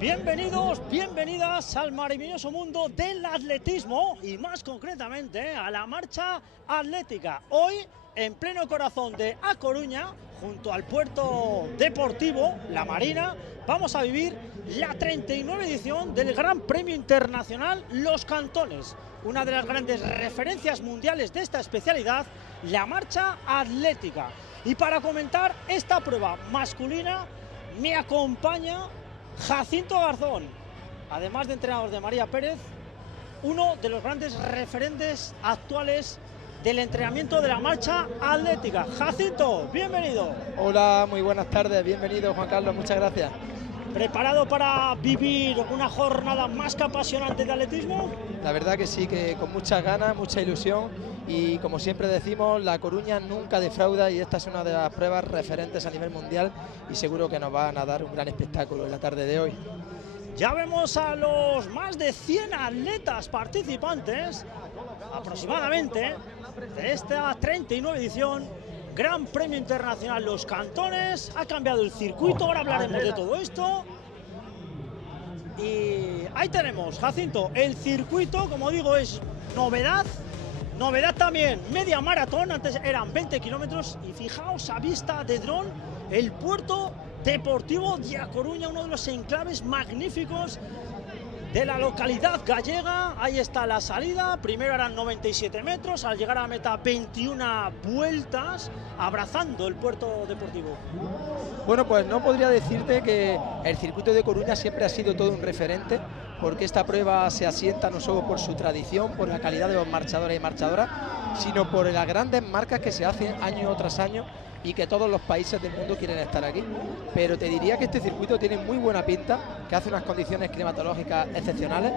Bienvenidos, bienvenidas al maravilloso mundo del atletismo y más concretamente a la marcha atlética. Hoy, en pleno corazón de A Coruña, junto al puerto deportivo, La Marina, vamos a vivir la 39 edición del Gran Premio Internacional Los Cantones, una de las grandes referencias mundiales de esta especialidad, la marcha atlética. Y para comentar esta prueba masculina, me acompaña Jacinto Garzón, además de entrenador de María Pérez, uno de los grandes referentes actuales del entrenamiento de la marcha atlética. Jacinto, bienvenido. Hola, muy buenas tardes, bienvenido Juan Carlos, muchas gracias. ¿Preparado para vivir una jornada más que apasionante de atletismo? La verdad que sí, que con muchas ganas, mucha ilusión y como siempre decimos, La Coruña nunca defrauda y esta es una de las pruebas referentes a nivel mundial y seguro que nos van a dar un gran espectáculo en la tarde de hoy. Ya vemos a los más de 100 atletas participantes, aproximadamente, de esta 39 edición, Gran Premio Internacional Los Cantones. Ha cambiado el circuito, ahora hablaremos de todo esto. Y ahí tenemos, Jacinto, el circuito, como digo, es novedad. Novedad también, media maratón, antes eran 20 kilómetros. Y fijaos a vista de dron, el puerto deportivo de A Coruña, uno de los enclaves magníficos de la localidad gallega. Ahí está la salida, primero eran 97 metros, al llegar a la meta 21 vueltas, abrazando el puerto deportivo. Bueno, pues no podría decirte que el circuito de Coruña siempre ha sido todo un referente, porque esta prueba se asienta no solo por su tradición, por la calidad de los marchadores y marchadoras, sino por las grandes marcas que se hacen año tras año y que todos los países del mundo quieren estar aquí. Pero te diría que este circuito tiene muy buena pinta, que hace unas condiciones climatológicas excepcionales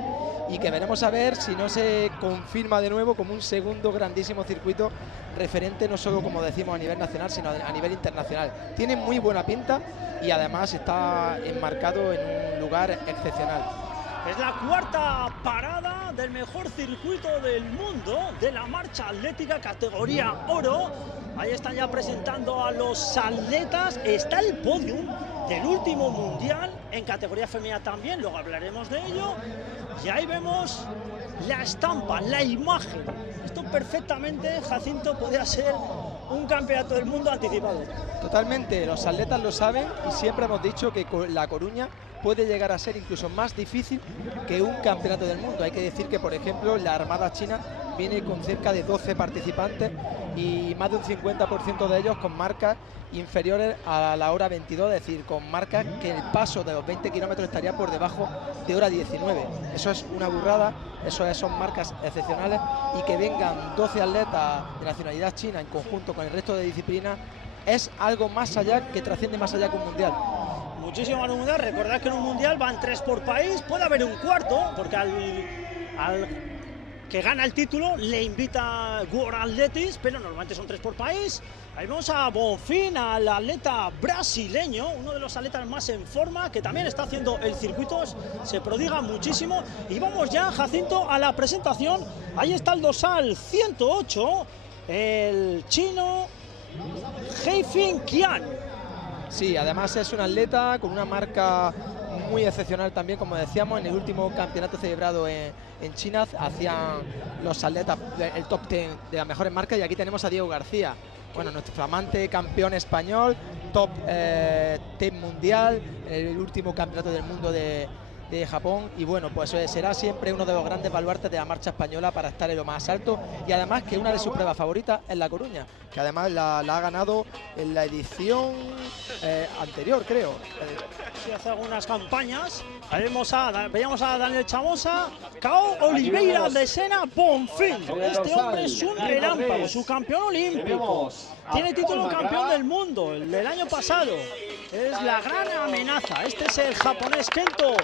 y que veremos a ver si no se confirma de nuevo como un segundo grandísimo circuito referente, no solo como decimos a nivel nacional, sino a nivel internacional. Tiene muy buena pinta y además está enmarcado en un lugar excepcional. Es la cuarta parada del mejor circuito del mundo de la marcha atlética categoría oro. Ahí están ya presentando a los atletas. Está el podium del último mundial en categoría femenina también, luego hablaremos de ello. Y ahí vemos la estampa, la imagen. Esto perfectamente, Jacinto, podría ser un campeonato del mundo anticipado. Totalmente, los atletas lo saben y siempre hemos dicho que La Coruña puede llegar a ser incluso más difícil que un campeonato del mundo. Hay que decir que, por ejemplo, la Armada China viene con cerca de 12 participantes y más de un 50% de ellos con marcas inferiores a la hora 22, es decir, con marcas que el paso de los 20 kilómetros estaría por debajo de hora 19. Eso es una burrada, son marcas excepcionales y que vengan 12 atletas de nacionalidad china en conjunto con el resto de disciplinas es algo más allá, que trasciende más allá que un mundial. Muchísimo más mundial. Recordad que en un mundial van 3 por país, puede haber un cuarto, porque al que gana el título le invita World Athletics, pero normalmente son 3 por país. Ahí vemos a Bonfim, al atleta brasileño, uno de los atletas más en forma, que también está haciendo el circuito, se prodiga muchísimo. Y vamos ya, Jacinto, a la presentación. Ahí está el dorsal 108, el chino Heifeng Qian. Sí, además es un atleta con una marca muy excepcional también, como decíamos, en el último campeonato celebrado en China hacían los atletas el top 10 de las mejores marcas y aquí tenemos a Diego García, bueno, nuestro flamante campeón español, top 10 mundial, en el último campeonato del mundo de Japón y bueno, pues será siempre uno de los grandes baluartes de la marcha española para estar en lo más alto y además que una de sus pruebas favoritas es La Coruña, que además la ha ganado en la edición anterior, creo. Sí, hace algunas campañas. Ahí veíamos a Daniel Chamosa, Cao Oliveira de Sena, Bonfim. Este hombre es un relámpago, su campeón olímpico. Tiene título campeón del mundo, el del año pasado. Es la gran amenaza. Este es el japonés Kento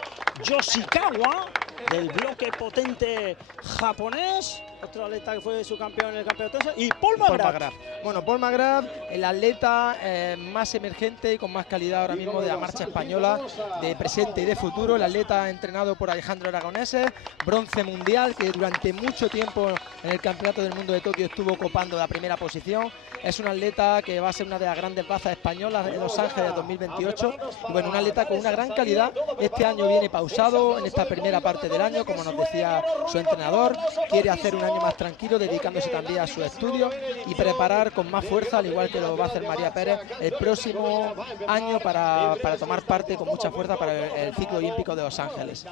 Yoshikawa, del bloque potente japonés. otro atleta que fue subcampeón en el campeonato, y Paul McGrath. Bueno, Paul McGrath, el atleta más emergente y con más calidad ahora mismo de la marcha española, de presente y de futuro. El atleta entrenado por Alejandro Aragonese, bronce mundial, que durante mucho tiempo en el Campeonato del Mundo de Tokio estuvo copando la primera posición. Es un atleta que va a ser una de las grandes bazas españolas en Los Ángeles 2028. Y bueno, un atleta con una gran calidad. Este año viene pausado en esta primera parte del año, como nos decía su entrenador. Quiere hacer un año más tranquilo, dedicándose también a su estudio y preparar con más fuerza, al igual que lo va a hacer María Pérez, el próximo año para tomar parte con mucha fuerza para el ciclo olímpico de Los Ángeles.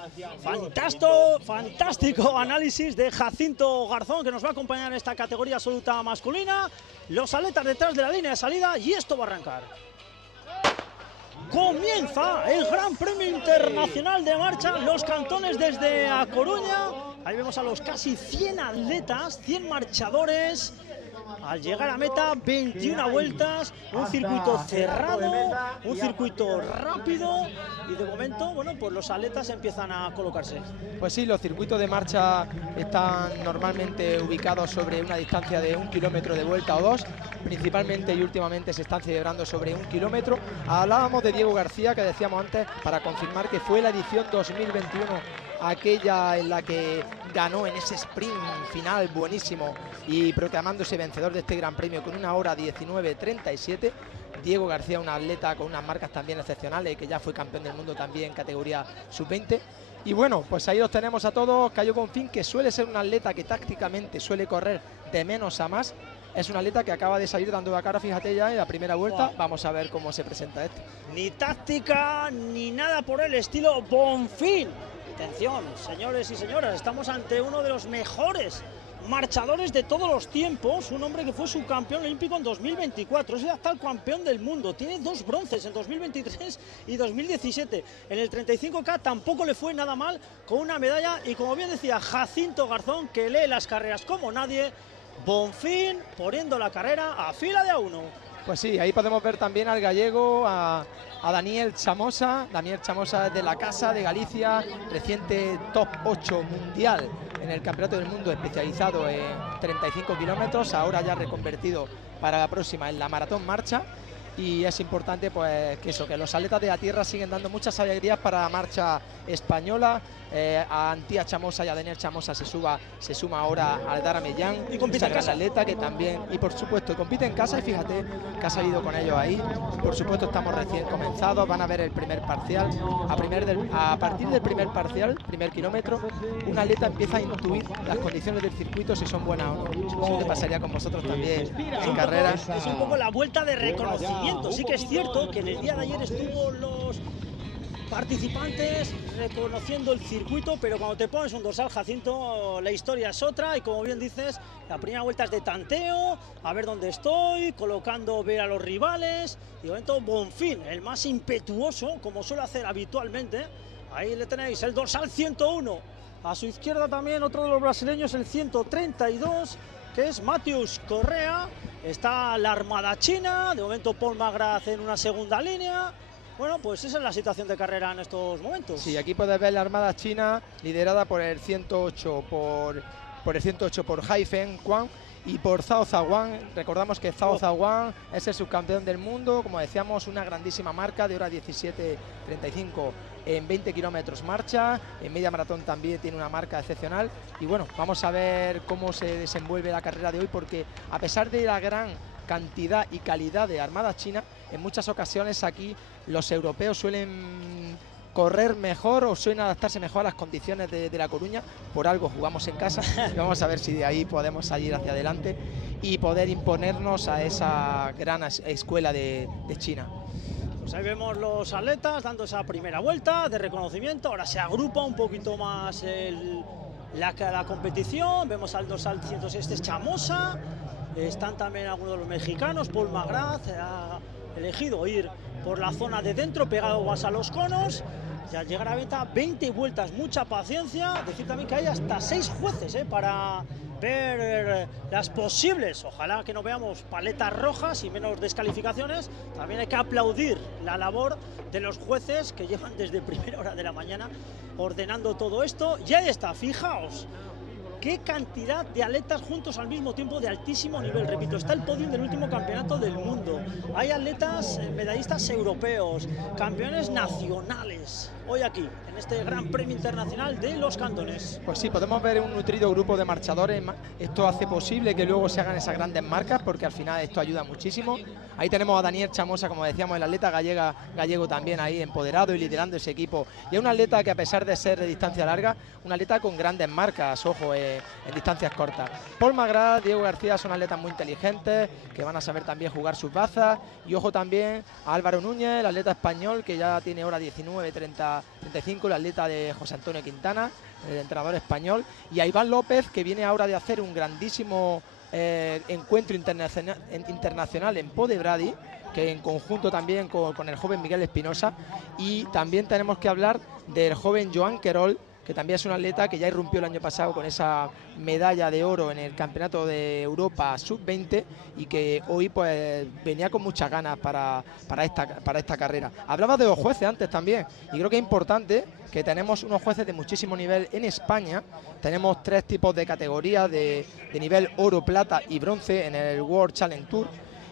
Fantástico análisis de Jacinto Garzón, que nos va a acompañar en esta categoría absoluta masculina. Los atletas detrás de la línea de salida, y esto va a arrancar. Comienza el Gran Premio Internacional de Marcha, los cantones desde A Coruña. Ahí vemos a los casi 100 atletas, 100 marchadores. Al llegar a meta, 21 vueltas, un circuito cerrado, un circuito rápido, y de momento, bueno, pues los atletas empiezan a colocarse. Pues sí, los circuitos de marcha están normalmente ubicados sobre una distancia de 1 kilómetro de vuelta o 2, principalmente y últimamente se están celebrando sobre 1 kilómetro. Hablábamos de Diego García, que decíamos antes, para confirmar que fue la edición 2021 aquella en la que ganó en ese sprint final buenísimo y proclamándose vencedor de este Gran Premio con 1 hora 19:37. Diego García, un atleta con unas marcas también excepcionales, que ya fue campeón del mundo también en categoría sub-20. Y bueno, pues ahí los tenemos a todos. Cayo Bonfín, que suele ser un atleta que tácticamente suele correr de menos a más. Es un atleta que acaba de salir dando la cara, fíjate, ya en la primera vuelta. Vamos a ver cómo se presenta esto. Ni táctica ni nada por el estilo. Bonfín. Atención, señores y señoras, estamos ante uno de los mejores marchadores de todos los tiempos, un hombre que fue subcampeón olímpico en 2024, es el actual campeón del mundo, tiene 2 bronces en 2023 y 2017. En el 35K tampoco le fue nada mal, con una medalla, y como bien decía Jacinto Garzón, que lee las carreras como nadie, Bonfín poniendo la carrera a fila de A1. Pues sí, ahí podemos ver también al gallego, a Daniel Chamosa. Daniel Chamosa es de la Casa de Galicia, reciente top 8 mundial en el Campeonato del Mundo, especializado en 35 kilómetros, ahora ya reconvertido para la próxima en la maratón marcha. Y es importante pues que los atletas de la tierra siguen dando muchas alegrías para la marcha española. A Antía Chamosa y a Daniel Chamosa se suma ahora al Dara Mellán, y compite en casa, atleta que también, y por supuesto compite en casa, y fíjate que ha salido con ellos ahí. Por supuesto estamos recién comenzados, van a ver el primer parcial. A partir del primer parcial, primer kilómetro, un atleta empieza a intuir las condiciones del circuito, si son buenas o no. Eso te pasaría con vosotros también en carreras. Es un poco la vuelta de reconocimiento. Sí que es cierto que en el día de ayer estuvo los participantes reconociendo el circuito, pero cuando te pones un dorsal, Jacinto, la historia es otra, y como bien dices, la primera vuelta es de tanteo, a ver dónde estoy, colocando, ver a los rivales, y de momento Bonfín, el más impetuoso, como suele hacer habitualmente. Ahí le tenéis el dorsal 101, a su izquierda también otro de los brasileños, el 132, que es Matheus Correa. Está la Armada China, de momento Paul McGrath en una segunda línea. Bueno, pues esa es la situación de carrera en estos momentos. Sí, aquí puedes ver la Armada China liderada por el 108 por Haifeng Quan y por Zhao Zawan. Recordamos que Zhao Zawan es el subcampeón del mundo, como decíamos, una grandísima marca de hora 17:35 en 20 kilómetros marcha. En media maratón también tiene una marca excepcional. Y bueno, vamos a ver cómo se desenvuelve la carrera de hoy, porque a pesar de la gran cantidad y calidad de Armada China, en muchas ocasiones aquí los europeos suelen correr mejor o suelen adaptarse mejor a las condiciones de La Coruña. Por algo jugamos en casa y vamos a ver si de ahí podemos salir hacia adelante y poder imponernos a esa gran escuela de China. Pues ahí vemos los atletas dando esa primera vuelta de reconocimiento. Ahora se agrupa un poquito más la competición. Vemos al dorsal 106 Chamosa. Están también algunos de los mexicanos. Paul McGrath ha elegido ir por la zona de dentro, pegado más a los conos. Y al llegar a meta, 20 vueltas, mucha paciencia. Decir también que hay hasta 6 jueces para ver las posibles. Ojalá que no veamos paletas rojas y menos descalificaciones. También hay que aplaudir la labor de los jueces, que llevan desde primera hora de la mañana ordenando todo esto. Y ahí está, fijaos qué cantidad de atletas juntos al mismo tiempo de altísimo nivel. Repito, está el podio del último campeonato del mundo. Hay atletas medallistas europeos, campeones nacionales, hoy aquí, en este Gran Premio Internacional de los Cantones. Pues sí, podemos ver un nutrido grupo de marchadores. Esto hace posible que luego se hagan esas grandes marcas, porque al final esto ayuda muchísimo. Ahí tenemos a Daniel Chamosa, como decíamos, el atleta gallego también ahí empoderado y liderando ese equipo. Y es un atleta que, a pesar de ser de distancia larga, un atleta con grandes marcas, ojo, en distancias cortas. Paul Magrat, Diego García son atletas muy inteligentes, que van a saber también jugar sus bazas. Y ojo también a Álvaro Núñez, el atleta español, que ya tiene hora 19:30-35, el atleta de José Antonio Quintana, el entrenador español. Y a Iván López, que viene ahora de hacer un grandísimo encuentro internacional en Podebrady, que en conjunto también con el joven Miguel Espinosa. Y también tenemos que hablar del joven Joan Querol, que también es un atleta que ya irrumpió el año pasado con esa medalla de oro en el Campeonato de Europa Sub-20 y que hoy pues venía con muchas ganas para esta carrera. Hablaba de los jueces antes también, y creo que es importante que tenemos unos jueces de muchísimo nivel en España. Tenemos 3 tipos de categorías de nivel oro, plata y bronce en el World Challenge Tour.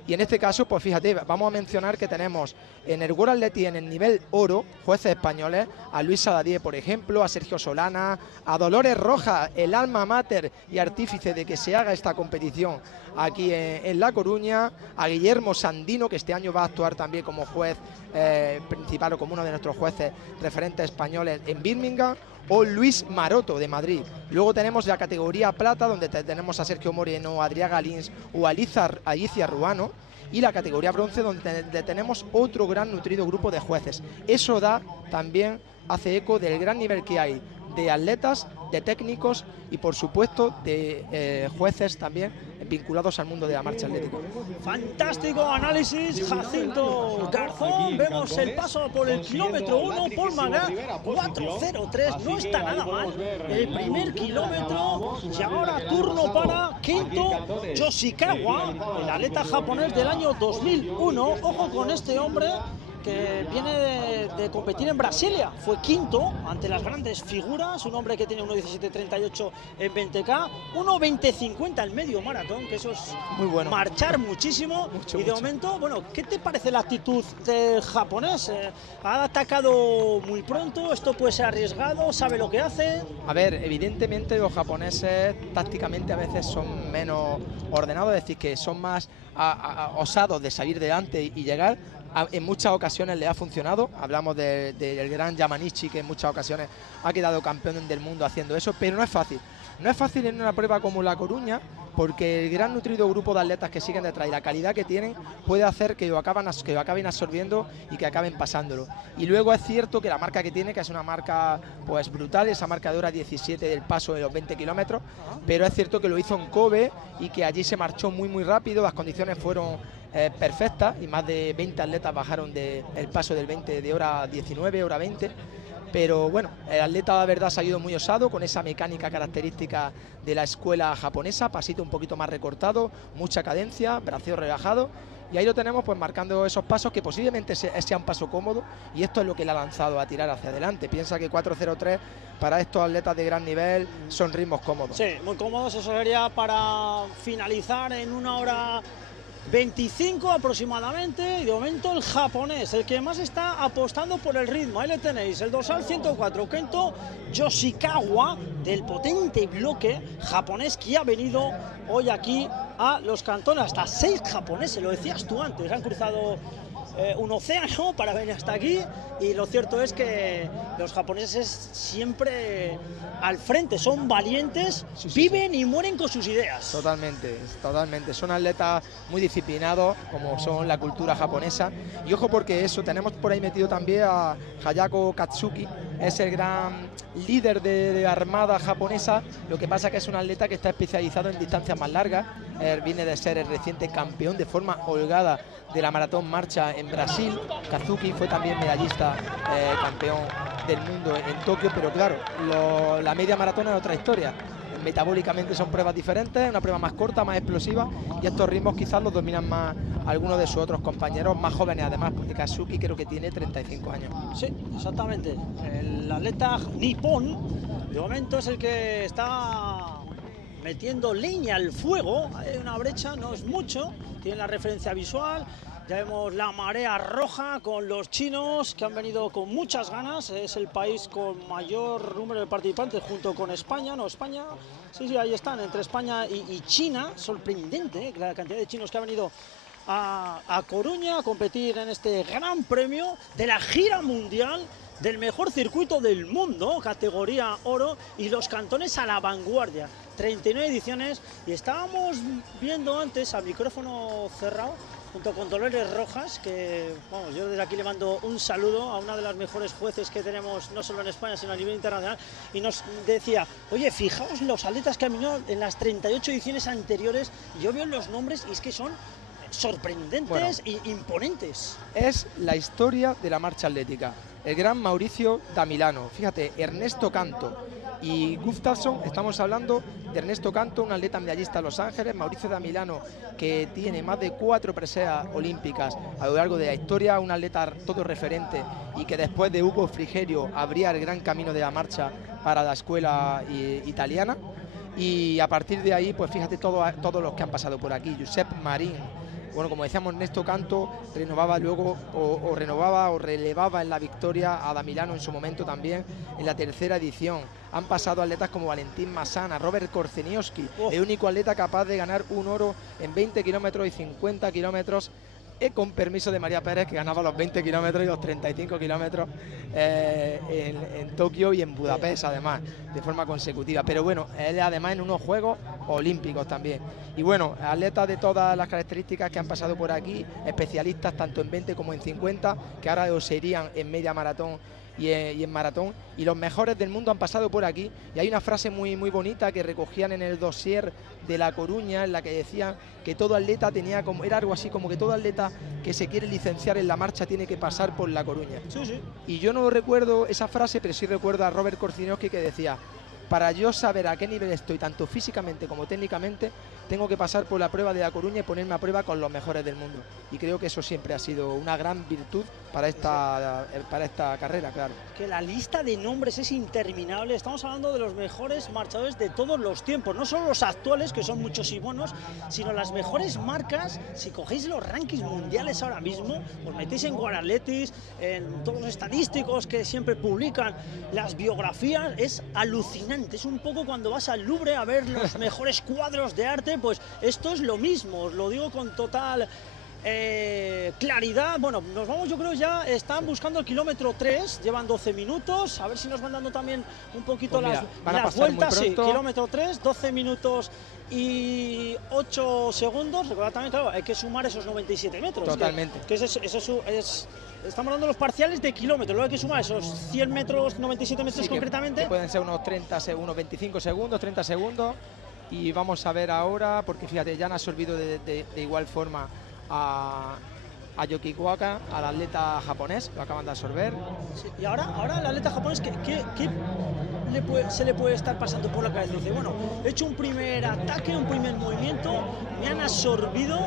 Y en este caso, pues fíjate, vamos a mencionar que tenemos en el World Athletics, en el nivel oro, jueces españoles, a Luis Sadadier, por ejemplo, a Sergio Solana, a Dolores Rojas, el alma mater y artífice de que se haga esta competición aquí en La Coruña, a Guillermo Sandino, que este año va a actuar también como juez principal o como uno de nuestros jueces referentes españoles en Birmingham, o Luis Maroto de Madrid. Luego tenemos la categoría plata, donde tenemos a Sergio Moreno, a Adrià Galins o a Alicia Ruano, y la categoría bronce, donde tenemos otro gran nutrido grupo de jueces. Eso también hace eco del gran nivel que hay de atletas, de técnicos y por supuesto de jueces también vinculados al mundo de la marcha atlética. Fantástico análisis, Jacinto Garzón. Vemos el paso por el kilómetro 1, Paul Magrat, 4:03, no está nada mal el primer kilómetro. Y ahora turno para Kento Yoshikawa, el atleta japonés del año 2001. Ojo con este hombre, que viene de competir en Brasilia, fue quinto ante las grandes figuras, un hombre que tiene 1:17:38 en 20K, 1:20:50 en medio maratón, que eso es muy bueno, marchar muchísimo. Y de momento, bueno, ¿qué te parece la actitud del japonés? Ha atacado muy pronto, esto puede ser arriesgado, sabe lo que hace. A ver, evidentemente los japoneses tácticamente a veces son menos ordenados, es decir, que son más osados de salir delante y llegar. En muchas ocasiones le ha funcionado. Hablamos del gran Yamanishi, que en muchas ocasiones ha quedado campeón del mundo haciendo eso, pero no es fácil. No es fácil en una prueba como La Coruña, porque el gran nutrido grupo de atletas que siguen detrás y la calidad que tienen puede hacer que lo acaben absorbiendo y que acaben pasándolo. Y luego es cierto que la marca que tiene, que es una marca pues brutal, esa marca de hora 17 del paso de los 20 kilómetros, pero es cierto que lo hizo en Kobe y que allí se marchó muy rápido, las condiciones fueron perfectas y más de 20 atletas bajaron del paso del 20 de hora 19, hora 20. Pero bueno, el atleta la verdad se ha ido muy osado con esa mecánica característica de la escuela japonesa, pasito un poquito más recortado, mucha cadencia, braceo relajado, y ahí lo tenemos pues marcando esos pasos que posiblemente sea un paso cómodo, y esto es lo que le ha lanzado a tirar hacia adelante. Piensa que 4:03 para estos atletas de gran nivel son ritmos cómodos. Sí, muy cómodos. Eso sería para finalizar en 1:25 aproximadamente, y de momento el japonés, el que más está apostando por el ritmo. Ahí le tenéis, el dorsal 104, Kento Yoshikawa, del potente bloque japonés que ha venido hoy aquí a los Cantones. Hasta 6 japoneses, lo decías tú antes, han cruzado un océano para venir hasta aquí, y lo cierto es que los japoneses siempre al frente, son valientes, viven y mueren con sus ideas. Totalmente, son atletas muy disciplinados, como son la cultura japonesa. Y ojo, porque eso, tenemos por ahí metido también a Hayako Katsuki, es el gran líder de la armada japonesa. Lo que pasa que es un atleta que está especializado en distancias más largas. Él viene de ser el reciente campeón de forma holgada de la maratón marcha en Brasil. Katsuki fue también medallista, campeón del mundo en Tokio, pero claro, la media maratón es otra historia. Metabólicamente son pruebas diferentes, una prueba más corta, más explosiva, y estos ritmos quizás los dominan más algunos de sus otros compañeros más jóvenes, además, porque Katsuki creo que tiene 35 años. Sí, exactamente. El atleta nipón de momento es el que está metiendo leña al fuego. Hay una brecha, no es mucho, tiene la referencia visual. Ya vemos la marea roja con los chinos que han venido con muchas ganas. Es el país con mayor número de participantes junto con España. No, España, sí, ahí están, entre España y China. Sorprendente, la cantidad de chinos que ha venido a Coruña a competir en este gran premio de la gira mundial del mejor circuito del mundo, categoría oro, y los cantones a la vanguardia. 39 ediciones, y estábamos viendo antes a micrófono cerrado junto con Dolores Rojas, que vamos, yo desde aquí le mando un saludo a una de las mejores jueces que tenemos, no solo en España, sino a nivel internacional, y nos decía, oye, fijaos los atletas que han venido en las 38 ediciones anteriores, yo veo los nombres y es que son sorprendentes e imponentes. Es la historia de la marcha atlética. El gran Mauricio da Milano, fíjate, Ernesto Canto y Gustafsson, estamos hablando de Ernesto Canto, un atleta medallista de Los Ángeles, Mauricio da Milano, que tiene más de 4 preseas olímpicas a lo largo de la historia, un atleta todo referente y que después de Hugo Frigerio abría el gran camino de la marcha para la escuela italiana. Y a partir de ahí, pues fíjate todos los que han pasado por aquí, Josep Marín. Bueno, como decíamos, Ernesto Canto renovaba luego o renovaba o relevaba en la victoria a da Milano en su momento también en la tercera edición. Han pasado atletas como Valentín Massana, Robert Korzeniowski, el único atleta capaz de ganar un oro en 20 kilómetros y 50 kilómetros, con permiso de María Pérez, que ganaba los 20 kilómetros y los 35 kilómetros en Tokio y en Budapest, además, de forma consecutiva. Pero bueno, él además en unos Juegos Olímpicos también. Y bueno, atletas de todas las características que han pasado por aquí, especialistas tanto en 20 como en 50, que ahora os serían en media maratón y en maratón, y los mejores del mundo han pasado por aquí. Y hay una frase muy bonita que recogían en el dossier de La Coruña, en la que decían que todo atleta tenía como, era algo así como que todo atleta que se quiere licenciar en la marcha tiene que pasar por La Coruña. Sí. Y yo no recuerdo esa frase, pero sí recuerdo a Robert Korzeniowski, que decía: para yo saber a qué nivel estoy, tanto físicamente como técnicamente, tengo que pasar por la prueba de La Coruña y ponerme a prueba con los mejores del mundo. Y creo que eso siempre ha sido una gran virtud para esta carrera, claro. Que la lista de nombres es interminable. Estamos hablando de los mejores marchadores de todos los tiempos, no solo los actuales, que son muchos y buenos, sino las mejores marcas. Si cogéis los rankings mundiales ahora mismo, os metéis en World Athletics, en todos los estadísticos que siempre publican, las biografías, es alucinante. Es un poco cuando vas al Louvre a ver los mejores cuadros de arte, pues esto es lo mismo, os lo digo con total claridad. Bueno, nos vamos, yo creo ya están buscando el kilómetro 3, llevan 12 minutos, a ver si nos van dando también un poquito pues las vueltas. Sí, kilómetro 3, 12 minutos y 8 segundos. Recordad también, claro, hay que sumar esos 97 metros. Totalmente. Estamos hablando de los parciales de kilómetros, luego hay que sumar esos 100 metros, 97 metros sí, concretamente. Que pueden ser unos 25 segundos, 30 segundos. Y vamos a ver ahora, porque fíjate, ya han absorbido de igual forma a Yokiwaka, al atleta japonés, lo acaban de absorber. Sí, y ahora el atleta japonés, ¿qué se le puede estar pasando por la cabeza? Dice, bueno, he hecho un primer ataque, un primer movimiento, me han absorbido,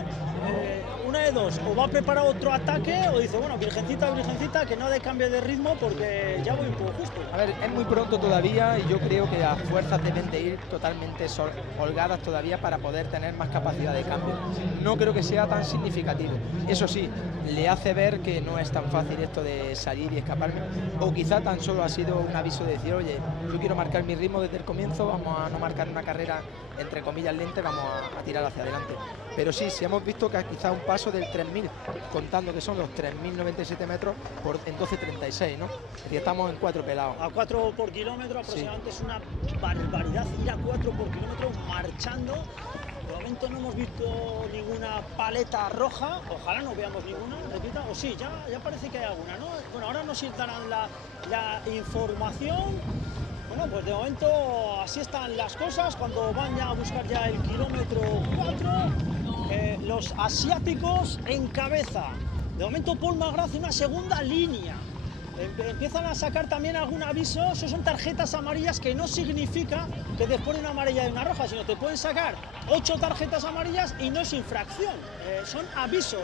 una de dos, o va a preparar otro ataque, o dice, bueno, virgencita, que no de cambio de ritmo porque ya voy un poco justo. A ver, es muy pronto todavía y yo creo que las fuerzas deben de ir totalmente holgadas todavía para poder tener más capacidad de cambio. No creo que sea tan significativo. Eso sí, le hace ver que no es tan fácil esto de salir y escaparme, o quizá tan solo ha sido un aviso de decir, oye, yo quiero marcar mi ritmo desde el comienzo, vamos a no marcar una carrera entre comillas lente, vamos a tirar hacia adelante. Pero sí hemos visto que quizá un paso del 3000, contando que son los 3097 metros en 12.36, ¿no? Y estamos en 4 pelados. A 4 por kilómetro aproximadamente, sí. Es una barbaridad ir a 4 por kilómetro marchando. De momento no hemos visto ninguna paleta roja, ojalá no veamos ninguna, repita, o sí, ya parece que hay alguna, ¿no? Bueno, ahora nos darán la información. Bueno, pues de momento así están las cosas. Cuando van ya a buscar ya el kilómetro 4, los asiáticos en cabeza. De momento Paul McGrath una segunda línea. Empiezan a sacar también algún aviso. Eso son tarjetas amarillas, que no significa que después de una amarilla y una roja, sino te pueden sacar 8 tarjetas amarillas y no es infracción. Son avisos.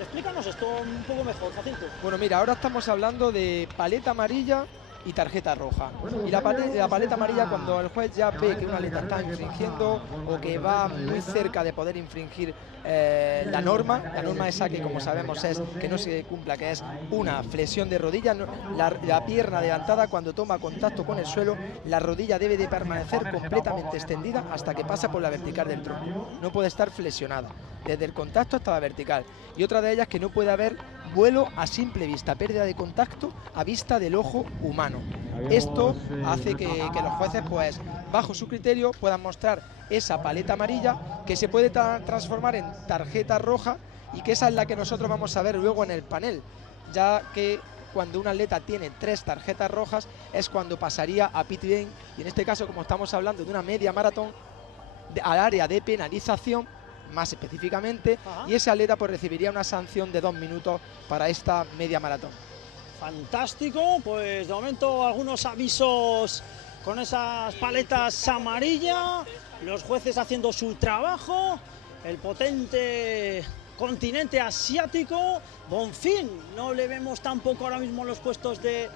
Explícanos esto un poco mejor, Jacinto. Bueno, mira, ahora estamos hablando de paleta amarilla y tarjeta roja. Y la paleta amarilla cuando el juez ya ve que un atleta está infringiendo o que va muy cerca de poder infringir la norma esa que, como sabemos, es que no se cumpla, que es una flexión de rodilla, la pierna adelantada cuando toma contacto con el suelo, la rodilla debe de permanecer completamente extendida hasta que pasa por la vertical del tronco, no puede estar flexionada desde el contacto hasta la vertical. Y otra de ellas, que no puede haber vuelo a simple vista, pérdida de contacto a vista del ojo humano. Esto hace que los jueces, pues bajo su criterio, puedan mostrar esa paleta amarilla que se puede transformar en tarjeta roja, y que esa es la que nosotros vamos a ver luego en el panel, ya que cuando un atleta tiene 3 tarjetas rojas es cuando pasaría a pit lane, y en este caso, como estamos hablando de una media maratón, al área de penalización más específicamente, y ese atleta pues recibiría una sanción de 2 minutos para esta media maratón. Fantástico, pues de momento algunos avisos con esas paletas amarillas, los jueces haciendo su trabajo, el potente continente asiático. Bonfim no le vemos tampoco ahora mismo en los puestos de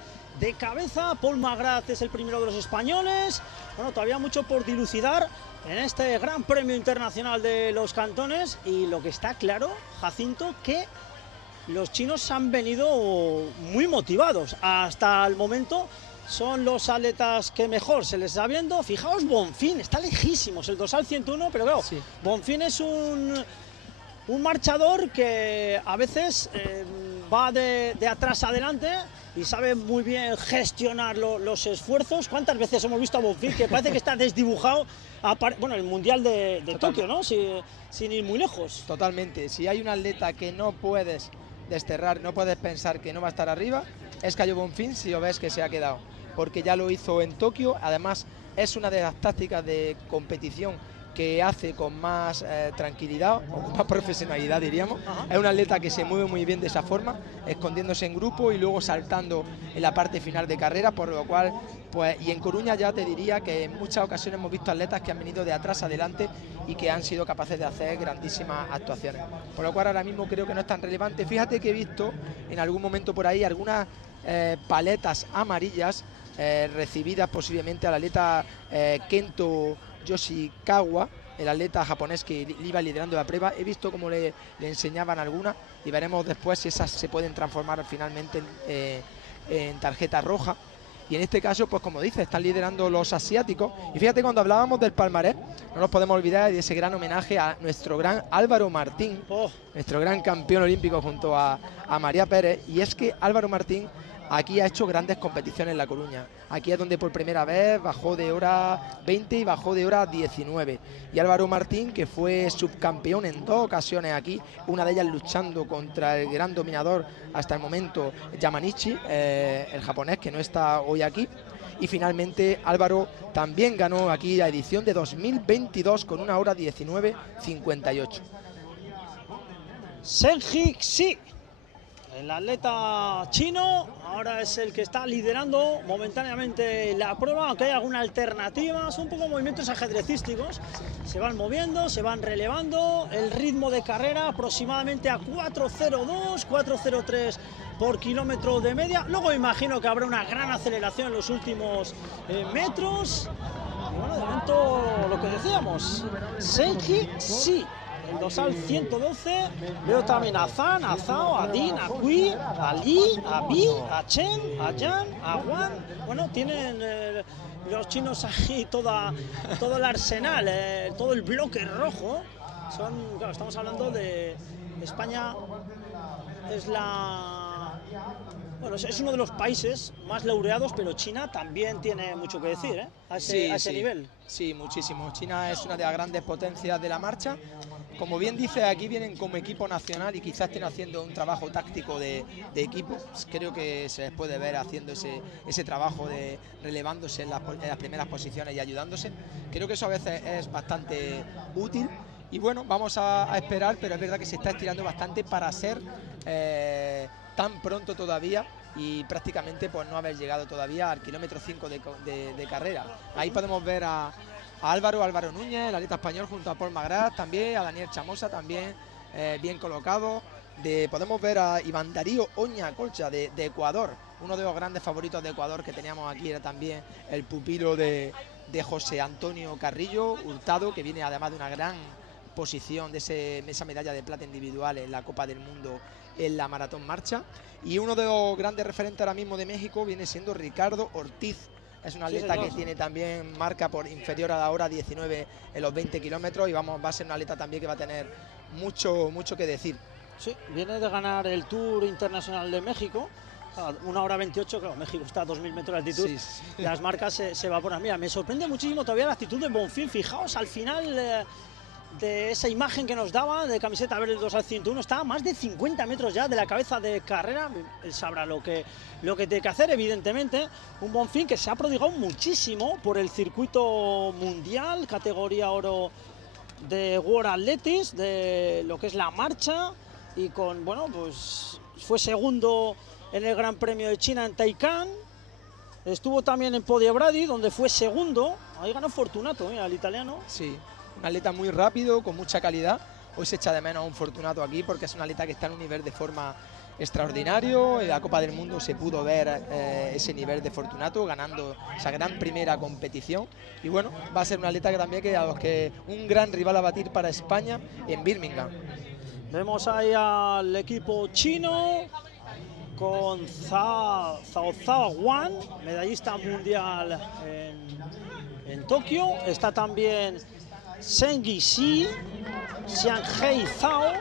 cabeza. Paul Magrat es el primero de los españoles. Bueno, todavía mucho por dilucidar en este Gran Premio Internacional de los Cantones, y lo que está claro, Jacinto, que los chinos han venido muy motivados. Hasta el momento son los atletas que mejor se les está viendo. Fijaos, Bonfim está lejísimos, el dorsal 101, pero claro, sí. Bonfim es un marchador que a veces va de atrás adelante y sabe muy bien gestionar los esfuerzos. ¿Cuántas veces hemos visto a Bonfim que parece que está desdibujado? Bueno, el Mundial de Tokio, ¿no? Sin ir muy lejos. Totalmente. Si hay un atleta que no puedes desterrar, no puedes pensar que no va a estar arriba, es Caio Bonfim, si lo ves que se ha quedado, porque ya lo hizo en Tokio. Además, es una de las tácticas de competición que hace con más tranquilidad o con más profesionalidad, diríamos. Es un atleta que se mueve muy bien de esa forma, escondiéndose en grupo y luego saltando en la parte final de carrera, por lo cual, pues, y en Coruña ya te diría que en muchas ocasiones hemos visto atletas que han venido de atrás adelante y que han sido capaces de hacer grandísimas actuaciones, por lo cual ahora mismo creo que no es tan relevante. Fíjate que he visto en algún momento por ahí algunas paletas amarillas recibidas posiblemente al atleta Kento Yoshikawa, el atleta japonés que iba liderando la prueba. He visto cómo le enseñaban algunas, y veremos después si esas se pueden transformar finalmente en tarjeta roja. Y en este caso, pues como dice, están liderando los asiáticos. Y fíjate, cuando hablábamos del palmarés, no nos podemos olvidar de ese gran homenaje a nuestro gran Álvaro Martín, nuestro gran campeón olímpico junto a María Pérez. Y es que Álvaro Martín aquí ha hecho grandes competiciones en La Coruña. Aquí es donde por primera vez bajó de hora 20 y bajó de hora 19. Y Álvaro Martín, que fue subcampeón en 2 ocasiones aquí, una de ellas luchando contra el gran dominador hasta el momento, Yamanishi, el japonés, que no está hoy aquí. Y finalmente Álvaro también ganó aquí la edición de 2022 con una hora 19:58. Zheng Xi, el atleta chino, ahora es el que está liderando momentáneamente la prueba, aunque hay alguna alternativa. Son un poco movimientos ajedrecísticos, se van moviendo, se van relevando. El ritmo de carrera aproximadamente a 4:02, 4:03 por kilómetro de media. Luego imagino que habrá una gran aceleración en los últimos metros. Y bueno, de momento lo que decíamos, Zheng Xi, el dorsal 112, veo también a Zhang, a Zhao, a Din, a Cui, a Li, a Bi, a Chen, a Yan, a Wang. Bueno, tienen los chinos ahí todo el arsenal, todo el bloque rojo. Claro, estamos hablando de España, bueno, es uno de los países más laureados, pero China también tiene mucho que decir, a ese nivel. Sí, muchísimo. China es una de las grandes potencias de la marcha. Como bien dice, aquí vienen como equipo nacional y quizás estén haciendo un trabajo táctico de equipo. Creo que se les puede ver haciendo ese trabajo de relevándose en las primeras posiciones y ayudándose. Creo que eso a veces es bastante útil. Y bueno, vamos a esperar, pero es verdad que se está estirando bastante para ser tan pronto todavía y prácticamente pues no haber llegado todavía al kilómetro 5 de carrera. Ahí podemos ver a Álvaro Núñez, el atleta español, junto a Paul Magrat también, a Daniel Chamosa también, bien colocado. Podemos ver a Iván Darío Oña Colcha de Ecuador, uno de los grandes favoritos de Ecuador que teníamos aquí era también el pupilo de José Antonio Carrillo Hurtado, que viene además de una gran posición de esa medalla de plata individual en la Copa del Mundo en la maratón marcha. Y uno de los grandes referentes ahora mismo de México viene siendo Ricardo Ortiz. Es un atleta que tiene también marca por inferior a la hora 19 en los 20 kilómetros y va a ser un atleta también que va a tener mucho que decir. Sí, viene de ganar el Tour Internacional de México, a 1 hora 28, claro, México está a 2000 metros de altitud, sí. Las marcas se evaporan. Mira, me sorprende muchísimo todavía la actitud de Bonfil. Fijaos, al final de esa imagen que nos daba de camiseta verde 2 al 101, estaba a más de 50 metros ya de la cabeza de carrera. Él sabrá lo que tiene que hacer, evidentemente. Un Bonfil que se ha prodigado muchísimo por el circuito mundial, categoría oro de World Athletics, de lo que es la marcha, y con, bueno, pues fue segundo en el Gran Premio de China en Taycan, estuvo también en Podio Bradi, donde fue segundo, ahí ganó Fortunato, mira, el italiano. Sí, un atleta muy rápido, con mucha calidad. Hoy se echa de menos a un Fortunato aquí porque es un atleta que está en un nivel de forma extraordinario. En la Copa del Mundo se pudo ver ese nivel de Fortunato ganando esa gran primera competición, y bueno, va a ser un atleta que también un gran rival a batir para España en Birmingham. Vemos ahí al equipo chino con Zhao Wan, medallista mundial en Tokio. Está también Zhengyi Shi, Xianghei Zhao,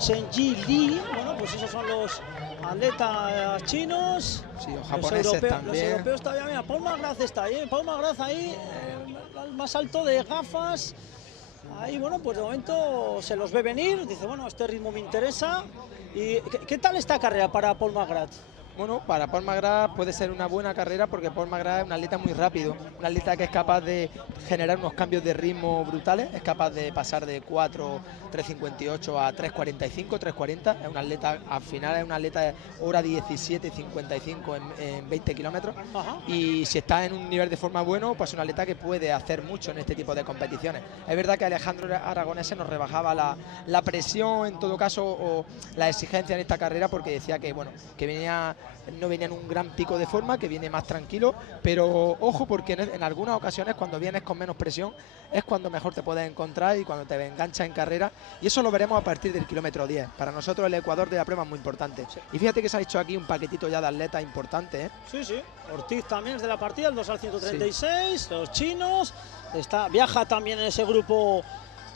Zhengyi Li. Bueno, pues esos son los atletas chinos. Sí, los japoneses también. Los europeos todavía, mira, Paul McGrath está ahí, Paul McGrath ahí, el más alto de gafas. Ahí, bueno, pues de momento se los ve venir, dice, bueno, este ritmo me interesa. ¿Y qué tal esta carrera para Paul McGrath? Bueno, para Paul McGrath puede ser una buena carrera porque Paul McGrath es un atleta muy rápido, un atleta que es capaz de generar unos cambios de ritmo brutales, es capaz de pasar de 3.58 a 3.45, 3.40, es un atleta, al final es un atleta de hora 17.55 en 20 kilómetros, y si está en un nivel de forma bueno, pues es un atleta que puede hacer mucho en este tipo de competiciones. Es verdad que Alejandro Aragonese nos rebajaba la presión en todo caso, o la exigencia en esta carrera, porque decía que, bueno, que no venía en un gran pico de forma, que viene más tranquilo, pero ojo, porque en algunas ocasiones cuando vienes con menos presión es cuando mejor te puedes encontrar y cuando te enganchas en carrera, y eso lo veremos a partir del kilómetro 10. Para nosotros el Ecuador de la prueba es muy importante, sí. Y fíjate que se ha hecho aquí un paquetito ya de atletas importante, ¿eh? Sí, sí, Ortiz también es de la partida, el 2 al 136, sí. Los chinos, viaja también en ese grupo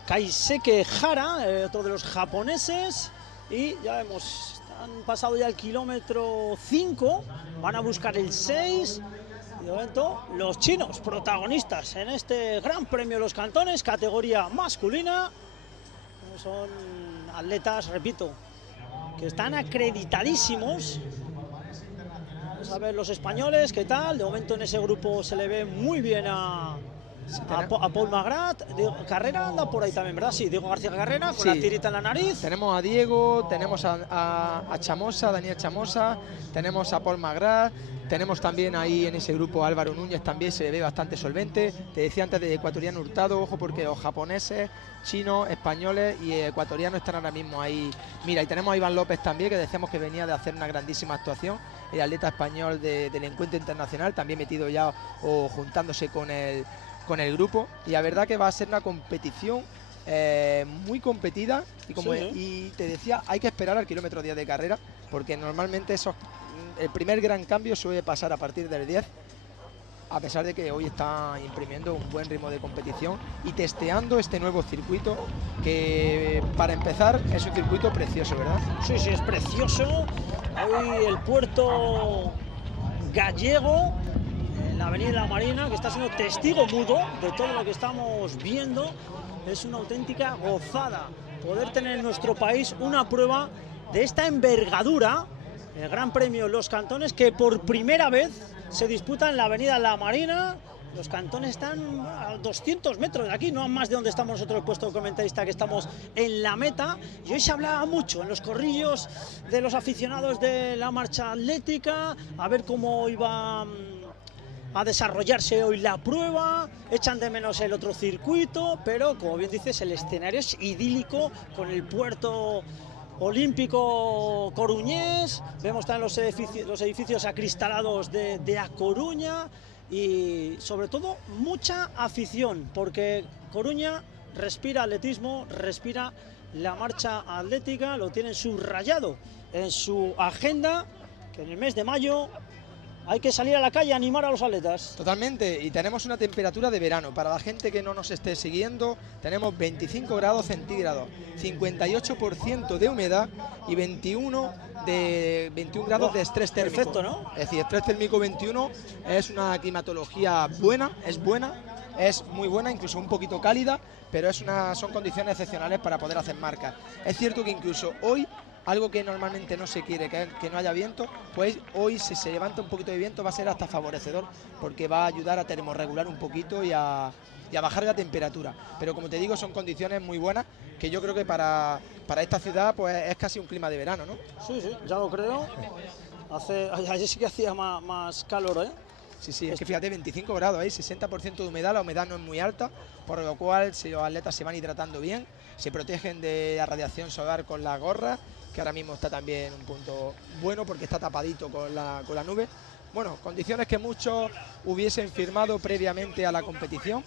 Kaiseke Hara, otro de los japoneses, y ya han pasado ya el kilómetro 5, van a buscar el 6. De momento, los chinos protagonistas en este Gran Premio de los Cantones, categoría masculina. Son atletas, repito, que están acreditadísimos. Vamos a ver los españoles, qué tal. De momento en ese grupo se le ve muy bien a Paul McGrath. Carrera anda por ahí también, ¿verdad? Sí, Diego García Carrera con la tirita en la nariz. Tenemos a Diego, tenemos a Chamosa, Daniel Chamosa, tenemos a Paul McGrath, tenemos también ahí en ese grupo Álvaro Núñez, también se ve bastante solvente. Te decía antes de ecuatoriano Hurtado, ojo, porque los japoneses, chinos, españoles y ecuatorianos están ahora mismo ahí. Mira, y tenemos a Iván López también, que decíamos que venía de hacer una grandísima actuación, el atleta español del encuentro internacional, también metido ya o juntándose con el grupo, y la verdad que va a ser una competición muy competida, y te decía, hay que esperar al kilómetro 10 de carrera, porque normalmente el primer gran cambio suele pasar a partir del 10, a pesar de que hoy está imprimiendo un buen ritmo de competición y testeando este nuevo circuito, que para empezar es un circuito precioso, ¿verdad? Sí, sí, es precioso. Hoy el puerto gallego, la Avenida de la Marina, que está siendo testigo mudo de todo lo que estamos viendo. Es una auténtica gozada poder tener en nuestro país una prueba de esta envergadura, el Gran Premio Los Cantones, que por primera vez se disputa en la Avenida de la Marina. Los Cantones están a 200 metros de aquí, no a más de donde estamos nosotros, el puesto de comentarista, que estamos en la meta. Y hoy se hablaba mucho en los corrillos de los aficionados de la marcha atlética, a ver cómo iba a desarrollarse hoy la prueba. Echan de menos el otro circuito, pero como bien dices, el escenario es idílico, con el puerto olímpico coruñés, vemos también los edificios acristalados de A Coruña y sobre todo mucha afición, porque Coruña respira atletismo, respira la marcha atlética, lo tienen subrayado en su agenda, que en el mes de mayo hay que salir a la calle a animar a los atletas. Totalmente, y tenemos una temperatura de verano. Para la gente que no nos esté siguiendo, tenemos 25 grados centígrados, 58% de humedad y 21 grados de estrés térmico. Perfecto, ¿no? Es decir, estrés térmico 21 es una climatología buena, es muy buena, incluso un poquito cálida, pero son condiciones excepcionales para poder hacer marcas. Es cierto que incluso hoy, algo que normalmente no se quiere, que no haya viento, pues hoy si se levanta un poquito de viento va a ser hasta favorecedor, porque va a ayudar a termorregular un poquito y a bajar la temperatura. Pero como te digo, son condiciones muy buenas, que yo creo que para esta ciudad pues es casi un clima de verano, ¿no? Sí, ya lo creo. Ayer sí que hacía más calor, ¿eh? Sí, es que fíjate, 25 grados, 60% de humedad, la humedad no es muy alta, por lo cual si los atletas se van hidratando bien, se protegen de la radiación solar con la gorra, que ahora mismo está también un punto bueno porque está tapadito con la nube. Bueno, condiciones que muchos hubiesen firmado previamente a la competición,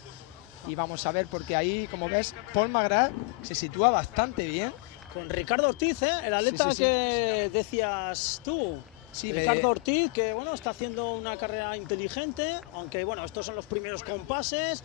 y vamos a ver, porque ahí, como ves, Paul McGrath se sitúa bastante bien. Con Ricardo Ortiz, el atleta que decías tú. Sí, Ricardo Ortiz, que bueno, está haciendo una carrera inteligente, aunque bueno, estos son los primeros compases.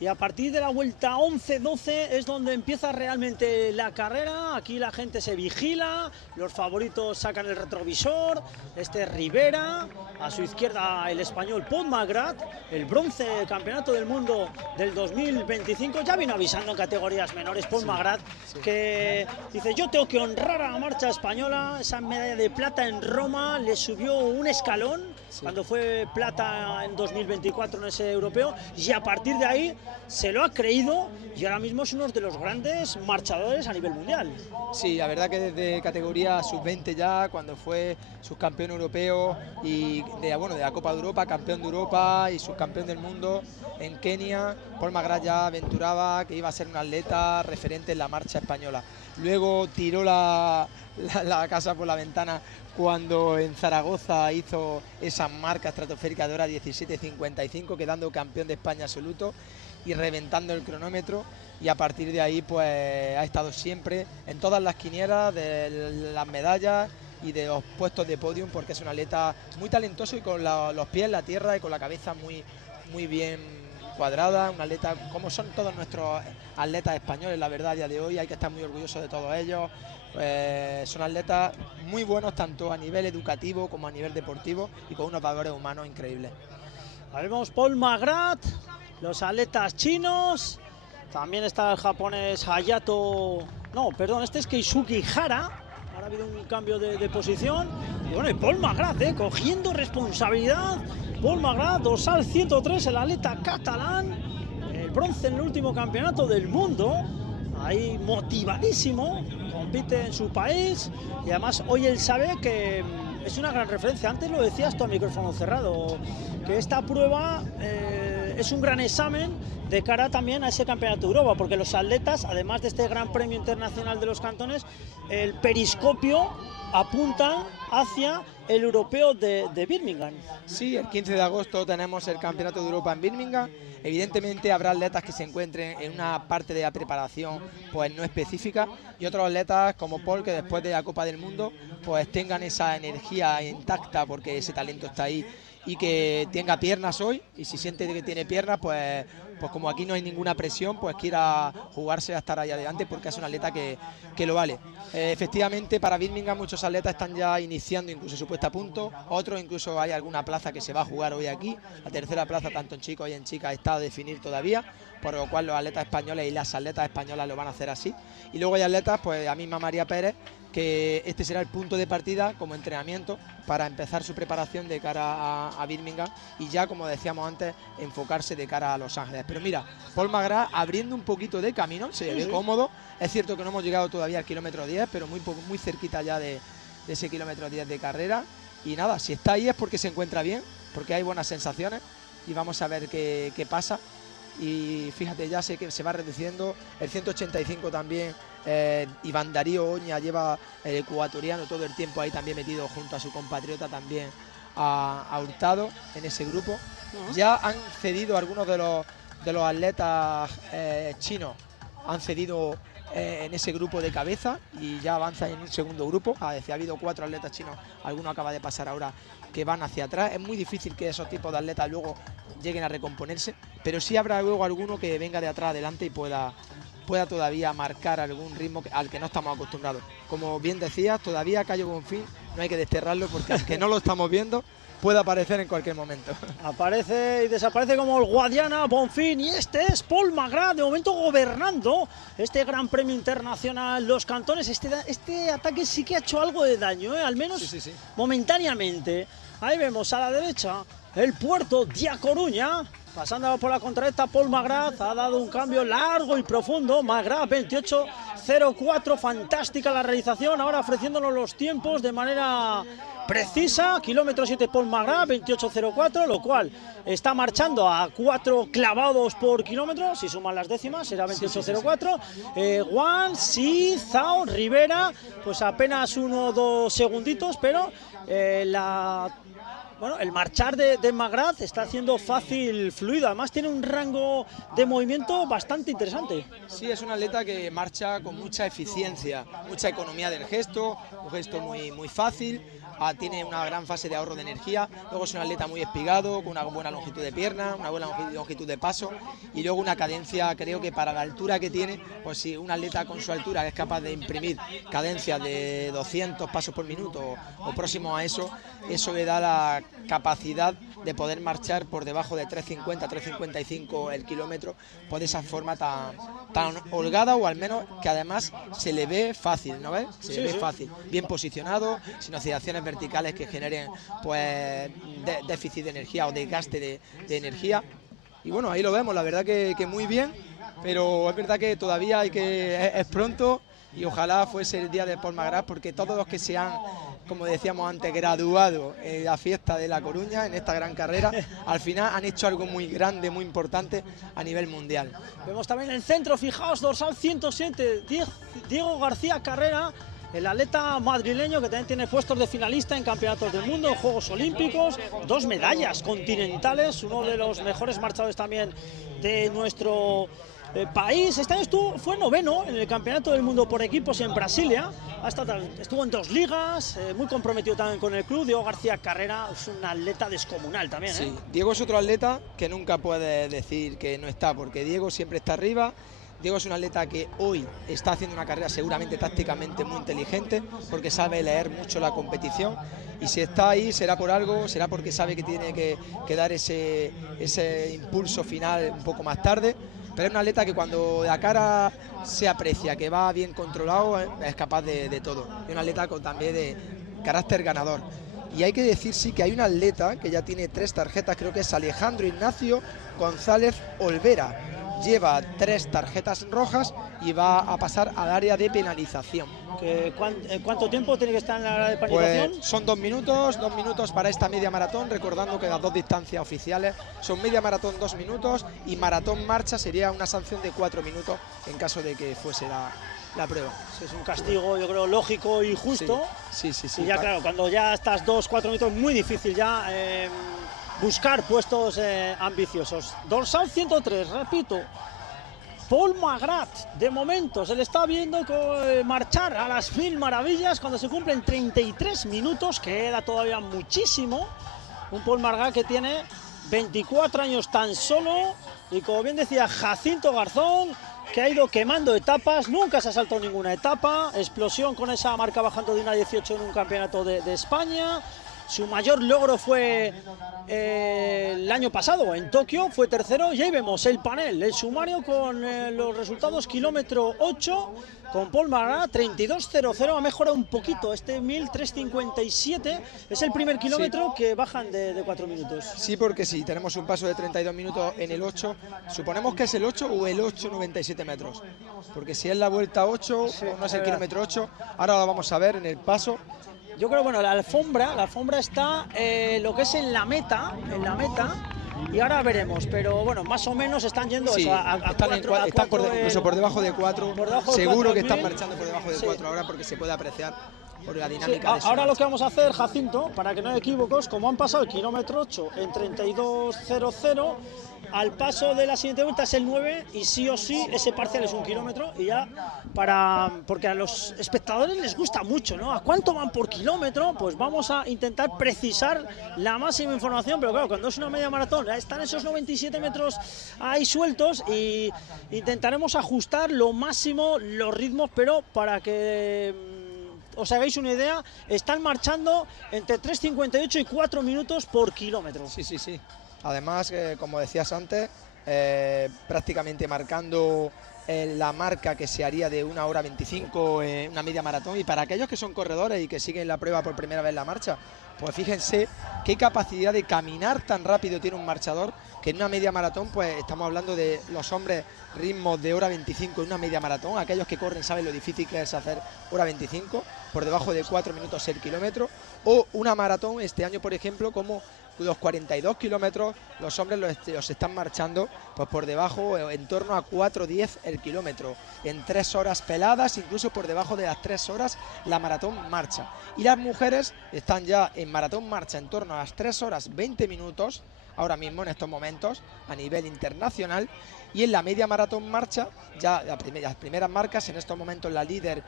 Y a partir de la vuelta 11-12 es donde empieza realmente la carrera. Aquí la gente se vigila, los favoritos sacan el retrovisor. Este es Rivera, a su izquierda el español Paul McGrath, el bronce campeonato del mundo del 2025. Ya vino avisando en categorías menores Paul McGrath, que dice: yo tengo que honrar a la marcha española. Esa medalla de plata en Roma le subió un escalón cuando fue plata en 2024 en ese europeo, y a partir de ahí se lo ha creído y ahora mismo es uno de los grandes marchadores a nivel mundial. Sí, la verdad que desde categoría sub-20 ya, cuando fue subcampeón europeo y de la Copa de Europa, campeón de Europa y subcampeón del mundo en Kenia, Paul McGrath ya aventuraba que iba a ser un atleta referente en la marcha española. Luego tiró la casa por la ventana cuando en Zaragoza hizo esa marca estratosférica de hora 17:55, quedando campeón de España absoluto y reventando el cronómetro, y a partir de ahí pues ha estado siempre en todas las quinielas de las medallas y de los puestos de podium, porque es un atleta muy talentoso y con los pies en la tierra y con la cabeza muy bien cuadrada, un atleta como son todos nuestros atletas españoles, la verdad, a día de hoy hay que estar muy orgullosos de todos ellos. Son atletas muy buenos tanto a nivel educativo como a nivel deportivo y con unos valores humanos increíbles. Vemos Paul McGrath, los atletas chinos, también está el japonés este es Keisuke Hara. Ahora ha habido un cambio de posición. Y bueno, y Paul McGrath, cogiendo responsabilidad. Paul McGrath, dorsal 103, el atleta catalán, el bronce en el último campeonato del mundo. Ahí motivadísimo, compite en su país y además hoy él sabe que es una gran referencia. Antes lo decías tú a micrófono cerrado, que esta prueba es un gran examen de cara también a ese campeonato de Europa, porque los atletas, además de este gran premio internacional de los cantones, el periscopio apunta hacia el europeo de Birmingham. Sí, el 15 de agosto tenemos el campeonato de Europa en Birmingham. Evidentemente habrá atletas que se encuentren en una parte de la preparación pues no específica, y otros atletas como Paul, que después de la Copa del Mundo pues tengan esa energía intacta porque ese talento está ahí, y que tenga piernas hoy, y si siente que tiene piernas pues como aquí no hay ninguna presión, pues quiera jugarse a estar ahí adelante, porque es un atleta que lo vale. Efectivamente, para Birmingham muchos atletas están ya iniciando incluso su puesta a punto, otros incluso hay alguna plaza que se va a jugar hoy aquí. La tercera plaza, tanto en chicos y en chicas, está a definir todavía, por lo cual los atletas españoles y las atletas españolas lo van a hacer así. Y luego hay atletas, pues la misma María Pérez, que este será el punto de partida como entrenamiento para empezar su preparación de cara a Birmingham, y ya, como decíamos antes, enfocarse de cara a Los Ángeles. Pero mira, Paul McGrath abriendo un poquito de camino, se ve cómodo. Es cierto que no hemos llegado todavía al kilómetro 10, pero muy cerquita ya de ese kilómetro 10 de carrera. Y nada, si está ahí es porque se encuentra bien, porque hay buenas sensaciones, y vamos a ver qué pasa. Y fíjate, ya sé que se va reduciendo, el 185 también Iván Darío Oña lleva el ecuatoriano todo el tiempo ahí también metido junto a su compatriota también a Hurtado en ese grupo. Ya han cedido algunos de los atletas chinos, han cedido en ese grupo de cabeza y ya avanzan en un segundo grupo. Ha habido 4 atletas chinos, alguno acaba de pasar ahora, que van hacia atrás. Es muy difícil que esos tipos de atletas luego lleguen a recomponerse, pero sí habrá luego alguno que venga de atrás adelante y pueda todavía marcar algún ritmo al que no estamos acostumbrados. Como bien decías, todavía Cayo Bonfín no hay que desterrarlo, porque aunque no lo estamos viendo, puede aparecer en cualquier momento. Aparece y desaparece como el Guadiana, Bonfín, y este es Paul Magrat, de momento gobernando este Gran Premio Internacional. Los Cantones, este ataque sí que ha hecho algo de daño, al menos sí. Momentáneamente. Ahí vemos a la derecha el puerto de A Coruña, pasando por la contrarresta. Paul Magrat ha dado un cambio largo y profundo. Magrat 28.04, fantástica la realización, ahora ofreciéndonos los tiempos de manera precisa. Kilómetro 7 Paul Magrat, 28.04, lo cual está marchando a 4 clavados por kilómetro. Si suman las décimas será 28.04. Juan, sí, Zhao, Rivera, pues apenas 1 o 2 segunditos, pero el marchar de Magrat está haciendo fácil, fluido. Además tiene un rango de movimiento bastante interesante. Sí, es un atleta que marcha con mucha eficiencia, mucha economía del gesto, un gesto muy fácil. Tiene una gran fase de ahorro de energía. Luego es un atleta muy espigado, con una buena longitud de pierna, una buena longitud de paso, y luego una cadencia, creo que para la altura que tiene, pues si un atleta con su altura es capaz de imprimir cadencias de 200 pasos por minuto o próximo a eso le da la capacidad de poder marchar por debajo de 3.50, 3.55 el kilómetro, pues de esa forma tan holgada, o al menos que además se le ve fácil, ¿no ves? Se le ve fácil, bien posicionado, sin oscilaciones verticales que generen pues déficit de energía o desgaste de energía. Y bueno, ahí lo vemos, la verdad que muy bien, pero es verdad que todavía es pronto, y ojalá fuese el día de Paul Magrat, porque todos los que se han, como decíamos antes, graduado en la fiesta de La Coruña, en esta gran carrera, al final han hecho algo muy grande, muy importante a nivel mundial. Vemos también el centro, fijaos, dorsal 107, Diego García Carrera, el atleta madrileño que también tiene puestos de finalista en campeonatos del mundo, en Juegos Olímpicos, 2 medallas continentales, uno de los mejores marchadores también de nuestro país. Este año fue 9º en el Campeonato del Mundo por equipos en Brasilia. Estuvo en 2 ligas, muy comprometido también con el club. Diego García Carrera es un atleta descomunal también. Sí, Diego es otro atleta que nunca puede decir que no está, porque Diego siempre está arriba. Diego es un atleta que hoy está haciendo una carrera seguramente tácticamente muy inteligente, porque sabe leer mucho la competición, y si está ahí será por algo, será porque sabe que tiene que dar ese impulso final un poco más tarde. Pero es un atleta que cuando la cara se aprecia, que va bien controlado, es capaz de todo. Es un atleta también de carácter ganador. Y hay que decir, sí, que hay un atleta que ya tiene 3 tarjetas, creo que es Alejandro Ignacio González Olvera. Lleva 3 tarjetas rojas y va a pasar al área de penalización. ¿Cuánto tiempo tiene que estar en la área de penalización? Pues son 2 minutos para esta media maratón, recordando que las 2 distancias oficiales son media maratón 2 minutos y maratón marcha sería una sanción de 4 minutos en caso de que fuese la prueba. Es un castigo, yo creo, lógico y justo. Sí. Y ya claro, cuando ya estás 2-4 minutos, muy difícil ya buscar puestos ambiciosos. Dorsal 103, repito, Paul Magrat, de momento se le está viendo marchar a las 1000 maravillas cuando se cumplen 33 minutos, queda todavía muchísimo. Un Paul Magrat que tiene 24 años tan solo, y como bien decía Jacinto Garzón, que ha ido quemando etapas, nunca se ha saltado ninguna etapa, explosión con esa marca bajando de 1.18 en un campeonato de España. Su mayor logro fue el año pasado en Tokio, fue 3º, y ahí vemos el panel, el sumario con los resultados. Kilómetro 8 con Paul Magrat, 32.00, ha mejorado un poquito, 1.357, es el primer kilómetro que bajan de 4 minutos. Sí, porque sí, tenemos un paso de 32 minutos en el 8, suponemos que es el 8 o el 8,97 metros, porque si es la vuelta 8 o no es el kilómetro 8, ahora lo vamos a ver en el paso. Yo creo, bueno, la alfombra está lo que es en la meta, y ahora veremos, pero bueno, más o menos están yendo Sí, eso, a están, cuatro, están incluso por debajo de 4. por debajo de Seguro que 4.000. están marchando por debajo de Sí. 4 ahora porque se puede apreciar por la Sí, dinámica de su ahora lo marcha. que vamos a hacer, Jacinto, para que no haya equívocos, como han pasado el kilómetro 8 en 32.00, al paso de la siguiente vuelta es el 9 y sí o sí ese parcial es 1 kilómetro y ya porque a los espectadores les gusta mucho, ¿no? ¿A cuánto van por kilómetro? Pues vamos a intentar precisar la máxima información, pero claro, cuando es una media maratón están esos 97 metros ahí sueltos y intentaremos ajustar lo máximo los ritmos, pero para que os hagáis una idea, están marchando entre 3.58 y 4 minutos por kilómetro. Sí, sí, sí. Además, como decías antes, prácticamente marcando la marca que se haría de 1 hora 25 una media maratón. Y para aquellos que son corredores y que siguen la prueba por primera vez en la marcha, pues fíjense qué capacidad de caminar tan rápido tiene un marchador, que en una media maratón, pues estamos hablando de los hombres ritmos de hora 25 en una media maratón. Aquellos que corren saben lo difícil que es hacer hora 25, por debajo de 4 minutos el kilómetro. O una maratón, este año por ejemplo, como los 42 kilómetros, los hombres los están marchando pues por debajo, en torno a 4:10 el kilómetro, en 3 horas peladas, incluso por debajo de las 3 horas la maratón marcha. Y las mujeres están ya en maratón marcha en torno a las 3 horas 20 minutos, ahora mismo en estos momentos, a nivel internacional. Y en la media maratón marcha, ya las primeras marcas, en estos momentos la líder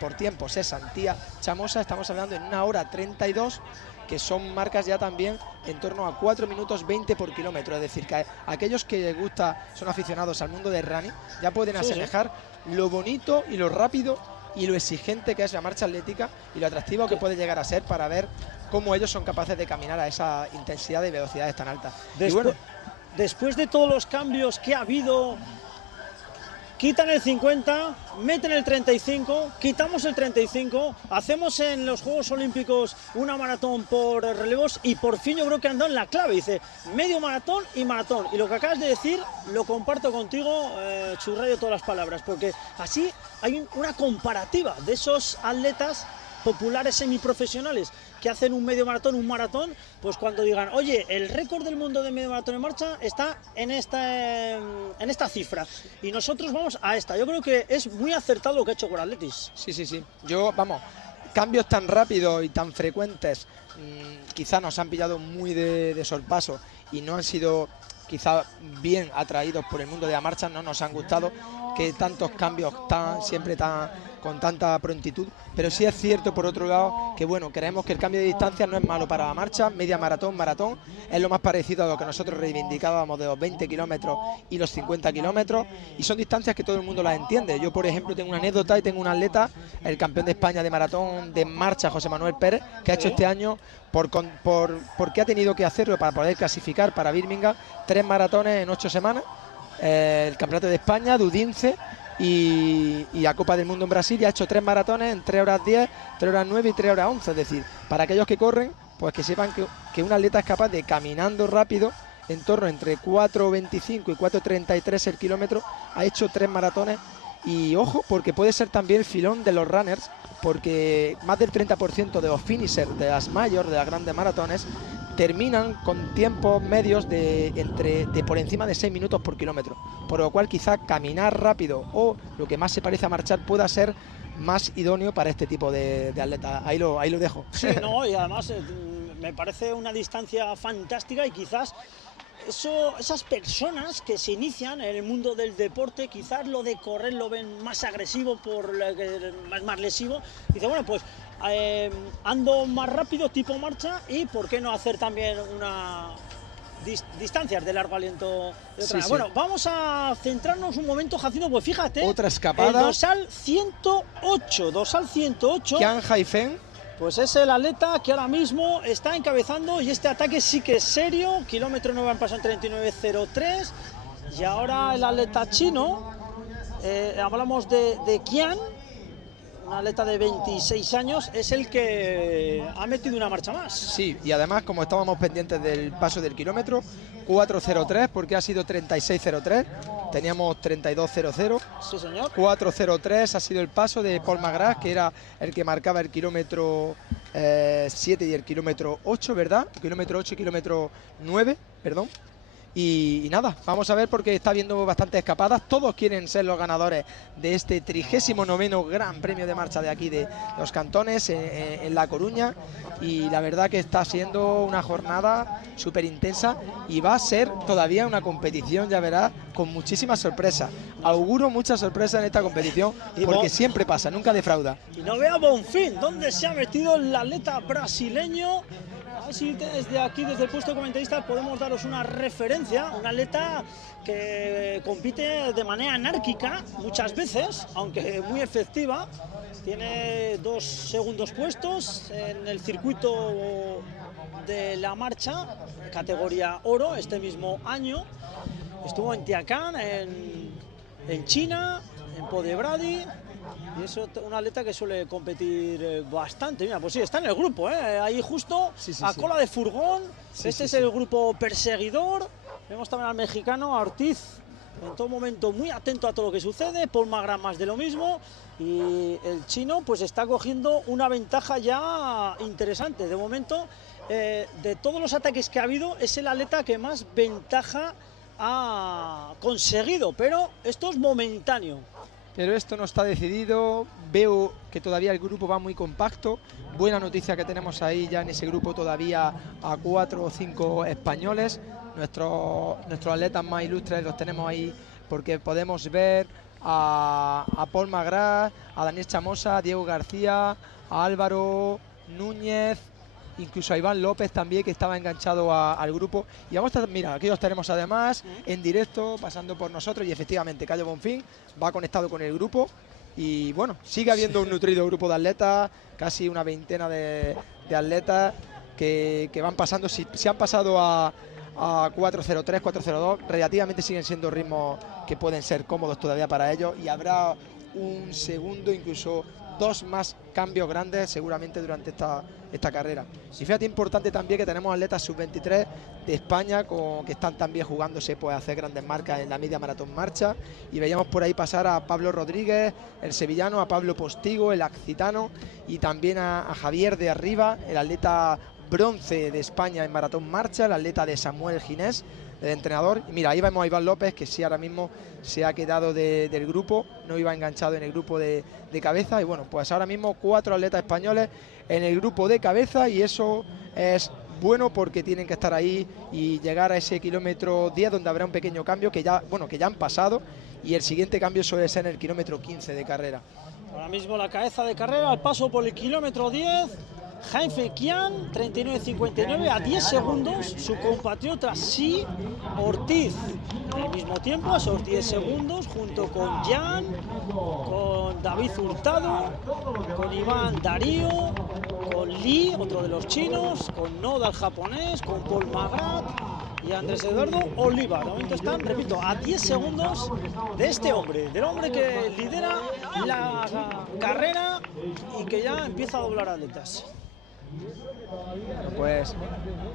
por tiempos es Antía Chamosa, estamos hablando en 1 hora 32, que son marcas ya también en torno a 4 minutos 20 por kilómetro. Es decir, que aquellos que les gusta, son aficionados al mundo del running, ya pueden asemejar lo bonito y lo rápido y lo exigente que es la marcha atlética y lo atractivo que puede llegar a ser para ver cómo ellos son capaces de caminar a esa intensidad y velocidades tan altas. Después de todos los cambios que ha habido, quitan el 50, meten el 35, quitamos el 35, hacemos en los Juegos Olímpicos una maratón por relevos y por fin yo creo que han dado en la clave, dice medio maratón y maratón. Y lo que acabas de decir lo comparto contigo, subrayo todas las palabras, porque así hay una comparativa de esos atletas populares semiprofesionales que hacen un medio maratón, un maratón, pues cuando digan, oye, el récord del mundo de medio maratón en marcha está en esta cifra y nosotros vamos a esta. Yo creo que es muy acertado lo que ha hecho Coraletis. Sí, sí, sí. Cambios tan rápidos y tan frecuentes, quizá nos han pillado muy de sorpaso y no han sido quizá bien atraídos por el mundo de la marcha, no nos han gustado que tantos cambios siempre con tanta prontitud, pero sí es cierto por otro lado que bueno, creemos que el cambio de distancia no es malo para la marcha, media maratón, maratón, es lo más parecido a lo que nosotros reivindicábamos de los 20 kilómetros y los 50 kilómetros, y son distancias que todo el mundo las entiende. Yo por ejemplo tengo una anécdota y tengo un atleta, el campeón de España de maratón de marcha, José Manuel Pérez, que ha hecho este año porque ha tenido que hacerlo para poder clasificar para Birmingham, 3 maratones en 8 semanas, el campeonato de España de Udince y la Copa del Mundo en Brasil, y ha hecho 3 maratones en 3 horas 10, 3 horas 9 y 3 horas 11, es decir, para aquellos que corren, pues que sepan que un atleta es capaz de, caminando rápido, en torno entre 4.25 y 4.33 el kilómetro, ha hecho 3 maratones. Y ojo, porque puede ser también el filón de los runners, porque más del 30% de los finishers de las mayores, de las grandes maratones, terminan con tiempos medios de por encima de 6 minutos por kilómetro, por lo cual quizá caminar rápido o lo que más se parece a marchar pueda ser más idóneo para este tipo de atletas. Ahí lo dejo. Sí, no, y además me parece una distancia fantástica y quizás esas personas que se inician en el mundo del deporte, quizás lo de correr lo ven más agresivo, más lesivo, y dice, bueno, pues ando más rápido, tipo marcha, y ¿por qué no hacer también distancias de largo aliento? Sí, sí. Bueno, vamos a centrarnos un momento, Jacinto, pues fíjate, otra escapada, el dorsal 108, Qian Haifeng. Pues es el atleta que ahora mismo está encabezando, y este ataque sí que es serio. Kilómetro 9 han pasado en 39.03. Y ahora el atleta chino, hablamos de Qian, un atleta de 26 años, es el que ha metido una marcha más. Sí, y además, como estábamos pendientes del paso del kilómetro, 4.03, porque ha sido 36.03, teníamos 32.00. Sí, señor. 4.03 ha sido el paso de Paul McGrath, que era el que marcaba el kilómetro 7 y el kilómetro 8, ¿verdad? El kilómetro 8 y kilómetro 9. Perdón. Y nada, vamos a ver porque está habiendo bastantes escapadas. Todos quieren ser los ganadores de este 39º Gran Premio de Marcha de aquí de los Cantones en La Coruña. Y la verdad que está siendo una jornada súper intensa y va a ser todavía una competición, ya verás, con muchísimas sorpresas. Auguro muchas sorpresas en esta competición porque siempre pasa, nunca defrauda. Y no vea Bonfim, ¿dónde se ha metido el atleta brasileño? A ver si desde aquí, desde el puesto de comentarista, podemos daros una referencia. Un atleta que compite de manera anárquica muchas veces, aunque muy efectiva. Tiene 2 segundos puestos en el circuito de la marcha, categoría oro, este mismo año. Estuvo en Tiacán, en China, en Podebrady. Y es un atleta que suele competir bastante. Mira, pues sí, está en el grupo, ahí justo cola de furgón. Este es el grupo perseguidor. Vemos también al mexicano, a Ortiz, en todo momento muy atento a todo lo que sucede. Paul Magran más de lo mismo. Y el chino pues está cogiendo una ventaja ya interesante. De momento, de todos los ataques que ha habido, es el atleta que más ventaja ha conseguido. Pero esto es momentáneo. Pero esto no está decidido, veo que todavía el grupo va muy compacto. Buena noticia que tenemos ahí ya en ese grupo todavía a 4 o 5 españoles. Nuestros atletas más ilustres los tenemos ahí porque podemos ver a Paul Magrat, a Daniel Chamosa, a Diego García, a Álvaro Núñez, incluso a Iván López también, que estaba enganchado al grupo. Y vamos a, mira, aquí los tenemos además en directo, pasando por nosotros. Y efectivamente, Cayo Bonfim va conectado con el grupo. Y bueno, sigue habiendo un nutrido grupo de atletas, casi una veintena de atletas que van pasando. Si han pasado a 4.03, 4.02, relativamente siguen siendo ritmos que pueden ser cómodos todavía para ellos. Y habrá un segundo, incluso 2 más cambios grandes seguramente durante esta carrera. Y fíjate, importante también que tenemos atletas sub-23 de España que están también jugándose pues a hacer grandes marcas en la media maratón marcha, y veíamos por ahí pasar a Pablo Rodríguez, el sevillano, a Pablo Postigo, el accitano, y también a Javier de Arriba, el atleta bronce de España en maratón marcha, el atleta de Samuel Ginés, el entrenador. Y mira, ahí vemos a Iván López, que sí, ahora mismo se ha quedado del grupo, no iba enganchado en el grupo de cabeza. Y bueno, pues ahora mismo 4 atletas españoles en el grupo de cabeza, y eso es bueno porque tienen que estar ahí y llegar a ese kilómetro 10, donde habrá un pequeño cambio que ya han pasado, y el siguiente cambio suele ser en el kilómetro 15 de carrera. Ahora mismo la cabeza de carrera, al paso por el kilómetro 10, Jaime Kian, 39.59 a 10 segundos, su compatriota Sí Ortiz, en el mismo tiempo, a esos 10 segundos, junto con Jan, con David Hurtado, con Iván Darío, con Lee, otro de los chinos, con Noda, el japonés, con Paul Magrat y Andrés Eduardo Oliva. De momento están, repito, a 10 segundos de este hombre, del hombre que lidera la carrera y que ya empieza a doblar atletas. Bueno, pues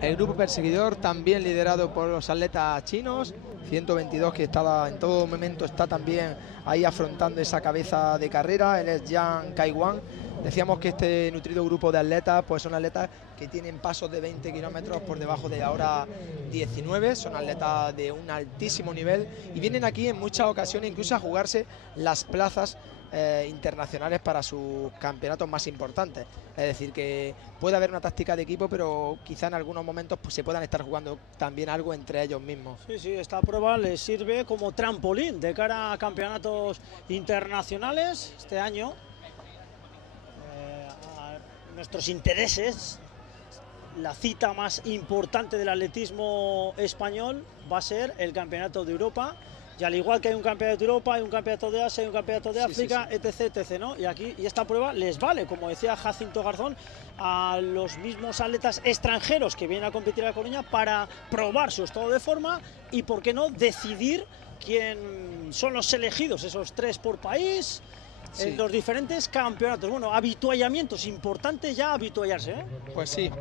el grupo perseguidor también liderado por los atletas chinos, 122, que estaba en todo momento, está también ahí afrontando esa cabeza de carrera. Él es Yang Kaiwan. Decíamos que este nutrido grupo de atletas pues son atletas que tienen pasos de 20 kilómetros por debajo de la hora 19, son atletas de un altísimo nivel y vienen aquí en muchas ocasiones incluso a jugarse las plazas internacionales para sus campeonatos más importantes. Es decir, que puede haber una táctica de equipo, pero quizá en algunos momentos pues se puedan estar jugando también algo entre ellos mismos. Sí, esta prueba les sirve como trampolín de cara a campeonatos internacionales este año. A nuestros intereses, la cita más importante del atletismo español va a ser el Campeonato de Europa. Y al igual que hay un campeonato de Europa, hay un campeonato de Asia, hay un campeonato de África, etc., ¿no? Y esta prueba les vale, como decía Jacinto Garzón, a los mismos atletas extranjeros que vienen a competir a La Coruña para probar su estado de forma y, ¿por qué no?, decidir quién son los elegidos, esos 3 por país, en los diferentes campeonatos. Bueno, habituallamientos, importante ya habituallarse, ¿eh? Pues sí,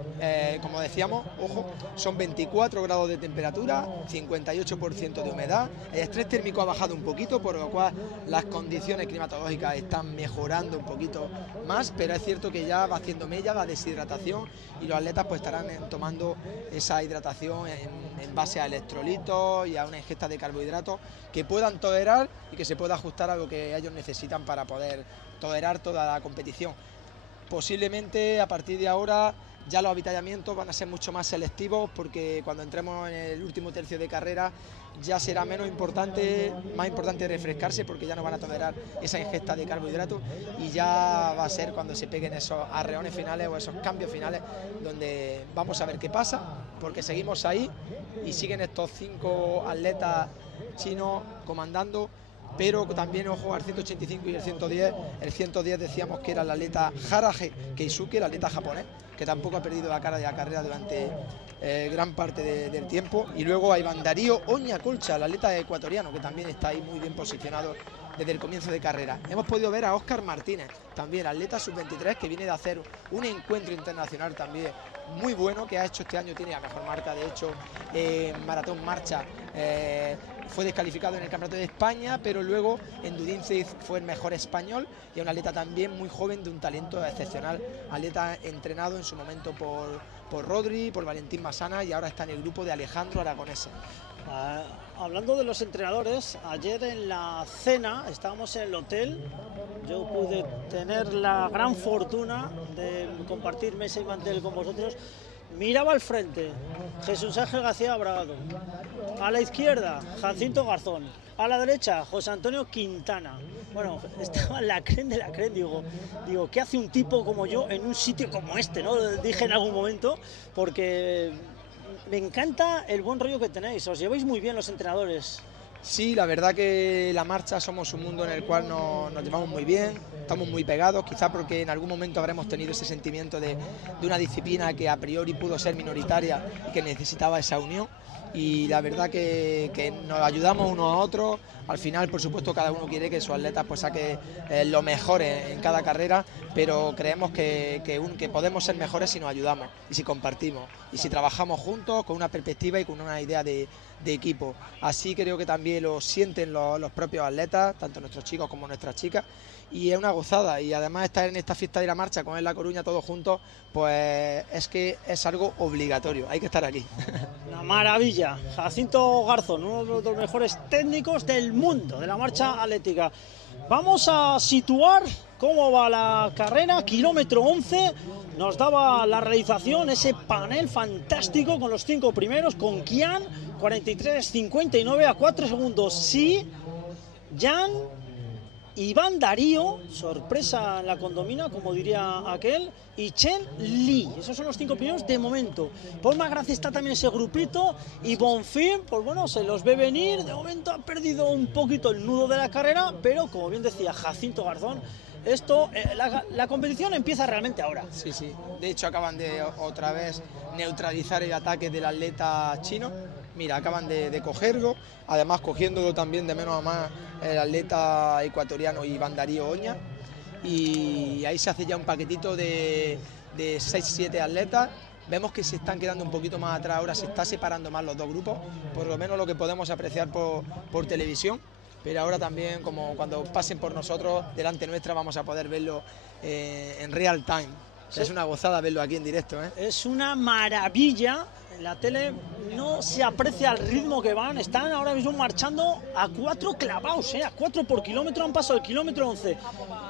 como decíamos, ojo, son 24 grados de temperatura, 58% de humedad, el estrés térmico ha bajado un poquito, por lo cual las condiciones climatológicas están mejorando un poquito más, pero es cierto que ya va haciendo mella la deshidratación y los atletas pues estarán tomando esa hidratación en base a electrolitos y a una ingesta de carbohidratos que puedan tolerar y que se pueda ajustar a lo que ellos necesitan para poder tolerar toda la competición. Posiblemente a partir de ahora ya los avituallamientos van a ser mucho más selectivos, porque cuando entremos en el último tercio de carrera ya será menos importante, más importante refrescarse, porque ya no van a tolerar esa ingesta de carbohidratos y ya va a ser cuando se peguen esos arreones finales o esos cambios finales donde vamos a ver qué pasa, porque seguimos ahí y siguen estos 5 atletas chinos comandando. Pero también, ojo, al 185 y el 110. El 110 decíamos que era el atleta Harage Keisuke, el atleta japonés, que tampoco ha perdido la cara de la carrera durante gran parte del tiempo. Y luego hay Iván Darío Oñacolcha, el atleta ecuatoriano, que también está ahí muy bien posicionado desde el comienzo de carrera. Hemos podido ver a Óscar Martínez, también atleta sub-23, que viene de hacer un encuentro internacional también muy bueno, que ha hecho este año, tiene la mejor marca, de hecho, en maratón marcha. Fue descalificado en el Campeonato de España, pero luego en Dudince fue el mejor español, y un atleta también muy joven, de un talento excepcional, atleta entrenado en su momento por Rodri, por Valentín Masana, y ahora está en el grupo de Alejandro Aragonese. Hablando de los entrenadores, ayer en la cena estábamos en el hotel. Yo pude tener la gran fortuna de compartir mesa y mantel con vosotros. Miraba al frente Jesús Ángel García Bragado, a la izquierda Jacinto Garzón, a la derecha José Antonio Quintana. Bueno, estaba en la creen de la creen. Digo, ¿qué hace un tipo como yo en un sitio como este, ¿no? Dije en algún momento, porque me encanta el buen rollo que tenéis, os lleváis muy bien los entrenadores. Sí, la verdad que la marcha somos un mundo en el cual nos llevamos muy bien, estamos muy pegados, quizá porque en algún momento habremos tenido ese sentimiento de una disciplina que a priori pudo ser minoritaria y que necesitaba esa unión, y la verdad que nos ayudamos unos a otros. Al final, por supuesto, cada uno quiere que su atleta pues saque lo mejor en cada carrera, pero creemos que podemos ser mejores si nos ayudamos y si compartimos y si trabajamos juntos con una perspectiva y con una idea de equipo. Así creo que también lo sienten los propios atletas, tanto nuestros chicos como nuestras chicas, y es una gozada. Y además estar en esta fiesta de la marcha con La Coruña todos juntos, pues es que es algo obligatorio, hay que estar aquí. Una maravilla. Jacinto Garzón, uno de los mejores técnicos del mundo de la marcha atlética. Vamos a situar cómo va la carrera. Kilómetro 11, nos daba la realización ese panel fantástico con los 5 primeros, con Kian 43.59 a 4 segundos. Sí, Jan, Iván Darío, sorpresa en la condomina, como diría aquel, y Chen Li. Esos son los 5 primeros de momento. Por más gracia está también ese grupito, y Bonfim, pues bueno, se los ve venir. De momento ha perdido un poquito el nudo de la carrera, pero como bien decía Jacinto Garzón, la competición empieza realmente ahora. Sí, sí. De hecho, acaban de otra vez neutralizar el ataque del atleta chino. Mira, acaban de cogerlo, además cogiéndolo también de menos a más el atleta ecuatoriano Iván Darío Oña, y ahí se hace ya un paquetito de 6-7 atletas. Vemos que se están quedando un poquito más atrás, ahora se está separando más los dos grupos, por lo menos lo que podemos apreciar por televisión, pero ahora también, como cuando pasen por nosotros, delante nuestra, vamos a poder verlo en real time. Sí. Es una gozada verlo aquí en directo, ¿eh? Es una maravilla. En la tele no se aprecia el ritmo que van. Están ahora mismo marchando a 4 clavados, a 4 por kilómetro. Han pasado el kilómetro 11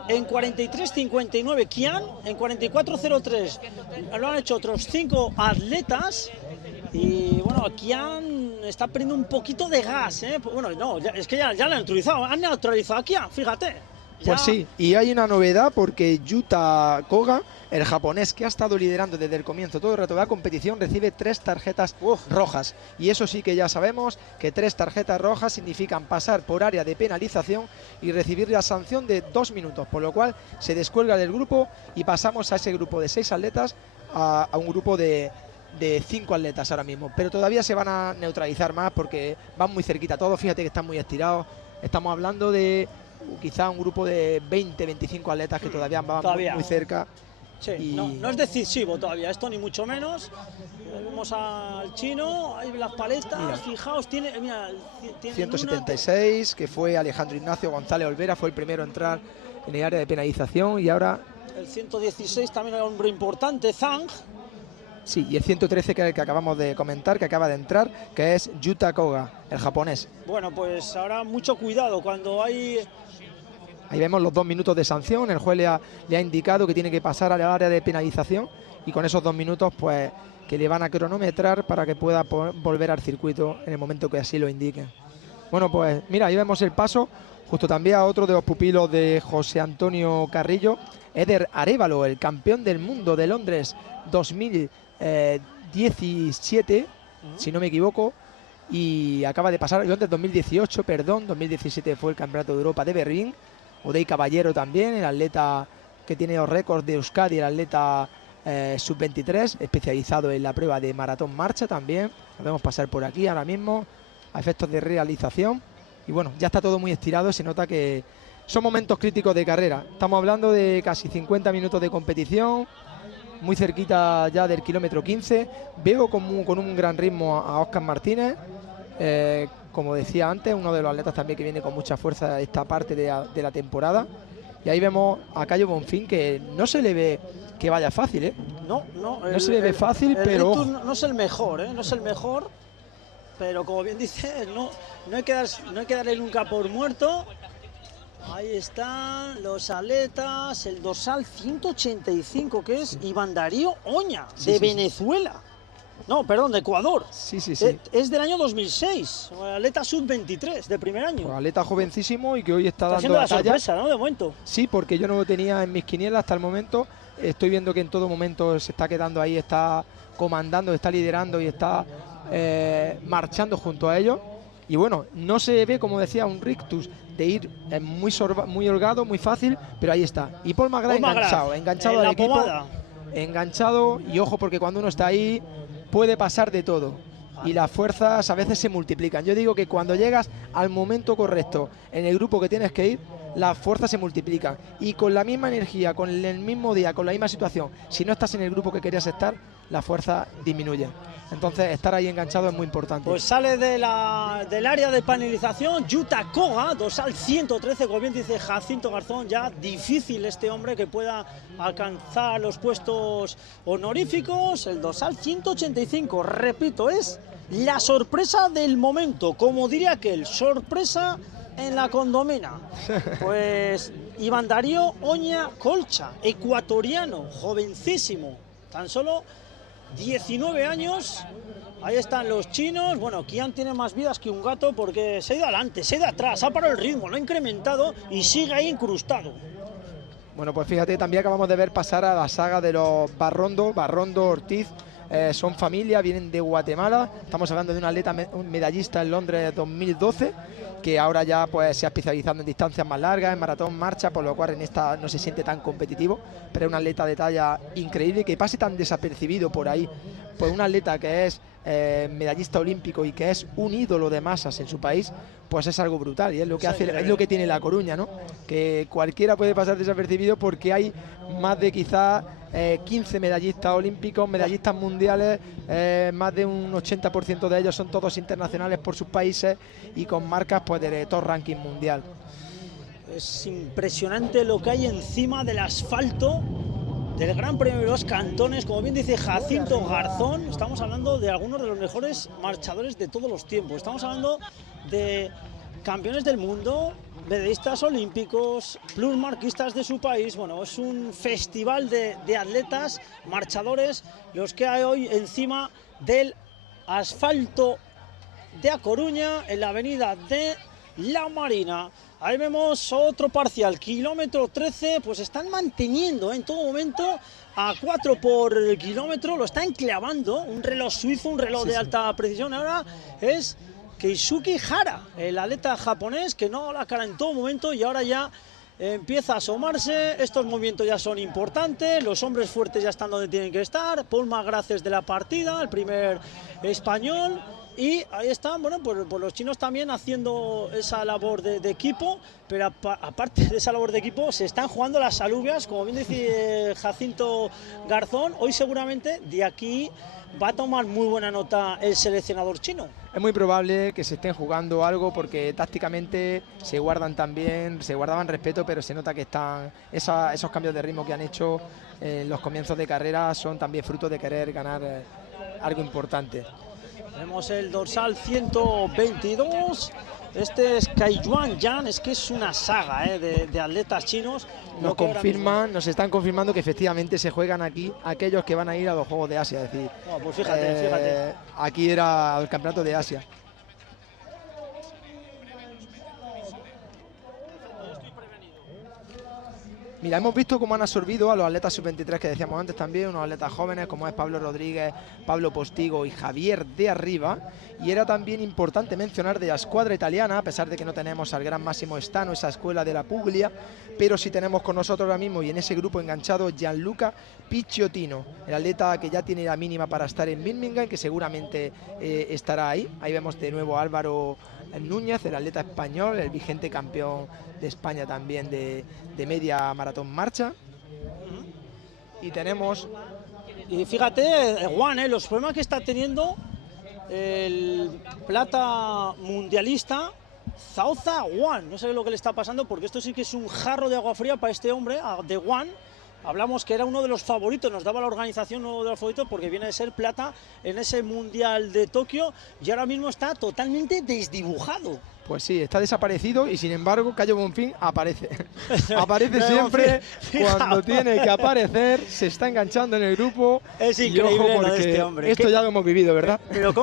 en 43.59 Kian, en 44.03 lo han hecho otros 5 atletas. Y bueno, Kian está perdiendo un poquito de gas, Bueno, no, es que ya la han neutralizado. Han neutralizado a Kian, fíjate. Pues sí, y hay una novedad, porque Yuta Koga, el japonés que ha estado liderando desde el comienzo todo el rato de la competición, recibe 3 tarjetas rojas. Y eso sí que ya sabemos que 3 tarjetas rojas significan pasar por área de penalización y recibir la sanción de 2 minutos, por lo cual se descuelga del grupo y pasamos a ese grupo de 6 atletas a un grupo de 5 atletas ahora mismo. Pero todavía se van a neutralizar más porque van muy cerquita todos, fíjate que están muy estirados. Estamos hablando de quizá un grupo de 20, 25 atletas que todavía van muy cerca. Sí, y... no es decisivo todavía esto, ni mucho menos. Vemos al chino, ahí las paletas, mira, fijaos, tiene 176, que fue Alejandro Ignacio González Olvera, fue el primero a entrar en el área de penalización, y ahora... El 116 también era un hombre importante, Zhang. Sí, y el 113 que es el que acabamos de comentar, que acaba de entrar, que es Yuta Koga, el japonés. Bueno, pues ahora mucho cuidado cuando hay... Ahí vemos los 2 minutos de sanción, el juez le ha indicado que tiene que pasar al área de penalización, y con esos 2 minutos pues que le van a cronometrar para que pueda volver al circuito en el momento que así lo indiquen. Bueno, pues mira, ahí vemos el paso, justo también a otro de los pupilos de José Antonio Carrillo, Eder Arévalo, el campeón del mundo de Londres 2017, si no me equivoco, y acaba de pasar, Londres 2018, perdón, 2017 fue el Campeonato de Europa de Berlín. Odey Caballero también, el atleta que tiene los récords de Euskadi, el atleta sub-23, especializado en la prueba de maratón marcha también. Lo vemos pasar por aquí ahora mismo, a efectos de realización. Y bueno, ya está todo muy estirado, se nota que son momentos críticos de carrera. Estamos hablando de casi 50 minutos de competición, muy cerquita ya del kilómetro 15. Veo con un gran ritmo a Óscar Martínez. Como decía antes, uno de los atletas también que viene con mucha fuerza esta parte de la temporada. Y ahí vemos a Cayo Bonfín, que no se le ve que vaya fácil, ¿eh? No se le ve fácil, pero... No es el mejor, ¿eh? No es el mejor, pero como bien dice, no hay que darle nunca por muerto. Ahí están los atletas, el dorsal 185, que es Iván Darío Oña, de Venezuela. No, perdón, de Ecuador. Sí. Es del año 2006, atleta sub-23, de primer año. Pues atleta jovencísimo y que hoy está dando haciendo la talla. Sorpresa, ¿no? De momento. Sí, porque yo no lo tenía en mis quinielas hasta el momento. Estoy viendo que en todo momento se está quedando ahí, está comandando, está liderando y está marchando junto a ellos. Y bueno, no se ve, como decía, un rictus de ir muy holgado, muy fácil, pero ahí está. Y Paul McGrath enganchado al equipo. Enganchado, y ojo, porque cuando uno está ahí puede pasar de todo y las fuerzas a veces se multiplican. Yo digo que cuando llegas al momento correcto en el grupo que tienes que ir, las fuerzas se multiplican, y con la misma energía, con el mismo día, con la misma situación, si no estás en el grupo que querías estar, las fuerzas disminuyen. Entonces estar ahí enganchado es muy importante. Pues sale del área de penalización Yuta Koga, dorsal 113, como bien dice Jacinto Garzón. Ya difícil este hombre que pueda alcanzar los puestos honoríficos. El dorsal 185, repito, es la sorpresa del momento, como diría aquel, sorpresa en la condomina. Pues Iván Darío Oña Colcha, ecuatoriano, jovencísimo, tan solo 19 años. Ahí están los chinos. Bueno, Kian tiene más vidas que un gato, porque se ha ido adelante, se ha ido atrás, ha parado el ritmo, lo ha incrementado y sigue ahí incrustado. Bueno, pues fíjate, también acabamos de ver pasar a la saga de los Barrondo Ortiz. Son familia, vienen de Guatemala. Estamos hablando de un atleta medallista en Londres 2012, que ahora ya pues se ha especializado en distancias más largas, en maratón, marcha, por lo cual en esta no se siente tan competitivo, pero es un atleta de talla increíble. Que pase tan desapercibido por ahí, pues un atleta que es medallista olímpico y que es un ídolo de masas en su país, pues es algo brutal, y es lo que hace, es lo que tiene La Coruña, ¿no? Que cualquiera puede pasar desapercibido, porque hay más de quizás 15 medallistas olímpicos, medallistas mundiales, más de un 80% de ellos son todos internacionales por sus países y con marcas pues de top ranking mundial. Es impresionante lo que hay encima del asfalto del Gran Premio de los Cantones, como bien dice Jacinto Garzón. Estamos hablando de algunos de los mejores marchadores de todos los tiempos. Estamos hablando de campeones del mundo, medallistas olímpicos, plusmarquistas de su país. Bueno, es un festival de atletas, marchadores, los que hay hoy encima del asfalto de A Coruña, en la avenida de La Marina. Ahí vemos otro parcial, kilómetro 13, pues están manteniendo en todo momento a 4 por kilómetro, lo están clavando, un reloj suizo, un reloj de alta precisión. Ahora es Keisuke Hara, el atleta japonés, que no la cara en todo momento, y ahora ya empieza a asomarse. Estos movimientos ya son importantes, los hombres fuertes ya están donde tienen que estar. Paul McGrath es de la partida, el primer español, Y ahí están, bueno, pues los chinos también haciendo esa labor de equipo, pero aparte de esa labor de equipo, se están jugando las alubias, como bien dice Jacinto Garzón. Hoy seguramente de aquí va a tomar muy buena nota el seleccionador chino. Es muy probable que se estén jugando algo porque tácticamente se guardaban respeto, pero se nota que están esos cambios de ritmo que han hecho en los comienzos de carrera son también fruto de querer ganar algo importante. Tenemos el dorsal 122. Este es Kaiyuan Yan, es que es una saga de atletas chinos. Nos están confirmando que efectivamente se juegan aquí aquellos que van a ir a los Juegos de Asia. Es decir, pues fíjate. Aquí era el campeonato de Asia. Mira, hemos visto cómo han absorbido a los atletas sub-23 que decíamos antes también, unos atletas jóvenes como es Pablo Rodríguez, Pablo Postigo y Javier de Arriba. Y era también importante mencionar de la escuadra italiana, a pesar de que no tenemos al gran Massimo Stano, esa escuela de la Puglia, pero sí tenemos con nosotros ahora mismo y en ese grupo enganchado Gianluca Picciottino, el atleta que ya tiene la mínima para estar en Birmingham, que seguramente estará ahí. Ahí vemos de nuevo a Álvaro Núñez, el atleta español, el vigente campeón de España también de media maratón marcha. Y tenemos... Y fíjate, Juan, los problemas que está teniendo el plata mundialista Zhaoza Wan. No sé lo que le está pasando, porque esto sí que es un jarro de agua fría para este hombre, de Wan. Hablamos que era uno de los favoritos, nos daba la organización uno de los favoritos porque viene de ser plata en ese Mundial de Tokio y ahora mismo está totalmente desdibujado. Pues sí, está desaparecido y sin embargo Cayo Bonfín aparece. Aparece siempre cuando tiene que aparecer, se está enganchando en el grupo. Es increíble lo de este hombre. Esto ya lo hemos vivido, ¿verdad? Pero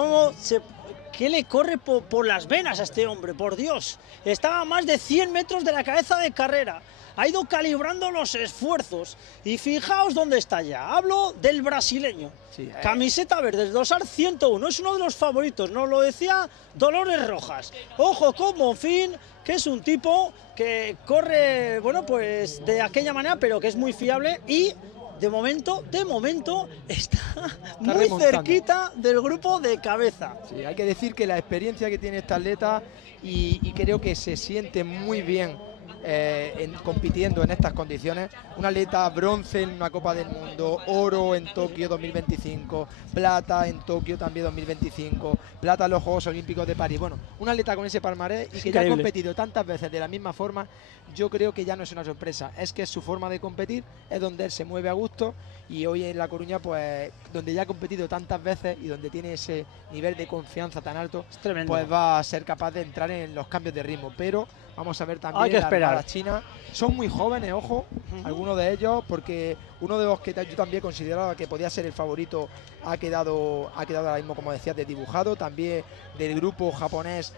¿qué le corre por las venas a este hombre? Por Dios. Estaba a más de 100 metros de la cabeza de carrera. Ha ido calibrando los esfuerzos. Y fijaos dónde está ya. Hablo del brasileño. Sí, camiseta verde, dorsal 101. Es uno de los favoritos. Nos lo decía Dolores Rojas. Ojo con Bonfín, que es un tipo que corre, bueno, pues de aquella manera, pero que es muy fiable y... De momento está muy remontando. Cerquita del grupo de cabeza. Sí, hay que decir que la experiencia que tiene esta atleta y creo que se siente muy bien compitiendo en estas condiciones. Una atleta bronce en una Copa del Mundo, oro en Tokio 2025, plata en Tokio también 2025, plata en los Juegos Olímpicos de París. Bueno, una atleta con ese palmarés y que ya ha competido tantas veces de la misma forma, yo creo que ya no es una sorpresa, es que es su forma de competir, es donde él se mueve a gusto y hoy en La Coruña, pues donde ya ha competido tantas veces y donde tiene ese nivel de confianza tan alto, pues va a ser capaz de entrar en los cambios de ritmo, pero vamos a ver también las chinas. Son muy jóvenes, ojo, algunos de ellos, porque uno de los que yo también consideraba que podía ser el favorito ha quedado ahora mismo, como decías, desdibujado. También del grupo japonés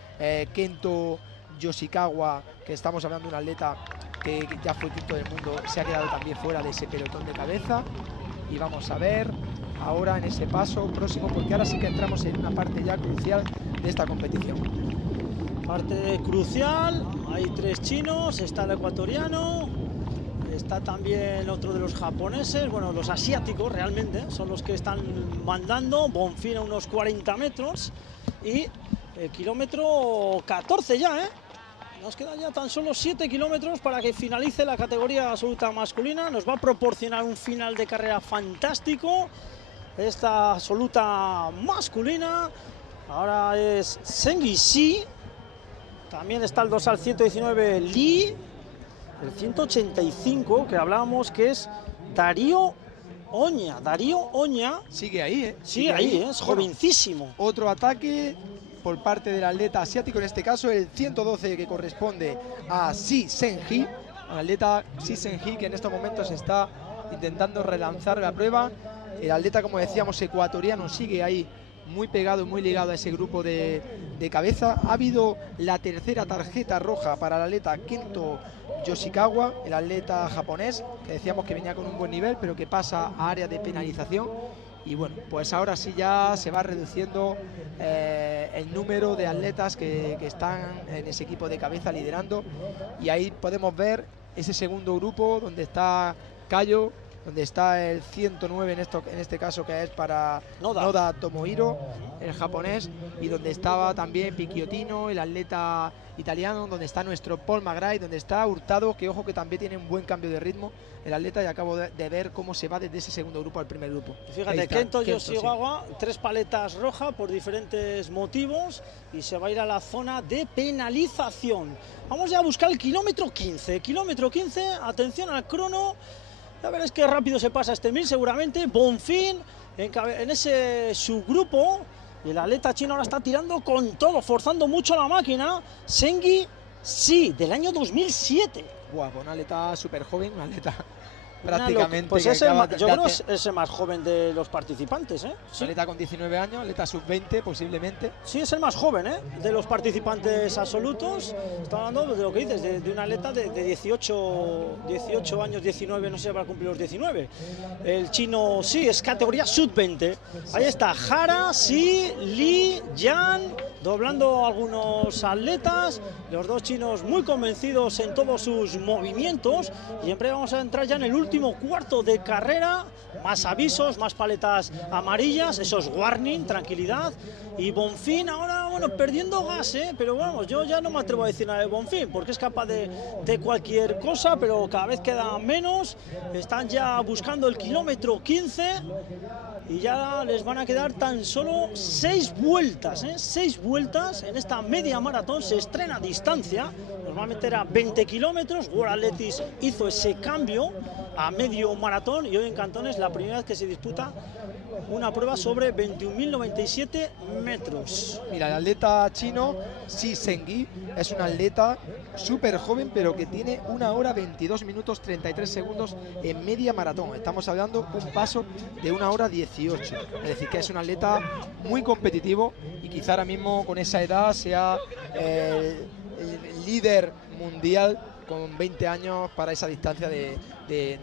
Kento Yoshikawa, que estamos hablando de un atleta que ya fue quinto del mundo, se ha quedado también fuera de ese pelotón de cabeza. Y vamos a ver ahora en ese paso próximo, porque ahora sí que entramos en una parte ya crucial de esta competición. Parte crucial, hay 3 chinos, está el ecuatoriano, está también otro de los japoneses, bueno, los asiáticos realmente, son los que están mandando. Bonfín a unos 40 metros y el kilómetro 14 ya, Nos quedan ya tan solo 7 kilómetros para que finalice la categoría absoluta masculina. Nos va a proporcionar un final de carrera fantástico, esta absoluta masculina. Ahora es Zheng Yixi. También está el dorsal 119 Li, el 185 que hablábamos que es Darío Oña. Darío Oña sigue ahí, sigue ahí, es jovencísimo. Otro ataque por parte del atleta asiático, en este caso el 112 que corresponde a Xi Zhenji, el atleta Xi Zhenji que en estos momentos está intentando relanzar la prueba. El atleta, como decíamos, ecuatoriano, sigue ahí muy pegado y muy ligado a ese grupo de cabeza. Ha habido la tercera tarjeta roja para el atleta Kento Yoshikawa, el atleta japonés, que decíamos que venía con un buen nivel, pero que pasa a área de penalización. Y bueno, pues ahora sí ya se va reduciendo el número de atletas que están en ese equipo de cabeza liderando. Y ahí podemos ver ese segundo grupo donde está Cayo, donde está el 109 en este caso, que es para Noda Tomohiro, el japonés, y donde estaba también Picciotino, el atleta italiano, donde está nuestro Paul McGrath, donde está Hurtado, que ojo que también tiene un buen cambio de ritmo el atleta, y acabo de ver cómo se va desde ese segundo grupo al primer grupo. Fíjate, Kento Yoshigawa, sí. 3 paletas rojas por diferentes motivos, y se va a ir a la zona de penalización. Vamos ya a buscar el kilómetro 15. Kilómetro 15, atención al crono. Ya veréis qué rápido se pasa este 1000 seguramente. Bonfim en ese subgrupo. Y el atleta chino ahora está tirando con todo, forzando mucho la máquina. Sengi Sí, del año 2007. Buah, pues un atleta súper joven, un atleta prácticamente... Pues es yo creo que es el más joven de los participantes, ¿eh? Sí. Atleta con 19 años, atleta sub-20 posiblemente. Sí, es el más joven, ¿eh? De los participantes absolutos. Está hablando de lo que dices, de un atleta de 18 años, 19, no sé, va a cumplir los 19. El chino, sí, es categoría sub-20. Ahí está, Hara, Sí, Li, Yan, doblando algunos atletas. Los dos chinos muy convencidos en todos sus movimientos. Y en breve vamos a entrar ya en el último cuarto de carrera. Más avisos, más paletas amarillas, esos warning, tranquilidad. Y Bonfim ahora, bueno, perdiendo gas, pero vamos, yo ya no me atrevo a decir nada de Bonfim, porque es capaz de cualquier cosa, pero cada vez queda menos. Están ya buscando el kilómetro 15 y ya les van a quedar tan solo 6 vueltas, 6 vueltas en esta media maratón. Se estrena a distancia, normalmente era 20 kilómetros, World Athletics hizo ese cambio a medio maratón y hoy en Cantón es la primera vez que se disputa una prueba sobre 21.097 metros. Mira, el atleta chino, Xi Zhengyi, es un atleta súper joven, pero que tiene 1 hora 22 minutos 33 segundos en media maratón. Estamos hablando un paso de 1 hora 18. Es decir, que es un atleta muy competitivo y quizá ahora mismo con esa edad sea el líder mundial con 20 años para esa distancia de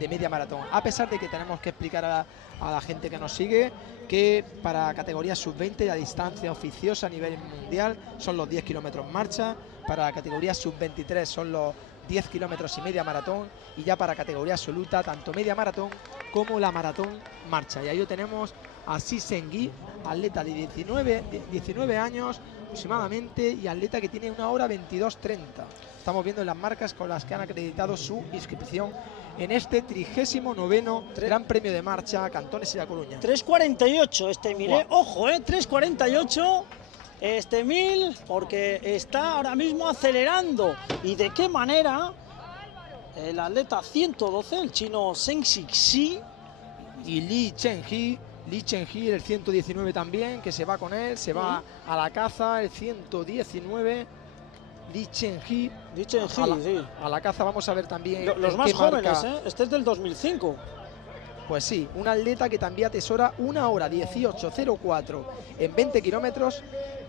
media maratón. A pesar de que tenemos que explicar a la gente que nos sigue que para categoría sub-20 la distancia oficiosa a nivel mundial son los 10 kilómetros marcha, para categoría sub-23 son los 10 kilómetros y media maratón, y ya para categoría absoluta tanto media maratón como la maratón marcha. Y ahí tenemos a Xi Zhengyi, atleta de 19 años aproximadamente, y atleta que tiene 1 hora 22:30. Estamos viendo las marcas con las que han acreditado su inscripción en este 39º Gran Premio de Marcha Cantones y La Coruña. 3:48 este 1000, ojo, 3:48 este 1000, porque está ahora mismo acelerando. ¿Y de qué manera? El atleta 112, el chino Sengi Sí, y Li Chenji, el 119 también, que se va con él, se va a la caza, el 119. Li Chenji, sí. A la caza. Vamos a ver también los más jóvenes, este es del 2005. Pues sí, un atleta que también atesora 1 hora 18:04 en 20 kilómetros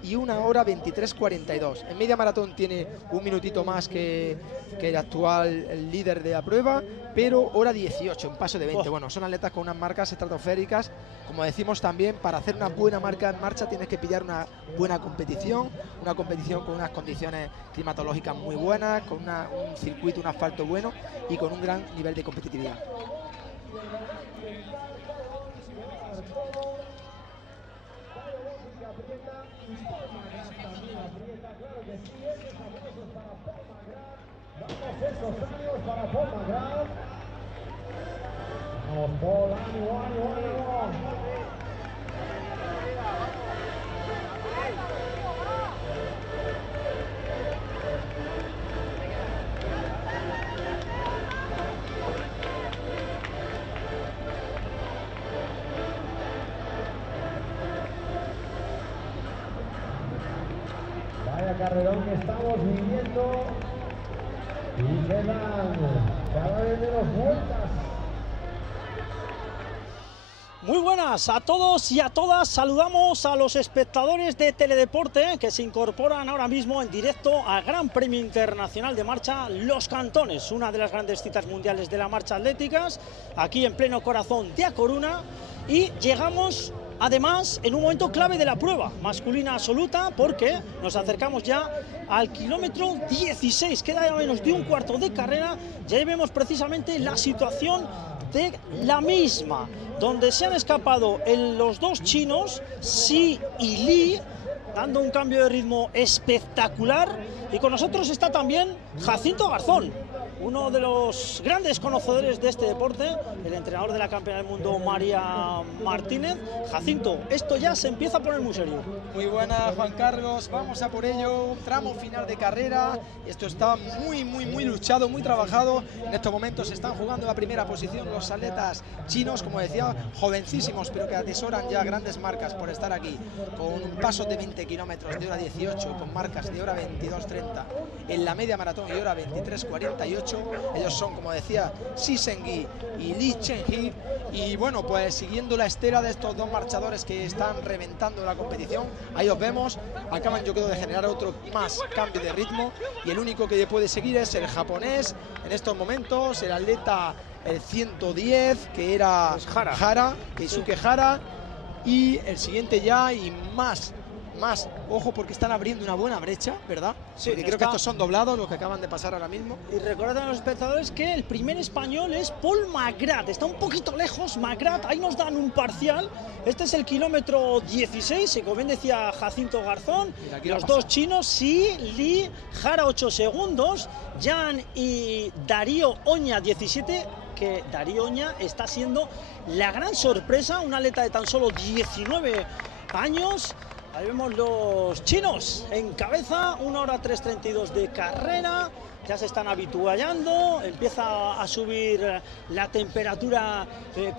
y 1 hora 23:42. En media maratón tiene un minutito más que el actual líder de la prueba, pero hora 18 en paso de 20. Bueno, son atletas con unas marcas estratosféricas. Como decimos también, para hacer una buena marca en marcha tienes que pillar una buena competición, con unas condiciones climatológicas muy buenas, con un circuito, un asfalto bueno y con un gran nivel de competitividad. Esos años para Paul McGrath. Vamos, Paul, ánimo. Vaya carrerón que estamos viviendo. Y quedan cada vez menos vueltas. Muy buenas a todos y a todas. Saludamos a los espectadores de Teledeporte que se incorporan ahora mismo en directo al Gran Premio Internacional de Marcha Los Cantones, una de las grandes citas mundiales de la marcha atléticas, aquí en pleno corazón de A Coruña. Y llegamos Además, en un momento clave de la prueba masculina absoluta, porque nos acercamos ya al kilómetro 16, queda ya menos de un cuarto de carrera, ya vemos precisamente la situación de la misma, donde se han escapado los dos chinos, Xi y Li, dando un cambio de ritmo espectacular, y con nosotros está también Jacinto Garzón, uno de los grandes conocedores de este deporte, el entrenador de la campeona del mundo María Martínez. Jacinto, esto ya se empieza a poner muy serio. Muy buena, Juan Carlos, vamos a por ello, tramo final de carrera, esto está muy luchado, muy trabajado. En estos momentos se están jugando la primera posición los atletas chinos, como decía, jovencísimos, pero que atesoran ya grandes marcas por estar aquí, con un paso de 20 kilómetros de hora 18, con marcas de hora 22:30 en la media maratón y hora 23:48. Ellos son, como decía, Xi Zhengyi y Li Chenji, y bueno, pues siguiendo la estela de estos dos marchadores que están reventando la competición. Ahí os vemos, acaban, yo creo, de generar otro más cambio de ritmo, y el único que puede seguir es el japonés en estos momentos, el atleta el 110, que era Hara, Keisuke Hara, y el siguiente ya, y más, ojo, porque están abriendo una buena brecha, ¿verdad? Sí, porque creo que estos son doblados los que acaban de pasar ahora mismo. Y recuerden a los espectadores que el primer español es Paul Magrat, está un poquito lejos Magrat, ahí nos dan un parcial. Este es el kilómetro 16, y como bien decía Jacinto Garzón, los dos chinos, Xi, Li, Hara 8 segundos, Jan y Darío Oña 17, que Darío Oña está siendo la gran sorpresa, un atleta de tan solo 19 años. Ahí vemos los chinos en cabeza, 1 hora 3:32 de carrera, ya se están habituallando, empieza a subir la temperatura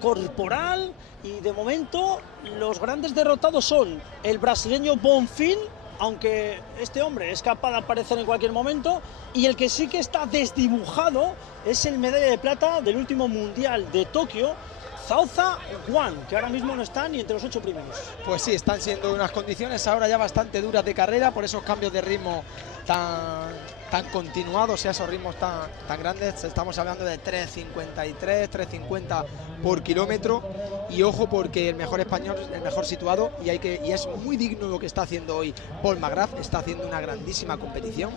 corporal, y de momento los grandes derrotados son el brasileño Bonfim, aunque este hombre es capaz de aparecer en cualquier momento, y el que sí que está desdibujado es el medalla de plata del último mundial de Tokio, Zhao Guan, que ahora mismo no está ni entre los 8 primeros. Pues sí, están siendo unas condiciones ahora ya bastante duras de carrera, por esos cambios de ritmo tan continuados y a esos ritmos tan grandes. Estamos hablando de 3:53, 3:50 por kilómetro, y ojo, porque el mejor español, el mejor situado, y es muy digno lo que está haciendo hoy Paul Magrat, está haciendo una grandísima competición.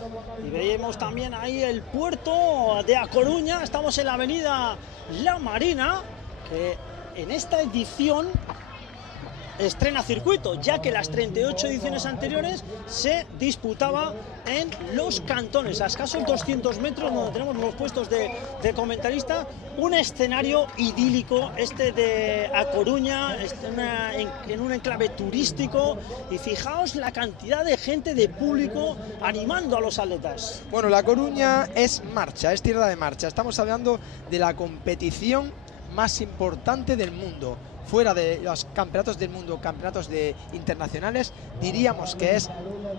Y veíamos también ahí el puerto de A Coruña, estamos en la avenida La Marina, que en esta edición estrena circuito, ya que las 38 ediciones anteriores se disputaba en los cantones, a escasos 200 metros, donde tenemos los puestos de comentarista. Un escenario idílico este de A Coruña, en un enclave turístico, y fijaos la cantidad de gente, de público animando a los atletas. Bueno, La Coruña es marcha, es tierra de marcha, estamos hablando de la competición más importante del mundo, fuera de los campeonatos del mundo, campeonatos internacionales. Diríamos que es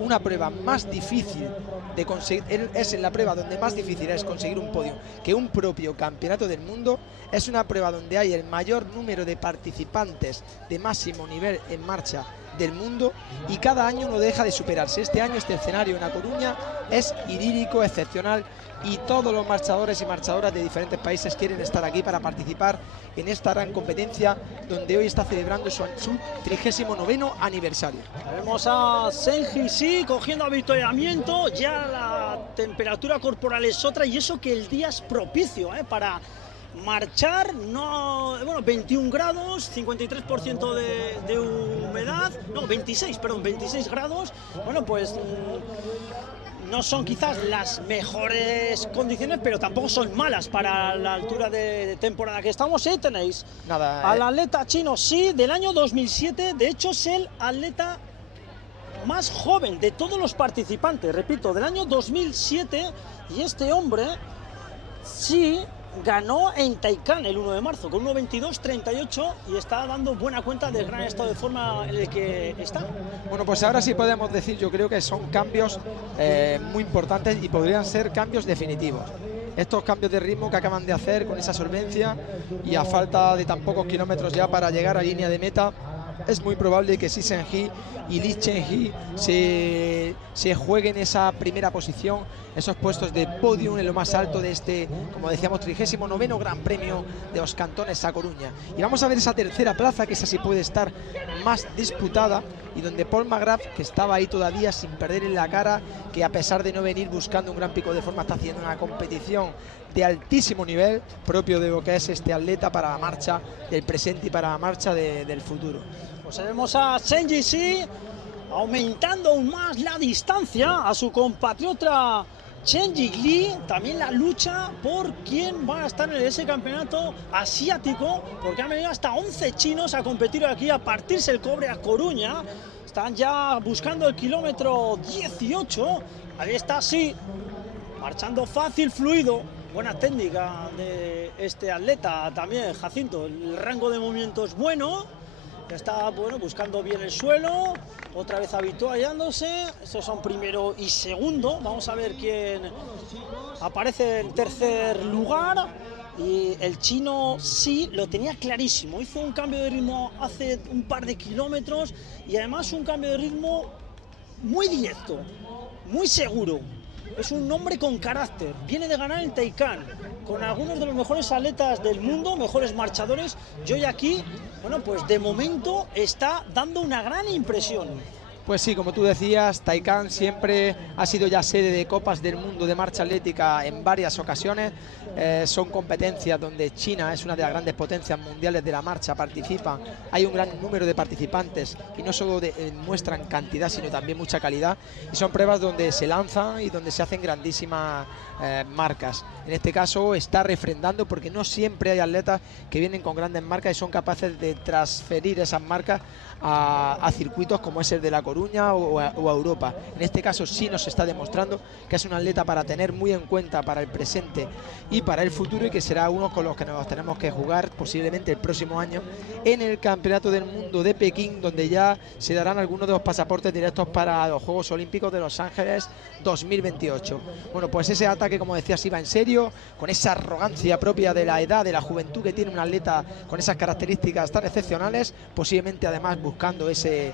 una prueba más difícil de conseguir, es la prueba donde más difícil es conseguir un podio que un propio campeonato del mundo. Es una prueba donde hay el mayor número de participantes de máximo nivel en marcha del mundo, y cada año no deja de superarse. Este año este escenario en A Coruña es idílico, excepcional, y todos los marchadores y marchadoras de diferentes países quieren estar aquí para participar en esta gran competencia, donde hoy está celebrando su 39º aniversario. Vemos a Zhengyi Xi cogiendo avituallamiento, ya la temperatura corporal es otra, y eso que el día es propicio para marchar. No, bueno, 21 grados, 53% de humedad, no, 26 grados. Bueno, pues no son quizás las mejores condiciones, pero tampoco son malas para la altura de temporada que estamos. Ahí tenéis al atleta chino Xi, del año 2007, de hecho es el atleta más joven de todos los participantes, repito, del año 2007, y este hombre, Xi, ganó en Taikán el 1 de marzo con 1:22:38, y está dando buena cuenta del gran estado de forma en el que está. Bueno, pues ahora sí podemos decir, yo creo que son cambios muy importantes, y podrían ser cambios definitivos. Estos cambios de ritmo que acaban de hacer con esa solvencia, y a falta de tan pocos kilómetros ya para llegar a línea de meta, es muy probable que Xi Zhenji y Li Chenji se jueguen esa primera posición, esos puestos de podium en lo más alto de este, como decíamos, 39º Gran Premio de los Cantones a Coruña. Y vamos a ver esa tercera plaza, que esa sí puede estar más disputada, y donde Paul McGrath, que estaba ahí todavía sin perder en la cara, que a pesar de no venir buscando un gran pico de forma, está haciendo una competición de altísimo nivel, propio de lo que es este atleta para la marcha del presente y para la marcha del futuro. Pues vemos a Chen Yixi aumentando aún más la distancia a su compatriota Chen Yili. También la lucha por quién va a estar en ese campeonato asiático, porque han venido hasta 11 chinos a competir aquí, a partirse el cobre a Coruña. Están ya buscando el kilómetro 18. Ahí está, sí, marchando fácil, fluido. Buena técnica de este atleta también, Jacinto. El rango de movimiento es bueno. Está, bueno, buscando bien el suelo. Otra vez habituallándose. Estos son primero y segundo. Vamos a ver quién aparece en tercer lugar. Y el chino sí lo tenía clarísimo. Hizo un cambio de ritmo hace un par de kilómetros. Y además un cambio de ritmo muy directo, muy seguro. Es un hombre con carácter, viene de ganar en Taikán, con algunos de los mejores atletas del mundo, mejores marchadores, y hoy aquí, bueno, pues de momento está dando una gran impresión. Pues sí, como tú decías, Taikán siempre ha sido ya sede de Copas del Mundo de marcha atlética en varias ocasiones. Son competencias donde China es una de las grandes potencias mundiales de la marcha, participan. Hay un gran número de participantes y no solo muestran cantidad, sino también mucha calidad. Y son pruebas donde se lanzan y donde se hacen grandísimas marcas. En este caso está refrendando, porque no siempre hay atletas que vienen con grandes marcas y son capaces de transferir esas marcas a circuitos como es el de La Coruña o a Europa. En este caso sí nos está demostrando que es un atleta para tener muy en cuenta para el presente y para el futuro, y que será uno con los que nos tenemos que jugar posiblemente el próximo año en el Campeonato del Mundo de Pekín, donde ya se darán algunos de los pasaportes directos para los Juegos Olímpicos de Los Ángeles 2028. Bueno, pues ese ataque, como decías, iba en serio, con esa arrogancia propia de la edad, de la juventud que tiene un atleta con esas características tan excepcionales, posiblemente además buscando ese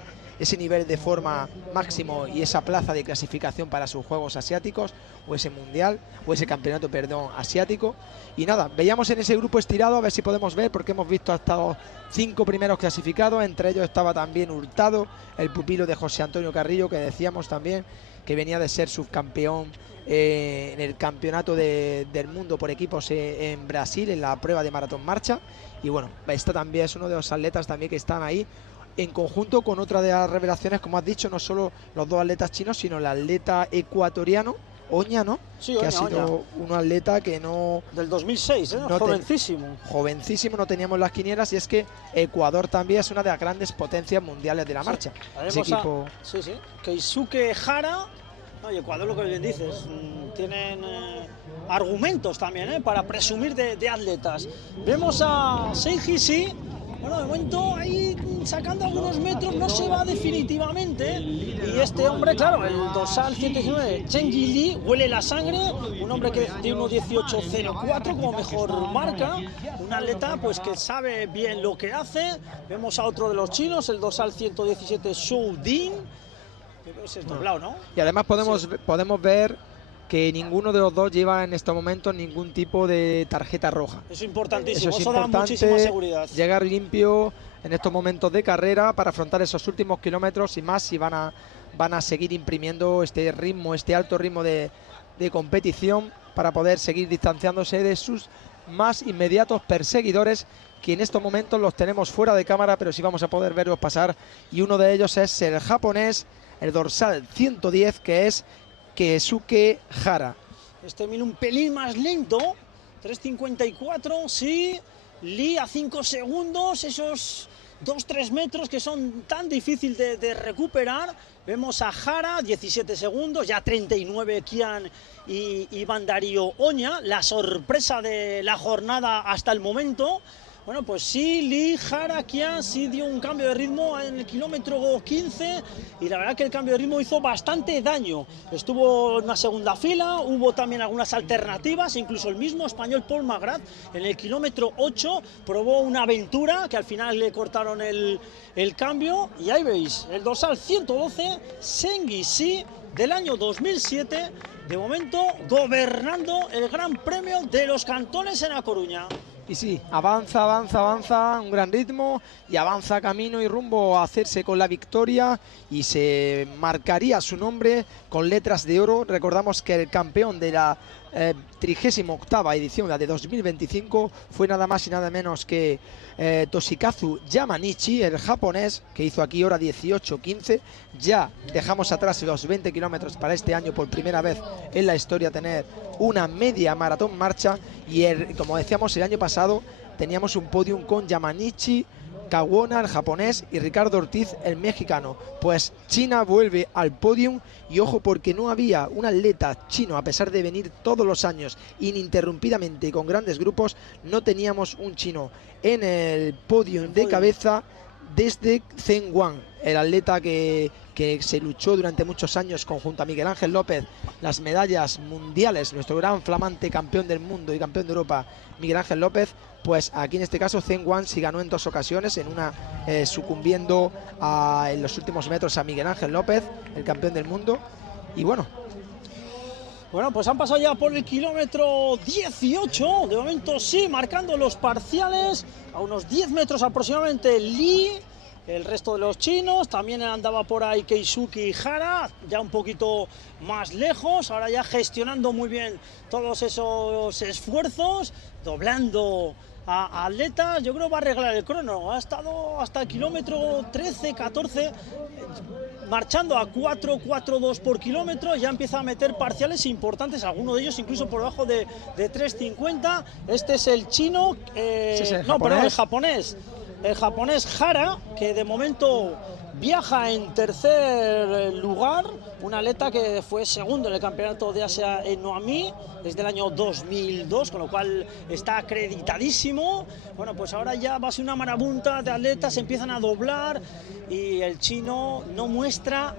nivel de forma máximo y esa plaza de clasificación para sus Juegos Asiáticos, o ese Mundial, o ese Campeonato, perdón, asiático. Y nada, veíamos en ese grupo estirado, a ver si podemos ver, porque hemos visto hasta los 5 primeros clasificados. Entre ellos estaba también Hurtado, el pupilo de José Antonio Carrillo, que decíamos también que venía de ser subcampeón en el Campeonato del Mundo por equipos en Brasil, en la prueba de maratón marcha. Y bueno, esta también es uno de los atletas también que están ahí, en conjunto con otra de las revelaciones, como has dicho, no solo los dos atletas chinos, sino el atleta ecuatoriano, Oña, ¿no? Sí, que Oña, ha sido un atleta que no... Del 2006, ¿eh? No Jovencísimo. Jovencísimo, no teníamos las quinielas, y es que Ecuador también es una de las grandes potencias mundiales de la marcha. Ese equipo... Sí, Keisuke Hara. No, y Ecuador, lo que bien dices, tienen argumentos también para presumir de atletas. Vemos a Seiji Si. Bueno, de momento ahí sacando algunos metros, no se va definitivamente. Y este hombre, claro, el dorsal 119, Chen Yili, huele la sangre. Un hombre que tiene 1:18.04 como mejor marca. Un atleta pues que sabe bien lo que hace. Vemos a otro de los chinos, el dorsal 117, Zhou Din. Ese es doblado, ¿no? Y además podemos ver que ninguno de los dos lleva en estos momentos ningún tipo de tarjeta roja. Eso es importantísimo, eso es da muchísima seguridad. Llegar limpio en estos momentos de carrera para afrontar esos últimos kilómetros, y más si van a seguir imprimiendo este ritmo, este alto ritmo de competición, para poder seguir distanciándose de sus más inmediatos perseguidores, que en estos momentos los tenemos fuera de cámara, pero sí vamos a poder verlos pasar, y uno de ellos es el japonés, el dorsal 110, que es Keisuke Hara. Este viene un pelín más lento, 3:54, sí. Li a 5 segundos, esos 2-3 metros que son tan difíciles de recuperar. Vemos a Hara, 17 segundos, ya 39 Kian y Iván Darío Oña, la sorpresa de la jornada hasta el momento. Bueno, pues sí, Lee Jarakian sí dio un cambio de ritmo en el kilómetro 15 y la verdad que el cambio de ritmo hizo bastante daño. Estuvo en una segunda fila, hubo también algunas alternativas, incluso el mismo español Paul McGrath en el kilómetro 8 probó una aventura que al final le cortaron el cambio y ahí veis, el dorsal 112, Zheng Xi del año 2007, de momento gobernando el Gran Premio de los Cantones en A Coruña. Y sí, avanza, un gran ritmo y avanza camino y rumbo a hacerse con la victoria y se marcaría su nombre con letras de oro. Recordamos que el campeón de la 38ª edición, la de 2025, fue nada más y nada menos que Toshikazu Yamanishi, el japonés, que hizo aquí hora 18:15. Ya dejamos atrás los 20 kilómetros para este año, por primera vez en la historia tener una media maratón marcha, y como decíamos el año pasado teníamos un podium con Yamanishi, Kawona, el japonés, y Ricardo Ortiz, el mexicano. Pues China vuelve al podium, y ojo, porque no había un atleta chino, a pesar de venir todos los años ininterrumpidamente con grandes grupos, no teníamos un chino en el podium de cabeza desde Zheng Guan, el atleta que se luchó durante muchos años conjunto a Miguel Ángel López las medallas mundiales, nuestro gran flamante campeón del mundo y campeón de Europa, Miguel Ángel López. Pues aquí en este caso Zheng Guan sí ganó en 2 ocasiones, en una sucumbiendo en los últimos metros a Miguel Ángel López, el campeón del mundo. Y bueno, pues han pasado ya por el kilómetro 18, de momento sí, marcando los parciales, a unos 10 metros aproximadamente Lee, el resto de los chinos, también andaba por ahí Keisuke Hara, ya un poquito más lejos, ahora ya gestionando muy bien todos esos esfuerzos, doblando a atletas. Yo creo que va a arreglar el crono, ha estado hasta el kilómetro 13, 14, marchando a 4.42 por kilómetro, ya empieza a meter parciales importantes, algunos de ellos incluso por debajo de 3.50. Este es el chino, el japonés Hara, que de momento viaja en tercer lugar, un atleta que fue segundo en el Campeonato de Asia en Noami desde el año 2002, con lo cual está acreditadísimo. Bueno, pues ahora ya va a ser una marabunta de atletas, se empiezan a doblar y el chino no muestra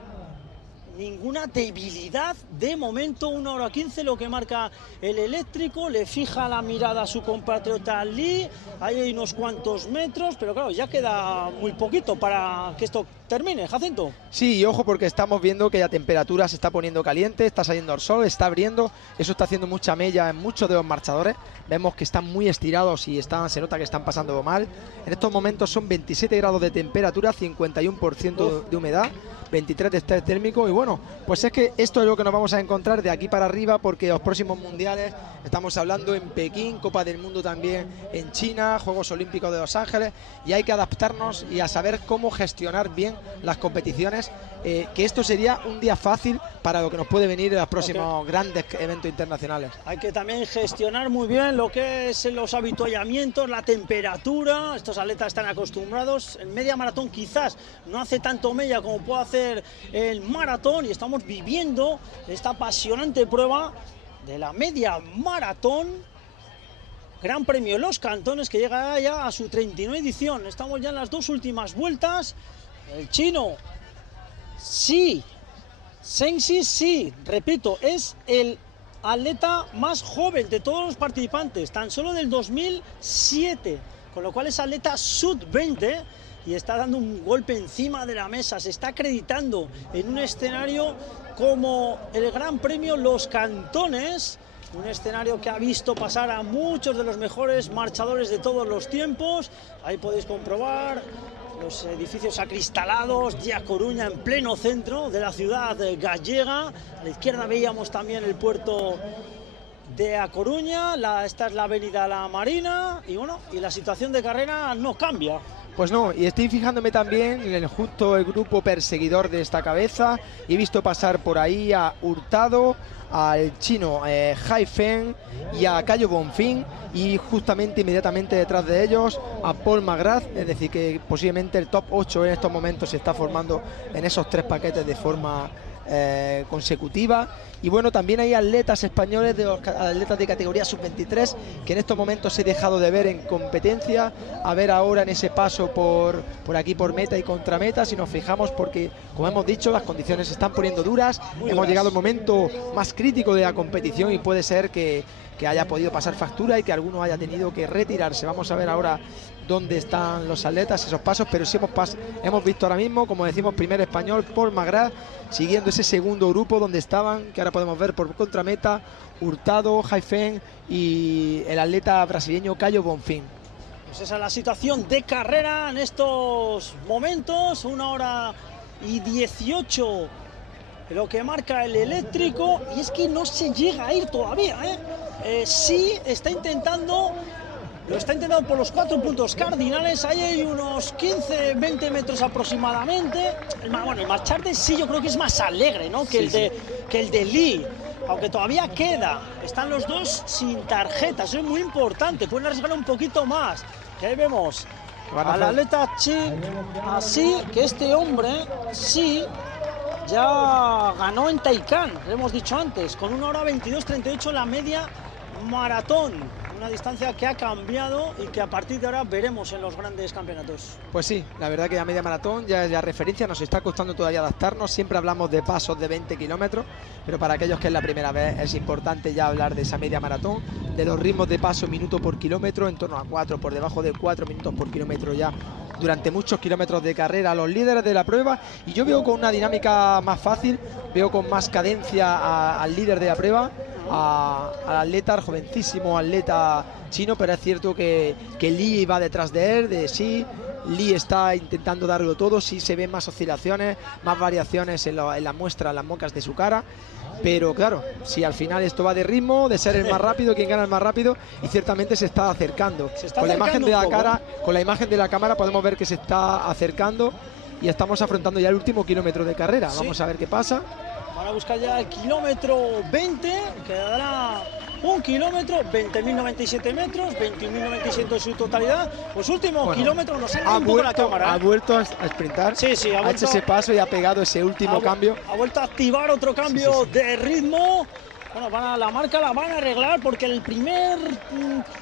ninguna debilidad de momento. 1 hora 15 lo que marca el eléctrico, le fija la mirada a su compatriota Lee, hay unos cuantos metros, pero claro, ya queda muy poquito para que esto termine, Jacinto. Sí, y ojo, porque estamos viendo que la temperatura se está poniendo caliente, está saliendo el sol, está abriendo, eso está haciendo mucha mella en muchos de los marchadores. Vemos que están muy estirados y se nota que están pasando mal. En estos momentos son 27 grados de temperatura, 51% de humedad, 23 de estrés térmico. Y bueno, pues es que esto es lo que nos vamos a encontrar de aquí para arriba, porque los próximos mundiales estamos hablando en Pekín, Copa del Mundo también en China, Juegos Olímpicos de Los Ángeles, y hay que adaptarnos y a saber cómo gestionar bien las competiciones, que esto sería un día fácil para lo que nos puede venir en los próximos grandes eventos internacionales. Hay que también gestionar muy bien lo que es los habituallamientos, la temperatura. Estos atletas están acostumbrados, en media maratón quizás no hace tanto mella como puede hacer el maratón, y estamos viviendo esta apasionante prueba de la media maratón, Gran Premio Los Cantones, que llega ya a su 39 edición. Estamos ya en las 2 últimas vueltas. El chino, sí, Zheng Xi, sí, repito, es el atleta más joven de todos los participantes, tan solo del 2007, con lo cual es atleta sub-20 y está dando un golpe encima de la mesa, se está acreditando en un escenario como el Gran Premio Los Cantones, un escenario que ha visto pasar a muchos de los mejores marchadores de todos los tiempos. Ahí podéis comprobar los edificios acristalados de A Coruña, en pleno centro de la ciudad gallega. A la izquierda veíamos también el puerto de A Coruña, esta es la avenida La Marina, y bueno, y la situación de carrera no cambia. Pues no, y estoy fijándome también en el grupo perseguidor de esta cabeza, y he visto pasar por ahí a Hurtado, al chino Hai Feng y a Cayo Bonfín, y justamente inmediatamente detrás de ellos a Paul McGrath, es decir que posiblemente el top 8 en estos momentos se está formando en esos 3 paquetes de forma consecutiva. Y bueno, también hay atletas españoles, atletas de categoría sub-23, que en estos momentos he dejado de ver en competencia, a ver ahora en ese paso por aquí por meta y contrameta, si nos fijamos, porque como hemos dicho, las condiciones se están poniendo duras, hemos llegado al momento más crítico de la competición y puede ser que haya podido pasar factura y que alguno haya tenido que retirarse. Vamos a ver ahora dónde están los atletas, esos pasos, pero sí hemos visto ahora mismo, como decimos, primer español, Pol Magrat, siguiendo ese segundo grupo donde estaban, que ahora podemos ver por contrameta, Hurtado, Haifeng y el atleta brasileño Caio Bonfim. Pues esa es la situación de carrera en estos momentos, 1 hora y 18 lo que marca el eléctrico, y es que no se llega a ir todavía, sí está intentando. Lo está intentando por los 4 puntos cardinales, ahí hay unos 15-20 metros aproximadamente. Bueno, el Marcharte sí, yo creo que es más alegre, ¿no? que el de Lee, aunque todavía queda. Están los dos sin tarjetas, eso es muy importante, pueden arriesgar un poquito más. Y ahí vemos al atleta Chi, así que este hombre sí ya ganó en Taikán, lo hemos dicho antes, con 1 hora 22:38 la media maratón. Una distancia que ha cambiado y que a partir de ahora veremos en los grandes campeonatos. Pues sí, la verdad que la media maratón ya es la referencia, nos está costando todavía adaptarnos, siempre hablamos de pasos de 20 kilómetros, pero para aquellos que es la primera vez es importante ya hablar de esa media maratón, de los ritmos de paso minuto por kilómetro, en torno a 4, por debajo de 4 minutos por kilómetro ya durante muchos kilómetros de carrera, los líderes de la prueba, y yo veo con una dinámica más fácil, veo con más cadencia al líder de la prueba, al atleta, al jovencísimo atleta chino, pero es cierto que Lee va detrás de él, Lee está intentando darlo todo, sí se ven más oscilaciones, más variaciones en la muestra, en las muecas de su cara, pero claro, si al final esto va de ritmo, de ser el más rápido, quien gana el más rápido, y ciertamente se está acercando. Con la imagen de la cara, con la imagen de la cámara podemos ver que se está acercando y estamos afrontando ya el último kilómetro de carrera. Sí. Vamos a ver qué pasa. Van a buscar ya el kilómetro 20, quedará un kilómetro, 20.097 metros, 21.097 en su totalidad. Los últimos kilómetros nos han vuelto la cámara. Ha vuelto a sprintar, sí, ha hecho ese paso y ha pegado ese último cambio. Ha vuelto a activar otro cambio de ritmo. Bueno, la marca la van a arreglar porque el primer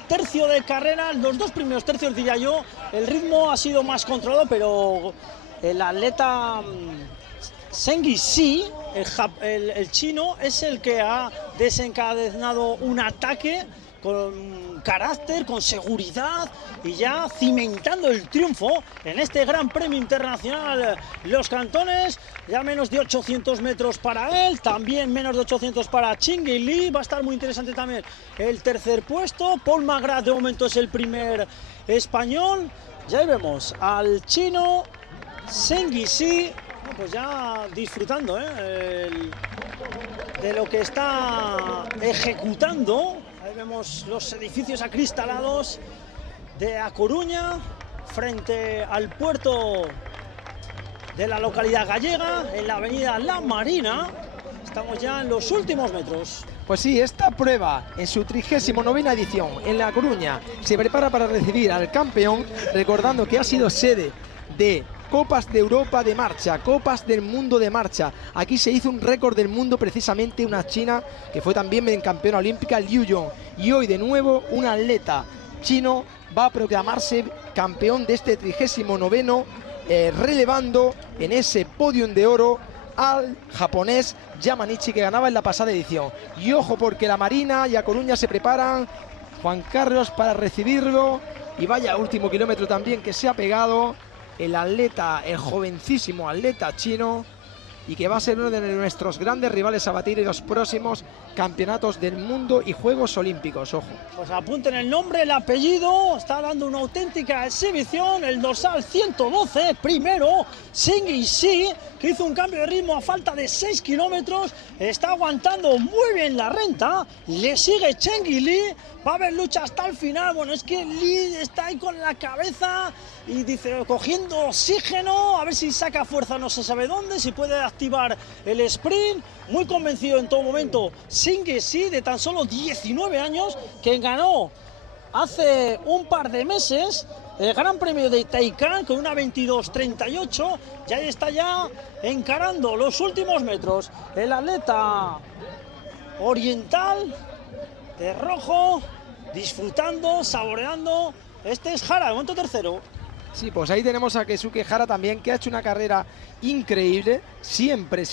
tercio de carrera, los 2 primeros tercios diría yo, el ritmo ha sido más controlado, pero el atleta Zheng Xi, el chino, es el que ha desencadenado un ataque con carácter, con seguridad y ya cimentando el triunfo en este Gran Premio Internacional Los Cantones. Ya menos de 800 metros para él, también menos de 800 para Zheng Li. Va a estar muy interesante también el tercer puesto. Pol Magrat de momento es el primer español. Ya vemos al chino Zheng Xi, pues ya disfrutando de lo que está ejecutando. Ahí vemos los edificios acristalados de A Coruña frente al puerto de la localidad gallega, en la avenida La Marina. Estamos ya en los últimos metros. Pues sí, esta prueba en su 39ª edición en La Coruña se prepara para recibir al campeón, recordando que ha sido sede de Copas de Europa de marcha, Copas del Mundo de marcha. Aquí se hizo un récord del mundo, precisamente una china que fue también campeona olímpica, Liu Yong. Y hoy de nuevo un atleta chino va a proclamarse campeón de este 39º, relevando en ese podium de oro al japonés Yamanichi, que ganaba en la pasada edición. Y ojo, porque La Marina y A Coruña se preparan, Juan Carlos, para recibirlo. Y vaya último kilómetro también que se ha pegado el atleta, el jovencísimo atleta chino, y que va a ser uno de nuestros grandes rivales a batir en los próximos campeonatos del mundo y Juegos Olímpicos. Ojo. Pues apunten el nombre, el apellido, está dando una auténtica exhibición, el dorsal 112, primero, Zheng Xi, que hizo un cambio de ritmo a falta de 6 kilómetros, está aguantando muy bien la renta, le sigue Zheng Li, va a haber lucha hasta el final. Bueno, es que Li está ahí con la cabeza y dice, cogiendo oxígeno, a ver si saca fuerza no se sabe dónde, si puede activar el sprint. Muy convencido en todo momento Zheng Xi, de tan solo 19 años, que ganó hace un par de meses el Gran Premio de Taikán con una 22.38, y ahí está ya encarando los últimos metros el atleta oriental de rojo, disfrutando, saboreando. Este es Hara, el momento tercero. Sí, pues ahí tenemos a Keisuke Hara también, que ha hecho una carrera increíble, siempre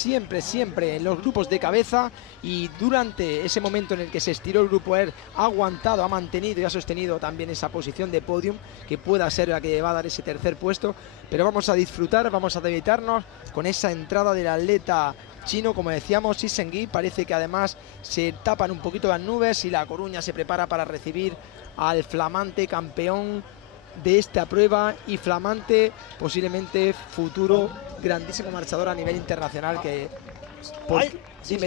en los grupos de cabeza, y durante ese momento en el que se estiró el grupo Air ha aguantado, ha mantenido y ha sostenido también esa posición de podium, que pueda ser la que va a dar ese tercer puesto. Pero vamos a disfrutar, vamos a deleitarnos con esa entrada del atleta chino, como decíamos, Shi Zhengyi. Parece que además se tapan un poquito las nubes y La Coruña se prepara para recibir al flamante campeón de esta prueba y flamante, posiblemente futuro grandísimo marchador a nivel internacional. Que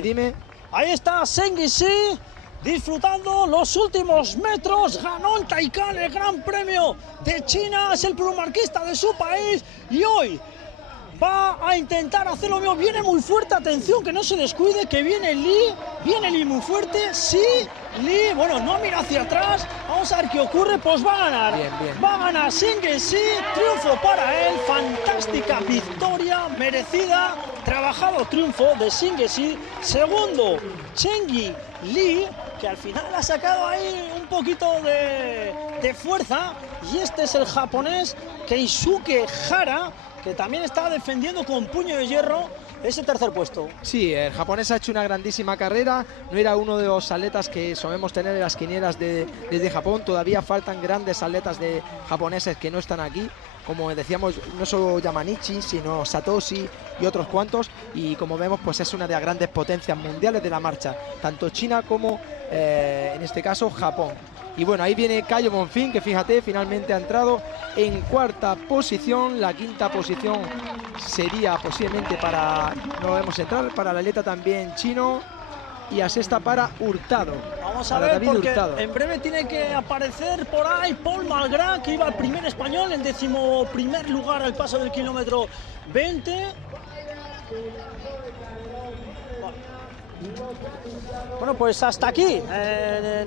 dime. Ahí está Zhengyi Shi, disfrutando los últimos metros. Ganó en Taikán el Gran Premio de China, es el plumarquista de su país y hoy va a intentar hacer lo mismo. Viene muy fuerte, atención, que no se descuide, que viene Li muy fuerte. Sí, Li, bueno, no mira hacia atrás. Vamos a ver qué ocurre, pues va a ganar. Bien. Va a ganar Zhengyi Shi, triunfo para él, fantástica victoria, merecida, trabajado triunfo de Zhengyi Shi. Segundo, Zhengyi Li, que al final ha sacado ahí un poquito de fuerza. Y este es el japonés Keisuke Hara, que también está defendiendo con puño de hierro ese tercer puesto. Sí, el japonés ha hecho una grandísima carrera, no era uno de los atletas que solemos tener en las quinielas desde Japón. Todavía faltan grandes atletas japoneses que no están aquí, como decíamos, no solo Yamanichi, sino Satoshi y otros cuantos, y como vemos, pues es una de las grandes potencias mundiales de la marcha, tanto China como en este caso Japón. Y bueno, ahí viene Caio Bonfim, que fíjate, finalmente ha entrado en cuarta posición. La quinta posición sería posiblemente para, no lo vemos entrar, para el atleta también chino. Y a sexta para Hurtado. Vamos a ver, David porque Hurtado. En breve tiene que aparecer por ahí Paul Malgras, que iba al primer español, en 11º lugar al paso del kilómetro 20. Bueno, pues hasta aquí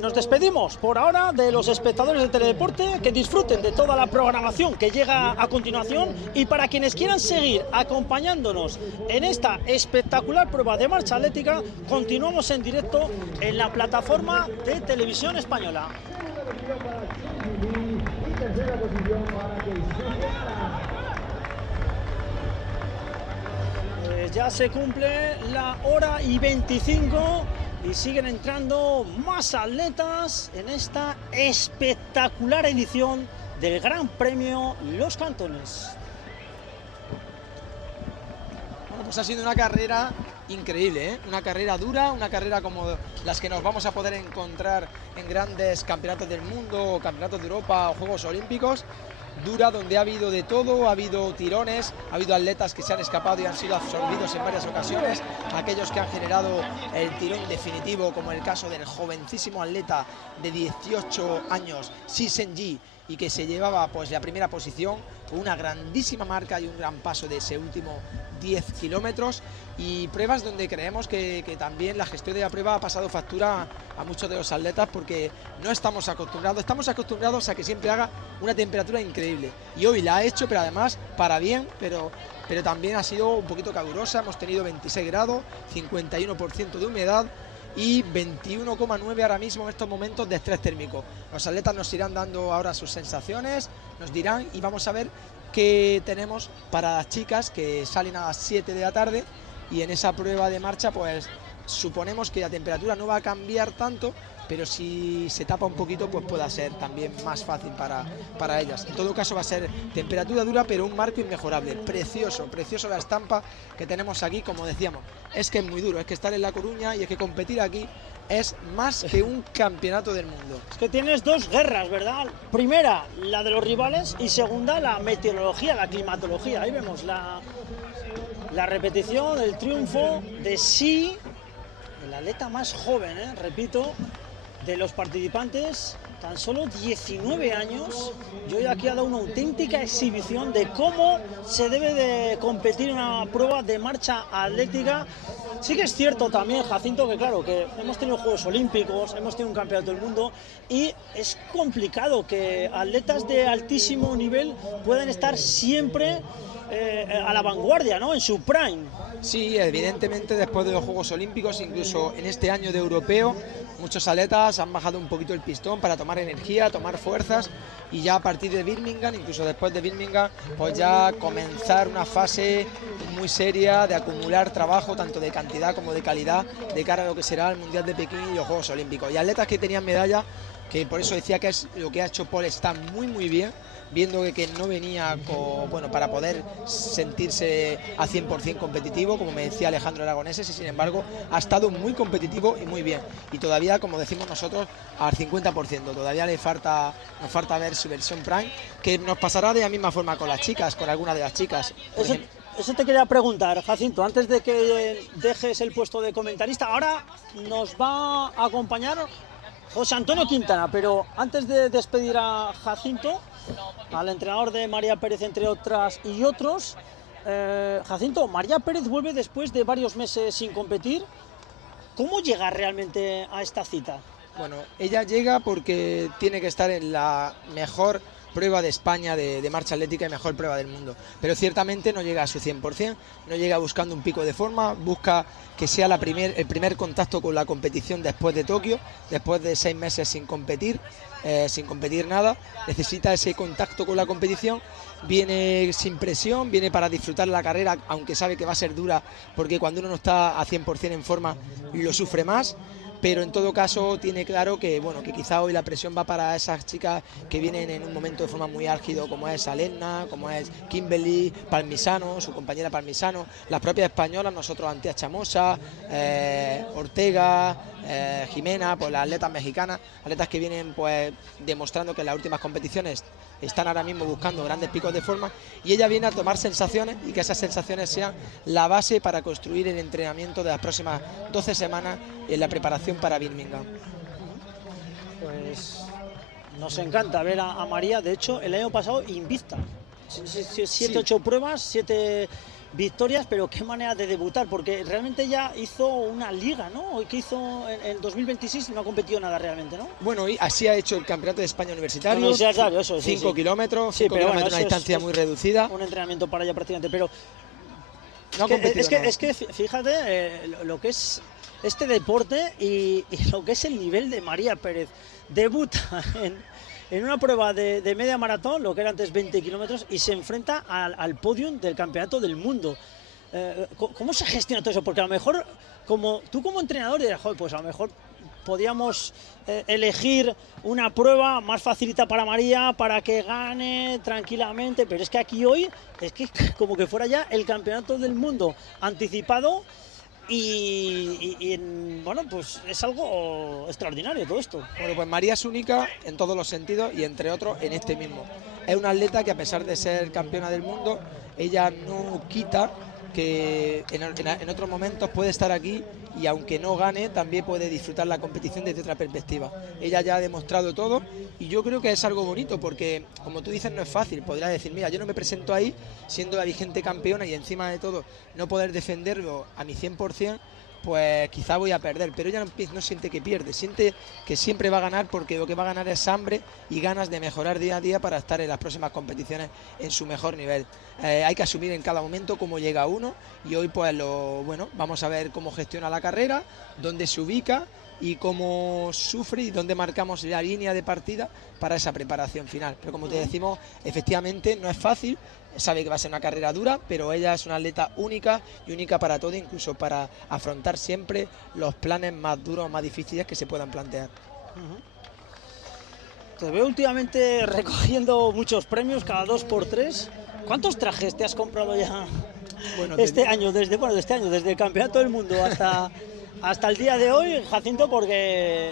nos despedimos por ahora de los espectadores de Teledeporte. Que disfruten de toda la programación que llega a continuación, y para quienes quieran seguir acompañándonos en esta espectacular prueba de marcha atlética, continuamos en directo en la plataforma de Televisión Española. Ya se cumple la 1:25 y siguen entrando más atletas en esta espectacular edición del Gran Premio Los Cantones. Bueno, pues ha sido una carrera increíble, ¿eh? Una carrera dura, una carrera como las que nos vamos a poder encontrar en grandes campeonatos del mundo, o campeonatos de Europa o Juegos Olímpicos. Dura, donde ha habido de todo, ha habido tirones, ha habido atletas que se han escapado y han sido absorbidos en varias ocasiones, aquellos que han generado el tirón definitivo, como el caso del jovencísimo atleta de 18 años, Shi Zhengyi, y que se llevaba pues la primera posición con una grandísima marca y un gran paso de ese último 10 kilómetros, y pruebas donde creemos que también la gestión de la prueba ha pasado factura a muchos de los atletas, porque no estamos acostumbrados a que siempre haga una temperatura increíble, y hoy la ha hecho, pero además para bien, pero también ha sido un poquito calurosa. Hemos tenido 26 grados, 51% de humedad y 21,9 ahora mismo en estos momentos de estrés térmico. Los atletas nos irán dando ahora sus sensaciones, nos dirán, y vamos a ver qué tenemos para las chicas, que salen a las 7 de la tarde, y en esa prueba de marcha pues suponemos que la temperatura no va a cambiar tanto, pero si se tapa un poquito pues pueda ser también más fácil para ellas. En todo caso va a ser temperatura dura, pero un marco inmejorable. Precioso la estampa que tenemos aquí. Como decíamos, es que es muy duro, es que estar en La Coruña y es que competir aquí es más que un campeonato del mundo. Es que tienes dos guerras, ¿verdad? Primera, la de los rivales, y segunda, la meteorología, la climatología. Ahí vemos la repetición, el triunfo de Shi, el atleta más joven, repito, de los participantes, tan solo 19 años, y hoy aquí ha dado una auténtica exhibición de cómo se debe de competir una prueba de marcha atlética. Sí que es cierto también, Jacinto, que claro, que hemos tenido Juegos Olímpicos, hemos tenido un Campeonato del Mundo y es complicado que atletas de altísimo nivel puedan estar siempre a la vanguardia, ¿no? En su prime. Sí, evidentemente después de los Juegos Olímpicos, incluso en este año de europeo, muchos atletas han bajado un poquito el pistón para tomar energía, tomar fuerzas y ya a partir de Birmingham, incluso después de Birmingham, pues ya comenzar una fase muy seria de acumular trabajo, tanto de cantidad como de calidad, de cara a lo que será el Mundial de Pekín y los Juegos Olímpicos. Y atletas que tenían medalla, que por eso decía que es lo que ha hecho Pol está muy bien, viendo que no venía para poder sentirse a 100% competitivo, como me decía Alejandro Aragoneses, y sin embargo ha estado muy competitivo y muy bien. Y todavía, como decimos nosotros, al 50%, todavía nos falta ver su versión prime, que nos pasará de la misma forma con las chicas, con algunas de las chicas. Eso te quería preguntar, Jacinto, antes de que dejes el puesto de comentarista. Ahora nos va a acompañar José Antonio Quintana, pero antes de despedir a Jacinto, al entrenador de María Pérez, entre otras y otros, Jacinto, María Pérez vuelve después de varios meses sin competir. ¿Cómo llega realmente a esta cita? Bueno, ella llega porque tiene que estar en la mejor prueba de España de marcha atlética y mejor prueba del mundo, pero ciertamente no llega a su 100%, no llega buscando un pico de forma, busca que sea el primer contacto con la competición después de Tokio, después de 6 meses sin competir nada, necesita ese contacto con la competición, viene sin presión, viene para disfrutar la carrera, aunque sabe que va a ser dura, porque cuando uno no está a 100% en forma lo sufre más. Pero en todo caso tiene claro que quizá hoy la presión va para esas chicas que vienen en un momento de forma muy álgido, como es Alena, como es Kimberly, Palmisano, su compañera Palmisano, las propias españolas, nosotros Antia Chamosa, Ortega, Jimena, pues las atletas mexicanas, atletas que vienen pues demostrando que en las últimas competiciones están ahora mismo buscando grandes picos de forma, y ella viene a tomar sensaciones y que esas sensaciones sean la base para construir el entrenamiento de las próximas 12 semanas en la preparación para Birmingham. Pues nos encanta ver a María. De hecho, el año pasado invicta, 7-8 pruebas, 7 victorias, pero qué manera de debutar, porque realmente ya hizo una liga, ¿no? ¿Qué hizo en 2026? No ha competido nada realmente, ¿no? Bueno, y así ha hecho el Campeonato de España Universitario, 5 kilómetros, 5 kilómetros, una distancia muy reducida. Un entrenamiento para ella prácticamente, pero no es que fíjate lo que es este deporte y lo que es el nivel de María Pérez. Debuta en una prueba de media maratón, lo que era antes 20 kilómetros, y se enfrenta al podium del Campeonato del Mundo. ¿Cómo se gestiona todo eso? Porque a lo mejor, tú como entrenador dirás, joder, pues a lo mejor podíamos elegir una prueba más facilita para María, para que gane tranquilamente, pero es que aquí hoy, es que como que fuera ya el Campeonato del Mundo anticipado. Bueno, pues es algo extraordinario todo esto. Bueno, pues María es única en todos los sentidos y entre otros en este mismo. Es una atleta que a pesar de ser campeona del mundo, ella no quita que en otros momentos puede estar aquí y aunque no gane también puede disfrutar la competición desde otra perspectiva. Ella ya ha demostrado todo y yo creo que es algo bonito porque, como tú dices, no es fácil. Podrás decir, mira, yo no me presento ahí siendo la vigente campeona y encima de todo no poder defenderlo a mi 100%, pues quizá voy a perder, pero ella no siente que pierde, siente que siempre va a ganar, porque lo que va a ganar es hambre y ganas de mejorar día a día para estar en las próximas competiciones en su mejor nivel. Hay que asumir en cada momento cómo llega uno y hoy pues vamos a ver cómo gestiona la carrera, dónde se ubica y cómo sufre y dónde marcamos la línea de partida para esa preparación final. Pero como te decimos, efectivamente no es fácil, sabe que va a ser una carrera dura, pero ella es una atleta única y única para todo, incluso para afrontar siempre los planes más duros, más difíciles que se puedan plantear. Te veo últimamente recogiendo muchos premios cada 2x3. ¿Cuántos trajes te has comprado ya este año? Desde el Campeonato del Mundo hasta el día de hoy, Jacinto, porque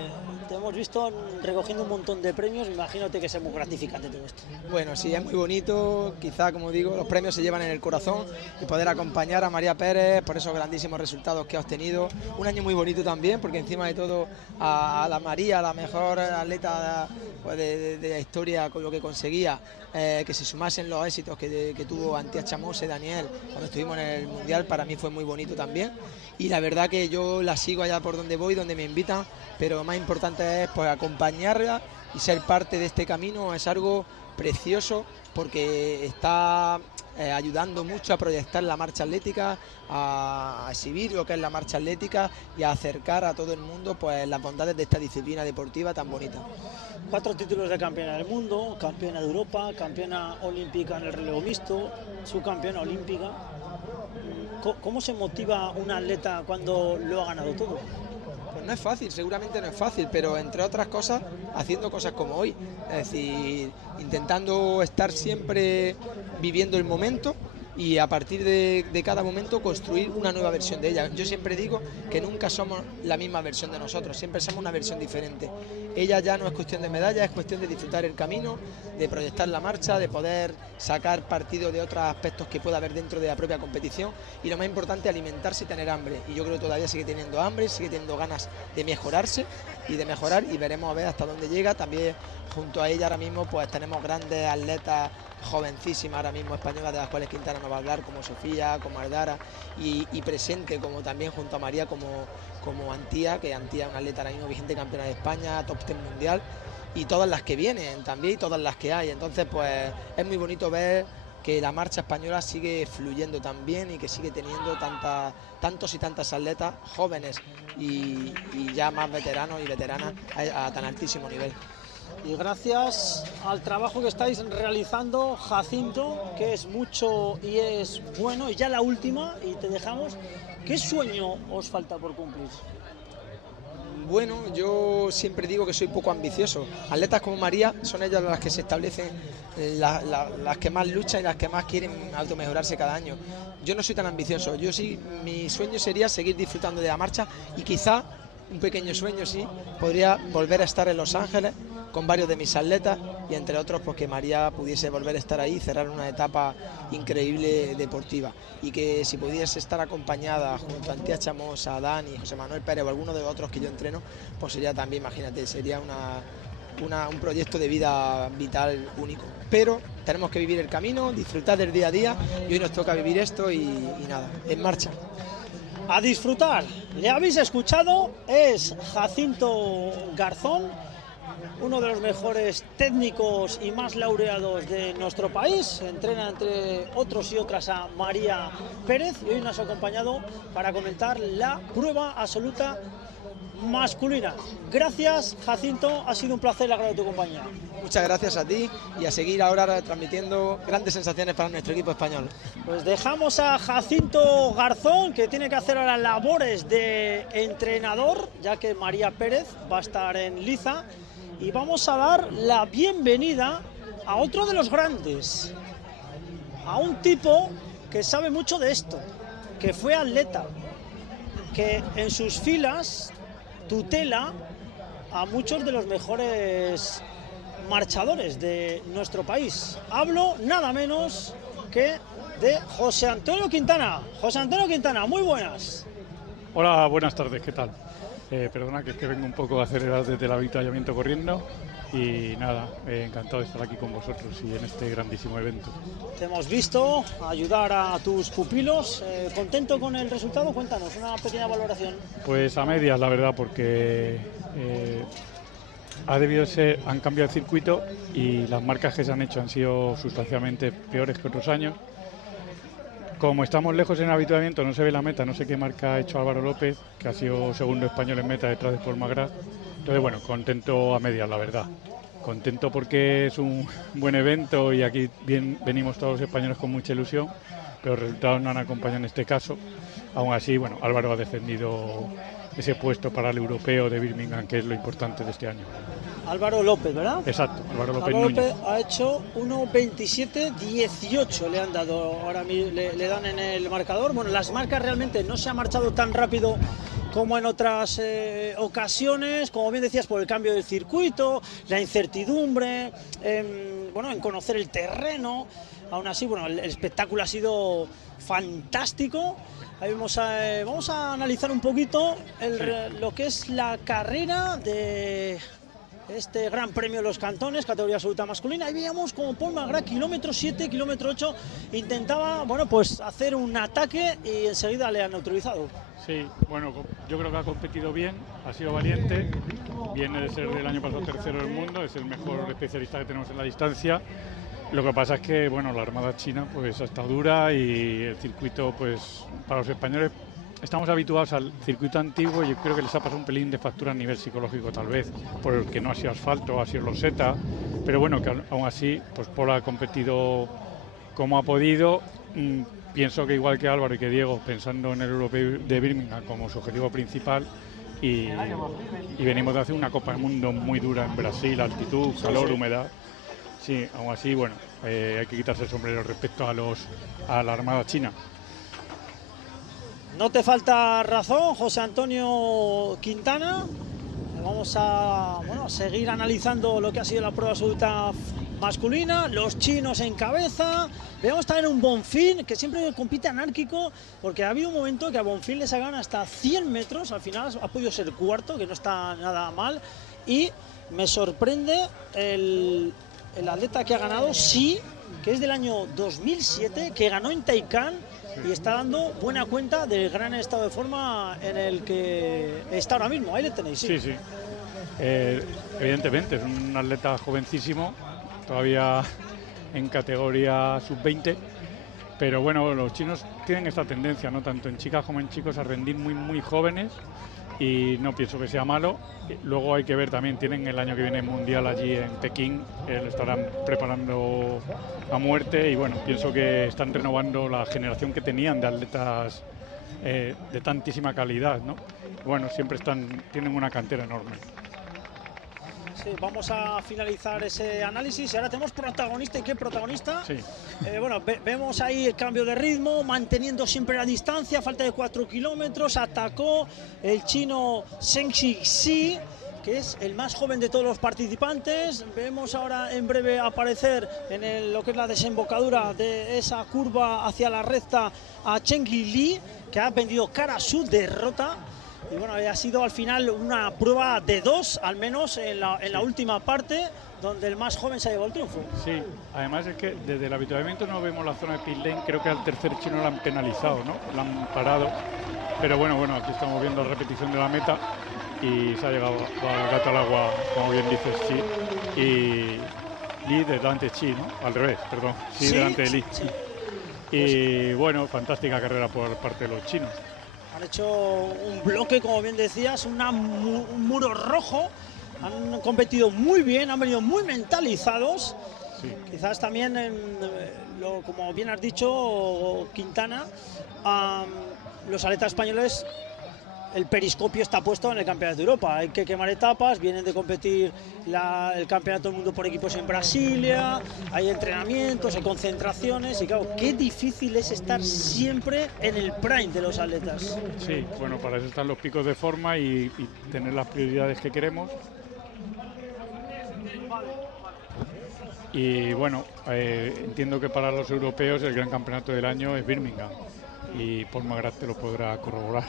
te hemos visto recogiendo un montón de premios, imagínate que es muy gratificante todo esto. Bueno, sí, es muy bonito, quizá, como digo, los premios se llevan en el corazón y poder acompañar a María Pérez por esos grandísimos resultados que ha obtenido. Un año muy bonito también, porque encima de todo a la María, la mejor atleta pues, de la historia, con lo que conseguía, que se sumasen los éxitos que tuvo Antía Chamose, Daniel, cuando estuvimos en el Mundial, para mí fue muy bonito también. Y la verdad que yo la sigo allá por donde voy, donde me invitan, pero lo más importante es pues acompañarla y ser parte de este camino. Es algo precioso porque está ayudando mucho a proyectar la marcha atlética, a exhibir lo que es la marcha atlética y a acercar a todo el mundo pues las bondades de esta disciplina deportiva tan bonita. 4 títulos de campeona del mundo, campeona de Europa, campeona olímpica en el relevo mixto, subcampeona olímpica. ¿Cómo se motiva un atleta cuando lo ha ganado todo? Pues no es fácil, seguramente no es fácil, pero entre otras cosas, haciendo cosas como hoy. Es decir, intentando estar siempre viviendo el momento y a partir de cada momento construir una nueva versión de ella. Yo siempre digo que nunca somos la misma versión de nosotros, siempre somos una versión diferente. Ella ya no es cuestión de medalla, es cuestión de disfrutar el camino, de proyectar la marcha, de poder sacar partido de otros aspectos que pueda haber dentro de la propia competición y lo más importante, alimentarse y tener hambre. Y yo creo que todavía sigue teniendo hambre, sigue teniendo ganas de mejorarse y de mejorar y veremos a ver hasta dónde llega. También junto a ella ahora mismo pues tenemos grandes atletas jovencísimas ahora mismo españolas, de las cuales Quintana nos va a hablar, como Sofía, como Aldara y presente como también junto a María como Antía, que Antía es una atleta ahora mismo vigente campeona de España, top 10 mundial, y todas las que vienen también y todas las que hay. Entonces pues es muy bonito ver que la marcha española sigue fluyendo tan bien y que sigue teniendo tantos y tantas atletas jóvenes y ya más veteranos y veteranas a tan altísimo nivel. Y gracias al trabajo que estáis realizando, Jacinto, que es mucho y es bueno, y ya la última, y te dejamos, ¿qué sueño os falta por cumplir? Bueno, yo siempre digo que soy poco ambicioso. Atletas como María son ellas las que se establecen, las que más luchan y las que más quieren automejorarse cada año. Yo no soy tan ambicioso, yo sí, mi sueño sería seguir disfrutando de la marcha y quizá, un pequeño sueño sí, podría volver a estar en Los Ángeles con varios de mis atletas y entre otros pues que María pudiese volver a estar ahí y cerrar una etapa increíble deportiva y que si pudiese estar acompañada junto a Antía Chamosa, a Dani, José Manuel Pérez o alguno de los otros que yo entreno, pues sería también, imagínate, sería un proyecto de vida vital único. Pero tenemos que vivir el camino, disfrutar del día a día y hoy nos toca vivir esto y nada, en marcha. A disfrutar, le habéis escuchado, es Jacinto Garzón, uno de los mejores técnicos y más laureados de nuestro país. Entrena entre otros y otras a María Pérez y hoy nos ha acompañado para comentar la prueba absoluta masculina. Gracias, Jacinto, ha sido un placer la tu compañía. Muchas gracias a ti y a seguir ahora transmitiendo grandes sensaciones para nuestro equipo español. Pues dejamos a Jacinto Garzón, que tiene que hacer ahora labores de entrenador, ya que María Pérez va a estar en liza, y vamos a dar la bienvenida a otro de los grandes, a un tipo que sabe mucho de esto, que fue atleta, que en sus filas tutela a muchos de los mejores marchadores de nuestro país. Hablo nada menos que de José Antonio Quintana. José Antonio Quintana, muy buenas. Hola, buenas tardes, ¿qué tal? Perdona que es que vengo un poco acelerado desde el avituallamiento corriendo y nada, encantado de estar aquí con vosotros y en este grandísimo evento. Te hemos visto ayudar a tus pupilos, ¿contento con el resultado? Cuéntanos, una pequeña valoración. Pues a medias, la verdad, porque ha debido ser, han cambiado el circuito y las marcas que se han hecho han sido sustancialmente peores que otros años. Como estamos lejos en el habituamiento, no se ve la meta, no sé qué marca ha hecho Álvaro López, que ha sido segundo español en meta detrás de Paul McGrath. Entonces, bueno, contento a medias, la verdad. Contento porque es un buen evento y aquí venimos todos los españoles con mucha ilusión, pero los resultados no han acompañado en este caso. Aún así, bueno, Álvaro ha defendido ese puesto para el europeo de Birmingham, que es lo importante de este año. Álvaro López, ¿verdad? Exacto, Álvaro López Álvaro Núñez. López ha hecho 1.27.18, le han dado, ahora le dan en el marcador. Bueno, las marcas realmente no se ha marchado tan rápido como en otras ocasiones, como bien decías, por el cambio del circuito, la incertidumbre, bueno, en conocer el terreno. Aún así, bueno, el espectáculo ha sido fantástico. Ahí vamos a analizar un poquito lo que es la carrera de este Gran Premio de los Cantones, categoría absoluta masculina. Ahí veíamos como Paul McGrath, kilómetro 7, kilómetro 8, intentaba, bueno, pues hacer un ataque y enseguida le han neutralizado. Sí, bueno, yo creo que ha competido bien, ha sido valiente, viene de ser del año pasado tercero del mundo, es el mejor especialista que tenemos en la distancia. Lo que pasa es que, bueno, la Armada China pues ha estado dura y el circuito, pues para los españoles estamos habituados al circuito antiguo y yo creo que les ha pasado un pelín de factura a nivel psicológico tal vez, porque no ha sido asfalto, ha sido loseta, pero bueno, que aún así, pues Paul ha competido como ha podido. Pienso que igual que Álvaro y que Diego, pensando en el Europeo de Birmingham como su objetivo principal, y venimos de hacer una Copa del Mundo muy dura en Brasil, altitud, calor, humedad. Sí, aún así, bueno, hay que quitarse el sombrero respecto a la Armada China. No te falta razón, José Antonio Quintana. Vamos a seguir analizando lo que ha sido la prueba absoluta masculina, los chinos en cabeza. Veamos también un Bonfim, que siempre compite anárquico, porque ha habido un momento que a Bonfim le sacan hasta 100 metros, al final ha podido ser cuarto, que no está nada mal, y me sorprende el atleta que ha ganado, sí, que es del año 2007, que ganó en Taikán, y está dando buena cuenta del gran estado de forma en el que está ahora mismo. Ahí le tenéis. Sí, sí. Evidentemente, es un atleta jovencísimo, todavía en categoría sub-20, pero bueno, los chinos tienen esta tendencia, ¿no?, tanto en chicas como en chicos, a rendir muy, muy jóvenes, y no pienso que sea malo. Luego hay que ver también, tienen el año que viene mundial allí en Pekín, lo estarán preparando a muerte, y bueno, pienso que están renovando la generación que tenían de atletas de tantísima calidad, ¿no? Bueno, siempre tienen una cantera enorme. Sí, vamos a finalizar ese análisis. Ahora tenemos protagonista. ¿Y qué protagonista? Sí. Bueno, vemos ahí el cambio de ritmo, manteniendo siempre la distancia, falta de 4 kilómetros. Atacó el chino Zheng Xi, que es el más joven de todos los participantes. Vemos ahora en breve aparecer en lo que es la desembocadura de esa curva hacia la recta a Chen Li, que ha vendido cara a su derrota. Y bueno, ha sido al final una prueba de 2, al menos en la última parte, donde el más joven se ha llevado el triunfo. Sí, además es que desde el habituamiento no vemos la zona de pit lane, creo que al tercer chino lo han penalizado, ¿no? Lo han parado, pero bueno, aquí estamos viendo la repetición de la meta y se ha llegado al gato al agua, como bien dices, Chi, y Li delante de Chi, ¿no? Al revés, perdón, Chi delante de Li. Sí. Y bueno, fantástica carrera por parte de los chinos. Han hecho un bloque, como bien decías, un muro rojo. Han competido muy bien, han venido muy mentalizados. Sí. Quizás también, como bien has dicho, Quintana, los atletas españoles, el periscopio está puesto en el Campeonato de Europa. Hay que quemar etapas, vienen de competir el Campeonato del Mundo por equipos en Brasilia, hay entrenamientos, hay concentraciones, y claro, qué difícil es estar siempre en el prime de los atletas. Sí, bueno, para eso están los picos de forma y tener las prioridades que queremos. Y bueno, entiendo que para los europeos el gran campeonato del año es Birmingham, y Paul McGrath te lo podrá corroborar.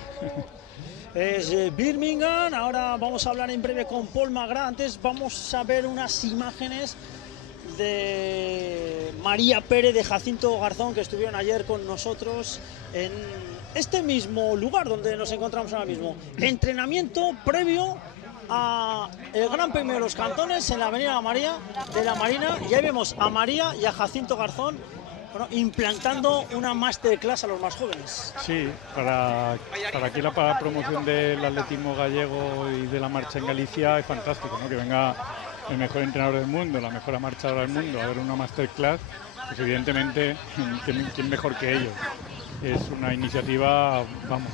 Es Birmingham. Ahora vamos a hablar en breve con Paul McGrath. Antes vamos a ver unas imágenes de María Pérez, de Jacinto Garzón, que estuvieron ayer con nosotros en este mismo lugar donde nos encontramos ahora mismo. Entrenamiento previo a el Gran Premio de los Cantones en la Avenida María de la Marina, y ahí vemos a María y a Jacinto Garzón, bueno, implantando una masterclass a los más jóvenes. Sí, para aquí la promoción del atletismo gallego y de la marcha en Galicia es fantástico, ¿no? Que venga el mejor entrenador del mundo, la mejor marchadora del mundo, a ver una masterclass, pues evidentemente, ¿quién mejor que ellos? Es una iniciativa, vamos,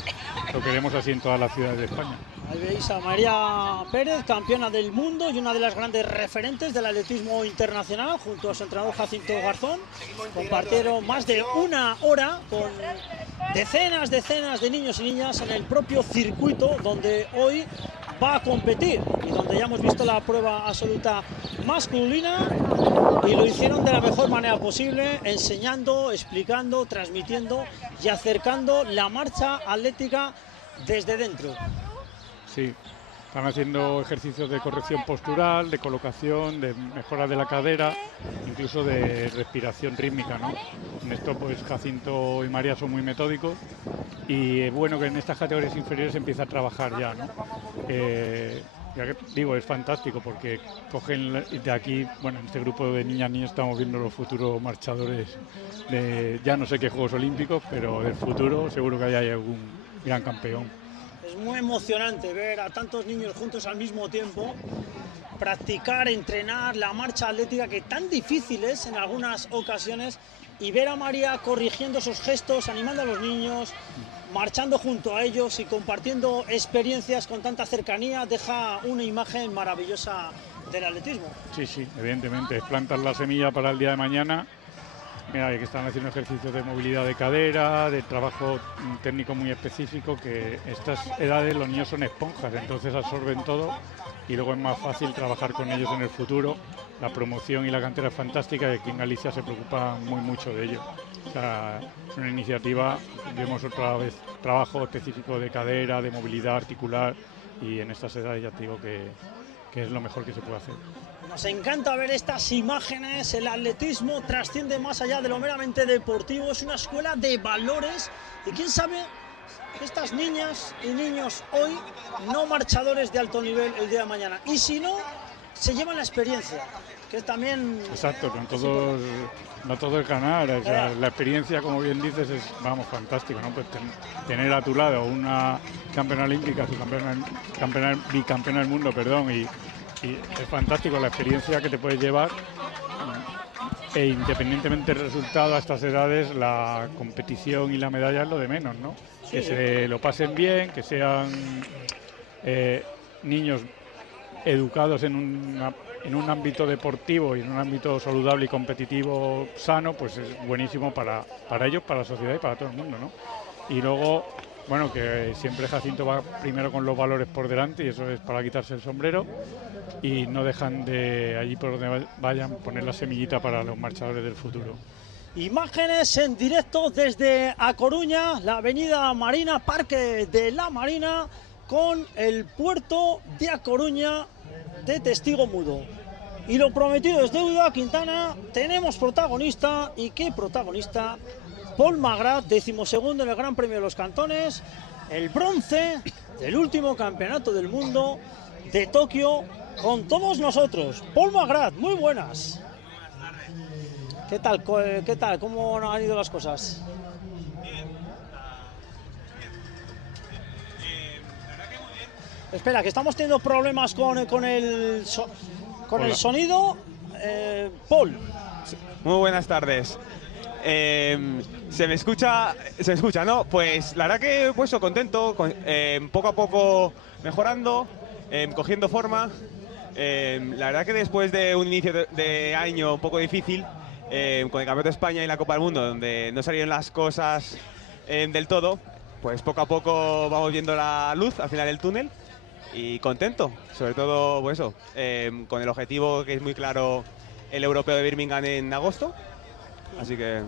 lo queremos así en todas las ciudades de España. Ahí veis a María Pérez, campeona del mundo y una de las grandes referentes del atletismo internacional, junto a su entrenador Jacinto Garzón. Compartieron más de una hora decenas de niños y niñas en el propio circuito donde hoy va a competir y donde ya hemos visto la prueba absoluta masculina y lo hicieron de la mejor manera posible, enseñando, explicando, transmitiendo y acercando la marcha atlética desde dentro. Sí, están haciendo ejercicios de corrección postural, de colocación, de mejora de la cadera, incluso de respiración rítmica, ¿no? En esto pues Jacinto y María son muy metódicos y es bueno que en estas categorías inferiores se empieza a trabajar ya, ¿no? Ya que digo, es fantástico porque cogen de aquí, bueno, en este grupo de niñas y niños estamos viendo los futuros marchadores de ya no sé qué Juegos Olímpicos, pero del futuro seguro que hay algún gran campeón. Es muy emocionante ver a tantos niños juntos al mismo tiempo, practicar, entrenar la marcha atlética que tan difícil es en algunas ocasiones y ver a María corrigiendo esos gestos, animando a los niños, marchando junto a ellos y compartiendo experiencias con tanta cercanía, deja una imagen maravillosa del atletismo. Sí, sí, evidentemente, es plantar la semilla para el día de mañana. Mira, que están haciendo ejercicios de movilidad de cadera, de trabajo técnico muy específico, que estas edades los niños son esponjas, entonces absorben todo y luego es más fácil trabajar con ellos en el futuro. La promoción y la cantera es fantástica y aquí en Galicia se preocupa mucho de ello. O sea, es una iniciativa, vemos otra vez trabajo específico de cadera, de movilidad articular y en estas edades ya te digo que es lo mejor que se puede hacer. Nos encanta ver estas imágenes, el atletismo trasciende más allá de lo meramente deportivo, es una escuela de valores y quién sabe estas niñas y niños hoy no marchadores de alto nivel el día de mañana y si no, se llevan la experiencia, que es también... Exacto, no todo es ganar, o sea, la experiencia, como bien dices, es, vamos, fantástico, ¿no? Pues tener a tu lado una campeona olímpica, bicampeona del mundo, perdón, y es fantástico la experiencia que te puedes llevar e independientemente del resultado a estas edades, la competición y la medalla es lo de menos, ¿no? Sí. Que se lo pasen bien, que sean niños educados en un ámbito deportivo y en un ámbito saludable y competitivo sano, pues es buenísimo para ellos, para la sociedad y para todo el mundo, ¿no? Y luego, bueno, que siempre Jacinto va primero con los valores por delante y eso es para quitarse el sombrero y no dejan de allí por donde vayan poner la semillita para los marchadores del futuro. Imágenes en directo desde A Coruña, la avenida Marina, Parque de la Marina, con el puerto de A Coruña de testigo mudo. Y lo prometido es deuda, Quintana, tenemos protagonista, ¿y qué protagonista? Paul Magrat, 12º en el Gran Premio de los Cantones, el bronce del último campeonato del mundo de Tokio, con todos nosotros. Paul Magrat, muy buenas. ¿Qué tal? ¿Cómo han ido las cosas? Espera, que estamos teniendo problemas con el sonido. Paul. Muy buenas tardes. ¿Se me escucha, no? Pues la verdad que puesto contento, poco a poco mejorando, cogiendo forma. La verdad que después de un inicio de año un poco difícil, con el Campeonato de España y la Copa del Mundo, donde no salieron las cosas del todo, pues poco a poco vamos viendo la luz al final del túnel. Y contento, sobre todo pues eso, con el objetivo que es muy claro, el europeo de Birmingham en agosto, así que...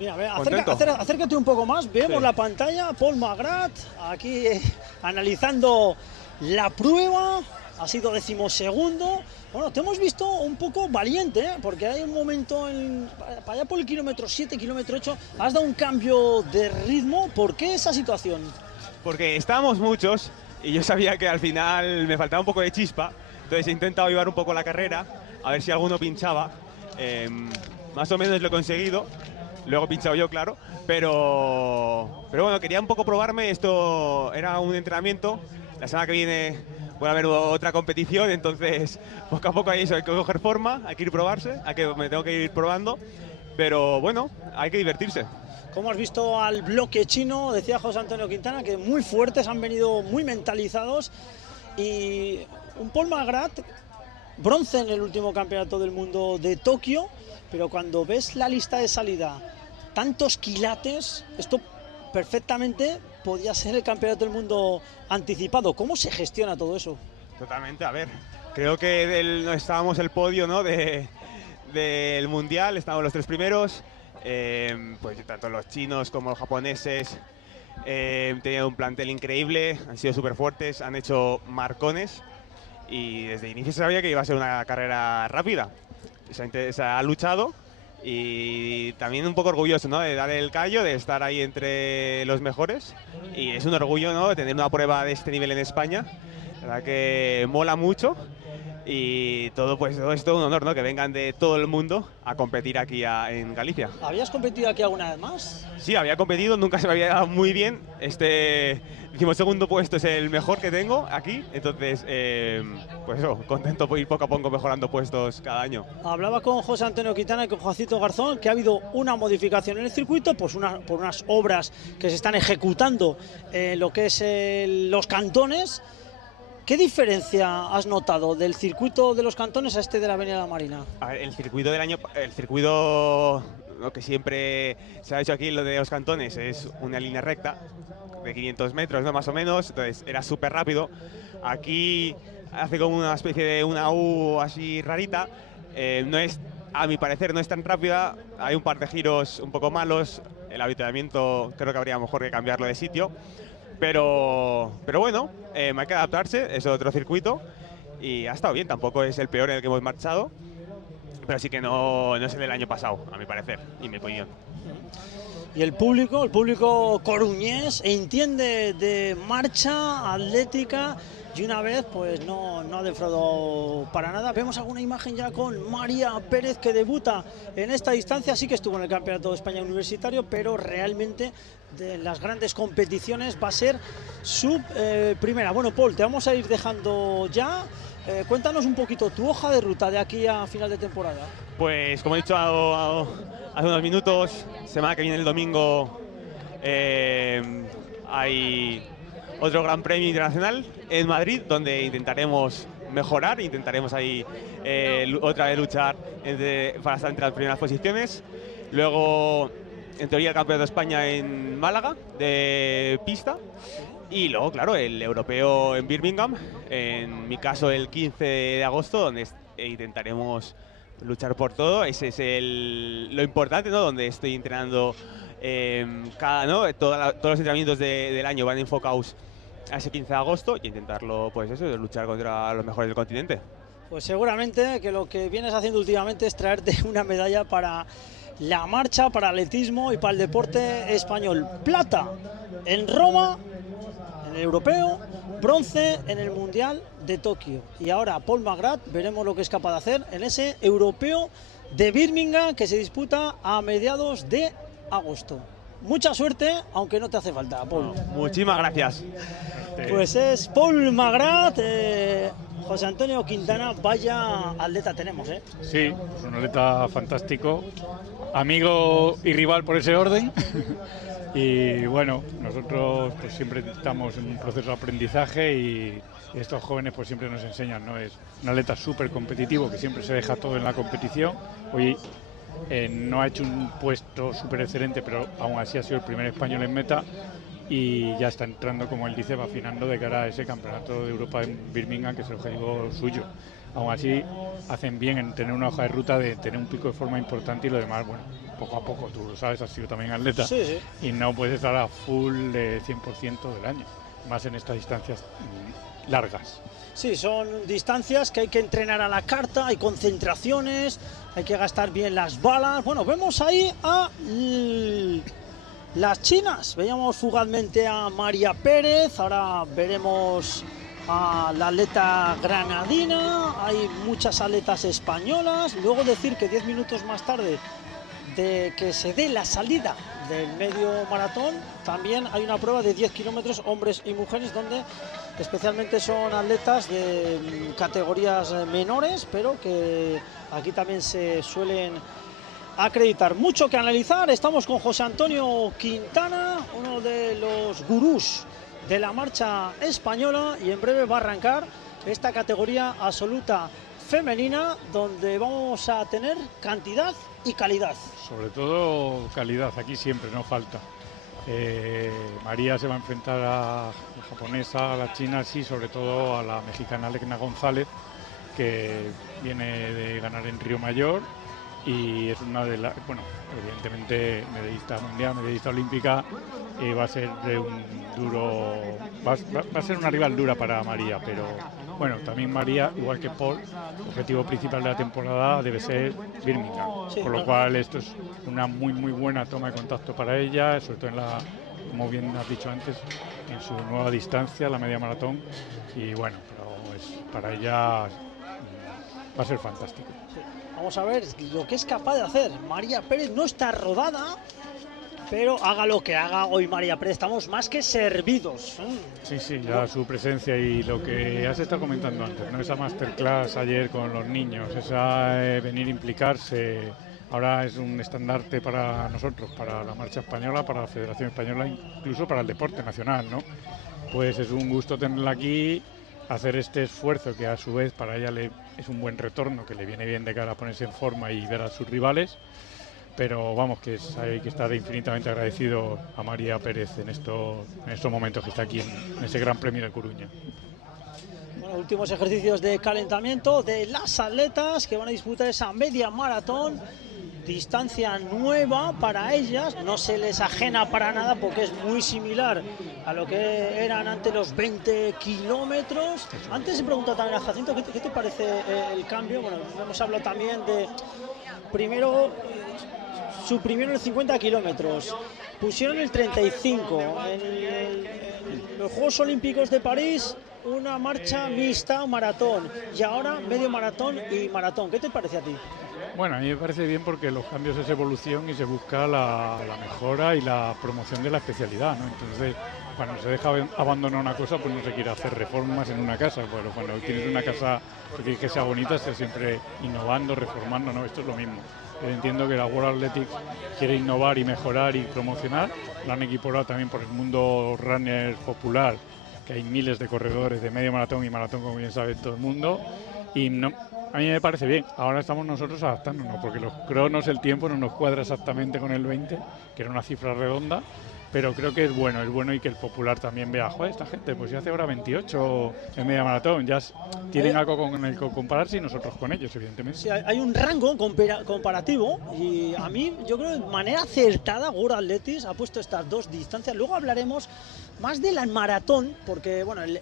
Mira, acércate un poco más, vemos la pantalla, Paul Magrat, aquí analizando la prueba, ha sido 12º, bueno, te hemos visto un poco valiente, porque hay un momento, para allá por el kilómetro 7, kilómetro 8, has dado un cambio de ritmo, ¿por qué esa situación? Porque estábamos muchos, y yo sabía que al final me faltaba un poco de chispa, entonces he intentado llevar un poco la carrera, a ver si alguno pinchaba. Más o menos lo he conseguido, luego he pinchado yo, claro, pero bueno, quería un poco probarme, esto era un entrenamiento, la semana que viene voy a haber otra competición, entonces poco a poco hay que coger forma, hay que ir probarse, me tengo que ir probando, pero bueno, hay que divertirse. ¿Cómo has visto al bloque chino? Decía José Antonio Quintana que muy fuertes, han venido muy mentalizados y un Paul Magrat, bronce en el último campeonato del mundo de Tokio, pero cuando ves la lista de salida, tantos quilates, esto perfectamente podía ser el campeonato del mundo anticipado. ¿Cómo se gestiona todo eso? Totalmente, a ver, creo que estábamos el podio, ¿no? del Mundial, estábamos los 3 primeros, pues tanto los chinos como los japoneses tenían un plantel increíble, han sido súper fuertes, han hecho marcones y desde el inicio se sabía que iba a ser una carrera rápida. Se ha luchado y también un poco orgulloso, ¿no? De dar el callo, de estar ahí entre los mejores, y es un orgullo, ¿no? Tener una prueba de este nivel en España. La verdad que mola mucho y todo es todo un honor, ¿no? Que vengan de todo el mundo a competir aquí en Galicia. ¿Habías competido aquí alguna vez más? Sí, había competido, nunca se me había dado muy bien. Decimosegundo puesto es el mejor que tengo aquí, entonces pues eso, contento por ir poco a poco mejorando puestos cada año. Hablaba con José Antonio Quintana y con Joacito Garzón que ha habido una modificación en el circuito, pues por unas obras que se están ejecutando en lo que es los cantones. ¿Qué diferencia has notado del circuito de los cantones a este de la Avenida de la Marina? A ver, el circuito, lo que siempre se ha hecho aquí, lo de los cantones, es una línea recta de 500 metros, ¿no? Más o menos, entonces era súper rápido. Aquí hace como una especie de una U así rarita, no es, a mi parecer no es tan rápida, hay un par de giros un poco malos, el avituallamiento creo que habría mejor que cambiarlo de sitio. Pero bueno, hay que adaptarse, es otro circuito y ha estado bien, tampoco es el peor en el que hemos marchado, pero sí que no es el del año pasado, a mi parecer y mi opinión. Y el público coruñés entiende de marcha atlética y una vez pues no ha defraudado para nada. Vemos alguna imagen ya con María Pérez, que debuta en esta distancia, sí que estuvo en el Campeonato de España Universitario, pero realmente de las grandes competiciones va a ser su primera. Bueno, Paul, te vamos a ir dejando ya. Cuéntanos un poquito tu hoja de ruta de aquí a final de temporada. Pues como he dicho hace unos minutos, semana que viene el domingo hay otro Gran Premio Internacional en Madrid, donde intentaremos mejorar, intentaremos ahí otra vez luchar para estar entre las primeras posiciones. Luego, en teoría, el Campeonato de España en Málaga de pista. Y luego, claro, el europeo en Birmingham, en mi caso el 15 de agosto, donde intentaremos luchar por todo. Ese es lo importante, ¿no? Donde estoy entrenando todos los entrenamientos del año van enfocados a ese 15 de agosto y intentarlo, pues eso, luchar contra los mejores del continente. Pues seguramente que lo que vienes haciendo últimamente es traerte una medalla para la marcha, para el atletismo y para el deporte español. Plata en Roma, en el europeo, bronce en el Mundial de Tokio. Y ahora Paul Magrat, veremos lo que es capaz de hacer en ese europeo de Birmingham que se disputa a mediados de agosto. Mucha suerte, aunque no te hace falta, Paul. Muchísimas gracias. Pues es Paul Magrat, José Antonio Quintana, vaya atleta tenemos, ¿eh? Sí, es un atleta fantástico, amigo y rival por ese orden. Y bueno, nosotros pues siempre estamos en un proceso de aprendizaje y estos jóvenes pues siempre nos enseñan, ¿no? Es un atleta súper competitivo que siempre se deja todo en la competición. Hoy no ha hecho un puesto súper excelente, pero aún así ha sido el primer español en meta y ya está entrando, como él dice, va afinando de cara a ese campeonato de Europa en Birmingham, que es el objetivo suyo. Aún así hacen bien en tener una hoja de ruta, de tener un pico de forma importante y lo demás, bueno, poco a poco, tú lo sabes, has sido también atleta, sí, sí. Y no puedes estar a full de 100% del año, más en estas distancias largas. Sí, son distancias que hay que entrenar a la carta, hay concentraciones, hay que gastar bien las balas. Bueno, vemos ahí a las chinas, veíamos fugazmente a María Pérez, ahora veremos a la atleta granadina, hay muchas atletas españolas. Luego decir que 10 minutos más tarde de que se dé la salida del medio maratón, también hay una prueba de 10 kilómetros, hombres y mujeres, donde especialmente son atletas de categorías menores, pero que aquí también se suelen acreditar. Mucho que analizar. Estamos con José Antonio Quintana, uno de los gurús de la marcha española, y en breve va a arrancar esta categoría absoluta femenina, donde vamos a tener cantidad y calidad. Sobre todo calidad, aquí siempre no falta. María se va a enfrentar a la japonesa, a la china, sí, sobre todo a la mexicana Legna González, que viene de ganar en Río Mayor y es una de las, bueno, evidentemente medallista mundial, medallista olímpica, va a ser de un duro, va a ser una rival dura para María, pero bueno, también María, igual que Paul, el objetivo principal de la temporada debe ser Birmingham, Sí, con lo cual esto es una muy buena toma de contacto para ella, sobre todo en la, como bien has dicho antes, en su nueva distancia, la media maratón, y bueno, pero para ella va a ser fantástico. Sí. Vamos a ver lo que es capaz de hacer. María Pérez no está rodada, pero haga lo que haga hoy María Pérez, estamos más que servidos. Sí, ya su presencia y lo que has estado comentando antes, ¿no? Esa masterclass ayer con los niños, esa venir a implicarse, ahora es un estandarte para nosotros, para la marcha española, para la Federación Española, incluso para el deporte nacional, ¿no? Pues es un gusto tenerla aquí, hacer este esfuerzo que a su vez para ella es un buen retorno, que le viene bien de cara a ponerse en forma y ver a sus rivales. Pero vamos, que hay que estar infinitamente agradecido a María Pérez en estos momentos que está aquí en ese Gran Premio de Coruña. Bueno, últimos ejercicios de calentamiento de las atletas que van a disputar esa media maratón. Distancia nueva para ellas, no se les ajena para nada porque es muy similar a lo que eran antes los 20 kilómetros. Antes se preguntó también a Jacinto, ¿qué te parece el cambio? Bueno, hemos hablado también de suprimieron el 50 kilómetros, pusieron el 35. En los Juegos Olímpicos de París, una marcha mixta, un maratón, y ahora medio maratón y maratón. ¿Qué te parece a ti? Bueno, a mí me parece bien porque los cambios es evolución y se busca la mejora y la promoción de la especialidad, ¿no? Entonces, cuando se deja abandonar una cosa, pues no se quiere hacer reformas en una casa. Bueno, cuando tienes una casa que quieres que sea bonita, estar siempre innovando, reformando, ¿no? Esto es lo mismo. Yo entiendo que la World Athletics quiere innovar y mejorar y promocionar. La han equiparado también por el mundo runner popular, que hay miles de corredores de medio maratón y maratón, como bien sabe todo el mundo. Y no, a mí me parece bien. Ahora estamos nosotros adaptándonos, porque los cronos, el tiempo no nos cuadra exactamente con el 20, que era una cifra redonda, pero creo que es bueno y que el popular también vea, joder, esta gente pues ya hace ahora 28 en media maratón, ya tienen algo con el que compararse y nosotros con ellos, evidentemente. Sí, hay un rango comparativo y a mí, yo creo de manera acertada, World Athletics ha puesto estas dos distancias. Luego hablaremos más de la maratón, porque bueno, el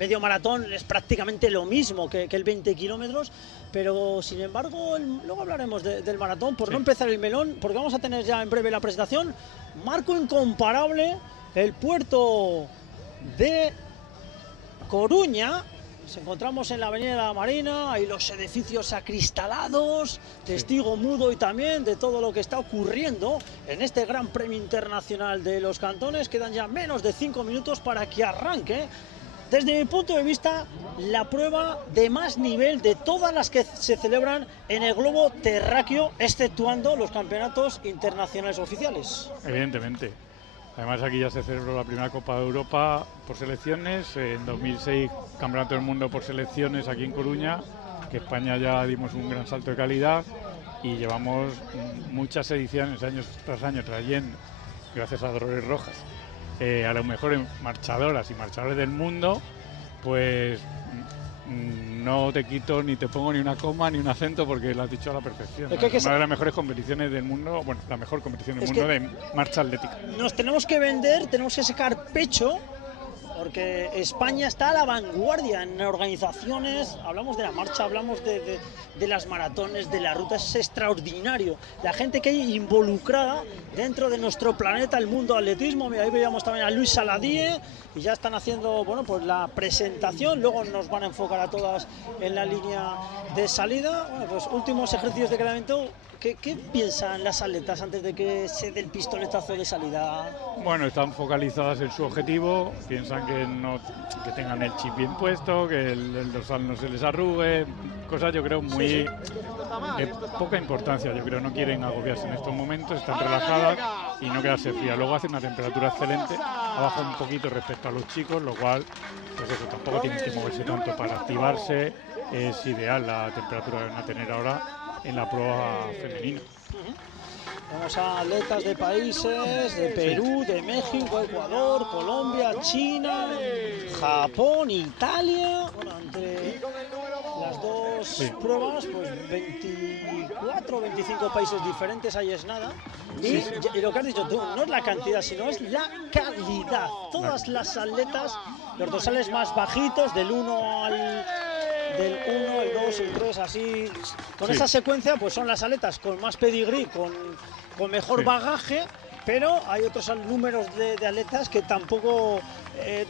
medio maratón es prácticamente lo mismo que el 20 kilómetros, pero sin embargo luego hablaremos del maratón, por no empezar el melón, porque vamos a tener ya en breve la presentación. Marco incomparable, el puerto de Coruña. Nos encontramos en la Avenida de la Marina, hay los edificios acristalados, testigo mudo y también de todo lo que está ocurriendo en este Gran Premio Internacional de los Cantones. Quedan ya menos de 5 minutos para que arranque, desde mi punto de vista, la prueba de más nivel de todas las que se celebran en el globo terráqueo, exceptuando los campeonatos internacionales oficiales. Evidentemente. Además, aquí ya se celebró la primera Copa de Europa por selecciones, en 2006 Campeonato del Mundo por selecciones aquí en Coruña, que España ya dimos un gran salto de calidad y llevamos muchas ediciones años tras año trayendo, gracias a Dolores Rojas, a los mejores marchadoras y marchadores del mundo. Pues no te quito ni te pongo ni una coma ni un acento porque lo has dicho a la perfección. Es una de las mejores competiciones del mundo, bueno, la mejor competición del mundo de marcha atlética. Nos tenemos que vender, tenemos que sacar pecho, porque España está a la vanguardia en organizaciones. Hablamos de la marcha, hablamos de las maratones, de la ruta. Es extraordinario la gente que hay involucrada dentro de nuestro planeta, el mundo atletismo. Ahí veíamos también a Luis Saladíe y ya están haciendo, bueno, pues la presentación. Luego nos van a enfocar a todas en la línea de salida. Bueno, pues últimos ejercicios de calentamiento. ¿Qué piensan las atletas antes de que se dé el pistoletazo de salida? Bueno, están focalizadas en su objetivo, piensan que tengan el chip bien puesto, que el dorsal no se les arrugue, cosas yo creo muy de poca importancia, yo creo, no quieren agobiarse en estos momentos, están relajadas y no quedarse frías. Luego hace una temperatura excelente, ha bajado un poquito respecto a los chicos, lo cual, pues eso, tampoco tienen que moverse tanto para activarse, es ideal la temperatura que van a tener ahora en la prueba femenina. Vamos a atletas de países, de Perú, de México, Ecuador, Colombia, China, Japón, Italia. Bueno, entre las dos pruebas, pues 24 o 25 países diferentes, ahí es nada. Y lo que has dicho tú, no es la cantidad, sino es la calidad. Todas las atletas, los dorsales más bajitos, del 1, el 2, el 3, así, con esa secuencia, pues son las atletas con más pedigrí, con mejor bagaje, pero hay otros números de atletas que tampoco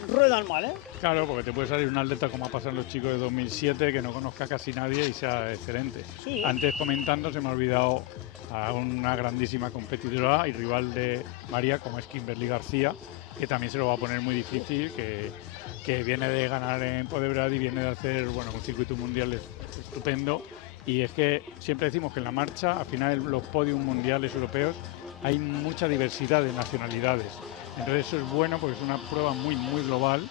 ruedan mal, ¿eh? Claro, porque te puede salir un atleta como ha pasado en los chicos de 2007, que no conozca casi nadie y sea excelente. Sí. Antes comentando se me ha olvidado a una grandísima competidora y rival de María, como es Kimberly García, que también se lo va a poner muy difícil, que viene de ganar en Podebrad y viene de hacer un circuito mundial estupendo. Y es que siempre decimos que en la marcha, al final los podios mundiales europeos, hay mucha diversidad de nacionalidades. Entonces eso es bueno porque es una prueba muy, muy global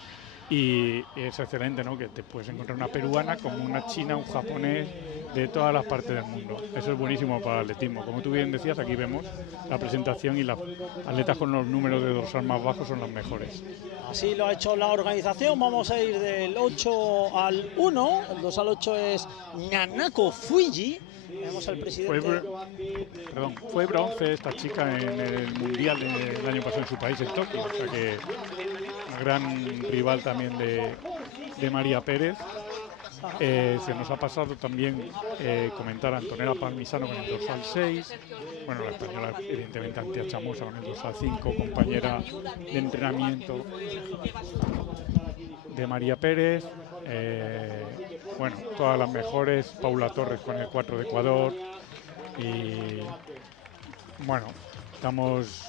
y es excelente, ¿no? Que te puedes encontrar una peruana como una china, un japonés, de todas las partes del mundo. Eso es buenísimo para el atletismo. Como tú bien decías, aquí vemos la presentación y las atletas con los números de dorsal más bajos son las mejores. Así lo ha hecho la organización. Vamos a ir del 8 al 1. El dorsal 8 es Nanako Fuji. Tenemos al presidente. Fue bronce esta chica en el mundial del año pasado en su país, en Tokio. O sea que una gran rival también de María Pérez. Se nos ha pasado también comentar a Antonella Palmisano con el dorsal 6, bueno, la española evidentemente Antía Chamosa con el dorsal 5, compañera de entrenamiento de María Pérez, bueno, todas las mejores, Paula Torres con el 4 de Ecuador y bueno, estamos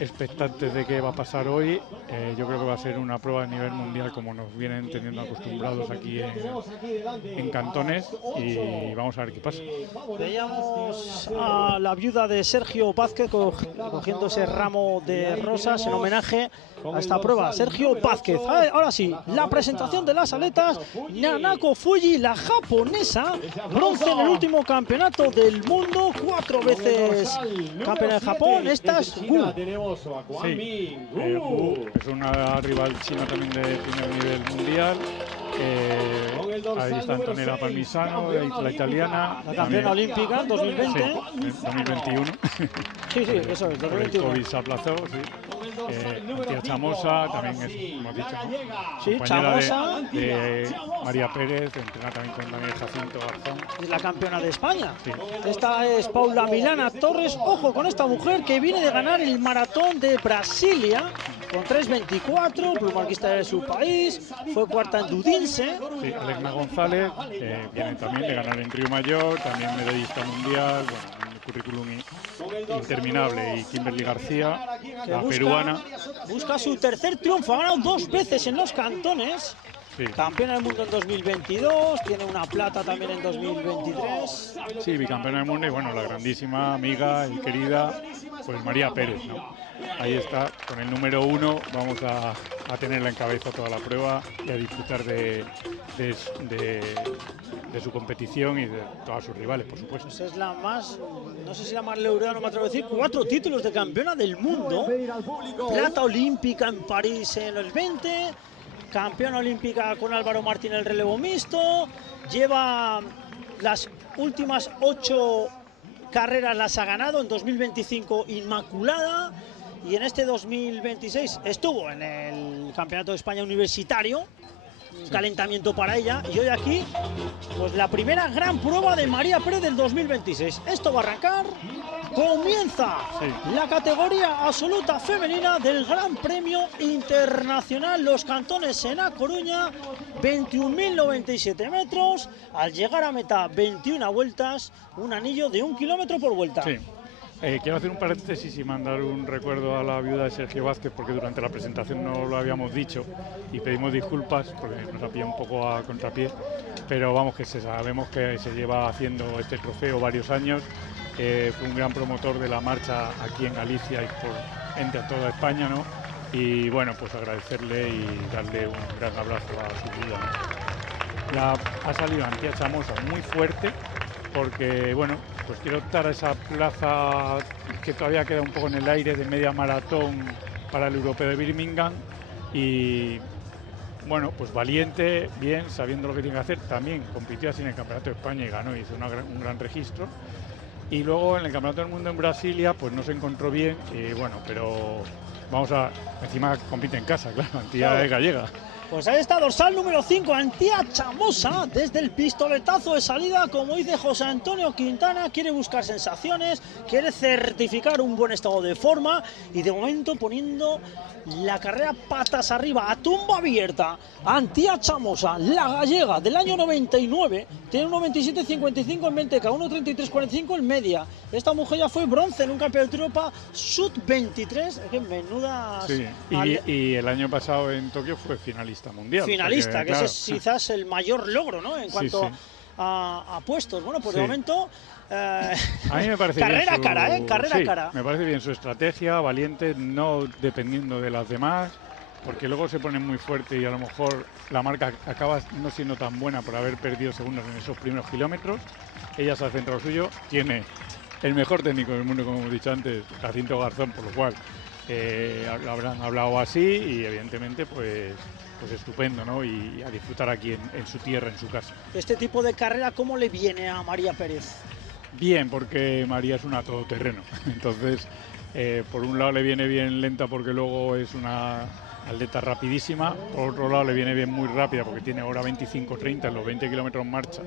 expectantes de qué va a pasar hoy. Yo creo que va a ser una prueba a nivel mundial como nos vienen teniendo acostumbrados aquí en Cantones y vamos a ver qué pasa. Veíamos a la viuda de Sergio Vázquez cogiendo ese ramo de rosas en homenaje a esta prueba. Sergio Vázquez. Ahora sí, la presentación de las atletas. Nanako Fuji, la japonesa, bronce en el último campeonato del mundo, 4 veces campeona de Japón. Esta es Wu. Sí, es una rival china también de primer nivel mundial. Ahí está Antonella Palmisano, la italiana. La campeona olímpica 2020. Sí, 2021. Sí, eso es, 2021. El COVID se aplazó, sí. Antía Chamosa, también es, hemos dicho, ¿no? Sí, Chamosa. De María Pérez, entrena también con Daniel Jacinto Garzón. Es la campeona de España. Sí. Esta es Paula Milana Torres. Ojo con esta mujer que viene de ganar el maratón de Brasilia con 3:24, plumarquista de su país, fue cuarta en Dudinse. Sí, Alexna González viene también de ganar en Río Mayor, también medallista mundial, bueno, un currículum interminable. Y Kimberly García, la peruana. Busca su tercer triunfo, ha ganado 2 veces en los Cantones. Sí. Campeona del mundo en 2022, tiene una plata también en 2023. Sí, bicampeona del mundo y bueno, la grandísima amiga y querida, pues María Pérez, ¿no? Ahí está, con el número 1 vamos a tenerla en cabeza toda la prueba y a disfrutar de su competición y de todas sus rivales, por supuesto. Pues es la más, no sé si la más laureada, no me atrevo a decir, 4 títulos de campeona del mundo. Plata olímpica en París en los 20. Campeona olímpica con Álvaro Martín en el relevo mixto, lleva las últimas 8 carreras las ha ganado, en 2025 inmaculada y en este 2026 estuvo en el Campeonato de España Universitario, un calentamiento para ella y hoy aquí pues la primera gran prueba de María Pérez del 2026. Esto va a arrancar. Comienza la categoría absoluta femenina del Gran Premio Internacional Los Cantones en A Coruña, 21.097 metros, al llegar a meta 21 vueltas, un anillo de 1 kilómetro por vuelta. Sí. Quiero hacer un paréntesis y mandar un recuerdo a la viuda de Sergio Vázquez porque durante la presentación no lo habíamos dicho y pedimos disculpas porque nos ha pillado un poco a contrapié, pero vamos que sabemos que se lleva haciendo este trofeo varios años. Fue un gran promotor de la marcha aquí en Galicia y entre toda España, ¿no? Y bueno, pues agradecerle y darle un gran abrazo a su vida, ¿no? Ha salido Antía Chamosa muy fuerte porque, bueno, pues quiere optar a esa plaza que todavía queda un poco en el aire de media maratón para el europeo de Birmingham. Y bueno, pues valiente, bien, sabiendo lo que tiene que hacer. También compitió así en el Campeonato de España y ganó, hizo un gran registro. Y luego en el Campeonato del Mundo en Brasilia, pues no se encontró bien, y bueno, pero encima compite en casa, claro, Antía es gallega. Pues ahí está, dorsal número 5, Antía Chamosa, desde el pistoletazo de salida, como dice José Antonio Quintana, quiere buscar sensaciones, quiere certificar un buen estado de forma y de momento poniendo la carrera patas arriba, a tumba abierta. Antía Chamosa, la gallega del año 99, tiene un 97.55 en 20K, 1.33.45 en media. Esta mujer ya fue bronce en un campeonato de Europa Sub-23, que menuda... Sí, y el año pasado en Tokio fue finalista mundial. Finalista, porque, que claro, ese es quizás el mayor logro, ¿no? En cuanto a puestos. Bueno, pues de momento... a mí me parece carrera bien cara, carrera cara. Me parece bien su estrategia, valiente, no dependiendo de las demás, porque luego se ponen muy fuerte y a lo mejor la marca acaba no siendo tan buena por haber perdido segundos en esos primeros kilómetros. Ella se ha centrado suyo, tiene el mejor técnico del mundo, como hemos dicho antes, Jacinto Garzón, por lo cual habrán hablado así y evidentemente pues estupendo, ¿no? Y a disfrutar aquí en su tierra, en su casa. Este tipo de carrera, ¿cómo le viene a María Pérez? Bien, porque María es una todoterreno. Entonces, por un lado le viene bien lenta porque luego es una atleta rapidísima. Por otro lado le viene bien muy rápida porque tiene hora 25:30 en los 20 kilómetros en marcha.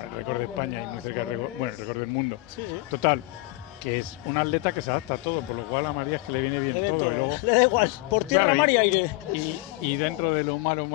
El récord de España y muy cerca del récord del mundo. Sí. Total, que es una atleta que se adapta a todo, por lo cual a María es que le viene bien todo. Y luego, le da igual, por tierra, claro, mar y aire. Y dentro de lo malo,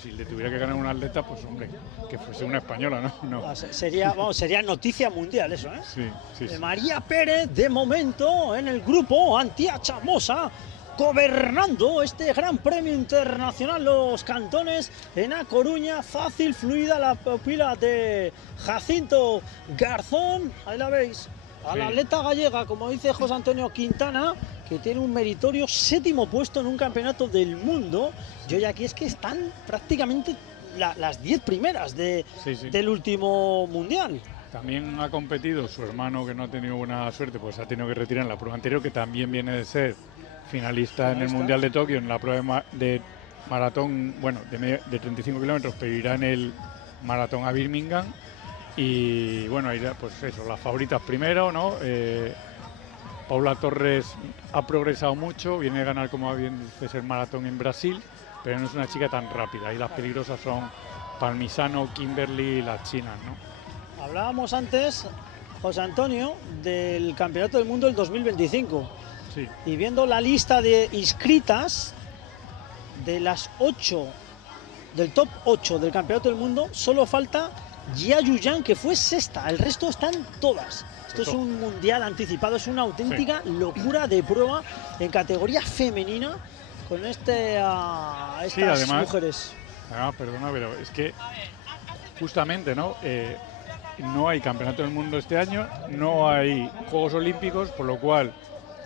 si le tuviera que ganar una atleta, pues hombre, que fuese una española, ¿no? Sería noticia mundial eso, ¿eh? Sí. María Pérez, de momento, en el grupo Antía Chamosa, gobernando este Gran Premio Internacional Los Cantones en A Coruña. Fácil, fluida la pupila de Jacinto Garzón, ahí la veis. A la atleta gallega, como dice José Antonio Quintana, que tiene un meritorio 7º puesto en un campeonato del mundo. Yo ya aquí es que están prácticamente las 10 primeras del último mundial. También ha competido su hermano, que no ha tenido buena suerte, pues ha tenido que retirar en la prueba anterior, que también viene de ser finalista en el Mundial de Tokio, en la prueba de maratón, bueno, de 35 kilómetros, pero irá en el maratón a Birmingham. Y bueno, pues eso, las favoritas primero, ¿no? Paula Torres ha progresado mucho, viene a ganar, como bien dices, el maratón en Brasil, pero no es una chica tan rápida. Y las peligrosas son Palmisano, Kimberly y las chinas, ¿no? Hablábamos antes, José Antonio, del Campeonato del Mundo del 2025. Sí. Y viendo la lista de inscritas, de las 8, del top 8 del Campeonato del Mundo, solo falta Jia Yuyan, que fue sexta, el resto están todas. Esto es un mundial anticipado, es una auténtica locura de prueba en categoría femenina con estas además, mujeres. Además, perdona, pero es que justamente, ¿no? No hay Campeonato del Mundo este año, no hay Juegos Olímpicos, por lo cual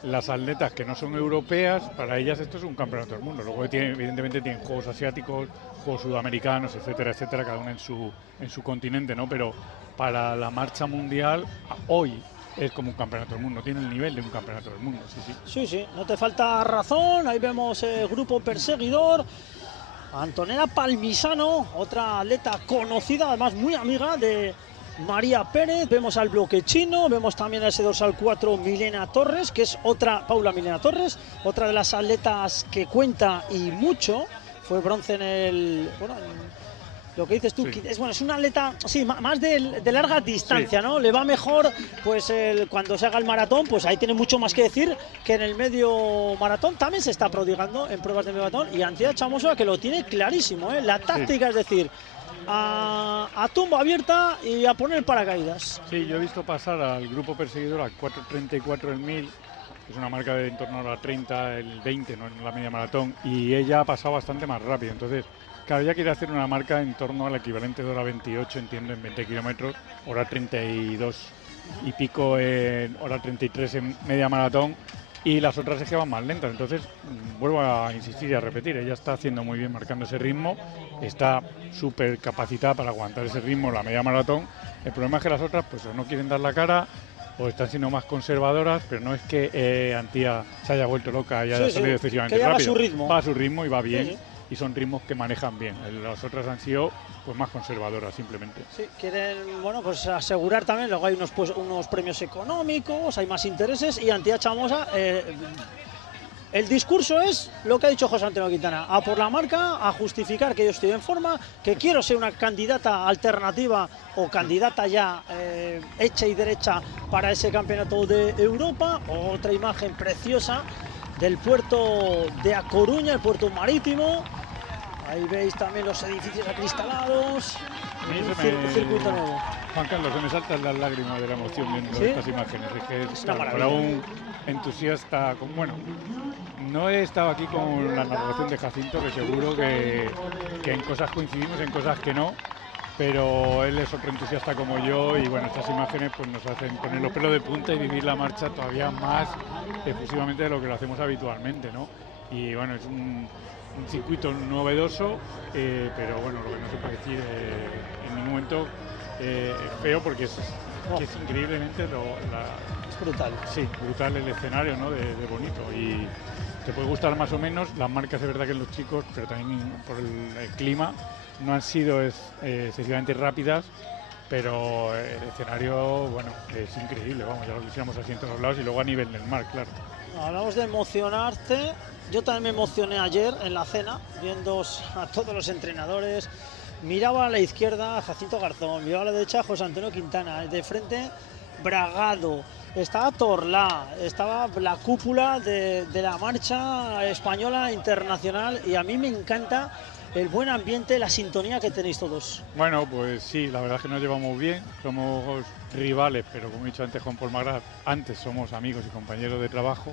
las atletas que no son europeas, para ellas esto es un Campeonato del Mundo. Luego evidentemente tienen Juegos Asiáticos, Juegos Sudamericanos, etcétera, etcétera, cada una en su continente, ¿no? Pero para la marcha mundial, hoy es como un Campeonato del Mundo, tiene el nivel de un Campeonato del Mundo, Sí, no te falta razón. Ahí vemos el grupo perseguidor. Antonella Palmisano, otra atleta conocida, además muy amiga de María Pérez. Vemos al bloque chino, vemos también a ese dorsal 4 Milena Torres, que es Paula Milena Torres, otra de las atletas que cuenta y mucho. Fue bronce en lo que dices tú, es una atleta, más de larga distancia, ¿no? Le va mejor, pues cuando se haga el maratón, pues ahí tiene mucho más que decir que en el medio maratón. También se está prodigando en pruebas de medio maratón, y Antía Chamosa, que lo tiene clarísimo, ¿eh? La táctica, es decir, a tumba abierta y a poner paracaídas. Sí, yo he visto pasar al grupo perseguidor a 4.34 el 1000, que es una marca de en torno a la 30, el 20, ¿no? En la media maratón, y ella ha pasado bastante más rápido. Entonces, claro, ella quiere hacer una marca en torno al equivalente de hora 28, entiendo, en 20 kilómetros, hora 32 y pico en hora 33 en media maratón, y las otras es que van más lentas. Entonces, vuelvo a insistir y a repetir, ella está haciendo muy bien marcando ese ritmo, está súper capacitada para aguantar ese ritmo, la media maratón. El problema es que las otras pues o no quieren dar la cara o están siendo más conservadoras, pero no es que Antía se haya vuelto loca y haya salido excesivamente rápido. Va a su ritmo y va bien, y son ritmos que manejan bien. Las otras han sido pues más conservadoras simplemente. Sí, quieren, bueno, pues asegurar también, luego hay unos premios económicos, hay más intereses, y Antía Chamosa, el discurso es lo que ha dicho José Antonio Quintana: a por la marca, a justificar que yo estoy en forma, que quiero ser una candidata alternativa o candidata ya hecha y derecha para ese campeonato de Europa. Otra imagen preciosa del puerto de A Coruña, el puerto marítimo. Ahí veis también los edificios acristalados, un circuito nuevo. Juan Carlos, se me saltan las lágrimas de la emoción viendo estas imágenes. Es que es para un entusiasta, bueno, no he estado aquí con la narración de Jacinto, que seguro que en cosas coincidimos, en cosas que no, pero él es otro entusiasta como yo, y bueno, estas imágenes pues nos hacen poner los pelos de punta y vivir la marcha todavía más efusivamente de lo que lo hacemos habitualmente, ¿no? Y bueno, es un circuito novedoso, pero bueno, lo que no se puede decir en ningún momento es feo, porque es increíblemente es brutal. Sí, brutal el escenario, ¿no? de bonito, y te puede gustar más o menos. Las marcas es verdad que los chicos, pero también por el clima, no han sido excesivamente rápidas, pero el escenario, bueno, es increíble, vamos, ya lo quisiéramos así en todos los lados, y luego a nivel del mar, claro. Hablamos de emocionarte. Yo también me emocioné ayer en la cena, viendo a todos los entrenadores. Miraba a la izquierda a Jacinto Garzón, miraba a la derecha a José Antonio Quintana, de frente Bragado, estaba Torlá, estaba la cúpula de la marcha española internacional, y a mí me encanta el buen ambiente, la sintonía que tenéis todos. Bueno, pues sí, la verdad es que nos llevamos bien, somos rivales, pero como he dicho antes Juan Paul Magrat, antes somos amigos y compañeros de trabajo.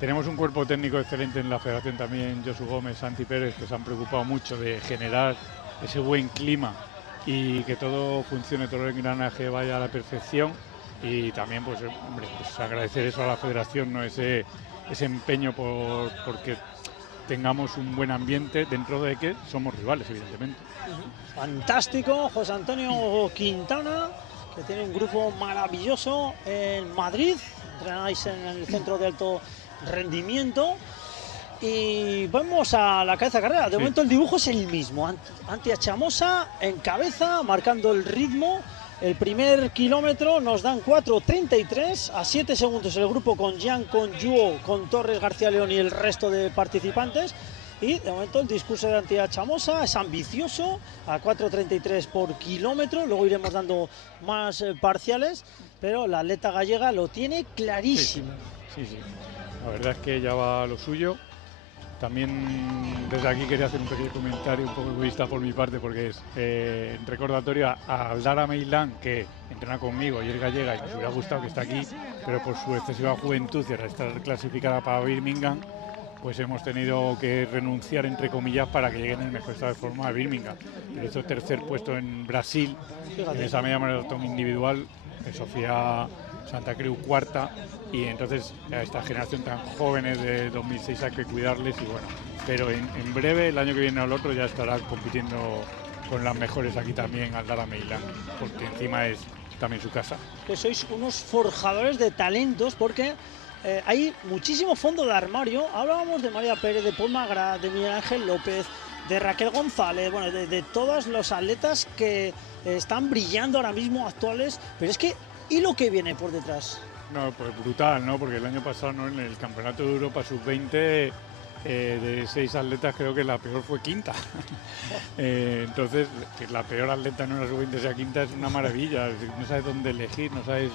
Tenemos un cuerpo técnico excelente en la federación también, Josu Gómez, Santi Pérez, que se han preocupado mucho de generar ese buen clima y que todo funcione, todo el engranaje vaya a la perfección. Y también, pues, hombre, pues agradecer eso a la federación, ¿no? Ese empeño porque tengamos un buen ambiente, dentro de que somos rivales, evidentemente. Fantástico, José Antonio Quintana, que tiene un grupo maravilloso en Madrid. Entrenáis en el centro de alto rendimiento, y vamos a la cabeza de carrera. De momento el dibujo es el mismo: Antía Chamosa en cabeza, marcando el ritmo. El primer kilómetro nos dan 4:33, a 7 segundos el grupo con Jan, con Yuo, con Torres, García León y el resto de participantes. Y de momento el discurso de Antía Chamosa es ambicioso, a 4:33 por kilómetro. Luego iremos dando más parciales, pero la atleta gallega lo tiene clarísimo. Sí. La verdad es que ella va a lo suyo. También desde aquí quería hacer un pequeño comentario un poco egoísta por mi parte, porque es en recordatorio a Aldara Meilán, que entrena conmigo y es gallega, y nos hubiera gustado que esté aquí, pero por su excesiva juventud y al estar clasificada para Birmingham, pues hemos tenido que renunciar, entre comillas, para que llegue en el mejor estado de forma a Birmingham. Pero hizo tercer puesto en Brasil, en esa media maratón individual, Sofía Santa Cruz cuarta, y entonces a esta generación tan jóvenes de 2006 hay que cuidarles, y bueno, pero en breve, el año que viene o el otro, ya estará compitiendo con las mejores aquí también, Aldara Meilán, porque encima es también su casa. Que sois unos forjadores de talentos, porque hay muchísimo fondo de armario. Hablábamos de María Pérez, de Paul Magrat, de Miguel Ángel López, de Raquel González, bueno, de todos los atletas que están brillando ahora mismo, actuales, pero es que, ¿y lo que viene por detrás? No, pues brutal, ¿no? Porque el año pasado, ¿no?, en el Campeonato de Europa Sub-20, de 6 atletas creo que la peor fue quinta. Entonces, que la peor atleta en una Sub-20 sea quinta es una maravilla. No sabes dónde elegir, no sabes.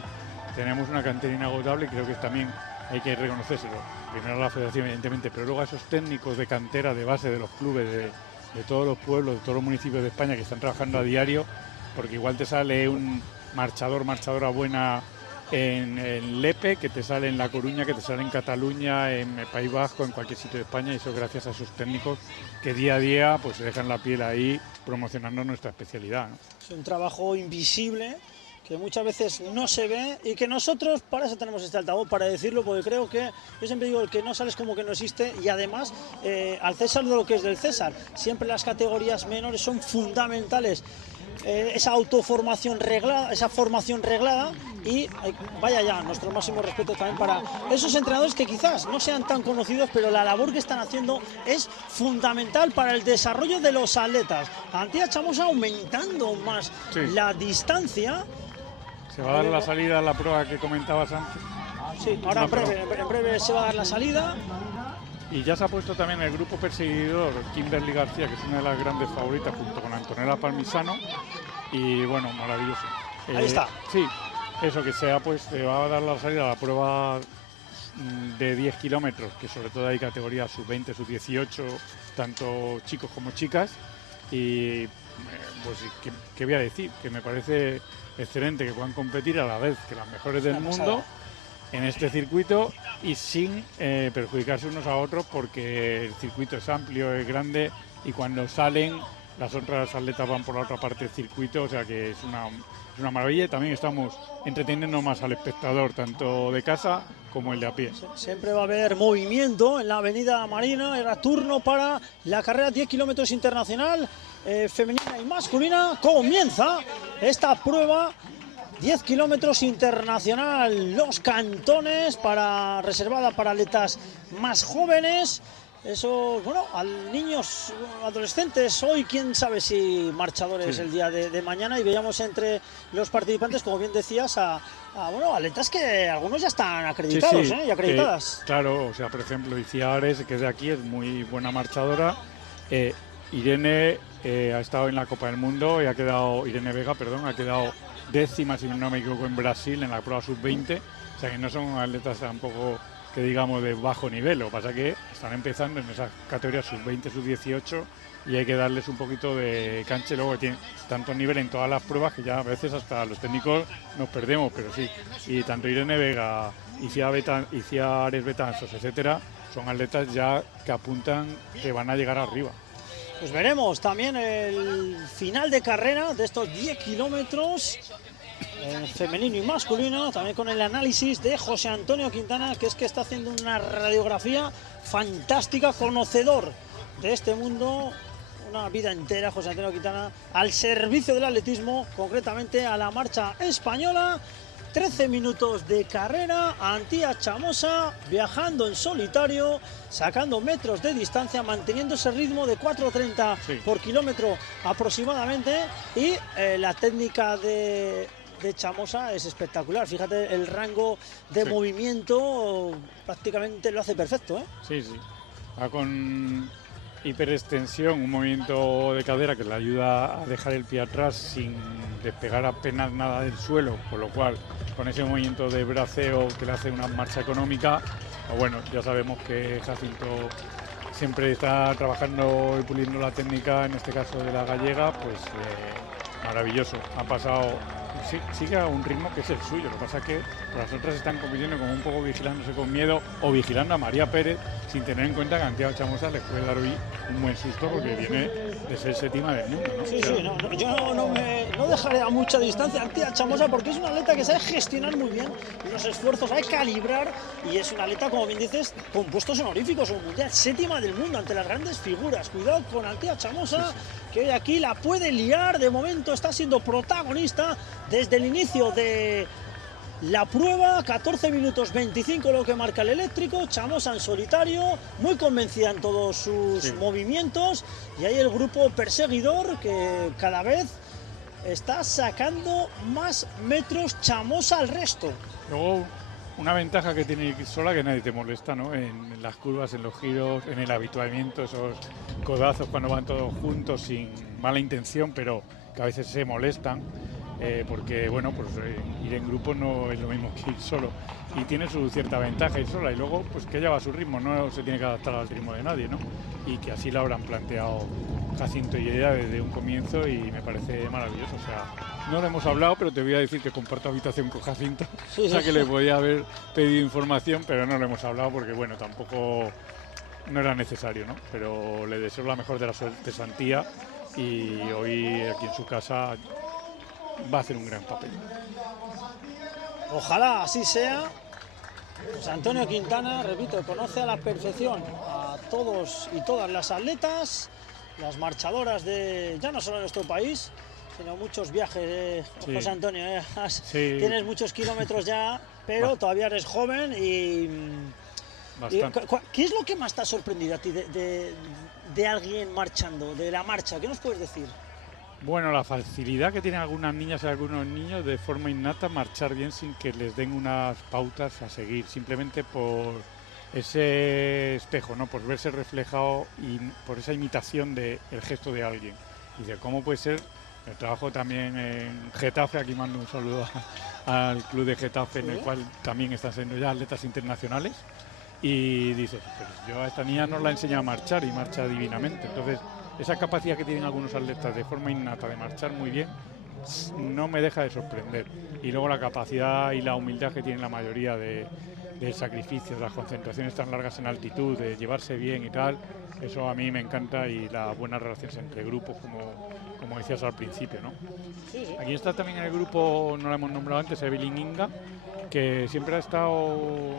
Tenemos una cantera inagotable y creo que también hay que reconocérselo. Primero a la federación, evidentemente, pero luego a esos técnicos de cantera, de base de los clubes, de todos los pueblos, de todos los municipios de España que están trabajando a diario, porque igual te sale un marchadora buena en Lepe, que te sale en La Coruña, que te sale en Cataluña, en el País Vasco, en cualquier sitio de España, y eso gracias a esos técnicos que día a día pues se dejan la piel ahí promocionando nuestra especialidad, ¿no? Es un trabajo invisible que muchas veces no se ve y que nosotros para eso tenemos este altavoz, para decirlo, porque creo que yo siempre digo el que no sale es como que no existe, y además al César de lo que es del César. Siempre las categorías menores son fundamentales, esa autoformación reglada, esa formación reglada, y vaya ya, nuestro máximo respeto también para esos entrenadores que quizás no sean tan conocidos, pero la labor que están haciendo es fundamental para el desarrollo de los atletas. Antía Chamosa aumentando más la distancia. Se va a dar la salida a la prueba que comentabas antes. Sí, ahora en breve se va a dar la salida. Y ya se ha puesto también el grupo perseguidor Kimberly García, que es una de las grandes favoritas, junto con Antonella Palmisano. Y bueno, maravilloso. Ahí está. Sí, eso que se va a dar la salida a la prueba de 10 kilómetros, que sobre todo hay categorías sub-20, sub-18, tanto chicos como chicas. Y pues, ¿qué voy a decir? Que me parece excelente que puedan competir a la vez que las mejores del mundo en este circuito y sin perjudicarse unos a otros, porque el circuito es amplio, es grande, y cuando salen las otras atletas van por la otra parte del circuito, o sea que es una maravilla. Y también estamos entreteniendo más al espectador, tanto de casa como el de a pie. Siempre va a haber movimiento en la Avenida Marina. Era turno para la carrera 10 kilómetros internacional, femenina y masculina. Comienza esta prueba 10 kilómetros internacional, Los Cantones, reservada para atletas más jóvenes. Eso, bueno, a niños, adolescentes, hoy quién sabe si marchadores el día de mañana, y veíamos entre los participantes, como bien decías, bueno, atletas que algunos ya están acreditados, y acreditadas. Claro, o sea, por ejemplo, Icía Ares, que es de aquí, es muy buena marchadora. Irene ha estado en la Copa del Mundo y Irene Vega, perdón, ha quedado 10ª, si no me equivoco, en Brasil, en la prueba sub-20, o sea que no son atletas tampoco que digamos de bajo nivel. Lo que pasa es que están empezando en esas categorías sub-20, sub-18, y hay que darles un poquito de cancha. Luego tienen tanto nivel en todas las pruebas que ya a veces hasta los técnicos nos perdemos, pero sí. Y tanto Irene Vega, Icía Ares Betanzos, etcétera, son atletas ya que apuntan que van a llegar arriba. Pues veremos también el final de carrera de estos 10 kilómetros. Femenino y masculino, también con el análisis de José Antonio Quintana, que está haciendo una radiografía fantástica, conocedor de este mundo, una vida entera. José Antonio Quintana al servicio del atletismo, concretamente a la marcha española. 13 minutos de carrera, Antía Chamosa viajando en solitario, sacando metros de distancia, manteniendo ese ritmo de 4:30 por kilómetro aproximadamente, y la técnica de Chamosa es espectacular. Fíjate, el rango de movimiento prácticamente lo hace perfecto, Sí, va con hiperextensión, un movimiento de cadera que le ayuda a dejar el pie atrás sin despegar apenas nada del suelo, por lo cual con ese movimiento de braceo que le hace una marcha económica. Bueno, ya sabemos que Jacinto siempre está trabajando y puliendo la técnica, en este caso de la gallega, pues maravilloso. Ha pasado, sigue a un ritmo que es el suyo. Lo que pasa es que las otras están compitiendo como un poco vigilándose con miedo, o vigilando a María Pérez, sin tener en cuenta que a Antía Chamosa les puede dar hoy un buen susto, porque viene de ser 7ª del mundo, ¿no? Sí, yo no dejaré a mucha distancia a Antía Chamosa, porque es una atleta que sabe gestionar muy bien los esfuerzos, sabe calibrar, y es una atleta, como bien dices, con puestos honoríficos, un mundial, 7ª del mundo ante las grandes figuras. Cuidado con Antía Chamosa, que hoy aquí la puede liar. De momento está siendo protagonista desde el inicio de la prueba, 14 minutos 25 lo que marca el eléctrico. Chamosa en solitario, muy convencida en todos sus movimientos, y hay el grupo perseguidor que cada vez está sacando más metros Chamosa al resto. Luego, una ventaja que tiene ir sola, que nadie te molesta, ¿no? En las curvas, en los giros, en el habituamiento, esos codazos cuando van todos juntos sin mala intención, pero que a veces se molestan. Porque bueno, pues ir en grupo no es lo mismo que ir solo, y tiene su cierta ventaja ir sola, y luego pues que ella va a su ritmo, no se tiene que adaptar al ritmo de nadie, ¿no? Y que así lo habrán planteado Jacinto y ella desde un comienzo, y me parece maravilloso. O sea, no lo hemos hablado, pero te voy a decir que comparto habitación con Jacinto, o sea que le podía haber pedido información, pero no lo hemos hablado porque bueno, tampoco no era necesario, ¿no? Pero le deseo la mejor de la suerte a Antía, y hoy aquí en su casa va a hacer un gran papel. Ojalá así sea. José Antonio Quintana, repito, conoce a la perfección a todos y todas las atletas, las marchadoras de ya no solo de nuestro país, sino muchos viajes. Sí. José Antonio, Sí. tienes muchos kilómetros ya, pero todavía eres joven y Bastante. ¿qué es lo que más te ha sorprendido a ti de alguien marchando, de la marcha? ¿Qué nos puedes decir? Bueno, la facilidad que tienen algunas niñas y algunos niños de forma innata marchar bien sin que les den unas pautas a seguir, simplemente por ese espejo, ¿no? Por verse reflejado y por esa imitación del gesto de alguien. Y de cómo puede ser el trabajo también en Getafe, aquí mando un saludo al club de Getafe, en el cual también están siendo ya atletas internacionales. Y dices, pues yo a esta niña no la he enseñado a marchar y marcha divinamente. Entonces, esa capacidad que tienen algunos atletas de forma innata de marchar muy bien, no me deja de sorprender. Y luego la capacidad y la humildad que tienen la mayoría del sacrificio, de las concentraciones tan largas en altitud, de llevarse bien y tal, eso a mí me encanta, y las buenas relaciones entre grupos, como decías al principio, ¿no? Sí, sí. Aquí está también en el grupo, no la hemos nombrado antes, Evelyn Inga, que siempre ha estado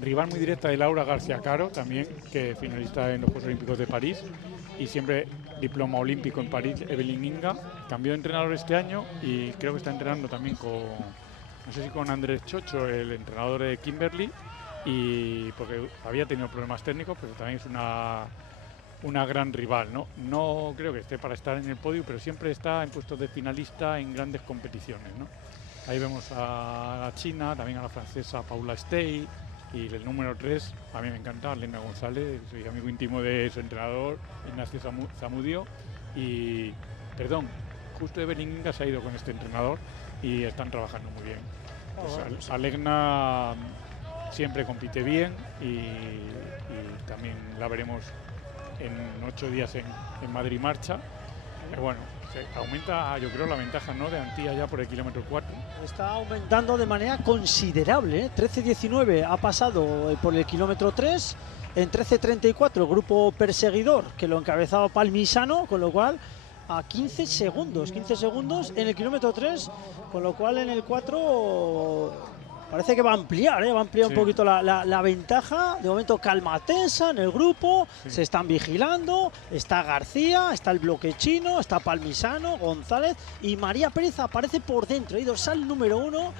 rival muy directa de Laura García Caro, también, que es finalista en los Juegos Olímpicos de París, y siempre diploma olímpico en París. Evelyn Inga cambió de entrenador este año y creo que está entrenando también no sé si con Andrés Chocho, el entrenador de Kimberly, y porque había tenido problemas técnicos, pero también es una gran rival, ¿no? No creo que esté para estar en el podio, pero siempre está en puestos de finalista en grandes competiciones, ¿no? Ahí vemos a la china, también a la francesa Paula Stey, y el número 3, a mí me encanta, Elena González, soy amigo íntimo de su entrenador, Ignacio Zamudio, y, perdón, justo Evelyn Inga se ha ido con este entrenador y están trabajando muy bien. Pues Alegna siempre compite bien y también la veremos en 8 días en Madrid Marcha. Bueno, se aumenta, yo creo, la ventaja, ¿no?, de Antía ya por el kilómetro 4. Está aumentando de manera considerable, ¿eh? 13:19 ha pasado por el kilómetro 3, en 13:34 el grupo perseguidor, que lo encabezaba Palmisano, con lo cual a 15 segundos en el kilómetro 3, con lo cual en el 4 parece que va a ampliar, ¿eh? Va a ampliar un poquito la ventaja. De momento calma tensa en el grupo, se están vigilando, está García, está el bloque chino, está Palmisano, González y María Pérez aparece por dentro, ahí dorsal número 1.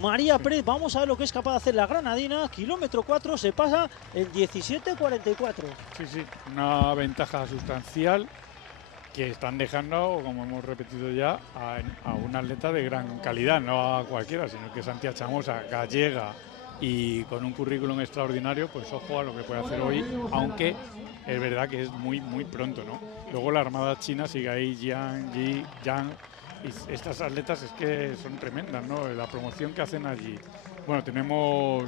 María Pérez, vamos a ver lo que es capaz de hacer la granadina. Kilómetro 4 se pasa en 17:44. Sí, una ventaja sustancial que están dejando, como hemos repetido ya, a un atleta de gran calidad, no a cualquiera, sino que es Antía Chamosa, gallega y con un currículum extraordinario. Pues ojo a lo que puede hacer hoy, aunque es verdad que es muy pronto, ¿no? Luego la armada china sigue ahí, Jiang, Yi, Yang, y estas atletas es que son tremendas, ¿no? La promoción que hacen allí. Bueno, tenemos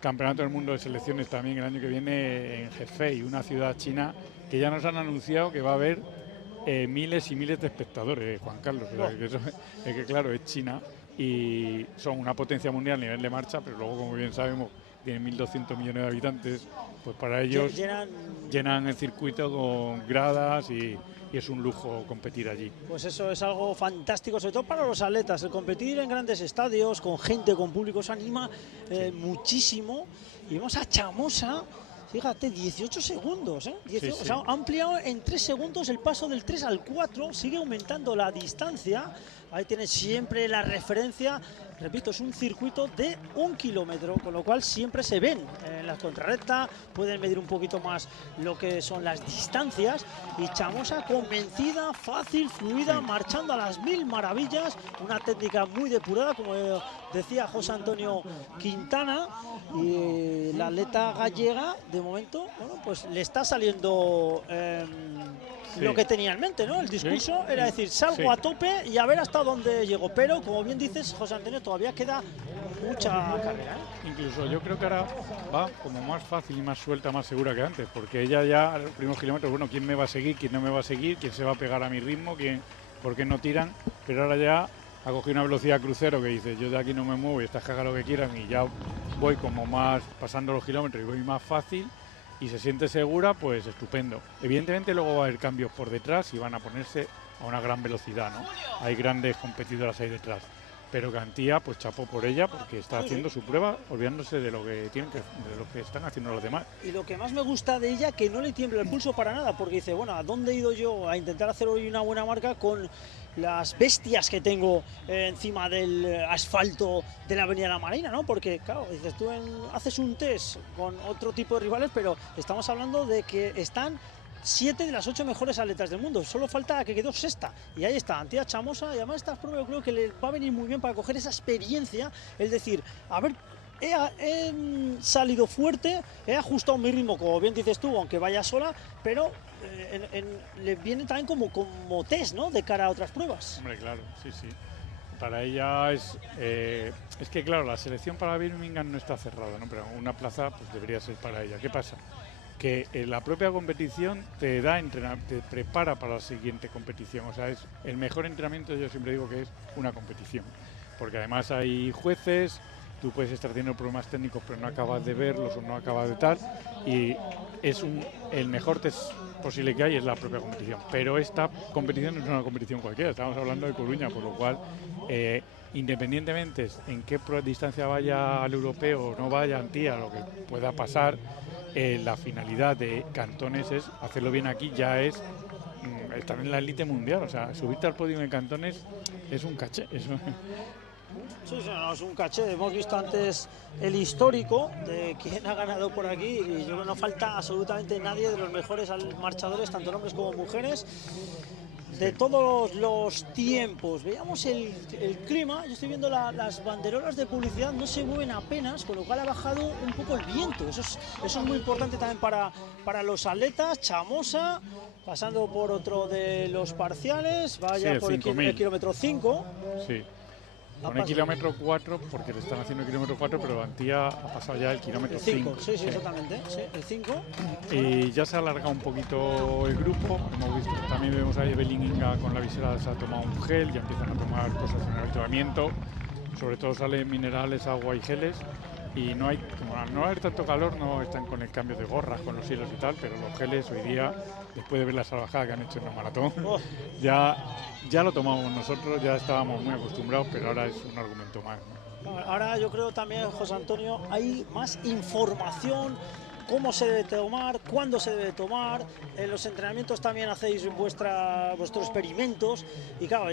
Campeonato del Mundo de Selecciones también el año que viene en Hefei, una ciudad china que ya nos han anunciado que va a haber miles y miles de espectadores, Juan Carlos. O sea, que eso, es que claro, es China y son una potencia mundial a nivel de marcha, pero luego, como bien sabemos, tienen 1.200 millones de habitantes, pues para ellos llenan el circuito con gradas y es un lujo competir allí. Pues eso es algo fantástico, sobre todo para los atletas. El competir en grandes estadios, con gente, con público, se anima muchísimo. Y vemos a Chamosa. Fíjate, 18 segundos, ¿eh? 18, sí. O sea, ha ampliado en 3 segundos el paso del 3 al 4, sigue aumentando la distancia. Ahí tiene siempre la referencia. Repito, es un circuito de 1 kilómetro, con lo cual siempre se ven en la contrarrecta, pueden medir un poquito más lo que son las distancias. Y Chamosa convencida, fácil, fluida, marchando a las 1000 maravillas. Una técnica muy depurada, como decía José Antonio Quintana. Y la atleta gallega, de momento, bueno, pues le está saliendo lo que tenía en mente, ¿no? El discurso era decir, salgo a tope y a ver hasta dónde llego. Pero, como bien dices, José Antonio, todavía queda mucha carrera, ¿eh? Incluso yo creo que ahora va como más fácil y más suelta, más segura que antes, porque ella ya a los primeros kilómetros, bueno, ¿quién me va a seguir? ¿Quién no me va a seguir? ¿Quién se va a pegar a mi ritmo? ¿Por qué no tiran? Pero ahora ya ha cogido una velocidad crucero que dice, yo de aquí no me muevo y estas que hagan lo que quieran, y ya voy como más pasando los kilómetros y voy más fácil. y se siente segura, pues estupendo. Evidentemente luego va a haber cambios por detrás y van a ponerse a una gran velocidad, ¿no? Hay grandes competidoras ahí detrás. Pero Antía, pues chapó por ella porque está haciendo su prueba olvidándose de lo que tienen que, de lo que están haciendo los demás. Y lo que más me gusta de ella, que no le tiembla el pulso para nada, porque dice, bueno, ¿a dónde he ido yo a intentar hacer hoy una buena marca con las bestias que tengo encima del asfalto de la Avenida La Marina, ¿no? Porque, claro, dices, tú haces un test con otro tipo de rivales, pero estamos hablando de que están 7 de las 8 mejores atletas del mundo, solo falta que quedó sexta, y ahí está, Antía Chamosa, y además esta prueba yo creo que le va a venir muy bien para coger esa experiencia, es decir, a ver, he salido fuerte, he ajustado mi ritmo, como bien dices tú, aunque vaya sola, pero le viene también como test, ¿no?, de cara a otras pruebas. Hombre, claro, sí, sí. Para ella es que, claro, la selección para Birmingham no está cerrada, ¿no? Pero una plaza pues debería ser para ella. ¿Qué pasa? Que la propia competición te da te prepara para la siguiente competición. O sea, es el mejor entrenamiento, yo siempre digo que es una competición. Porque además hay jueces, tú puedes estar teniendo problemas técnicos pero no acabas de verlos o no acabas de tal. Y es el mejor test posible que hay es la propia competición. Pero esta competición no es una competición cualquiera, estamos hablando de Coruña, por lo cual, independientemente en qué distancia vaya al europeo o no vaya Antía, lo que pueda pasar, la finalidad de Cantones es hacerlo bien aquí, ya es estar en la élite mundial. O sea, subirte al podio en Cantones es un caché. Sí, no, es un caché. Hemos visto antes el histórico de quién ha ganado por aquí y yo creo que no falta absolutamente nadie de los mejores marchadores, tanto hombres como mujeres, de todos los tiempos. Veamos el clima. Yo estoy viendo las banderolas de publicidad, no se mueven apenas, con lo cual ha bajado un poco el viento. Eso es muy importante también para los atletas. Chamosa, pasando por otro de los parciales, vaya sí, por el kilómetro 5. Sí. Pone kilómetro 4 porque le están haciendo el kilómetro 4, pero Antía ha pasado ya el kilómetro 5. Sí, exactamente, sí, el 5. Y ya se ha alargado un poquito el grupo. Hemos visto, también vemos a Evelyn Inga con la visera, se ha tomado un gel, ya empiezan a tomar cosas en el entrenamiento. Sobre todo salen minerales, agua y geles. Y no hay, como al no haber tanto calor, no están con el cambio de gorras, con los hilos y tal, pero los geles hoy día, después de ver la salvajada que han hecho en el maratón, ya lo tomamos nosotros, ya estábamos muy acostumbrados, pero ahora es un argumento más, ¿no? Ahora yo creo también, José Antonio, hay más información, cómo se debe tomar, cuándo se debe tomar. En los entrenamientos también hacéis vuestros experimentos y claro,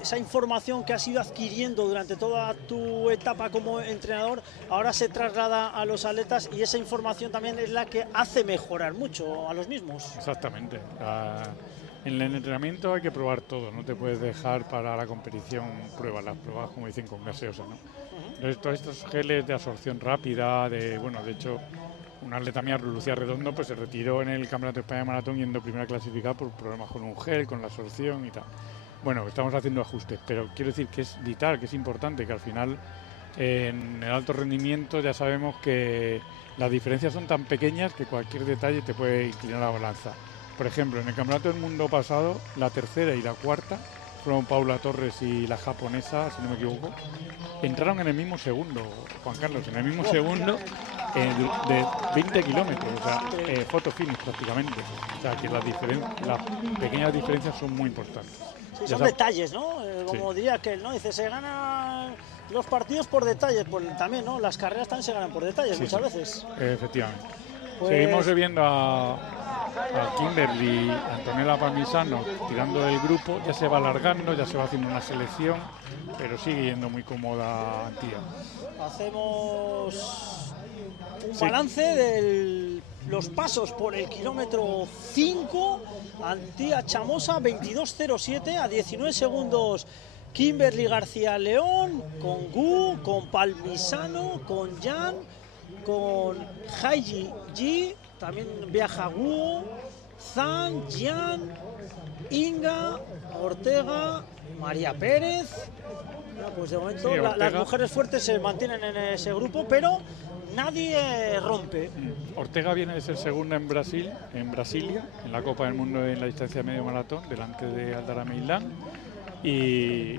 esa información que has ido adquiriendo durante toda tu etapa como entrenador ahora se traslada a los atletas y esa información también es la que hace mejorar mucho a los mismos. Exactamente. En el entrenamiento hay que probar todo, no te puedes dejar para la competición las pruebas como dicen con gaseosa, ¿no? Entonces, todos estos geles de absorción rápida, de hecho, una atleta mía, Lucía Redondo, pues se retiró en el Campeonato de España de Maratón yendo primera clasificada por problemas con un gel, con la absorción y tal. Bueno, estamos haciendo ajustes, pero quiero decir que es vital, que es importante, que al final en el alto rendimiento ya sabemos que las diferencias son tan pequeñas que cualquier detalle te puede inclinar la balanza. Por ejemplo, en el Campeonato del Mundo pasado, la tercera y la cuarta, fueron Paula Torres y la japonesa, si no me equivoco, entraron en el mismo segundo, Juan Carlos, en el mismo segundo de 20 kilómetros, o sea, photo finish prácticamente. O sea, que las pequeñas diferencias son muy importantes. Sí, son detalles, ¿no? Como sí. Diría aquel, ¿no? Dice, se ganan los partidos por detalles, pues también, ¿no? Las carreras también se ganan por detalles muchas veces. Efectivamente. Pues... Seguimos viendo a Kimberly, Antonella Parmisano tirando del grupo, ya se va alargando, ya se va haciendo una selección, pero sigue yendo muy cómoda Antía. Hacemos un balance de los pasos por el kilómetro 5, Antía Chamosa 22:07 a 19 segundos. Kimberly García León, con Gu, con Parmisano, con Jan, con Haiji Ji, también viaja Gu, Zhang, Jan, Inga, Ortega, María Pérez. Bueno, pues de momento sí, las mujeres fuertes se mantienen en ese grupo, pero nadie rompe. Ortega viene de ser segunda en Brasilia, en la Copa del Mundo en la distancia de medio maratón, delante de Aldara Milán. Y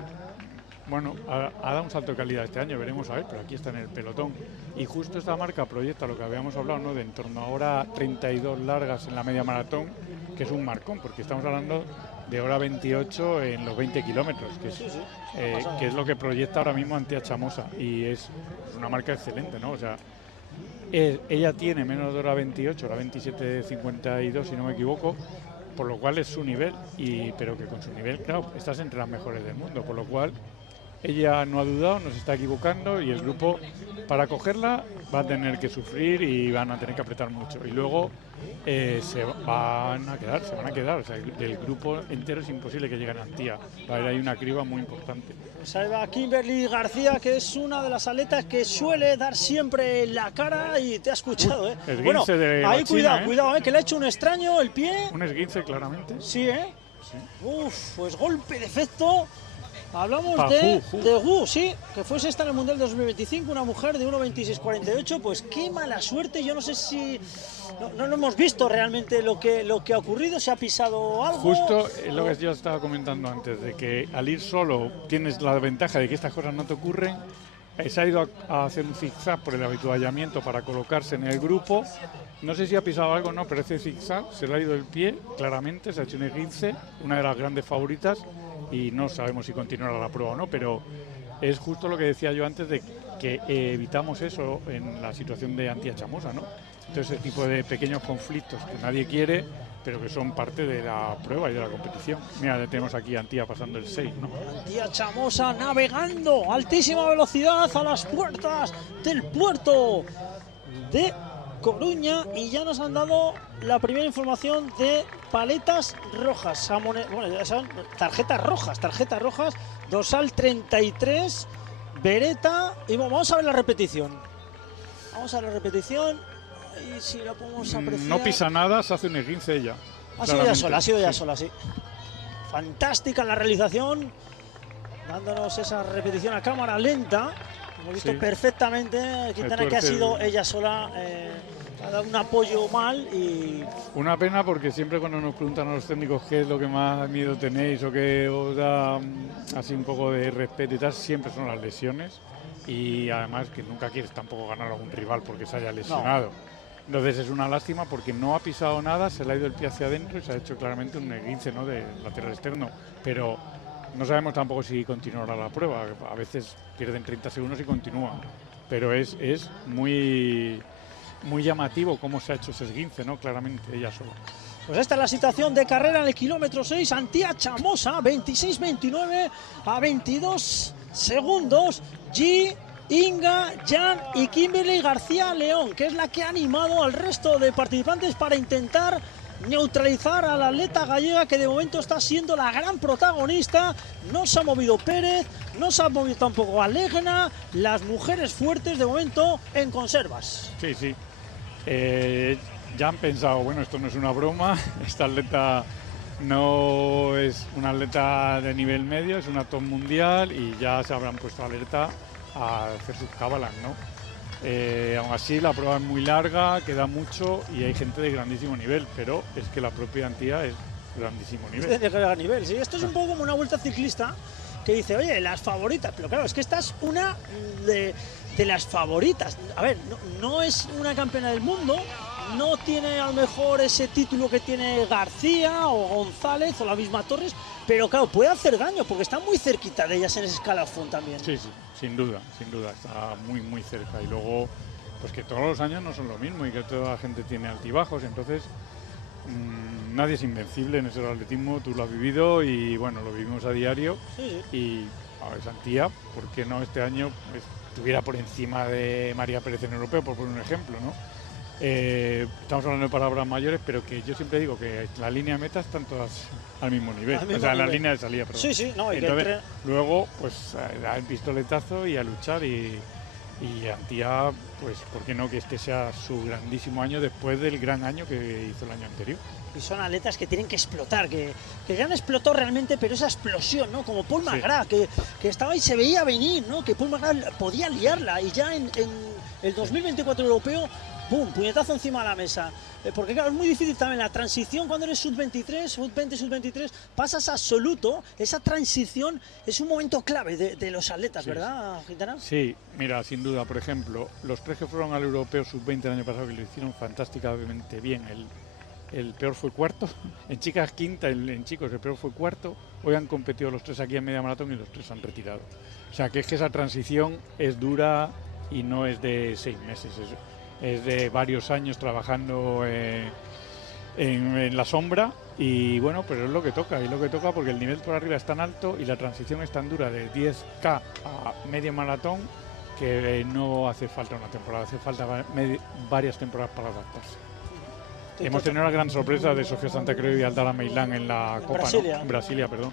bueno, ha dado un salto de calidad este año, veremos a ver, pero aquí está en el pelotón. Y justo esta marca proyecta lo que habíamos hablado, ¿no? De en torno a hora 32 largas en la media maratón, que es un marcón, porque estamos hablando de hora 28 en los 20 kilómetros, que es lo que proyecta ahora mismo Antía Chamosa, y es una marca excelente, ¿no? O sea, ella tiene menos de hora 28, hora 27:52 si no me equivoco, por lo cual es su nivel, pero que con su nivel, claro, estás entre las mejores del mundo, por lo cual ella no ha dudado, no se está equivocando, y el grupo, para cogerla, va a tener que sufrir y van a tener que apretar mucho. Y luego se van a quedar. O sea, del grupo entero es imposible que lleguen a Antía. Va a haber ahí una criba muy importante. Salva Kimberly García, que es una de las atletas que suele dar siempre la cara, y te ha escuchado, ¿eh? Bueno, ahí cuidado, que le ha hecho un extraño el pie. Un esguince, claramente. Sí, ¿eh? Sí. Uf, pues golpe de efecto. Hablamos de Hu, sí, que fue sexta en el Mundial 2025, una mujer de 1.26.48, pues qué mala suerte. Yo no sé si no lo hemos visto realmente lo que ha ocurrido, se ha pisado algo. Justo lo que yo estaba comentando antes, de que al ir solo tienes la ventaja de que estas cosas no te ocurren. Se ha ido a hacer un zigzag por el habituallamiento para colocarse en el grupo. No sé si ha pisado algo o no, pero ese zigzag se le ha ido el pie, claramente, se ha hecho un esguince, una de las grandes favoritas, y no sabemos si continuará la prueba o no, pero es justo lo que decía yo antes, de que evitamos eso en la situación de Antía Chamosa, ¿no? Entonces, ese tipo de pequeños conflictos que nadie quiere, pero que son parte de la prueba y de la competición. Mira, tenemos aquí a Antía pasando el 6, ¿no? Antía Chamosa navegando a altísima velocidad a las puertas del puerto de Coruña, y ya nos han dado la primera información de paletas rojas, bueno, son tarjetas rojas, dorsal 33, Beretta, y vamos a ver la repetición. Y si la podemos apreciar. No pisa nada, se hace un esguince ella. Ha sido ya sola, sí. Fantástica la realización, dándonos esa repetición a cámara lenta. Hemos visto perfectamente, Quintana, que ha sido ella sola, ha dado un apoyo mal. Y una pena, porque siempre cuando nos preguntan a los técnicos qué es lo que más miedo tenéis o qué os da así un poco de respeto y tal, siempre son las lesiones, y además que nunca quieres tampoco ganar a algún rival porque se haya lesionado. No. Entonces es una lástima, porque no ha pisado nada, se le ha ido el pie hacia adentro y se ha hecho claramente un esguince, ¿no?, de lateral externo, pero no sabemos tampoco si continuará la prueba. A veces pierden 30 segundos y continúan, pero es muy llamativo cómo se ha hecho ese esguince, ¿no?, claramente ella sola. Pues esta es la situación de carrera en el kilómetro 6, Antía Chamosa, 26-29 a 22 segundos, Inga, Jan y Kimberly García León, que es la que ha animado al resto de participantes para intentar neutralizar a la atleta gallega, que de momento está siendo la gran protagonista. No se ha movido Pérez, no se ha movido tampoco Alegna, las mujeres fuertes de momento en conservas. Sí. Ya han pensado, bueno, esto no es una broma, esta atleta no es una atleta de nivel medio, es una top mundial, y ya se habrán puesto alerta a hacer sus cábalas, ¿no? Aún así, la prueba es muy larga, queda mucho y hay gente de grandísimo nivel, pero es que la propia Antía es grandísimo nivel. Sí, esto es un poco como una vuelta ciclista que dice, oye, las favoritas, pero claro, es que esta es una de las favoritas. A ver, no es una campeona del mundo, no tiene a lo mejor ese título que tiene García o González o la misma Torres, pero claro, puede hacer daño porque está muy cerquita de ellas en ese escalafón también. Sí, sin duda, está muy cerca. Y luego, pues que todos los años no son lo mismo y que toda la gente tiene altibajos, entonces nadie es invencible en ese atletismo, tú lo has vivido y bueno, lo vivimos a diario. Sí. Y a ver, Antía, ¿por qué no este año estuviera por encima de María Pérez en europeo, por poner un ejemplo, ¿no? Estamos hablando de palabras mayores, pero que yo siempre digo que la línea de meta están todas al mismo nivel, la línea de salida, perdón. Sí, no, entonces, luego pues da el pistoletazo y a luchar, y Antía, pues por qué no que este sea su grandísimo año después del gran año que hizo el año anterior. Y son atletas que tienen que explotar, que ya han explotado realmente, pero esa explosión, ¿no? Como Paul McGrath, que estaba y se veía venir, ¿no? Que Paul McGrath podía liarla, y ya en el 2024 europeo ¡pum!, puñetazo encima de la mesa. Porque claro, es muy difícil también la transición cuando eres sub-23, sub-20, sub-23, pasas a absoluto. Esa transición es un momento clave de los atletas, Sí, ¿verdad, Gitana? Sí, mira, sin duda, por ejemplo, los 3 que fueron al Europeo Sub-20 el año pasado, que lo hicieron fantásticamente bien. El peor fue cuarto, en chicas quinta, en chicos el peor fue cuarto. Hoy han competido los 3 aquí en media maratón y los 3 han retirado. O sea, que es que esa transición es dura y no es de 6 meses, es de varios años trabajando en la sombra. Y bueno, pero es lo que toca, porque el nivel por arriba es tan alto y la transición es tan dura de 10K a medio maratón que no hace falta una temporada, hace falta varias temporadas para adaptarse. Hemos tenido la gran sorpresa de Sofía Santacreu y Aldara Meilán en la Copa, Brasilia. ¿no? En Brasilia, perdón.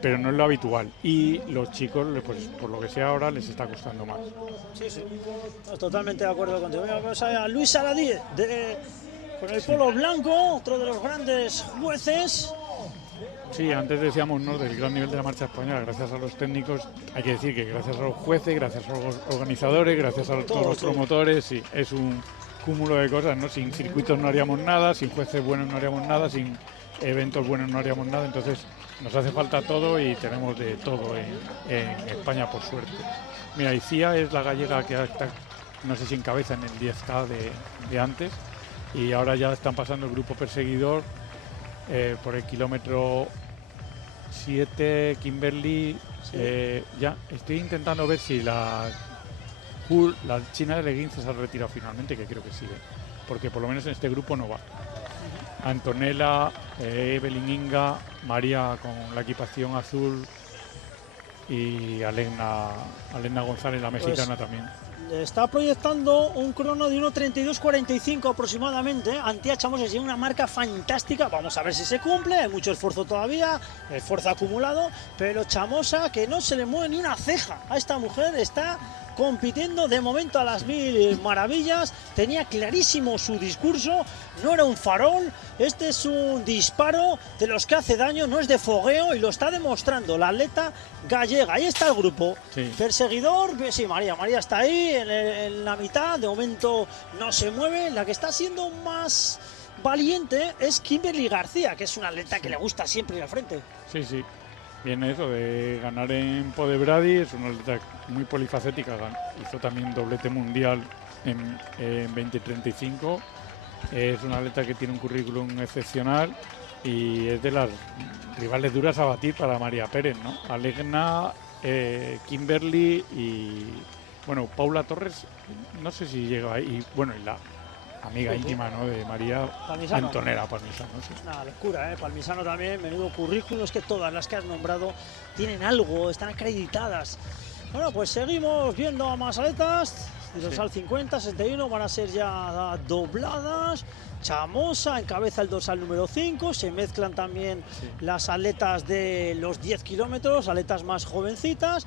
Pero no es lo habitual. Y los chicos, pues por lo que sea ahora, les está costando más. Sí, sí. Totalmente de acuerdo contigo. Mira, vamos a Luis Saladí, con el polo blanco, otro de los grandes jueces. Sí, antes decíamos, ¿no?, del gran nivel de la marcha española, gracias a los técnicos. Hay que decir que gracias a los jueces, gracias a los organizadores, gracias a todos los promotores, sí, es un cúmulo de cosas, ¿no? Sin circuitos no haríamos nada, sin jueces buenos no haríamos nada, sin eventos buenos no haríamos nada. Entonces nos hace falta todo y tenemos de todo en España, por suerte. Mira, Icía es la gallega que está, no sé si encabeza en el 10K de antes, y ahora ya están pasando el grupo perseguidor por el kilómetro 7, Kimberly. Ya estoy intentando ver si la china de Leguinza se ha retirado finalmente, que creo que sí, porque por lo menos en este grupo no va. Antonella, Evelyn Inga, María con la equipación azul y Alena González, la mexicana, pues, también. Está proyectando un crono de 1:32:45 aproximadamente. Antía Chamosa tiene una marca fantástica. Vamos a ver si se cumple. Hay mucho esfuerzo todavía, esfuerzo acumulado, pero Chamosa, que no se le mueve ni una ceja a esta mujer, está compitiendo de momento a las 1000 maravillas. Tenía clarísimo su discurso, no era un farol, este es un disparo de los que hace daño, no es de fogueo, y lo está demostrando la atleta gallega. Ahí está el grupo, sí. Perseguidor, sí, María está ahí en la mitad, de momento no se mueve. La que está siendo más valiente es Kimberly García, que es una atleta que le gusta siempre ir al frente. Sí, sí. Viene eso de ganar en Podebrady, es una atleta muy polifacética, hizo también doblete mundial en 2035, es una atleta que tiene un currículum excepcional y es de las rivales duras a batir para María Pérez, ¿no? Alegna, Kimberly y, bueno, Paula Torres, no sé si llega ahí, y bueno, y la amiga íntima, ¿no?, de María, Palmisano. Antonella Palmisano. Sí. Una locura, ¿eh? Palmisano también, menudo currículo. Es que todas las que has nombrado tienen algo, están acreditadas. Bueno, pues seguimos viendo a más atletas. Dorsal 50, 61 van a ser ya dobladas. Chamosa encabeza el dorsal número 5. Se mezclan también las atletas de los 10 kilómetros, atletas más jovencitas.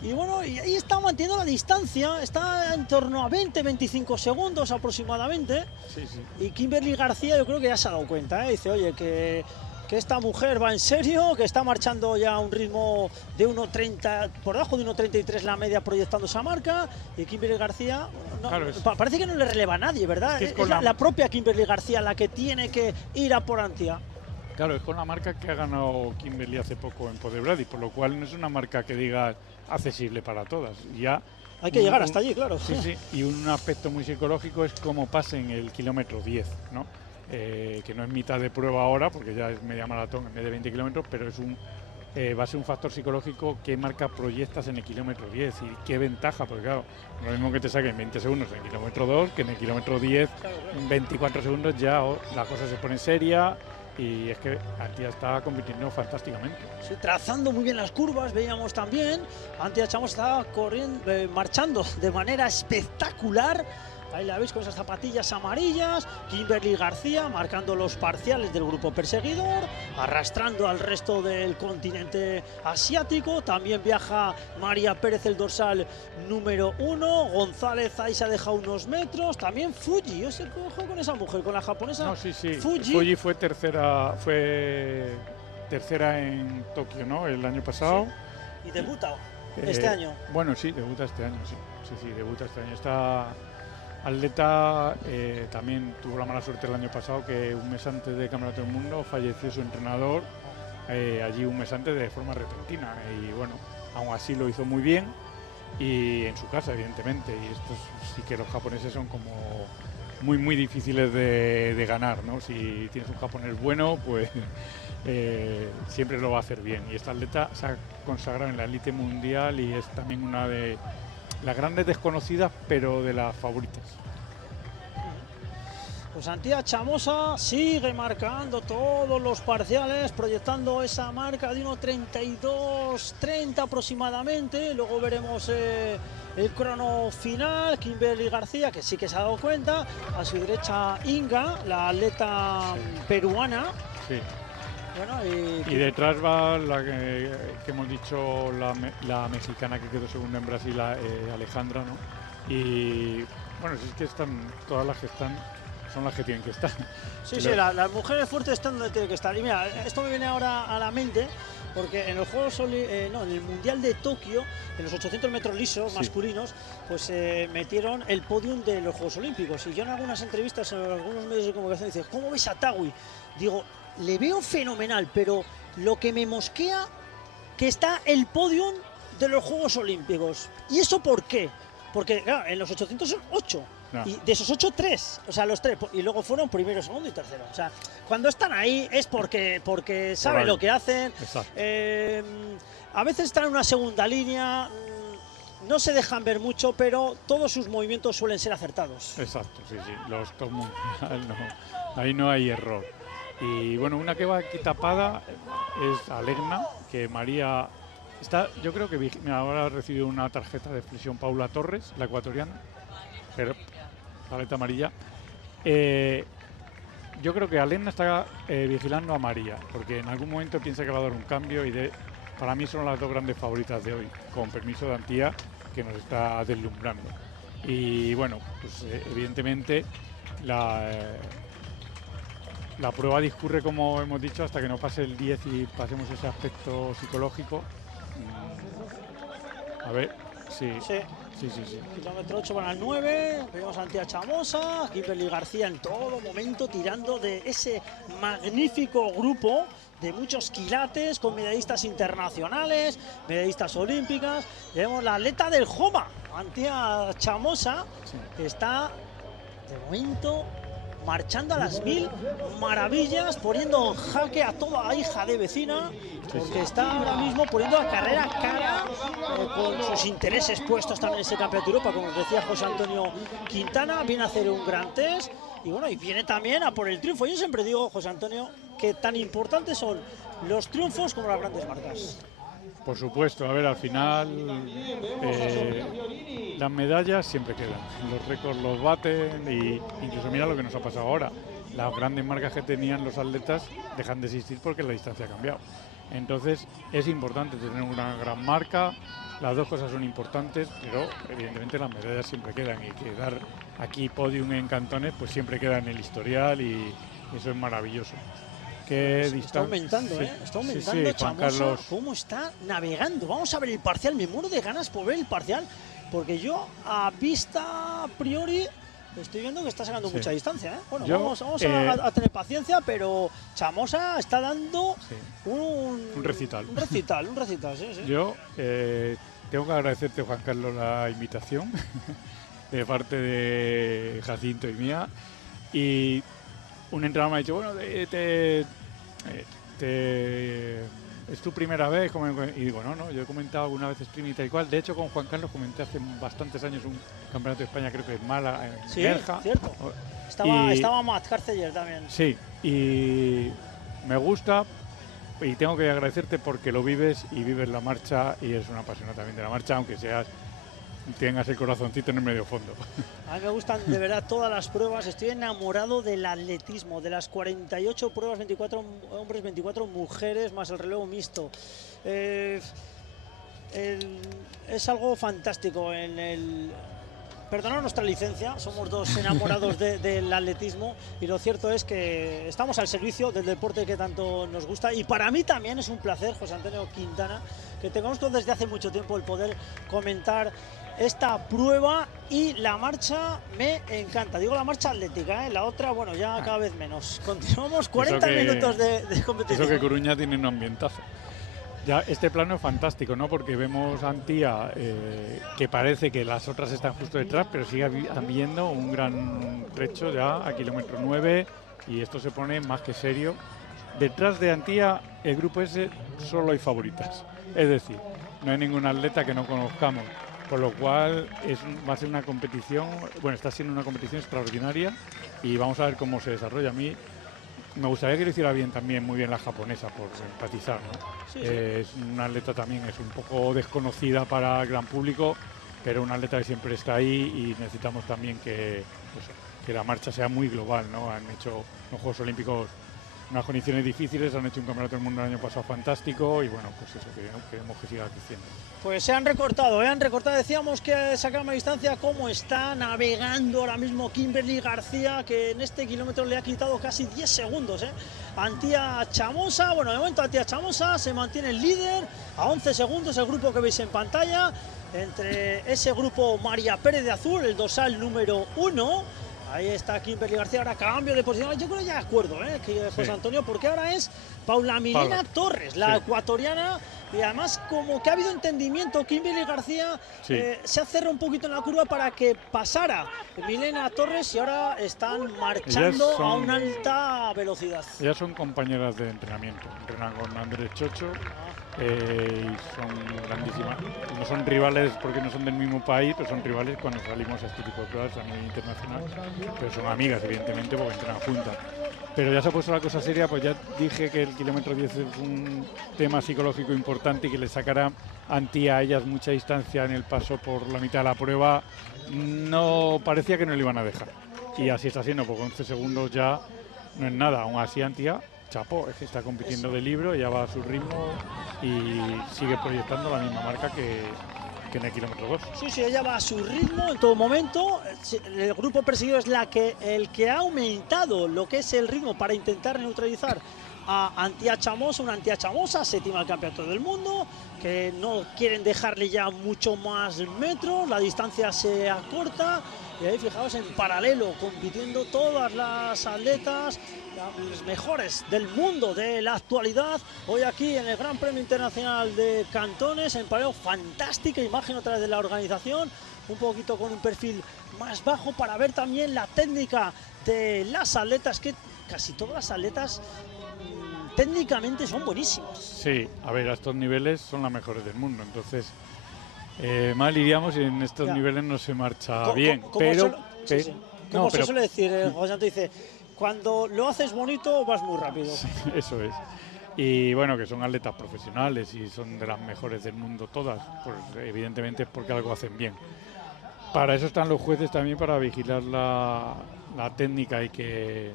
Y bueno, y ahí está manteniendo la distancia, está en torno a 20-25 segundos aproximadamente. Sí, sí. Y Kimberly García yo creo que ya se ha dado cuenta, ¿eh? Dice, oye, que esta mujer va en serio, que está marchando ya a un ritmo de 1:30, por debajo de 1:33 la media, proyectando esa marca. Y Kimberly García, no, claro, parece que no le releva a nadie, ¿verdad? Es la propia Kimberly García la que tiene que ir a por Antía. Claro, es con la marca que ha ganado Kimberly hace poco en Podebrady, por lo cual no es una marca que diga accesible para todas. Ya hay que llegar hasta allí, claro. Sí, sí, y un aspecto muy psicológico es cómo pasen el kilómetro 10, ¿no? Que no es mitad de prueba ahora, porque ya es media maratón en vez de 20 kilómetros, pero es va a ser un factor psicológico qué marca proyectas en el kilómetro 10 y qué ventaja, porque claro, lo mismo que te saquen 20 segundos en el kilómetro 2 que en el kilómetro 10, en 24 segundos ya la cosa se pone seria. Y es que Antía está compitiendo fantásticamente. Sí, trazando muy bien las curvas, veíamos también. Antía Chamos está marchando de manera espectacular. Ahí la veis con esas zapatillas amarillas. Kimberly García marcando los parciales del grupo perseguidor, arrastrando al resto del continente asiático. También viaja María Pérez, el dorsal número 1. González ahí se ha dejado unos metros. También Fuji, yo sé que ojo con esa mujer, con la japonesa. No, sí. Fuji fue tercera en Tokio, ¿no?, el año pasado. Sí. Y debuta este año. Bueno, sí, debuta este año, sí, debuta este año. atleta también tuvo la mala suerte el año pasado que un mes antes del Campeonato del Mundo falleció su entrenador, allí un mes antes de forma repentina, y bueno, aún así lo hizo muy bien y en su casa evidentemente, y estos sí que los japoneses son como muy difíciles de ganar, ¿no? Si tienes un japonés bueno, pues siempre lo va a hacer bien, y esta atleta se ha consagrado en la élite mundial y es también una de las grandes desconocidas, pero de las favoritas. Pues Antía Chamosa sigue marcando todos los parciales, proyectando esa marca de 1:32:30 aproximadamente. Luego veremos el crono final. Kimberly García, que sí que se ha dado cuenta. A su derecha Inga, la atleta peruana. Sí. Bueno, y detrás va la que hemos dicho, la mexicana que quedó segunda en Brasil, Alejandra, ¿no? Y bueno, si es que están todas las que están, son las que tienen que estar. Sí, sí, las mujeres fuertes están donde tienen que estar. Y mira, esto me viene ahora a la mente, porque en los Juegos en el Mundial de Tokio, en los 800 metros lisos masculinos, pues metieron el podium de los Juegos Olímpicos. Y yo en algunas entrevistas, en algunos medios de comunicación, dice, ¿cómo ves a Tagui? Digo, le veo fenomenal, pero lo que me mosquea que está el podium de los Juegos Olímpicos. ¿Y eso por qué? Porque claro, en los 800 son 8. No. Y de esos 8, 3, o sea, los 3, y luego fueron primero, segundo y tercero. O sea, cuando están ahí es porque saben lo que hacen. A veces están en una segunda línea, no se dejan ver mucho, pero todos sus movimientos suelen ser acertados. Exacto, sí, sí. Los top mundial, no, ahí no hay error. Y bueno, una que va aquí tapada es Alegna, que María está, yo creo que ahora ha recibido una tarjeta de flexión Paula Torres, la ecuatoriana, pero paleta amarilla. Yo creo que Alegna está vigilando a María, porque en algún momento piensa que va a dar un cambio, y para mí son las dos grandes favoritas de hoy, con permiso de Antía, que nos está deslumbrando. Y bueno, pues evidentemente la prueba discurre, como hemos dicho, hasta que no pase el 10 y pasemos ese aspecto psicológico. A ver, sí. Kilómetro 8 van al 9, vemos a Antía Chamosa, Kimberly García en todo momento tirando de ese magnífico grupo de muchos quilates, con medallistas internacionales, medallistas olímpicas. Y vemos la atleta del Joma, Antía Chamosa, que está de momento marchando a las 1000 maravillas, poniendo en jaque a toda hija de vecina, porque está ahora mismo poniendo la carrera cara, con sus intereses puestos también en ese Campeonato de Europa, como decía José Antonio Quintana. Viene a hacer un gran test y bueno, y viene también a por el triunfo. Yo siempre digo, José Antonio, que tan importantes son los triunfos como las grandes marcas. Por supuesto, a ver, al final las medallas siempre quedan, los récords los baten, y incluso mira lo que nos ha pasado ahora, las grandes marcas que tenían los atletas dejan de existir porque la distancia ha cambiado. Entonces es importante tener una gran marca, las dos cosas son importantes, pero evidentemente las medallas siempre quedan, y quedar aquí podium en Cantones pues siempre queda en el historial, y eso es maravilloso. Está aumentando, está aumentando, Chamosa, cómo está navegando. Vamos a ver el parcial, me muero de ganas por ver el parcial, porque yo a vista a priori estoy viendo que está sacando mucha distancia. Bueno, vamos a tener paciencia, pero Chamosa está dando un recital. Un recital, sí. Yo tengo que agradecerte, Juan Carlos, la invitación de parte de Jacinto y mía, y un entrenador me ha dicho, bueno, es tu primera vez, y digo, no, yo he comentado alguna vez streaming y tal y cual. De hecho, con Juan Carlos comenté hace bastantes años un campeonato de España, creo que en Málaga, en Nerja. Cierto. Estaba Matt Carceller también. Sí, y me gusta, y tengo que agradecerte porque lo vives y vives la marcha, y eres una apasionada también de la marcha, aunque tengas el corazoncito en el medio fondo. A mí me gustan de verdad todas las pruebas, estoy enamorado del atletismo, de las 48 pruebas, 24 hombres, 24 mujeres, más el relevo mixto. Es algo fantástico. Perdonad nuestra licencia, somos dos enamorados del atletismo, y lo cierto es que estamos al servicio del deporte que tanto nos gusta, y para mí también es un placer, José Antonio Quintana, que te conozco desde hace mucho tiempo, el poder comentar esta prueba y la marcha me encanta. Digo la marcha atlética, ¿eh? La otra, bueno, ya cada vez menos. Continuamos 40 minutos de competición. Eso que Coruña tiene un ambientazo. Ya este plano es fantástico, ¿no? Porque vemos a Antía, que parece que las otras están justo detrás, pero sigue habiendo un gran trecho ya a kilómetro 9 y esto se pone más que serio. Detrás de Antía, el grupo S, solo hay favoritas. Es decir, no hay ningún atleta que no conozcamos. Por lo cual va a ser una competición, bueno, está siendo una competición extraordinaria y vamos a ver cómo se desarrolla. A mí me gustaría que lo hiciera bien también, muy bien la japonesa, por empatizar, ¿no? Sí, sí. Es una atleta también, es un poco desconocida para el gran público, pero una atleta que siempre está ahí y necesitamos también que la marcha sea muy global, ¿no? Han hecho los Juegos Olímpicos unas condiciones difíciles, han hecho un campeonato del mundo el año pasado fantástico y bueno, pues eso, queremos que siga creciendo. Pues se han recortado, decíamos que sacamos a distancia cómo está navegando ahora mismo Kimberly García, que en este kilómetro le ha quitado casi 10 segundos, Antía Chamosa, bueno, de momento Antía Chamosa se mantiene el líder, a 11 segundos el grupo que veis en pantalla, entre ese grupo María Pérez de azul, el dorsal número 1, ahí está Kimberly García, ahora cambio de posición, yo creo ya de acuerdo, que José Antonio, porque ahora es Paula Milena Torres, la ecuatoriana, y además como que ha habido entendimiento, Kimberly García se ha cerrado un poquito en la curva para que pasara Milena Torres y ahora están marchando a una alta velocidad. Ellas son compañeras de entrenamiento, entrenan con Andrés Chocho y son grandísimas. No son rivales porque no son del mismo país, pero son rivales cuando salimos a este tipo de pruebas a nivel internacional, pero son amigas evidentemente porque entrenan juntas. Pero ya se ha puesto la cosa seria, pues ya dije que el kilómetro 10 es un tema psicológico importante y que le sacará Antía a ellas mucha distancia en el paso por la mitad de la prueba. No parecía que no le iban a dejar. Y así está siendo, porque 11 segundos ya no es nada. Aún así Antía, chapó, es que está compitiendo de libro, ya va a su ritmo y sigue proyectando la misma marca que en el kilómetro 2. Sí, ella va a su ritmo en todo momento. El grupo perseguido es el que ha aumentado lo que es el ritmo para intentar neutralizar a Antía Chamosa, una Antía Chamosa, séptima al campeonato del mundo, que no quieren dejarle ya mucho más metros, la distancia se acorta y ahí fijaos en paralelo compitiendo todas las atletas, las mejores del mundo de la actualidad, hoy aquí en el Gran Premio Internacional de Cantones, en paralelo, fantástica imagen otra vez de la organización, un poquito con un perfil más bajo para ver también la técnica de las atletas, que casi todas las atletas técnicamente son buenísimas. Sí, a ver, a estos niveles son las mejores del mundo, entonces mal iríamos y en estos niveles no se marcha bien. Pero como se suele decir, José Antonio dice, cuando lo haces bonito vas muy rápido. Sí, eso es. Y bueno, que son atletas profesionales y son de las mejores del mundo todas, pues evidentemente es porque algo hacen bien. Para eso están los jueces también, para vigilar la técnica y que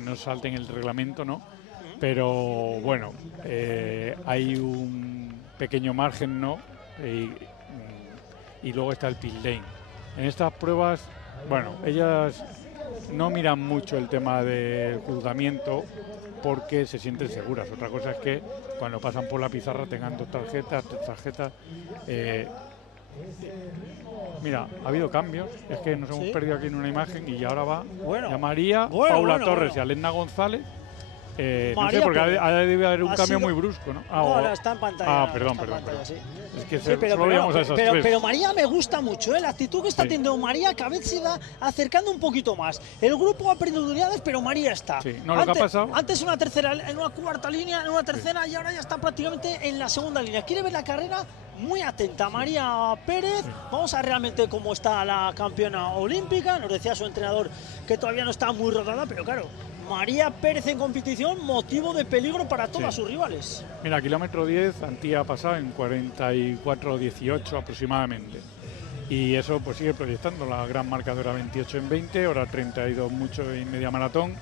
no salten el reglamento, ¿no? Pero bueno, hay un pequeño margen, ¿no? Y luego está el pit lane. En estas pruebas, bueno, ellas no miran mucho el tema del juzgamiento porque se sienten seguras. Otra cosa es que cuando pasan por la pizarra tengan dos tarjetas, tres tarjetas. Mira, ha habido cambios, es que nos hemos perdido aquí en una imagen y ahora va María, Paula Torres y Alena González. No sé, porque ha debido haber un cambio muy brusco, ¿no? Ahora está en pantalla. Perdón. Sí. Es que solo veíamos a esas tres. Pero María me gusta mucho, la actitud que está teniendo María, cada vez se va acercando un poquito más. El grupo ha perdido unidades, pero María está. Sí. No, lo que ha pasado. Antes en una cuarta línea, en una tercera y ahora ya está prácticamente en la segunda línea. Quiere ver la carrera. Muy atenta María Pérez, vamos a ver realmente cómo está la campeona olímpica, nos decía su entrenador que todavía no está muy rodada, pero claro, María Pérez en competición, motivo de peligro para todas sus rivales. Mira, kilómetro 10, Antía ha pasado en 44:18 aproximadamente. Y eso pues sigue proyectando la gran marca de hora 28 en 20, hora 32 mucho en media maratón.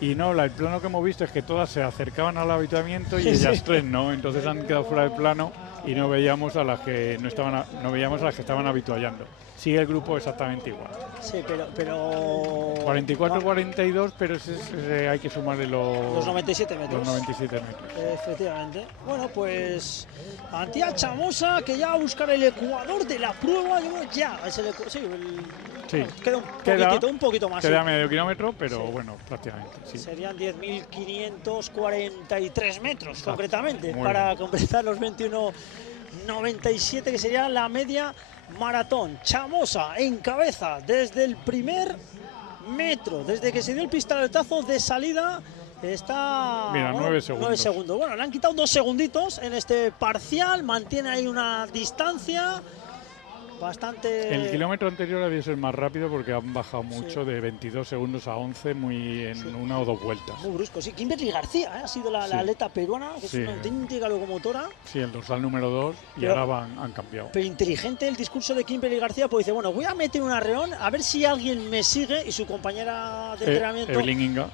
Y no, el plano que hemos visto es que todas se acercaban al habituamiento y ellas tres no, entonces han quedado fuera del plano y no veíamos a las que estaban habituallando. sigue el grupo exactamente igual. Sí, pero 44-42, pero hay que sumarle los 97 metros. Los 97 metros. Efectivamente. Bueno, pues Antía Chamosa, que ya va a buscar el ecuador de la prueba. Ya, es el queda un poquito más. Queda medio kilómetro, pero bueno, prácticamente. Sí. Serían 10.543 metros, concretamente, Muy para bien. completar los 21.97, que sería la media maratón. Chamosa en cabeza desde el primer metro, desde que se dio el pistoletazo de salida. Está 9 segundos. 9 segundos. Bueno, le han quitado 2 segunditos en este parcial. Mantiene ahí una distancia bastante. El kilómetro anterior ha debido ser más rápido porque han bajado mucho, de 22 segundos a 11 en una o dos vueltas. Muy brusco, sí. Kimberly García ha sido la atleta peruana, que es una auténtica locomotora. Sí, el dorsal número 2 y ahora han cambiado. Pero inteligente el discurso de Kimberly García, pues dice, bueno, voy a meter un arreón a ver si alguien me sigue, y su compañera de entrenamiento... Evelyn Inga.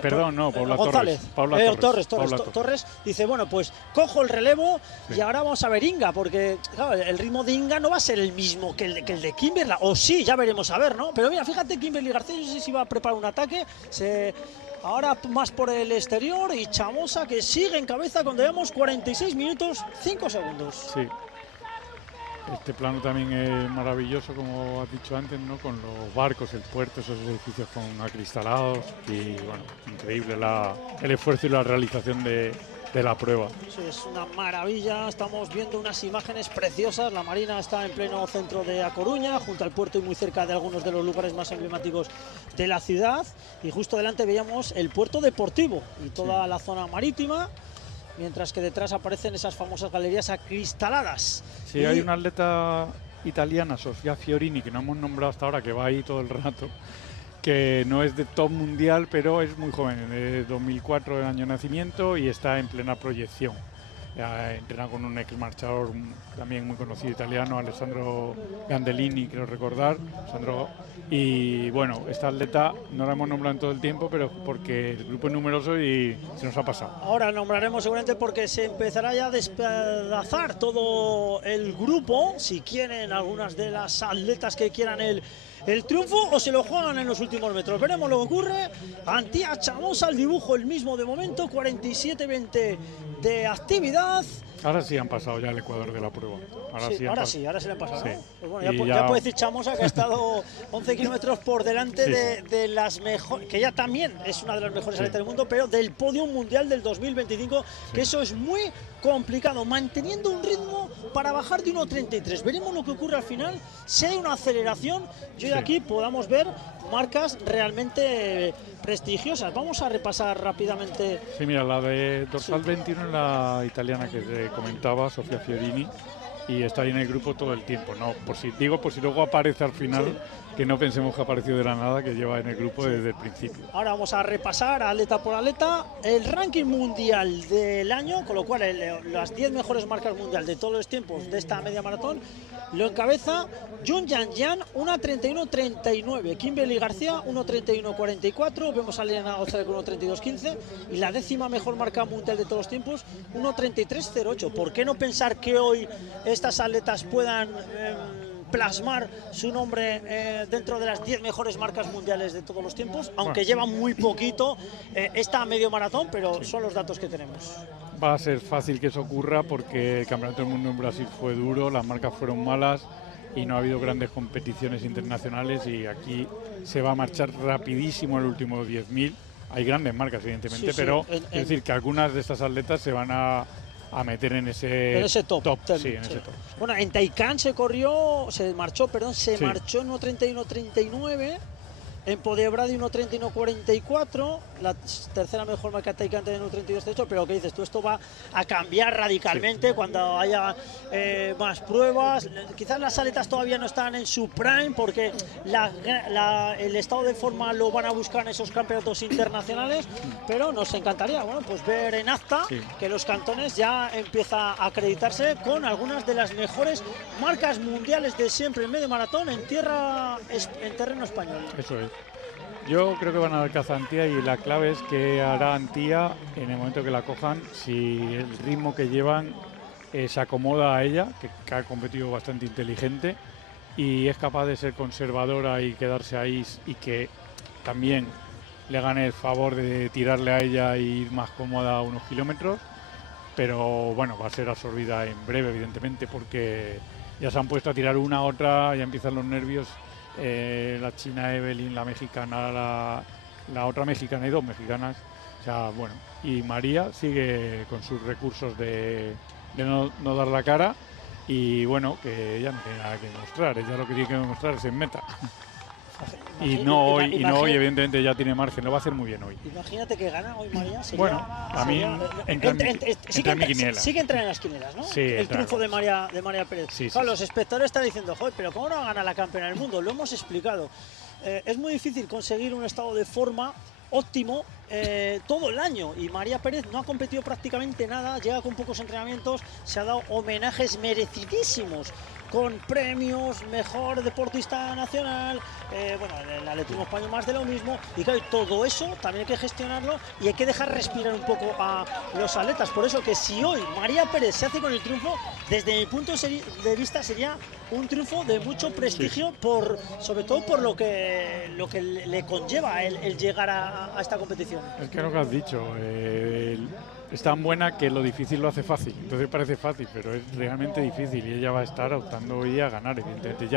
Perdón, no, Paula González. Torres. Torres dice, bueno, pues cojo el relevo y ahora vamos a ver Inga, porque claro, el ritmo de Inga no va a ser el mismo que el de Kimberly, o sí, ya veremos a ver, ¿no? Pero mira, fíjate, Kimberly García, no sé si va a preparar un ataque, ahora más por el exterior, y Chamosa que sigue en cabeza cuando llevamos 46 minutos 5 segundos. Sí. Este plano también es maravilloso, como has dicho antes, ¿no? Con los barcos, el puerto, esos edificios con acristalados y, bueno, increíble el esfuerzo y la realización de la prueba. Sí, es una maravilla, estamos viendo unas imágenes preciosas. La Marina está en pleno centro de A Coruña, junto al puerto y muy cerca de algunos de los lugares más emblemáticos de la ciudad, y justo delante veíamos el puerto deportivo y toda la zona marítima, mientras que detrás aparecen esas famosas galerías acristaladas. Sí, hay una atleta italiana, Sofia Fiorini, que no hemos nombrado hasta ahora, que va ahí todo el rato, que no es de top mundial, pero es muy joven, de 2004 el año de nacimiento, y está en plena proyección. Entrena con un ex marchador también muy conocido italiano, Alessandro Gandellini, quiero recordar. Y bueno, esta atleta no la hemos nombrado en todo el tiempo, pero porque el grupo es numeroso y se nos ha pasado. Ahora nombraremos seguramente porque se empezará ya a despedazar todo el grupo, si quieren algunas de las atletas que quieran el triunfo, o se lo juegan en los últimos metros. Veremos lo que ocurre. Antía Chamosa, el dibujo el mismo de momento, 47-20 de actividad. Ahora sí han pasado ya el ecuador de la prueba. Ahora sí le han pasado. Sí. ¿No? Pues bueno, ya puede decir Chamosa que ha estado 11 kilómetros por delante de las mejores, que ya también es una de las mejores atletas del mundo, pero del podio mundial del 2025, que eso es muy complicado, manteniendo un ritmo para bajar de 1.33. Veremos lo que ocurre al final, si hay una aceleración, yo de aquí podamos ver marcas realmente prestigiosas. Vamos a repasar rápidamente. Sí, mira, la de dorsal 21 es la italiana que te comentaba, Sofia Fiorini, y está ahí en el grupo todo el tiempo, ¿no? Por si luego aparece al final, que no pensemos que ha aparecido de la nada, que lleva en el grupo desde el principio. Ahora vamos a repasar atleta por atleta el ranking mundial del año, con lo cual las 10 mejores marcas mundial de todos los tiempos de esta media maratón lo encabeza Jun Yang, 1.31.39, Kimberly García 1.31.44, vemos a Elena González con 1.32.15, y la 10ª mejor marca mundial de todos los tiempos 1.33.08. ¿Por qué no pensar que hoy estas atletas puedan plasmar su nombre dentro de las 10 mejores marcas mundiales de todos los tiempos, aunque llevan muy poquito esta medio maratón, pero son los datos que tenemos? Va a ser fácil que eso ocurra porque el Campeonato del Mundo en Brasil fue duro, las marcas fueron malas y no ha habido grandes competiciones internacionales, y aquí se va a marchar rapidísimo el último 10.000. Hay grandes marcas, evidentemente, pero es decir que algunas de estas atletas se van a meter en ese top. Sí, en ese top. Bueno, en Taikán se marchó en 1.31.39, en Podebrady 1.31.44, la tercera mejor marca de Taikán en 1.32.8, pero ¿qué dices tú? Esto va a cambiar radicalmente cuando haya más pruebas. Quizás las atletas todavía no están en su prime porque el estado de forma lo van a buscar en esos campeonatos internacionales, pero nos encantaría pues ver en acta que los cantones ya empieza a acreditarse con algunas de las mejores marcas mundiales de siempre en medio maratón en terreno español. Eso es. Yo creo que van a dar caza a Antía, y la clave es que hará Antía en el momento que la cojan, si el ritmo que llevan se acomoda a ella, que ha competido bastante inteligente, y es capaz de ser conservadora y quedarse ahí, y que también le gane el favor de tirarle a ella e ir más cómoda unos kilómetros, pero bueno, va a ser absorbida en breve, evidentemente, porque ya se han puesto a tirar una a otra, ya empiezan los nervios. La china Evelyn, la mexicana, la otra mexicana y dos mexicanas, o sea, bueno, y María sigue con sus recursos de no dar la cara, y bueno, que ella no tiene nada que demostrar, ella lo que tiene que demostrar es en meta. Y no hoy, evidentemente ya tiene margen, lo va a hacer muy bien hoy. Imagínate que gana hoy María. Bueno, a mí entra en mi quiniela. Sí que entra en las quinielas, ¿no? Sí, el triunfo de María Pérez. Sí, claro, los espectadores están diciendo, joder, pero ¿cómo no va a ganar la campeona del mundo? Lo hemos explicado. Es muy difícil conseguir un estado de forma óptimo todo el año, y María Pérez no ha competido prácticamente nada, llega con pocos entrenamientos, se ha dado homenajes merecidísimos con premios, mejor deportista nacional, bueno, el atletismo español más de lo mismo, y claro, todo eso también hay que gestionarlo y hay que dejar respirar un poco a los atletas. Por eso que si hoy María Pérez se hace con el triunfo, desde mi punto de vista sería un triunfo de mucho prestigio, sobre todo por lo que le conlleva el llegar a esta competición. Es que lo que has dicho, es tan buena que lo difícil lo hace fácil, entonces parece fácil, pero es realmente difícil, y ella va a estar optando hoy a ganar, evidentemente.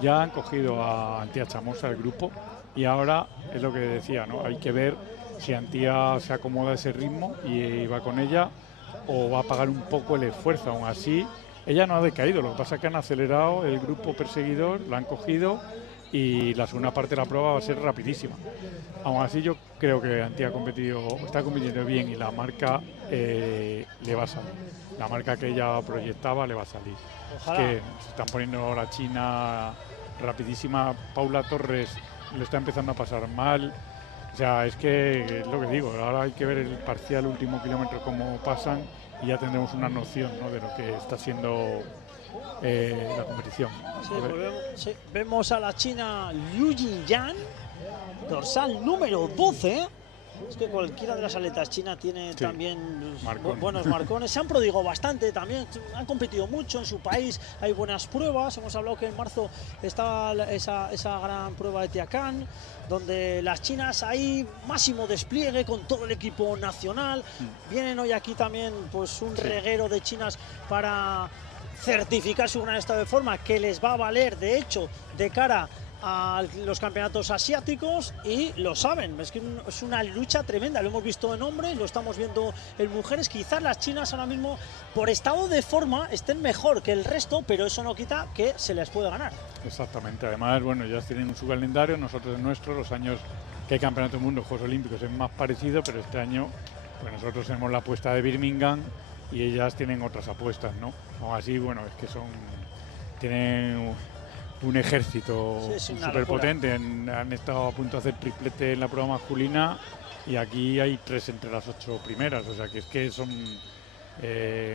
Ya han cogido a Antía Chamosa el grupo, y ahora es lo que decía, ¿no? Hay que ver si Antía se acomoda a ese ritmo y va con ella, o va a pagar un poco el esfuerzo. Aún así, ella no ha decaído, lo que pasa es que han acelerado el grupo perseguidor, la han cogido, y la segunda parte de la prueba va a ser rapidísima. Aún así, yo creo que Antía está compitiendo bien, y la marca le va a salir. La marca que ella proyectaba le va a salir. Ojalá. Es que se están poniendo la china rapidísima. Paula Torres lo está empezando a pasar mal. O sea, es que es lo que digo, ahora hay que ver el parcial último kilómetro cómo pasan, y ya tendremos una noción, ¿no?, de lo que está siendo la competición. Sí, pues vemos a la china Liu Jinyan, dorsal número 12. Es que cualquiera de las atletas chinas tiene también buenos marcones. Se han prodigado bastante también, han competido mucho en su país, hay buenas pruebas. Hemos hablado que en marzo está esa gran prueba de Tiacán, donde las chinas hay máximo despliegue con todo el equipo nacional. Vienen hoy aquí también pues un reguero de chinas para certificar su gran estado de forma, que les va a valer de hecho de cara a los campeonatos asiáticos, y lo saben, es que es una lucha tremenda, lo hemos visto en hombres, lo estamos viendo en mujeres. Quizás las chinas ahora mismo por estado de forma estén mejor que el resto, pero eso no quita que se les puede ganar. Exactamente, además, bueno, ya tienen su calendario, nosotros el nuestro, los años que hay campeonato del mundo, Juegos Olímpicos, es más parecido, pero este año pues nosotros tenemos la apuesta de Birmingham y ellas tienen otras apuestas, ¿no? Aún así, bueno, es que tienen un ejército súper potente. Han estado a punto de hacer triplete en la prueba masculina, y aquí hay 3 entre las 8 primeras, o sea que son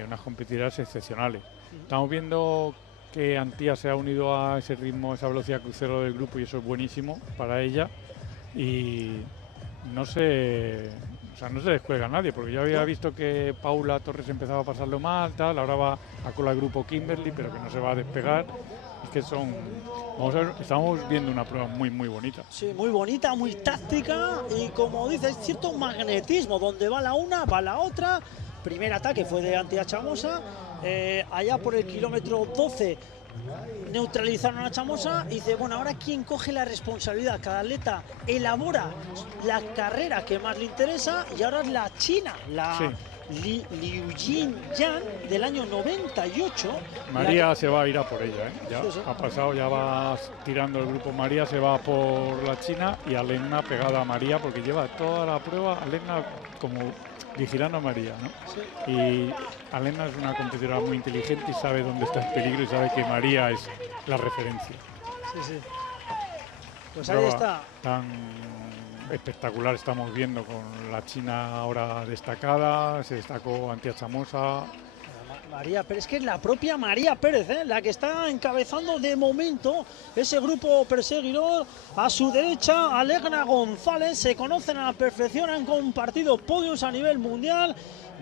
unas competidoras excepcionales. Estamos viendo que Antía se ha unido a ese ritmo, esa velocidad crucero del grupo, y eso es buenísimo para ella, y no se descuelga nadie, porque yo había visto que Paula Torres empezaba a pasarlo mal, tal, ahora va a cola el grupo Kimberly, pero que no se va a despegar. Es que estamos viendo una prueba muy muy bonita. Sí, muy bonita, muy táctica, y como dices, cierto magnetismo, donde va la una, va la otra. Primer ataque fue de Antía Chamosa, allá por el kilómetro 12 neutralizaron a Chamosa, y dice, bueno, ahora quién coge la responsabilidad. Cada atleta elabora la carrera que más le interesa, y ahora es la china, Liu Jinyan del año 98. María se va a ir a por ella, ya ha pasado, ya va tirando el grupo. María se va por la china, y Alena pegada a María, porque lleva toda la prueba Alena como vigilando a María, ¿no? Sí. Y Alena es una competidora muy inteligente y sabe dónde está el peligro, y sabe que María es la referencia. Sí. Pues ahí está. Tan espectacular estamos viendo, con la china ahora destacada, se destacó Antía Chamosa. María Pérez, que es la propia María Pérez, la que está encabezando de momento ese grupo perseguidor. A su derecha, Alegna González, se conocen a la perfección, han compartido podios a nivel mundial.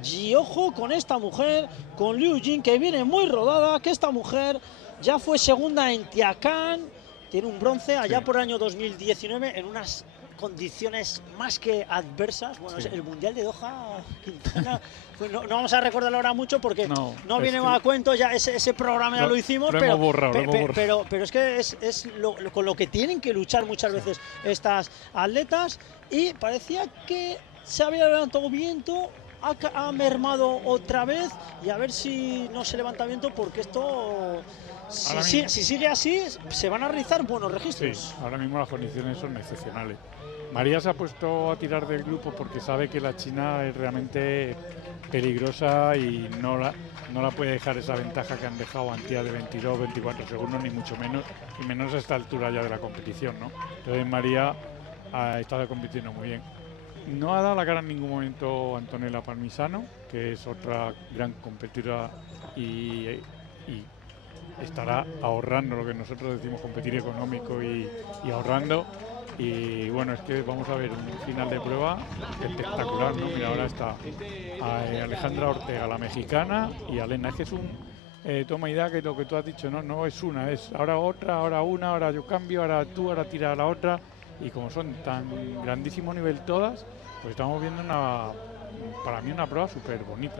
Y ojo con esta mujer, con Liu Jin, que viene muy rodada, que esta mujer ya fue segunda en Tiacán, tiene un bronce allá Sí. por el año 2019 en unas condiciones más que adversas. Bueno, Sí. el Mundial de Doha, Quintana, pues no vamos a recordarlo ahora mucho porque No, no es viene que a cuento, ya ese programa ya lo hicimos, lo pero, hemos borrado, lo hemos borrado. pero es que es con lo que tienen que luchar muchas veces estas atletas, y parecía que se había levantado viento, ha mermado otra vez, y a ver si no se levanta viento, porque esto, si sigue así, se van a realizar buenos Sí, registros. ahora mismo las condiciones son excepcionales. María se ha puesto a tirar del grupo porque sabe que la China es realmente peligrosa y no la puede dejar esa ventaja que han dejado Antía de 22, 24 segundos, ni mucho menos, y menos a esta altura ya de la competición, ¿no? Entonces María ha estado compitiendo muy bien. No ha dado la cara en ningún momento Antonella Palmisano, que es otra gran competidora y estará ahorrando lo que nosotros decimos competir económico y ahorrando. Y bueno, es que vamos a ver un final de prueba espectacular, ¿no? Mira, ahora está Alejandra Ortega, la mexicana, y Alena. Es que es un toma idea que lo que tú has dicho, no es una, es ahora otra, ahora una, ahora yo cambio, ahora tú, ahora tira a la otra. Y como son tan grandísimo nivel todas, pues estamos viendo para mí una prueba súper bonita.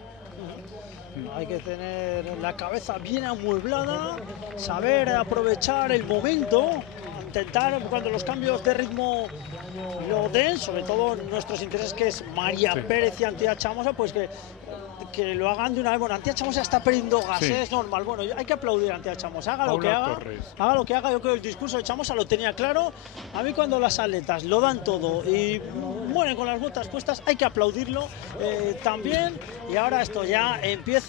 Hay que tener la cabeza bien amueblada, saber aprovechar el momento, intentar cuando los cambios de ritmo lo den, sobre todo nuestros intereses, que es María Sí. Pérez y Antía Chamosa, pues que lo hagan de una vez. Bueno, Antía Chamosa está perdiendo gas, Sí. es normal. Bueno, hay que aplaudir a Antía Chamosa, haga lo Paula que haga, Torres. haga lo que haga. Yo creo que el discurso de Chamosa lo tenía claro. A mí cuando las atletas lo dan todo y mueren con las botas puestas, hay que aplaudirlo también. Y ahora esto ya empieza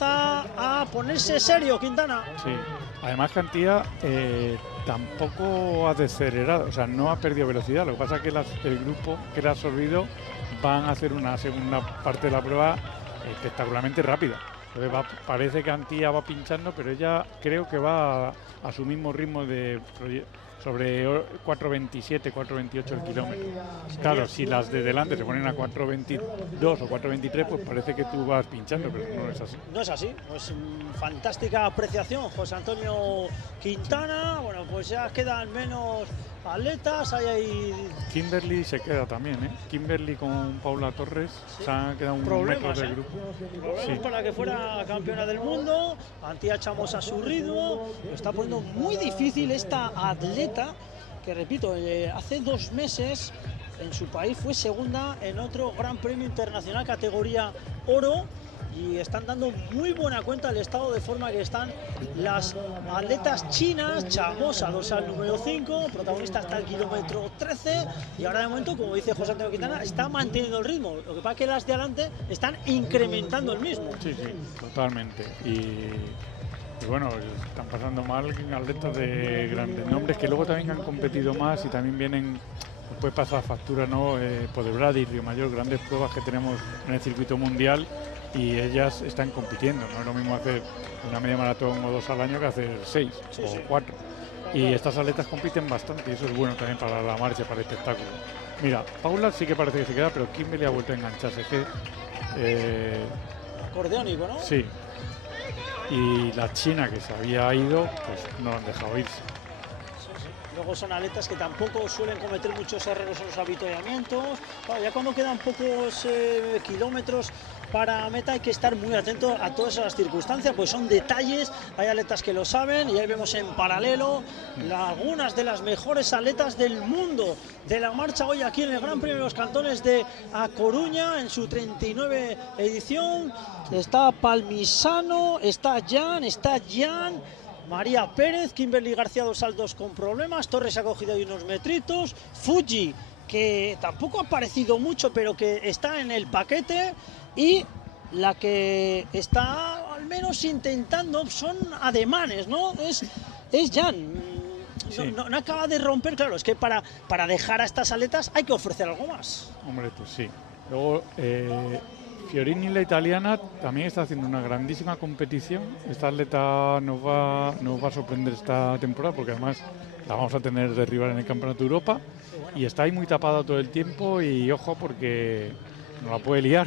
a ponerse serio, Quintana. Sí, además Cantía tampoco ha decelerado, o sea, no ha perdido velocidad. Lo que pasa es que el grupo que le ha absorbido van a hacer una segunda parte de la prueba espectacularmente rápida. Entonces parece que Antía va pinchando, pero ella creo que va a su mismo ritmo sobre 4.27, 4.28 el kilómetro. Claro, si las de delante se ponen a 4.22 o 4.23, pues parece que tú vas pinchando, pero no es así. No es así, pues fantástica apreciación, José Antonio Quintana. Bueno, pues ya quedan menos atletas, hay ahí Kimberly se queda también, ¿eh? Kimberly con Paula Torres se han quedado un metro del grupo. problemas Sí. para que fuera campeona del mundo. Antía Chamosa a su ritmo, lo está poniendo muy difícil esta atleta, que repito, hace 2 meses en su país fue segunda en otro Gran Premio Internacional categoría oro, y están dando muy buena cuenta del estado de forma que están las atletas chinas. Chamosa, dorsal número 5, protagonista hasta el kilómetro 13, y ahora de momento, como dice José Antonio Quintana, está manteniendo el ritmo. Lo que pasa es que las de adelante están incrementando el mismo. Sí, totalmente. Y bueno, están pasando mal atletas de grandes nombres que luego también han competido más y también vienen, después pasa factura, ¿no? Podebrad y Río Mayor, grandes pruebas que tenemos en el circuito mundial, y ellas están compitiendo. No es lo mismo hacer una media maratón o 2 al año que hacer 6 o 4. Y estas atletas compiten bastante y eso es bueno también para la marcha, para el espectáculo. Mira, Paula sí que parece que se queda, pero Kimberly ha vuelto a engancharse. Es que, Acordeónico, ¿no? sí. Y la China, que se había ido, pues no la han dejado irse. Luego son atletas que tampoco suelen cometer muchos errores en los avituallamientos. Claro, ya cuando quedan pocos kilómetros para meta hay que estar muy atento a todas esas circunstancias, pues son detalles. Hay atletas que lo saben, y ahí vemos en paralelo algunas de las mejores atletas del mundo de la marcha hoy aquí en el Gran Premio de los Cantones de A Coruña en su 39 edición. Está Palmisano, está Jan, María Pérez, Kimberly García, 2 saltos con problemas, Torres ha cogido ahí unos metritos, Fuji, que tampoco ha aparecido mucho, pero que está en el paquete, y la que está al menos intentando son ademanes, ¿no? Es Jan. Sí. No acaba de romper, claro, es que para dejar a estas atletas hay que ofrecer algo más. Hombre, pues sí. Luego, Fiorini, la italiana, también está haciendo una grandísima competición. Esta atleta nos va a sorprender esta temporada, porque además la vamos a tener de rival en el Campeonato de Europa, y está ahí muy tapada todo el tiempo, y ojo porque nos la puede liar.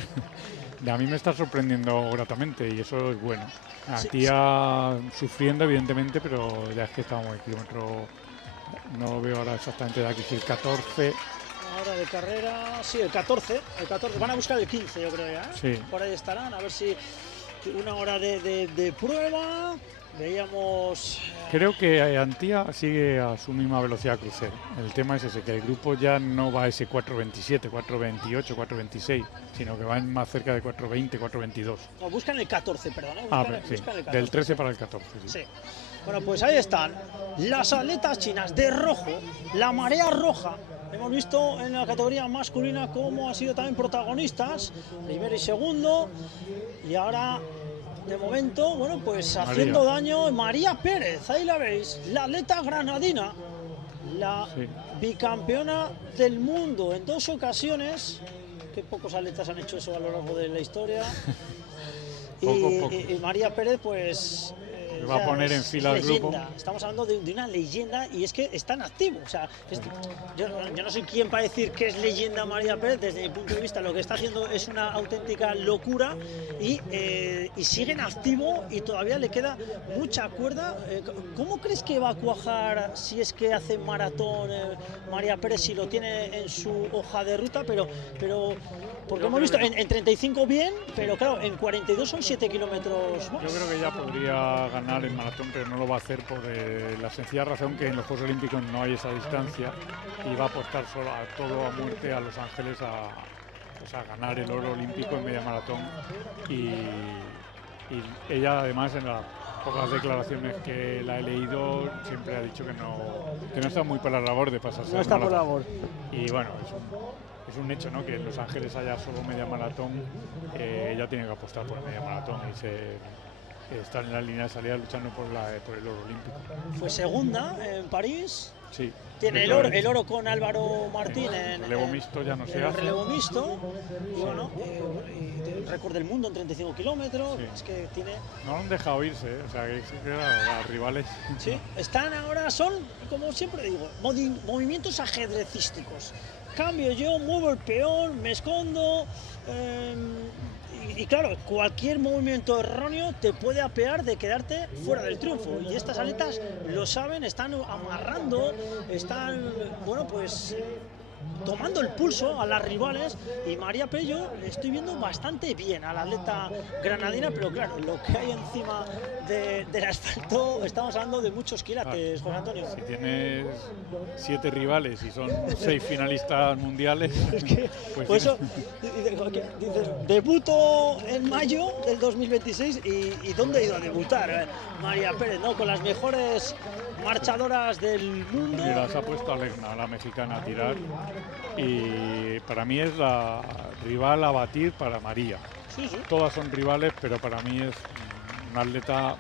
A mí me está sorprendiendo gratamente y eso es bueno. Antía sufriendo, evidentemente, pero ya es que estamos en el kilómetro, no lo veo ahora exactamente de aquí, si el 14. Hora de carrera, sí, el 14. Van a buscar el 15, yo creo ya. Sí. Por ahí estarán, a ver si una hora de prueba. Veíamos. Creo que Antía sigue a su misma velocidad crucero. El tema es ese, que el grupo ya no va a ese 4.27, 4.28, 4.26, sino que van más cerca de 4.20, 4.22. No, buscan el 14, perdón. Sí, buscan el 14. del 13 para el 14. Sí. Bueno, pues ahí están las atletas chinas de rojo, la marea roja. Hemos visto en la categoría masculina cómo han sido también protagonistas, primero y segundo, y ahora, de momento, bueno, pues haciendo daño María Pérez, ahí la veis, la atleta granadina, la bicampeona del mundo en 2 ocasiones. Qué pocos atletas han hecho eso a lo largo de la historia. Poco. Y María Pérez, pues... va a poner en fila al grupo. Estamos hablando de una leyenda y es que está en activo. O sea, yo no soy quien para decir que es leyenda María Pérez. Desde mi punto de vista, lo que está haciendo es una auténtica locura y sigue en activo y todavía le queda mucha cuerda. ¿Cómo crees que va a cuajar si es que hace maratón María Pérez, si lo tiene en su hoja de ruta? Pero porque hemos visto en 35 bien, pero claro, en 42 son 7 kilómetros más. Yo creo que ya podría ganar el maratón, pero no lo va a hacer por la sencilla razón que en los Juegos Olímpicos no hay esa distancia y va a apostar solo a todo a muerte a Los Ángeles a ganar el oro olímpico en media maratón y ella además en las pocas declaraciones que la he leído siempre ha dicho que no está muy por la labor de pasarse. No está por la labor. Y bueno, es un hecho, ¿no? Que en Los Ángeles haya solo media maratón, ella tiene que apostar por media maratón y estar en la línea de salida luchando por el oro olímpico. Fue segunda en París. Sí. Tiene el oro con Álvaro Martín en relevo mixto, ya no se hace. Relevo mixto. Y bueno, récord del mundo en 35 kilómetros. Sí. Es que tiene. No lo han dejado irse, o sea, que los rivales. Sí, están ahora, son, como siempre digo, movimientos ajedrecísticos. Cambio yo, muevo el peón, me escondo. Y claro, cualquier movimiento erróneo te puede apear de quedarte fuera del triunfo. Y estas atletas lo saben, están amarrando, están, bueno, pues tomando el pulso a las rivales. Y María Pello le estoy viendo bastante bien a la atleta granadina, pero claro, lo que hay encima del asfalto, estamos hablando de muchos quilates, José Antonio. Si tienes 7 rivales y son 6 finalistas mundiales, es que, pues eso, dices, debuto en mayo del 2026 y ¿dónde ha ido a debutar María Pérez? ¿No? Con las mejores marchadoras del mundo. Mira, se ha puesto a Legna, la mexicana, a tirar y para mí es la rival a batir para María. Sí. Todas son rivales, pero para mí es una atleta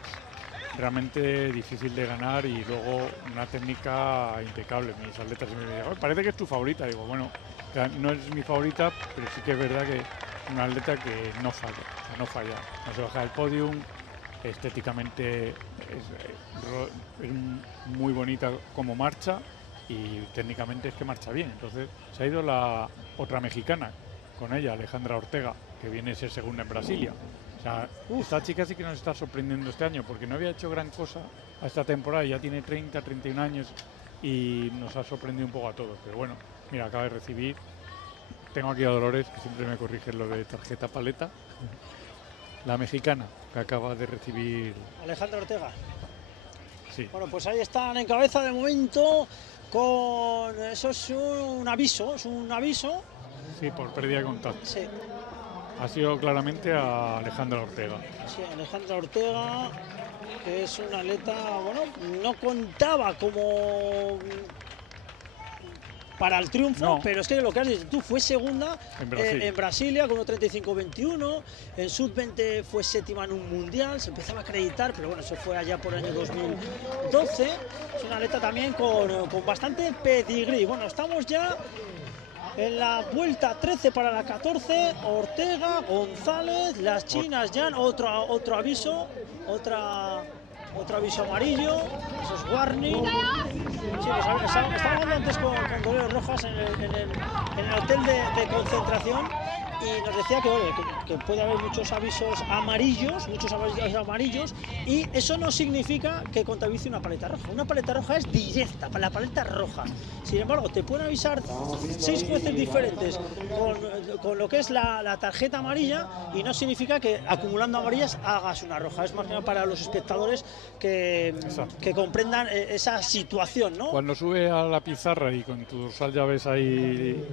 realmente difícil de ganar y luego una técnica impecable. Mis atletas me dicen, parece que es tu favorita. Digo, bueno, no es mi favorita, pero sí que es verdad que es una atleta que no falla, no se baja del podium, estéticamente es muy bonita como marcha y técnicamente es que marcha bien. Entonces se ha ido la otra mexicana con ella, Alejandra Ortega, que viene a ser segunda en Brasilia. O sea, esta chica sí que nos está sorprendiendo este año porque no había hecho gran cosa a esta temporada, ya tiene 30, 31 años y nos ha sorprendido un poco a todos. Pero bueno, mira, acaba de recibir, tengo aquí a Dolores, que siempre me corrige lo de tarjeta paleta, la mexicana que acaba de recibir. Alejandra Ortega. Sí. Bueno, pues ahí están en cabeza de momento con... Eso es un aviso, Sí, por pérdida de contacto. Sí. Ha sido claramente a Alejandra Ortega. Sí, Alejandra Ortega, que es una atleta, bueno, no contaba como para el triunfo, no. Pero es que lo que has dicho tú, fue segunda en Brasilia con un 35-21, en Sub-20 fue séptima en un mundial, se empezaba a acreditar, pero bueno, eso fue allá por el año 2012. Es una atleta también con bastante pedigrí. Bueno, estamos ya en la vuelta 13 para la 14, Ortega, González, las chinas ya, otro aviso, otro aviso amarillo, eso es warning. Sí, pues estaba hablando antes con Dolores Rojas en el hotel de concentración y nos decía que, bueno, que puede haber muchos avisos amarillos, y eso no significa que contabilice una paleta roja. Una paleta roja es directa, la paleta roja. Sin embargo, te pueden avisar 6 jueces diferentes con lo que es la tarjeta amarilla, y no significa que acumulando amarillas hagas una roja. Es más que nada para los espectadores que comprendan esa situación, ¿no? Cuando sube a la pizarra y con tu dorsal ya ves ahí,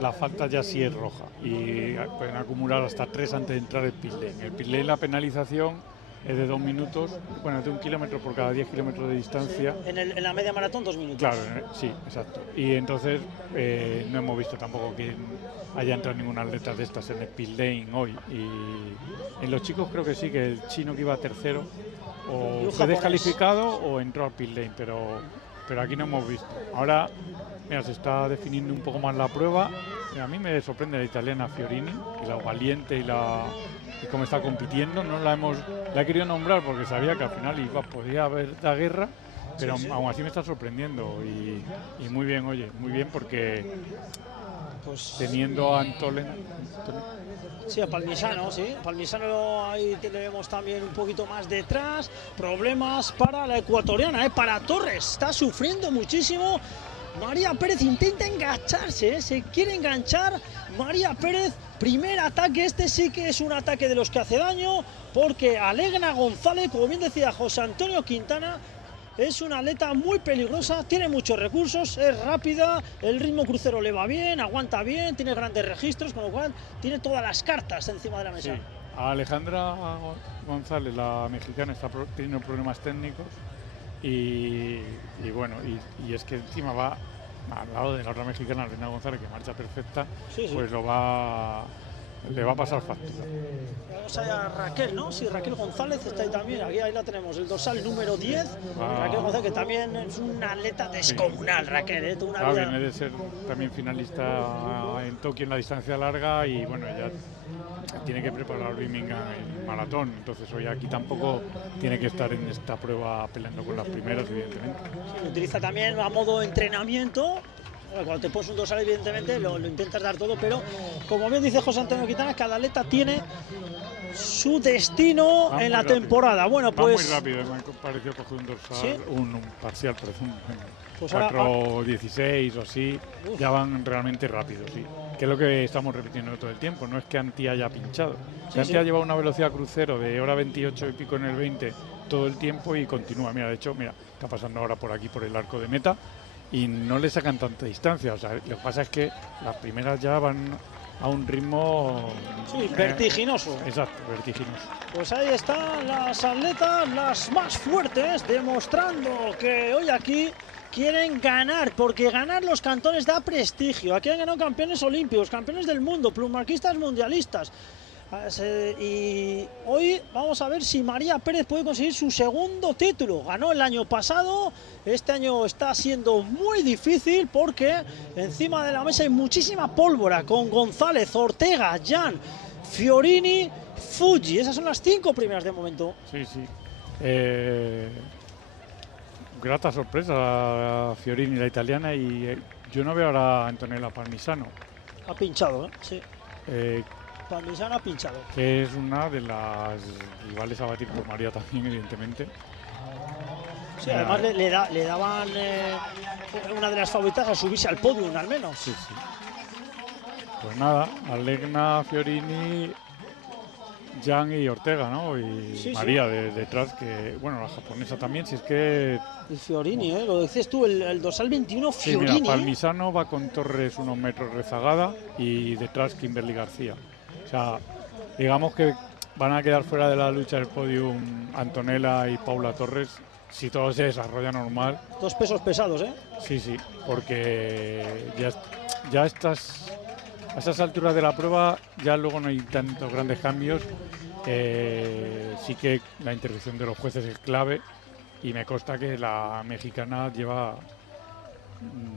la falta ya sí es roja, y pueden acumular hasta 3 antes de entrar el pit lane. El pit lane, la penalización es de 2 minutos, bueno, de 1 kilómetro por cada 10 kilómetros de distancia. En la media maratón 2 minutos. Claro, sí, exacto. Y entonces no hemos visto tampoco que haya entrado ninguna atleta de estas en el pit lane hoy. Y en los chicos creo que sí, que el chino que iba tercero o fue descalificado o entró al pit lane, pero aquí no hemos visto. Ahora, mira, se está definiendo un poco más la prueba. A mí me sorprende la italiana Fiorini, y la valiente y cómo está compitiendo. No la he querido nombrar porque sabía que al final podía haber la guerra, pero aún así me está sorprendiendo, y muy bien, oye, muy bien, porque pues teniendo a Sí, a Palmisano, sí. Palmisano ahí tenemos también un poquito más detrás. Problemas para la ecuatoriana, para Torres. Está sufriendo muchísimo. María Pérez intenta engancharse, se quiere enganchar. María Pérez, primer ataque. Este sí que es un ataque de los que hace daño, porque Alegna González, como bien decía José Antonio Quintana, es una atleta muy peligrosa, tiene muchos recursos, es rápida, el ritmo crucero le va bien, aguanta bien, tiene grandes registros, con lo cual tiene todas las cartas encima de la mesa. Sí. Alejandra González, la mexicana, está teniendo problemas técnicos, y bueno, y es que encima va al lado de la otra mexicana, Elena González, que marcha perfecta, pues le va a pasar factura. Vamos a Raquel, ¿no? Sí, Raquel González está ahí también. Ahí la tenemos, el dorsal número 10. Raquel González, que también es una atleta descomunal, Raquel. Viene de ser también finalista en Tokio en la distancia larga, y bueno, ya tiene que preparar Birmingham en maratón. Entonces hoy aquí tampoco tiene que estar en esta prueba peleando con las primeras, evidentemente. Sí, utiliza también a modo entrenamiento. Cuando te pones un dorsal, evidentemente lo intentas dar todo, pero como bien dice José Antonio Quintana, cada atleta tiene su destino en la temporada. Bueno, pues muy rápido, me pareció coger un dorsal, ¿sí? un parcial, por ejemplo, pues 4:16 o así. Ya van realmente rápido, sí. Que es lo que estamos repitiendo todo el tiempo. No es que Antía haya pinchado. Antía ha llevado una velocidad crucero de hora 28 y pico en el 20 todo el tiempo, y continúa. Mira, de hecho, está pasando ahora por aquí, por el arco de meta, y no le sacan tanta distancia. O sea, lo que pasa es que las primeras ya van a un ritmo vertiginoso. Exacto, vertiginoso. Pues ahí están las atletas, las más fuertes, demostrando que hoy aquí quieren ganar, porque ganar los cantones da prestigio. Aquí han ganado campeones olímpicos, campeones del mundo, plumarquistas mundialistas. Y hoy vamos a ver si María Pérez puede conseguir su segundo título. Ganó el año pasado, este año está siendo muy difícil porque encima de la mesa hay muchísima pólvora, con González, Ortega, Jan, Fiorini, Fuji. Esas son las 5 primeras de momento. Sí, sí. Grata sorpresa a Fiorini, la italiana, y yo no veo ahora a Antonella Palmisano. Ha pinchado, sí. Palmisano ha pinchado. Que es una de las rivales a batir por María también, evidentemente. Sí, además le daban una de las favoritas a subirse al podium, al menos. Sí, sí. Pues nada, Alegna, Fiorini, Jan y Ortega, ¿no? Y María detrás, que, bueno, la japonesa también, si es que... Y Fiorini, lo dices tú, el dorsal 21, Fiorini. Sí, mira, Palmisano va con Torres unos metros rezagada, y detrás Kimberly García. O sea, digamos que van a quedar fuera de la lucha del podium Antonella y Paula Torres, si todo se desarrolla normal. 2 pesos pesados, ¿eh? Sí, sí, porque ya a estas alturas de la prueba ya luego no hay tantos grandes cambios. Sí que la intervención de los jueces es clave, y me consta que la mexicana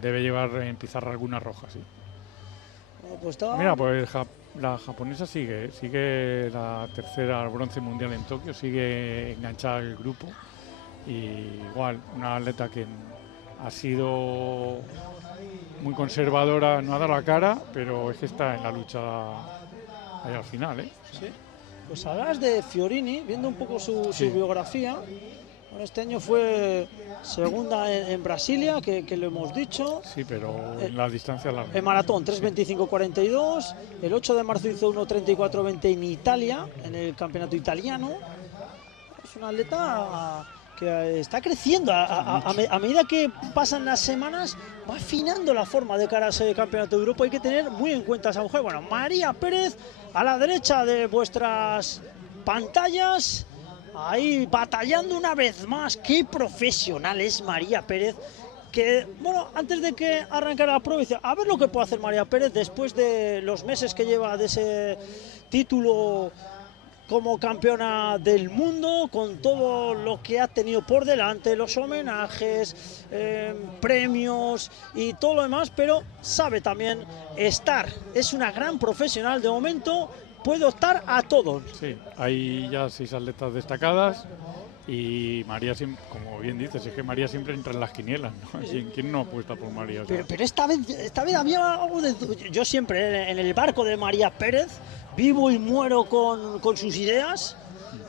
debe llevar en pizarra alguna roja, sí. Mira, pues la japonesa sigue la tercera al bronce mundial en Tokio, sigue enganchada al grupo, y igual una atleta que ha sido muy conservadora, no ha dado la cara, pero es que está en la lucha ahí al final, ¿eh? Sí. Pues hablas de Fiorini, viendo un poco su biografía. Bueno, este año fue segunda en Brasilia, que lo hemos dicho. Sí, pero en la distancia larga. En maratón, 3:25:42. El 8 de marzo hizo 1:34:20 en Italia, en el campeonato italiano. Es un atleta que está creciendo. A medida que pasan las semanas, va afinando la forma de cara a ese campeonato de Europa. Hay que tener muy en cuenta a esa mujer. Bueno, María Pérez, a la derecha de vuestras pantallas. Ahí batallando una vez más. Qué profesional es María Pérez. Que, bueno, antes de que arrancara la prueba, dice, a ver lo que puede hacer María Pérez después de los meses que lleva de ese título como campeona del mundo, con todo lo que ha tenido por delante, los homenajes, premios y todo lo demás, pero sabe también estar. Es una gran profesional de momento. Puede optar a todo. Sí, hay ya 6 atletas destacadas y María, como bien dices, es que María siempre entra en las quinielas, ¿no? ¿Quién no apuesta por María? O sea, pero esta vez había algo de... Yo siempre en el barco de María Pérez vivo y muero con sus ideas,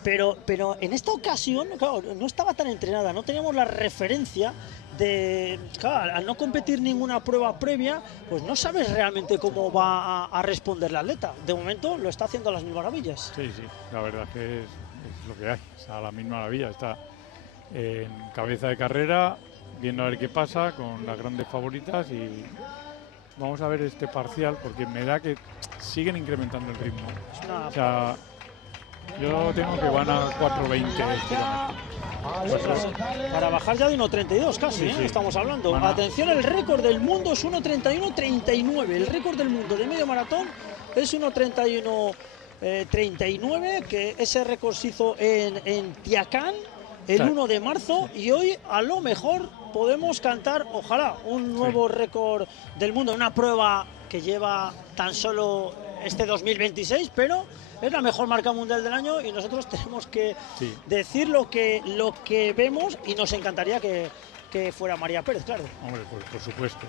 pero en esta ocasión, claro, no estaba tan entrenada, no teníamos la referencia de... Claro, al no competir ninguna prueba previa, pues no sabes realmente cómo va a responder la atleta. De momento lo está haciendo a las mil maravillas. Sí, la verdad es que es lo que hay, a la misma maravilla. Está en cabeza de carrera, viendo a ver qué pasa con las grandes favoritas y vamos a ver este parcial porque me da que siguen incrementando el ritmo. O sea, yo tengo que van a 4:20 para bajar ya de 1:32 casi, sí. Estamos hablando. Atención, el récord del mundo es 1:31:39. El récord del mundo de medio maratón es 1:31:39, que ese récord se hizo en Tiacán el 1 de marzo y hoy a lo mejor podemos cantar, ojalá, un nuevo récord del mundo, una prueba que lleva tan solo este 2026, pero es la mejor marca mundial del año y nosotros tenemos que decir lo que vemos y nos encantaría que fuera María Pérez, claro. Hombre, pues por supuesto.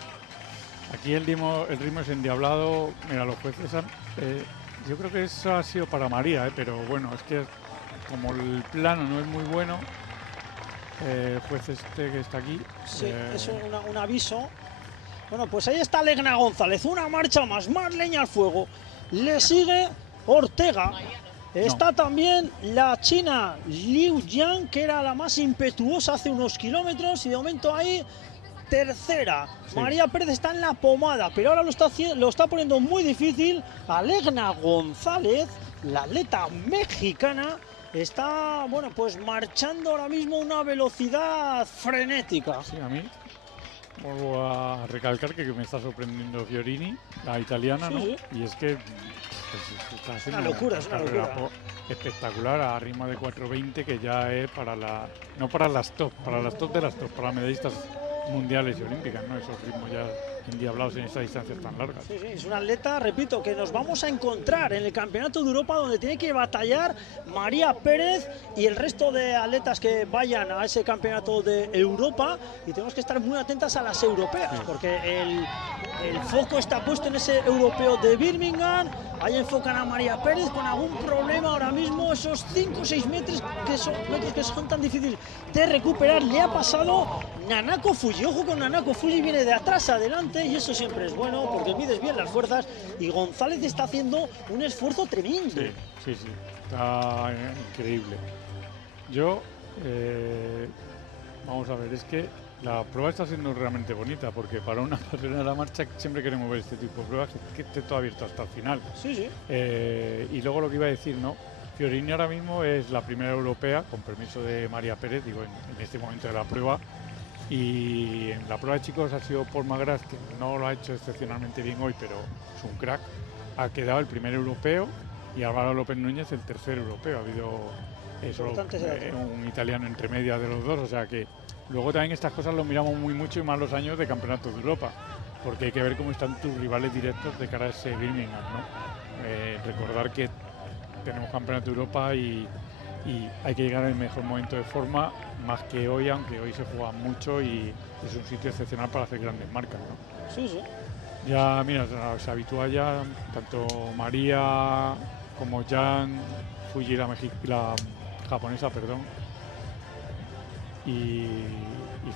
Aquí el ritmo es endiablado. Mira, los jueces yo creo que eso ha sido para María, pero bueno, es que como el plano no es muy bueno, el juez este que está aquí... Sí, es un aviso. Bueno, pues ahí está Legna González, una marcha más leña al fuego. Le sigue Ortega. Está también la china Liu Jiang, que era la más impetuosa hace unos kilómetros y de momento ahí tercera. María Pérez está en la pomada, pero ahora lo está poniendo muy difícil. Legna González, la atleta mexicana, está, bueno, pues marchando ahora mismo a una velocidad frenética. Sí, a mí vuelvo a recalcar que me está sorprendiendo Fiorini, la italiana, ¿no? Y es que está haciendo una locura, es una locura espectacular a ritmo de 4:20, que ya es para no para las top de las top, para medallistas mundiales y olímpicas, ¿no? Esos ritmos ya endiablados en estas distancias tan largas. Sí, es una atleta, repito, que nos vamos a encontrar en el Campeonato de Europa, donde tiene que batallar María Pérez y el resto de atletas que vayan a ese Campeonato de Europa, y tenemos que estar muy atentas a las europeas, porque el foco está puesto en ese europeo de Birmingham. Ahí enfocan a María Pérez con algún problema ahora mismo, esos 5 o 6 metros que son tan difíciles de recuperar. Le ha pasado Nanako Fuji. Ojo con Nanako Fuji, viene de atrás a adelante y eso siempre es bueno porque mides bien las fuerzas, y González está haciendo un esfuerzo tremendo. Sí, está increíble. Yo, vamos a ver, es que la prueba está siendo realmente bonita, porque para una carrera de la marcha siempre queremos ver este tipo de pruebas que esté todo abierto hasta el final. Sí. Y luego lo que iba a decir, ¿no? Fiorini ahora mismo es la primera europea, con permiso de María Pérez, digo, en este momento de la prueba. Y en la prueba de chicos ha sido Paul McGrath, que no lo ha hecho excepcionalmente bien hoy, pero es un crack. Ha quedado el primer europeo y Álvaro López Núñez el tercer europeo. Ha habido un italiano entre medias de los dos, o sea que luego también estas cosas lo miramos muy mucho, y más los años de campeonatos de Europa, porque hay que ver cómo están tus rivales directos de cara a ese Birmingham, ¿no? Recordar que tenemos campeonato de Europa y hay que llegar en el mejor momento de forma, más que hoy, aunque hoy se juega mucho y es un sitio excepcional para hacer grandes marcas, ¿no? Sí. Ya, mira, se habitúa ya tanto María como Jan, Fuji, la japonesa, perdón, y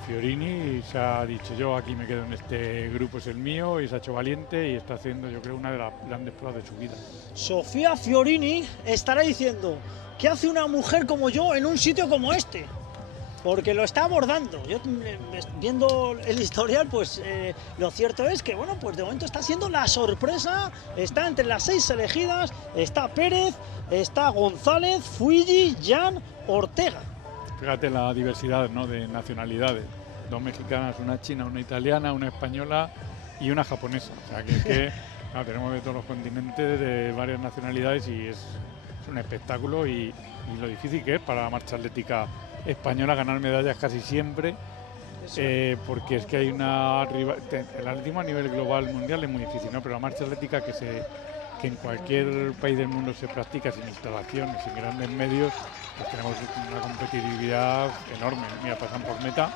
Fiorini se ha dicho, yo aquí me quedo en este grupo, es el mío, y se ha hecho valiente y está haciendo, yo creo, una de las grandes pruebas de su vida. Sofía Fiorini estará diciendo, ¿qué hace una mujer como yo en un sitio como este? Porque lo está abordando. Yo, viendo el historial, pues lo cierto es que, bueno, pues de momento está siendo la sorpresa. Está entre las 6 elegidas, está Pérez, está González, Fuji, Jan, Ortega. Fíjate la diversidad, ¿no?, de nacionalidades. 2 mexicanas, una china, una italiana, una española y una japonesa. O sea, que claro, tenemos de todos los continentes, de varias nacionalidades, y es un espectáculo y lo difícil que es para la marcha atlética española ganar medallas casi siempre, porque es que hay el atletismo a nivel global mundial es muy difícil, ¿no? Pero la marcha atlética que en cualquier país del mundo se practica sin instalaciones, sin grandes medios, pues tenemos una competitividad enorme. Mira, pasan por meta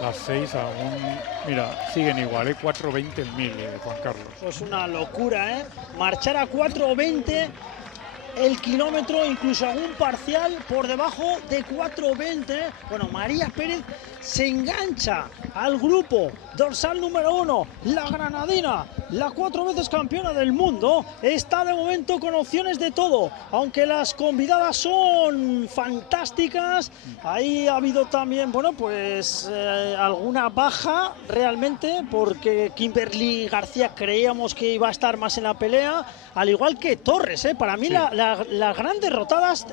las 6 aún, mira, siguen igual, 4:20 el 1000, Juan Carlos. Pues una locura, ¿eh? Marchar a 4:20 el kilómetro, incluso algún parcial por debajo de 4:20. Bueno, María Pérez se engancha al grupo dorsal número 1, la granadina, la 4 veces campeona del mundo, está de momento con opciones de todo, aunque las convidadas son fantásticas. Ahí ha habido también, bueno, pues alguna baja realmente, porque Kimberly García creíamos que iba a estar más en la pelea, al igual que Torres, para mí sí. Las grandes derrotadas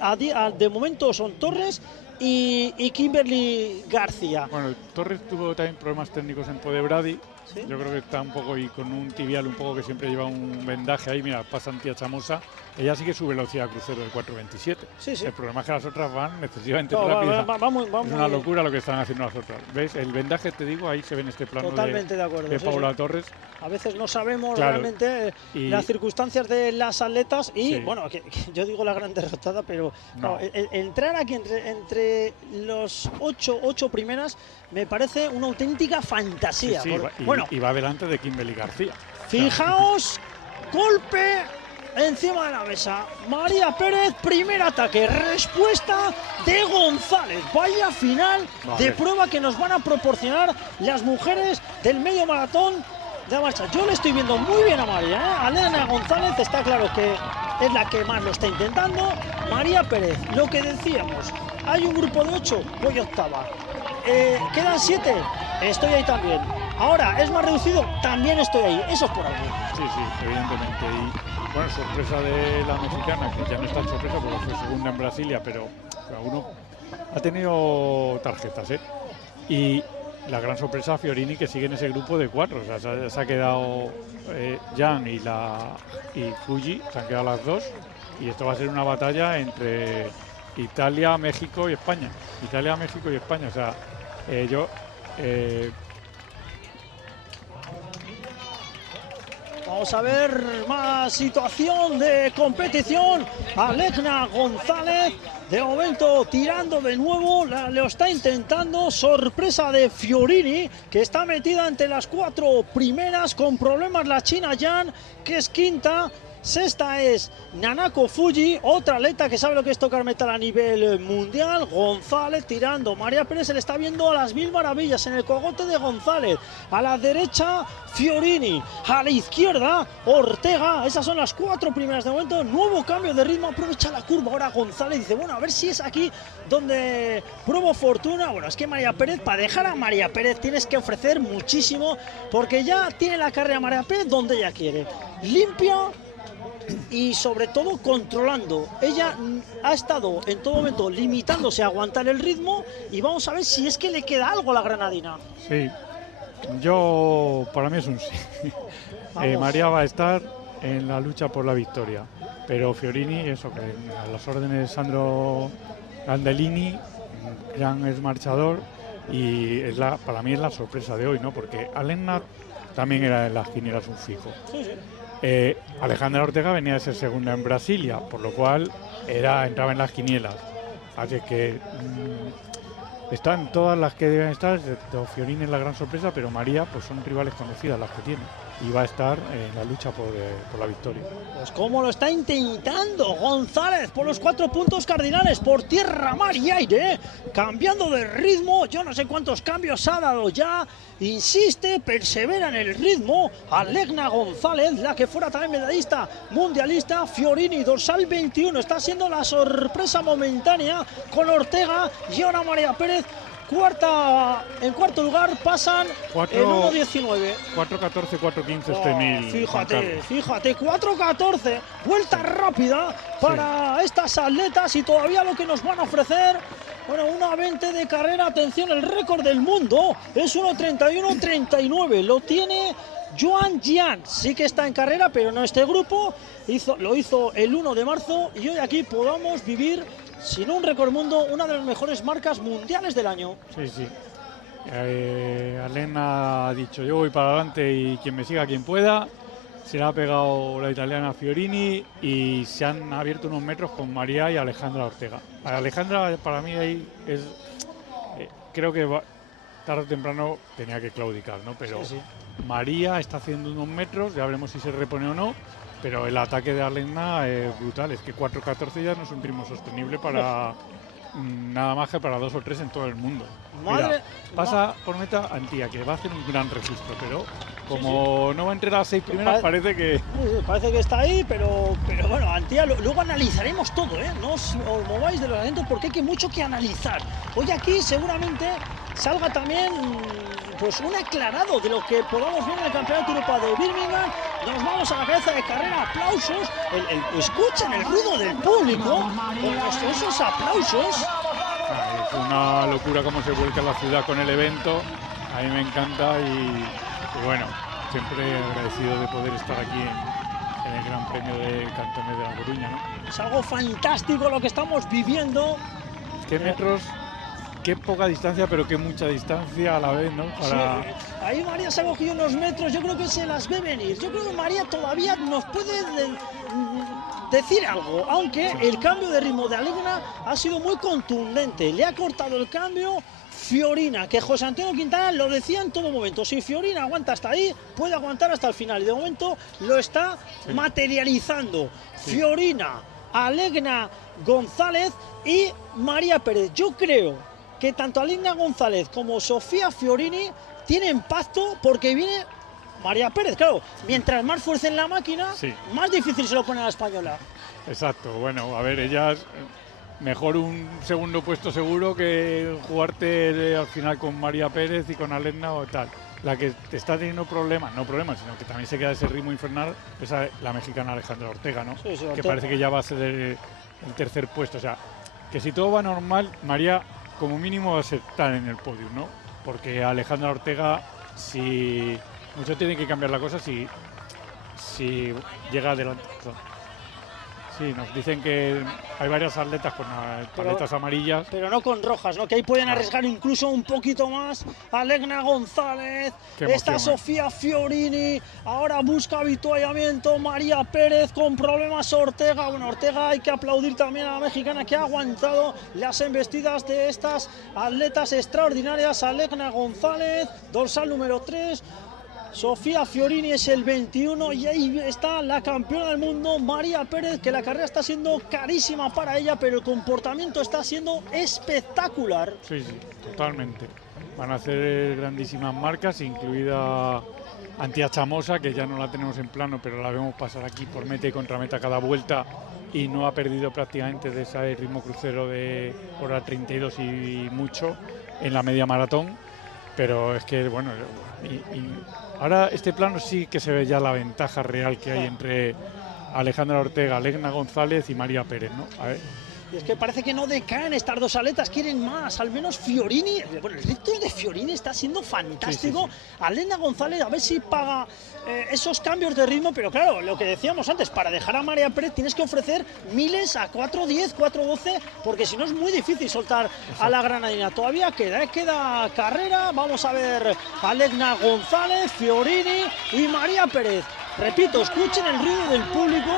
de momento son Torres y Kimberly García. Bueno, Torres tuvo también problemas técnicos en Podebradi. ¿Sí? Yo creo que está un poco y con un tibial un poco que siempre lleva un vendaje ahí. Mira, pasa Antía Chamosa. Ella sigue su velocidad crucero de 4:27. Sí, sí. El problema es que las otras van excesivamente no, rápidas. Vamos, es una locura lo que están haciendo las otras. ¿Ves? El vendaje, te digo, ahí se ve en este plano totalmente de acuerdo, de Paula Torres. A veces no sabemos claro, realmente las circunstancias de las atletas y, sí. bueno, que yo digo la gran derrotada, pero no. Entrar aquí entre los 8 primeras me parece una auténtica fantasía. Sí, sí, y va delante de Kimberly García. Fijaos, golpe encima de la mesa. María Pérez, primer ataque, respuesta de González. Vaya final de prueba que nos van a proporcionar las mujeres del medio maratón de la marcha. Yo le estoy viendo muy bien a María, ¿eh? A Elena González está claro que es la que más lo está intentando. María Pérez, lo que decíamos, hay un grupo de 8, voy octava. Quedan 7, estoy ahí también. Ahora es más reducido, también estoy ahí. Eso es por algo. Sí, sí, evidentemente. Y bueno, sorpresa de la mexicana, que ya no es tan sorpresa porque fue segunda en Brasilia, pero cada uno ha tenido tarjetas, ¿eh? Y la gran sorpresa Fiorini, que sigue en ese grupo de 4. O sea, se ha quedado Jan y Fuji, se han quedado las 2. Y esto va a ser una batalla entre Italia, México y España. Italia, México y España. O sea, vamos a ver más situación de competición. Alejna González, de momento tirando de nuevo, lo está intentando. Sorpresa de Fiorini, que está metida entre las 4 primeras, con problemas la china Jan, que es quinta. Sexta es Nanako Fuji, otra atleta que sabe lo que es tocar metal a nivel mundial. González tirando. María Pérez se le está viendo a las 1000 maravillas en el cogote de González. A la derecha Fiorini, a la izquierda Ortega. Esas son las 4 primeras de momento. Nuevo cambio de ritmo, aprovecha la curva ahora González. Dice, bueno, a ver si es aquí donde pruebo fortuna. Bueno, es que María Pérez, para dejar a María Pérez tienes que ofrecer muchísimo, porque ya tiene la carrera María Pérez donde ella quiere. Limpia y sobre todo controlando. Ella ha estado en todo momento limitándose a aguantar el ritmo, y vamos a ver si es que le queda algo a la granadina. Sí, para mí es un sí. María va a estar en la lucha por la victoria, pero Fiorini, eso, que a las órdenes de Sandro Gandellini, Jan es marchador, y para mí es la sorpresa de hoy, ¿no? Porque Alena también era en las quinielas un fijo. Sí, sí. Alejandra Ortega venía de ser segunda en Brasilia, por lo cual entraba en las quinielas. Así que están todas las que deben estar, excepto Fiorini es la gran sorpresa, pero María, pues son rivales conocidas las que tiene. y va a estar en la lucha por la victoria. Pues cómo lo está intentando González por los 4 puntos cardinales, por tierra, mar y aire, cambiando de ritmo. Yo no sé cuántos cambios ha dado ya. Insiste, persevera en el ritmo. Alegna González, la que fuera también medallista mundialista. Fiorini, dorsal 21, está siendo la sorpresa momentánea con Ortega. Y ahora María Pérez, en cuarto lugar, pasan el 1.19. 4.14, 4.15 este mil. Fíjate, 4.14, vuelta rápida para estas atletas y todavía lo que nos van a ofrecer, bueno, 1.20 de carrera. Atención, el récord del mundo es 1.31.39, lo tiene Joan Jian, sí que está en carrera, pero no este grupo, lo hizo el 1 de marzo y hoy aquí podamos vivir, sin un récord mundo, una de las mejores marcas mundiales del año. Sí. Alegna ha dicho, yo voy para adelante y quien me siga, quien pueda. Se le ha pegado la italiana Fiorini y se han abierto unos metros con María y Alejandra Ortega. Alejandra, para mí, ahí es, creo que tarde o temprano tenía que claudicar, ¿no? Pero sí. María está haciendo unos metros, ya veremos si se repone o no. Pero el ataque de Alegna es brutal, es que 4.14 ya no es un ritmo sostenible para nada más que para 2 o 3 en todo el mundo. Mira, pasa por meta Antía, que va a hacer un gran registro, pero como no va entre las 6 primeras, parece que está ahí, pero bueno, Antía, luego analizaremos todo, ¿eh? No os mováis de los asientos porque hay mucho que analizar. Hoy aquí seguramente salga también pues un aclarado de lo que podamos ver en el Campeonato de Europa de Birmingham. Nos vamos a la cabeza de carrera, aplausos, escuchen el ruido del público con esos aplausos. Es una locura cómo se vuelca la ciudad con el evento, a mí me encanta y bueno, siempre agradecido de poder estar aquí en el Gran Premio de Cantones de La Coruña, ¿no? Es algo fantástico lo que estamos viviendo. ¿Qué metros? Qué poca distancia, pero qué mucha distancia a la vez, ¿no? Para... Sí, ahí María se ha cogido unos metros, yo creo que se las ve venir. Yo creo que María todavía nos puede decir algo, aunque el cambio de ritmo de Alegna ha sido muy contundente. Le ha cortado el cambio Fiorina, que José Antonio Quintana lo decía en todo momento. Si Fiorina aguanta hasta ahí, puede aguantar hasta el final. Y de momento lo está materializando. Sí. Fiorina, Alegna González y María Pérez. Yo creo que tanto Alegna González como Sofía Fiorini tienen pacto porque viene María Pérez. Claro, mientras más fuerza en la máquina, más difícil se lo pone a la española. Exacto, bueno, a ver, ellas mejor un segundo puesto seguro que jugarte al final con María Pérez y con Alegna o tal. La que te está teniendo problemas, sino que también se queda ese ritmo infernal, es la mexicana Alejandra Ortega, ¿no? Sí, Ortega. Que parece que ya va a ceder el tercer puesto. O sea, que si todo va normal, María como mínimo va a estar en el podio, ¿no? Porque Alejandra Ortega, si mucho tiene que cambiar la cosa si llega adelante. Sí, nos dicen que hay varias atletas con paletas amarillas. Pero no con rojas, ¿no? Que ahí pueden arriesgar incluso un poquito más. Alegna González, está Sofía Fiorini, ahora busca avituallamiento María Pérez con problemas Ortega. Bueno, Ortega hay que aplaudir también a la mexicana que ha aguantado las embestidas de estas atletas extraordinarias. Alegna González, dorsal número 3. Sofía Fiorini es el 21 y ahí está la campeona del mundo María Pérez, que la carrera está siendo carísima para ella, pero el comportamiento está siendo espectacular. Sí, totalmente. Van a hacer grandísimas marcas, incluida Antía Chamosa, que ya no la tenemos en plano, pero la vemos pasar aquí por meta y contrameta cada vuelta y no ha perdido prácticamente de ese ritmo crucero de hora 32 y mucho en la media maratón. Pero es que, bueno, ahora este plano sí que se ve ya la ventaja real que hay entre Alejandra Ortega, Alegna González y María Pérez, ¿no? A ver. Y es que parece que no decaen estas dos atletas, quieren más, al menos Fiorini. Bueno, el ritmo de Fiorini está siendo fantástico. Sí. Alegna González, a ver si paga esos cambios de ritmo, pero claro, lo que decíamos antes, para dejar a María Pérez tienes que ofrecer miles a 4.10, 4.12, porque si no es muy difícil soltar a la granadina. Todavía queda carrera, vamos a ver Alegna González, Fiorini y María Pérez. Repito, escuchen el ruido del público,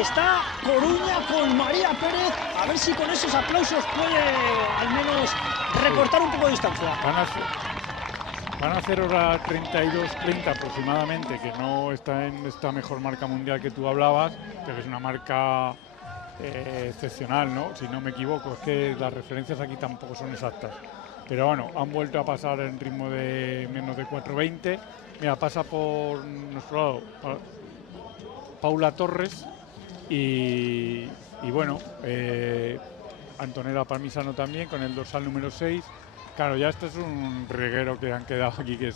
está Coruña con María Pérez, a ver si con esos aplausos puede al menos recortar un poco de distancia. Van a hacer hora 32:30 aproximadamente, que no está en esta mejor marca mundial que tú hablabas, pero es una marca excepcional, ¿no? Si no me equivoco, es que las referencias aquí tampoco son exactas. Pero bueno, han vuelto a pasar en ritmo de menos de 4:20. Mira, pasa por nuestro lado Paula Torres y bueno, Antonella Parmisano también con el dorsal número 6. Claro, ya esto es un reguero que han quedado aquí, que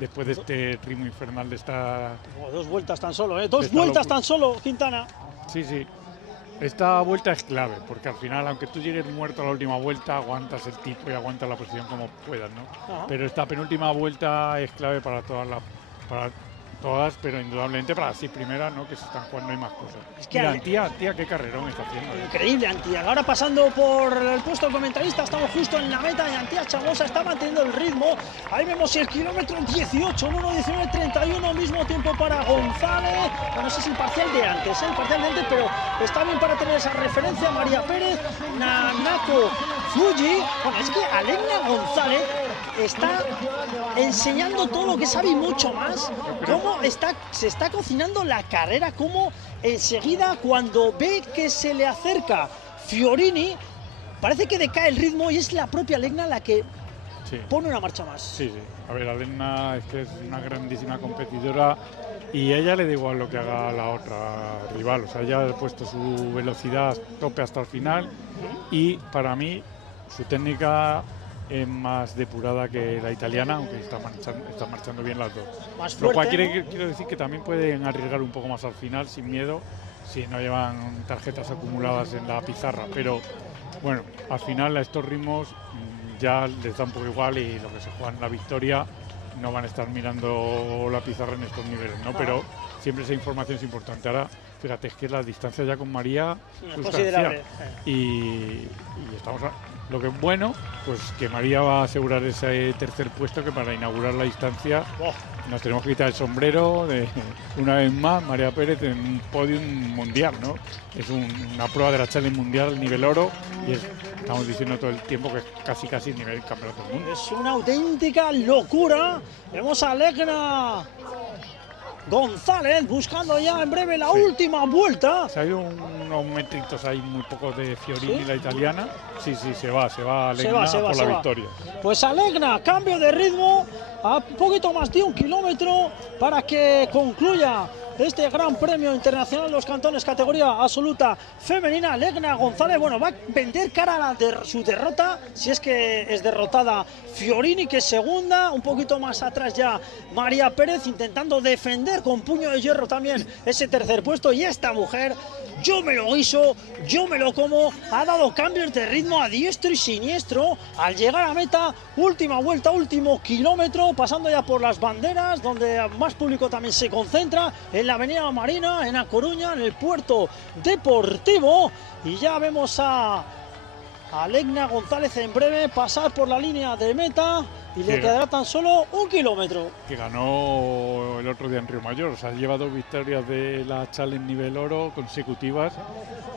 después de este ritmo infernal de esta... Dos vueltas tan solo, ¿eh? Dos vueltas tan solo, Quintana. Sí, sí. Esta vuelta es clave, porque al final, aunque tú llegues muerto a la última vuelta, aguantas el tipo y aguantas la posición como puedas, ¿no? Ajá. Pero esta penúltima vuelta es clave para todas, pero indudablemente para las 6 primeras, ¿no? Que se están jugando, hay más cosas. Es que mira, Antía, qué carrerón está haciendo. Increíble, Antía. Ahora pasando por el puesto de comentarista, estamos justo en la meta y Antía Chamosa está manteniendo el ritmo. Ahí vemos el kilómetro 18, 1:19:31, mismo tiempo para González. No sé si el parcial de antes, pero está bien para tener esa referencia. María Pérez, Nanako Fuji. Bueno, es que Alegna González está enseñando todo lo que sabe y mucho más. Cómo se está cocinando la carrera, cómo enseguida cuando ve que se le acerca Fiorini, parece que decae el ritmo y es la propia Alegna la que pone una marcha más. Sí, sí. A ver, Alegna es que es una grandísima competidora y a ella le da igual lo que haga la otra rival. O sea, ella ha puesto su velocidad tope hasta el final y para mí su técnica es más depurada que la italiana, aunque está marchando bien las dos. Más fuerte, lo cual quiero decir que también pueden arriesgar un poco más al final, sin miedo, si no llevan tarjetas acumuladas en la pizarra. Pero bueno, al final a estos ritmos ya les da un poco igual y lo que se juega en la victoria no van a estar mirando la pizarra en estos niveles, ¿no? Pero siempre esa información es importante. Ahora, fíjate, es que la distancia ya con María es considerable. Y estamos lo que es bueno, pues que María va a asegurar ese tercer puesto, que para inaugurar la distancia nos tenemos que quitar el sombrero de una vez más María Pérez en un podium mundial, ¿no? Es una prueba de la Challenge Mundial nivel oro y estamos diciendo todo el tiempo que es casi nivel campeonato del mundo. Es una auténtica locura. Vemos a Alegna González buscando ya en breve la última vuelta. Se ha ido unos metritos ahí muy pocos de Fiorini, la italiana. Sí, se va Alegna por la victoria. Pues Alegna, cambio de ritmo a un poquito más de 1 kilómetro para que concluya este Gran Premio Internacional de los Cantones categoría absoluta femenina. Alegna González, bueno, va a vender cara a su derrota, si es que es derrotada Fiorini, que es segunda, un poquito más atrás ya María Pérez, intentando defender con puño de hierro también ese tercer puesto. Y esta mujer, yo me lo guiso, yo me lo como, ha dado cambios de ritmo a diestro y siniestro al llegar a meta. Última vuelta, último kilómetro, pasando ya por las banderas, donde más público también se concentra, en la Avenida Marina, en A Coruña, en el puerto deportivo. Y ya vemos a Alegna González en breve pasar por la línea de meta y le quedará tan solo 1 kilómetro. Que ganó el otro día en Río Mayor, o sea, lleva 2 victorias de la Challenge nivel oro consecutivas.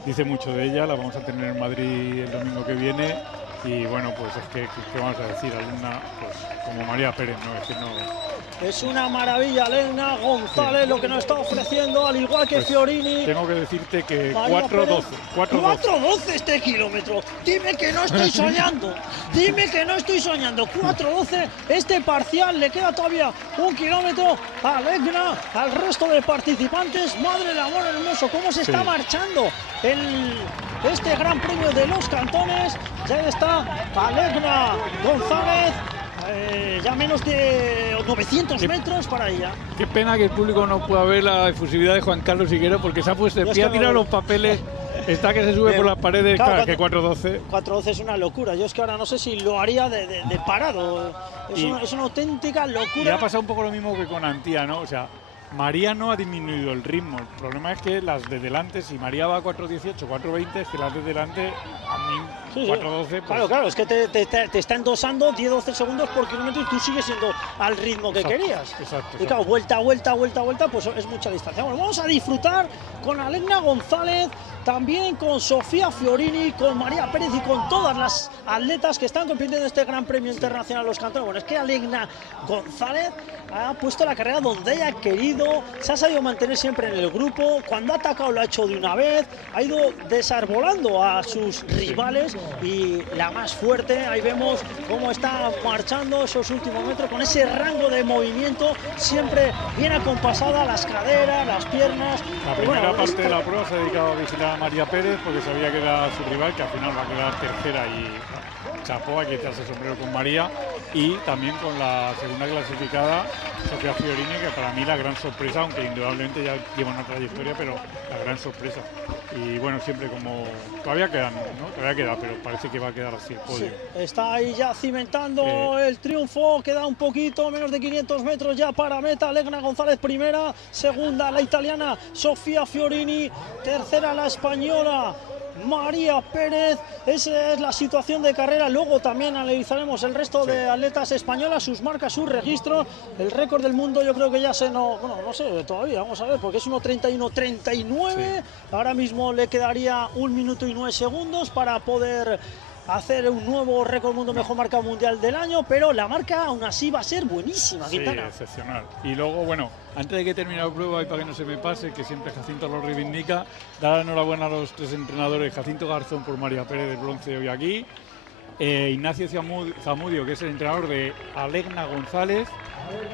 Dice mucho de ella, la vamos a tener en Madrid el domingo que viene. Y bueno, pues es que ¿qué vamos a decir? Alumna, pues como María Pérez, ¿no? Es que no... Es una maravilla Alegna González, lo que nos está ofreciendo, al igual que pues Fiorini. Tengo que decirte que 4:12. 4:12 este kilómetro. Dime que no estoy soñando. Dime que no estoy soñando. 4:12 este parcial. Le queda todavía 1 kilómetro a Alegna, al resto de participantes. Madre del amor hermoso, cómo se está marchando este Gran Premio de los Cantones. Ya está Alegna González. Ya menos de 900 metros para ella. Qué pena que el público no pueda ver la efusividad de Juan Carlos Higuero, porque se ha puesto de pie, ha tirado los papeles, está que se sube por las paredes. Claro, que 4:12. 4:12 es una locura. Yo es que ahora no sé si lo haría de parado. Es una auténtica locura. Y ha pasado un poco lo mismo que con Antía, ¿no? O sea, María no ha disminuido el ritmo. El problema es que las de delante, si María va a 4:18, 4:20, es que las de delante a mí Sí, 4:12. Pues, claro, es que te está endosando 10-12 segundos por kilómetro y tú sigues siendo al ritmo que querías. Exacto. Y claro, vuelta, pues es mucha distancia. Bueno, vamos a disfrutar con Alegna González, también con Sofía Fiorini, con María Pérez y con todas las atletas que están compitiendo en este Gran Premio Internacional Los Cantones. Bueno, es que Alegna González ha puesto la carrera donde ella ha querido, se ha sabido mantener siempre en el grupo, cuando ha atacado lo ha hecho de una vez, ha ido desarbolando a sus rivales y la más fuerte, ahí vemos cómo está marchando esos últimos metros con ese rango de movimiento, siempre bien acompasada, las caderas, las piernas. La primera parte de la prueba se ha dedicado a vigilar a María Pérez porque sabía que era su rival, que al final va a quedar tercera y chapó, hay que echarse el sombrero con María, y también con la segunda clasificada, Sofía Fiorini, que para mí la gran sorpresa, aunque indudablemente ya lleva una trayectoria, pero la gran sorpresa. Y bueno, siempre como todavía quedan, ¿no? Todavía queda, pero parece que va a quedar así el podio. Sí, está ahí ya cimentando el triunfo, queda un poquito, menos de 500 metros ya para meta. Alegna González primera, segunda la italiana Sofía Fiorini, tercera la española María Pérez. Esa es la situación de carrera. Luego también analizaremos el resto de atletas españolas, sus marcas, sus registros. El récord del mundo yo creo que ya no sé todavía, vamos a ver, porque es 1:31:39. Ahora mismo le quedaría 1 minuto y 9 segundos para poder hacer un nuevo récord mundo, mejor marca mundial del año, pero la marca aún así va a ser buenísima, Quintana. Sí, excepcional. Y luego, bueno, antes de que termine la prueba y para que no se me pase, que siempre Jacinto lo reivindica, dar la enhorabuena a los 3 entrenadores: Jacinto Garzón por María Pérez del bronce hoy aquí, Ignacio Zamudio, que es el entrenador de Alegna González,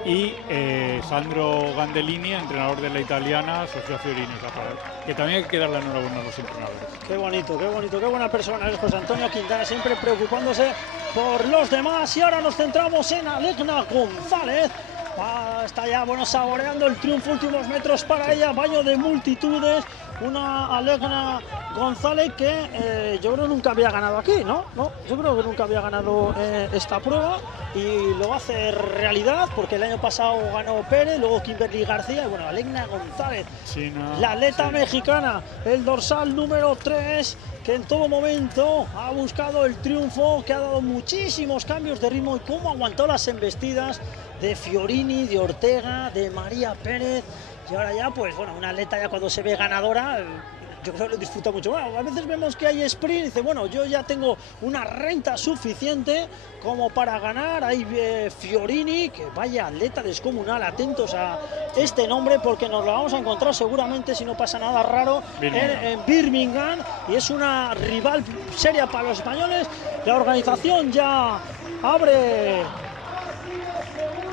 y Sandro Gandellini, entrenador de la italiana Sofía Fiorini, que también hay que dar la enhorabuena a los entrenadores. Qué bonito, qué buena persona es José Antonio Quintana, siempre preocupándose por los demás. Y ahora nos centramos en Alegna González. Está ya, saboreando el triunfo, últimos metros para ella, baño de multitudes. Una Alegna González que yo creo nunca había ganado aquí, ¿no? Yo creo que nunca había ganado esta prueba y lo va a hacer realidad, porque el año pasado ganó Pérez, luego Kimberly García, y bueno, Alegna González, la atleta mexicana, el dorsal número 3, que en todo momento ha buscado el triunfo, que ha dado muchísimos cambios de ritmo y cómo aguantó las embestidas de Fiorini, de Ortega, de María Pérez. Y ahora ya, pues bueno, una atleta ya cuando se ve ganadora, yo creo que lo disfruta mucho. Bueno, a veces vemos que hay sprint y dice, bueno, yo ya tengo una renta suficiente como para ganar. Hay Fiorini, que vaya atleta descomunal, atentos a este nombre porque nos lo vamos a encontrar seguramente, si no pasa nada raro, en Birmingham, y es una rival seria para los españoles. La organización ya abre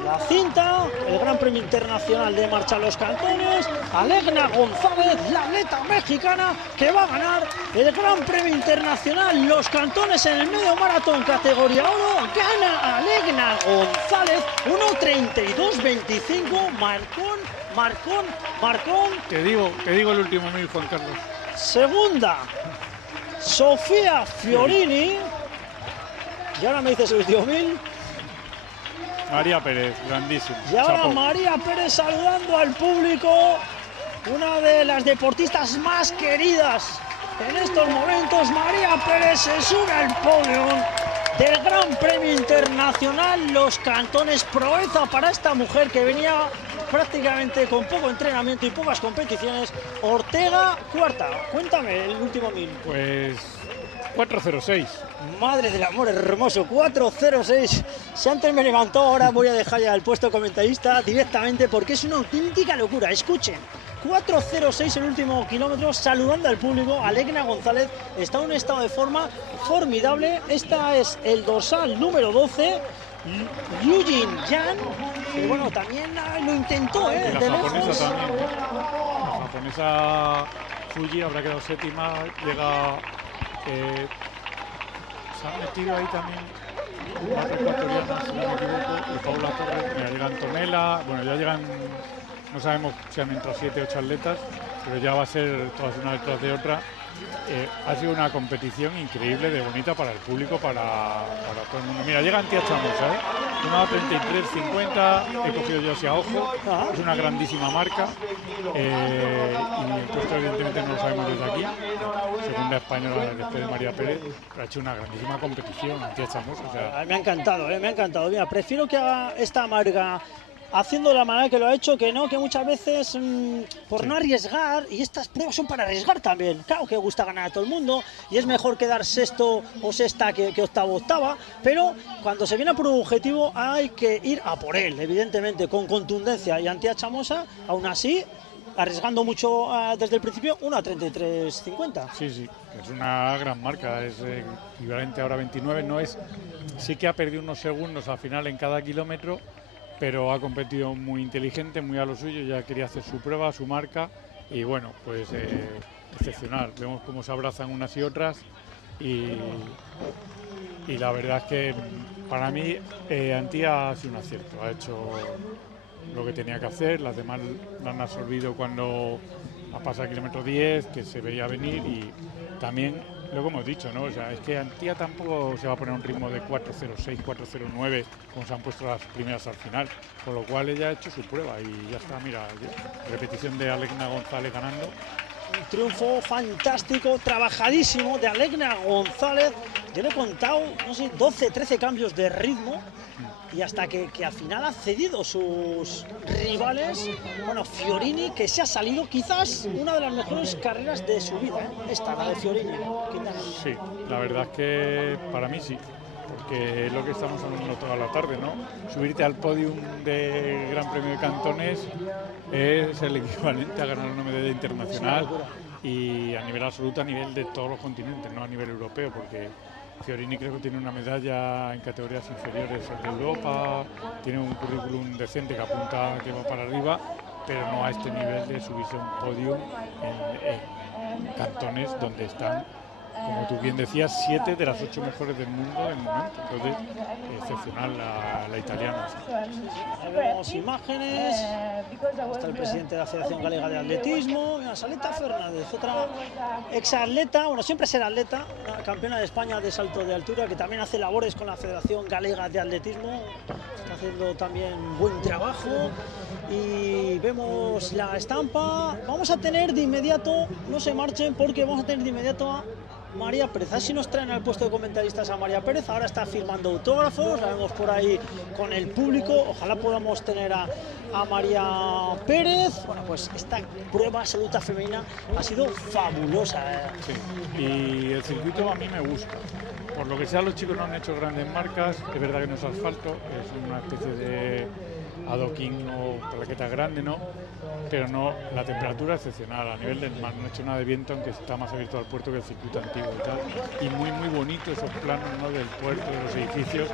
la cinta, el Gran Premio Internacional de Marcha Los Cantones. Alegna González, la atleta mexicana que va a ganar el Gran Premio Internacional Los Cantones en el medio maratón categoría oro. Gana Alegna González, 1:32:25, marcón. Te digo el último 1000, Juan Carlos. Segunda, Sofía Fiorini. Y ahora me dices el último 1000. María Pérez, grandísimo. Y ahora Chapó. María Pérez saludando al público, una de las deportistas más queridas en estos momentos. María Pérez se sube al podio del Gran Premio Internacional Los Cantones. Proeza para esta mujer que venía prácticamente con poco entrenamiento y pocas competiciones. Ortega, cuarta. Cuéntame el último 1000. Pues 4:06. Madre del amor hermoso, 4:06. Si antes me levantó, ahora voy a dejar ya el puesto comentarista directamente porque es una auténtica locura. Escuchen, 4:06 el último kilómetro, saludando al público. Alegna González está en un estado de forma formidable. Esta es el dorsal número 12, Yujin Yan, que bueno, también lo intentó, La de japonesa lejos. también. La japonesa Fuji habrá quedado séptima, llega... se han metido ahí también 4 ecuatorianas, si no me equivoco, y Paula Torres. Mira, llega Antonella, bueno, ya llegan, no sabemos si han entrado 7 o 8 atletas, pero ya va a ser todas una detrás de otra. Ha sido una competición increíble, de bonita para el público, para todo el mundo. Mira, llega Antía Chamosa, Una 33.50, he cogido yo así a ojo, Ajá. es una grandísima marca y el puesto evidentemente no lo sabemos desde aquí. Segunda española después de María Pérez, pero ha hecho una grandísima competición, Antía Chamosa. O sea, Me ha encantado, me ha encantado. Mira, prefiero que haga esta marca haciendo de la manera que lo ha hecho, que no, que muchas veces por Sí. no arriesgar, y estas pruebas son para arriesgar también. Claro que gusta ganar a todo el mundo y es mejor quedar sexto o sexta que octavo o octava, pero cuando se viene a por un objetivo hay que ir a por él, evidentemente, con contundencia. Y Antía Chamosa, aún así, arriesgando mucho desde el principio, una 33.50. sí, sí, es una gran marca, es equivalente ahora a 29, no es, sí que ha perdido unos segundos al final en cada kilómetro, pero ha competido muy inteligente, muy a lo suyo, ya quería hacer su prueba, su marca, y bueno, pues excepcional. Vemos cómo se abrazan unas y otras, y la verdad es que para mí Antía ha sido un acierto, ha hecho lo que tenía que hacer, las demás la han absorbido cuando ha pasado el kilómetro 10, que se veía venir, y también lo que hemos dicho, ¿no? O sea, es que Antía tampoco se va a poner un ritmo de 4.06, 4.09, como se han puesto las primeras al final, con lo cual ella ha hecho su prueba y ya está, mira, repetición de Alegna González ganando. Un triunfo fantástico, trabajadísimo de Alegna González. Yo le he contado, no sé, 12, 13 cambios de ritmo y hasta que al final ha cedido sus rivales. Bueno, Fiorini, que se ha salido quizás una de las mejores carreras de su vida, ¿eh? Esta, la de Fiorini. Sí, la verdad es que para mí sí, porque es lo que estamos hablando toda la tarde, ¿no? Subirte al podium del Gran Premio de Cantones es el equivalente a ganar una medalla internacional y a nivel absoluto, a nivel de todos los continentes, no a nivel europeo, porque Fiorini creo que tiene una medalla en categorías inferiores de Europa, tiene un currículum decente que apunta que va para arriba, pero no a este nivel de subirse a un podium en Cantones, donde están, como tú bien decías, 7 de las 8 mejores del mundo en el momento. Entonces, excepcional la italiana. Ahí vemos imágenes. Está el presidente de la Federación Galega de Atletismo, Saleta Fernández, otra exatleta, bueno, siempre será atleta, una campeona de España de salto de altura, que también hace labores con la Federación Galega de Atletismo. Está haciendo también buen trabajo. Y vemos la estampa. Vamos a tener de inmediato, no se marchen porque vamos a tener de inmediato a María Pérez. Así nos traen al puesto de comentaristas a María Pérez. Ahora está firmando autógrafos, la vemos por ahí con el público. Ojalá podamos tener a María Pérez. Bueno, pues esta prueba absoluta femenina ha sido fabulosa. Sí, y el circuito a mí me gusta. Por lo que sea, los chicos no han hecho grandes marcas, es verdad que no es asfalto, es una especie de adoquín o plaqueta grande, ¿no? Pero no, la temperatura es excepcional, a nivel del mar, no ha hecho nada de viento, aunque está más abierto al puerto que el circuito antiguo y tal. Y muy, muy bonito esos planos, ¿no?, del puerto, de los edificios.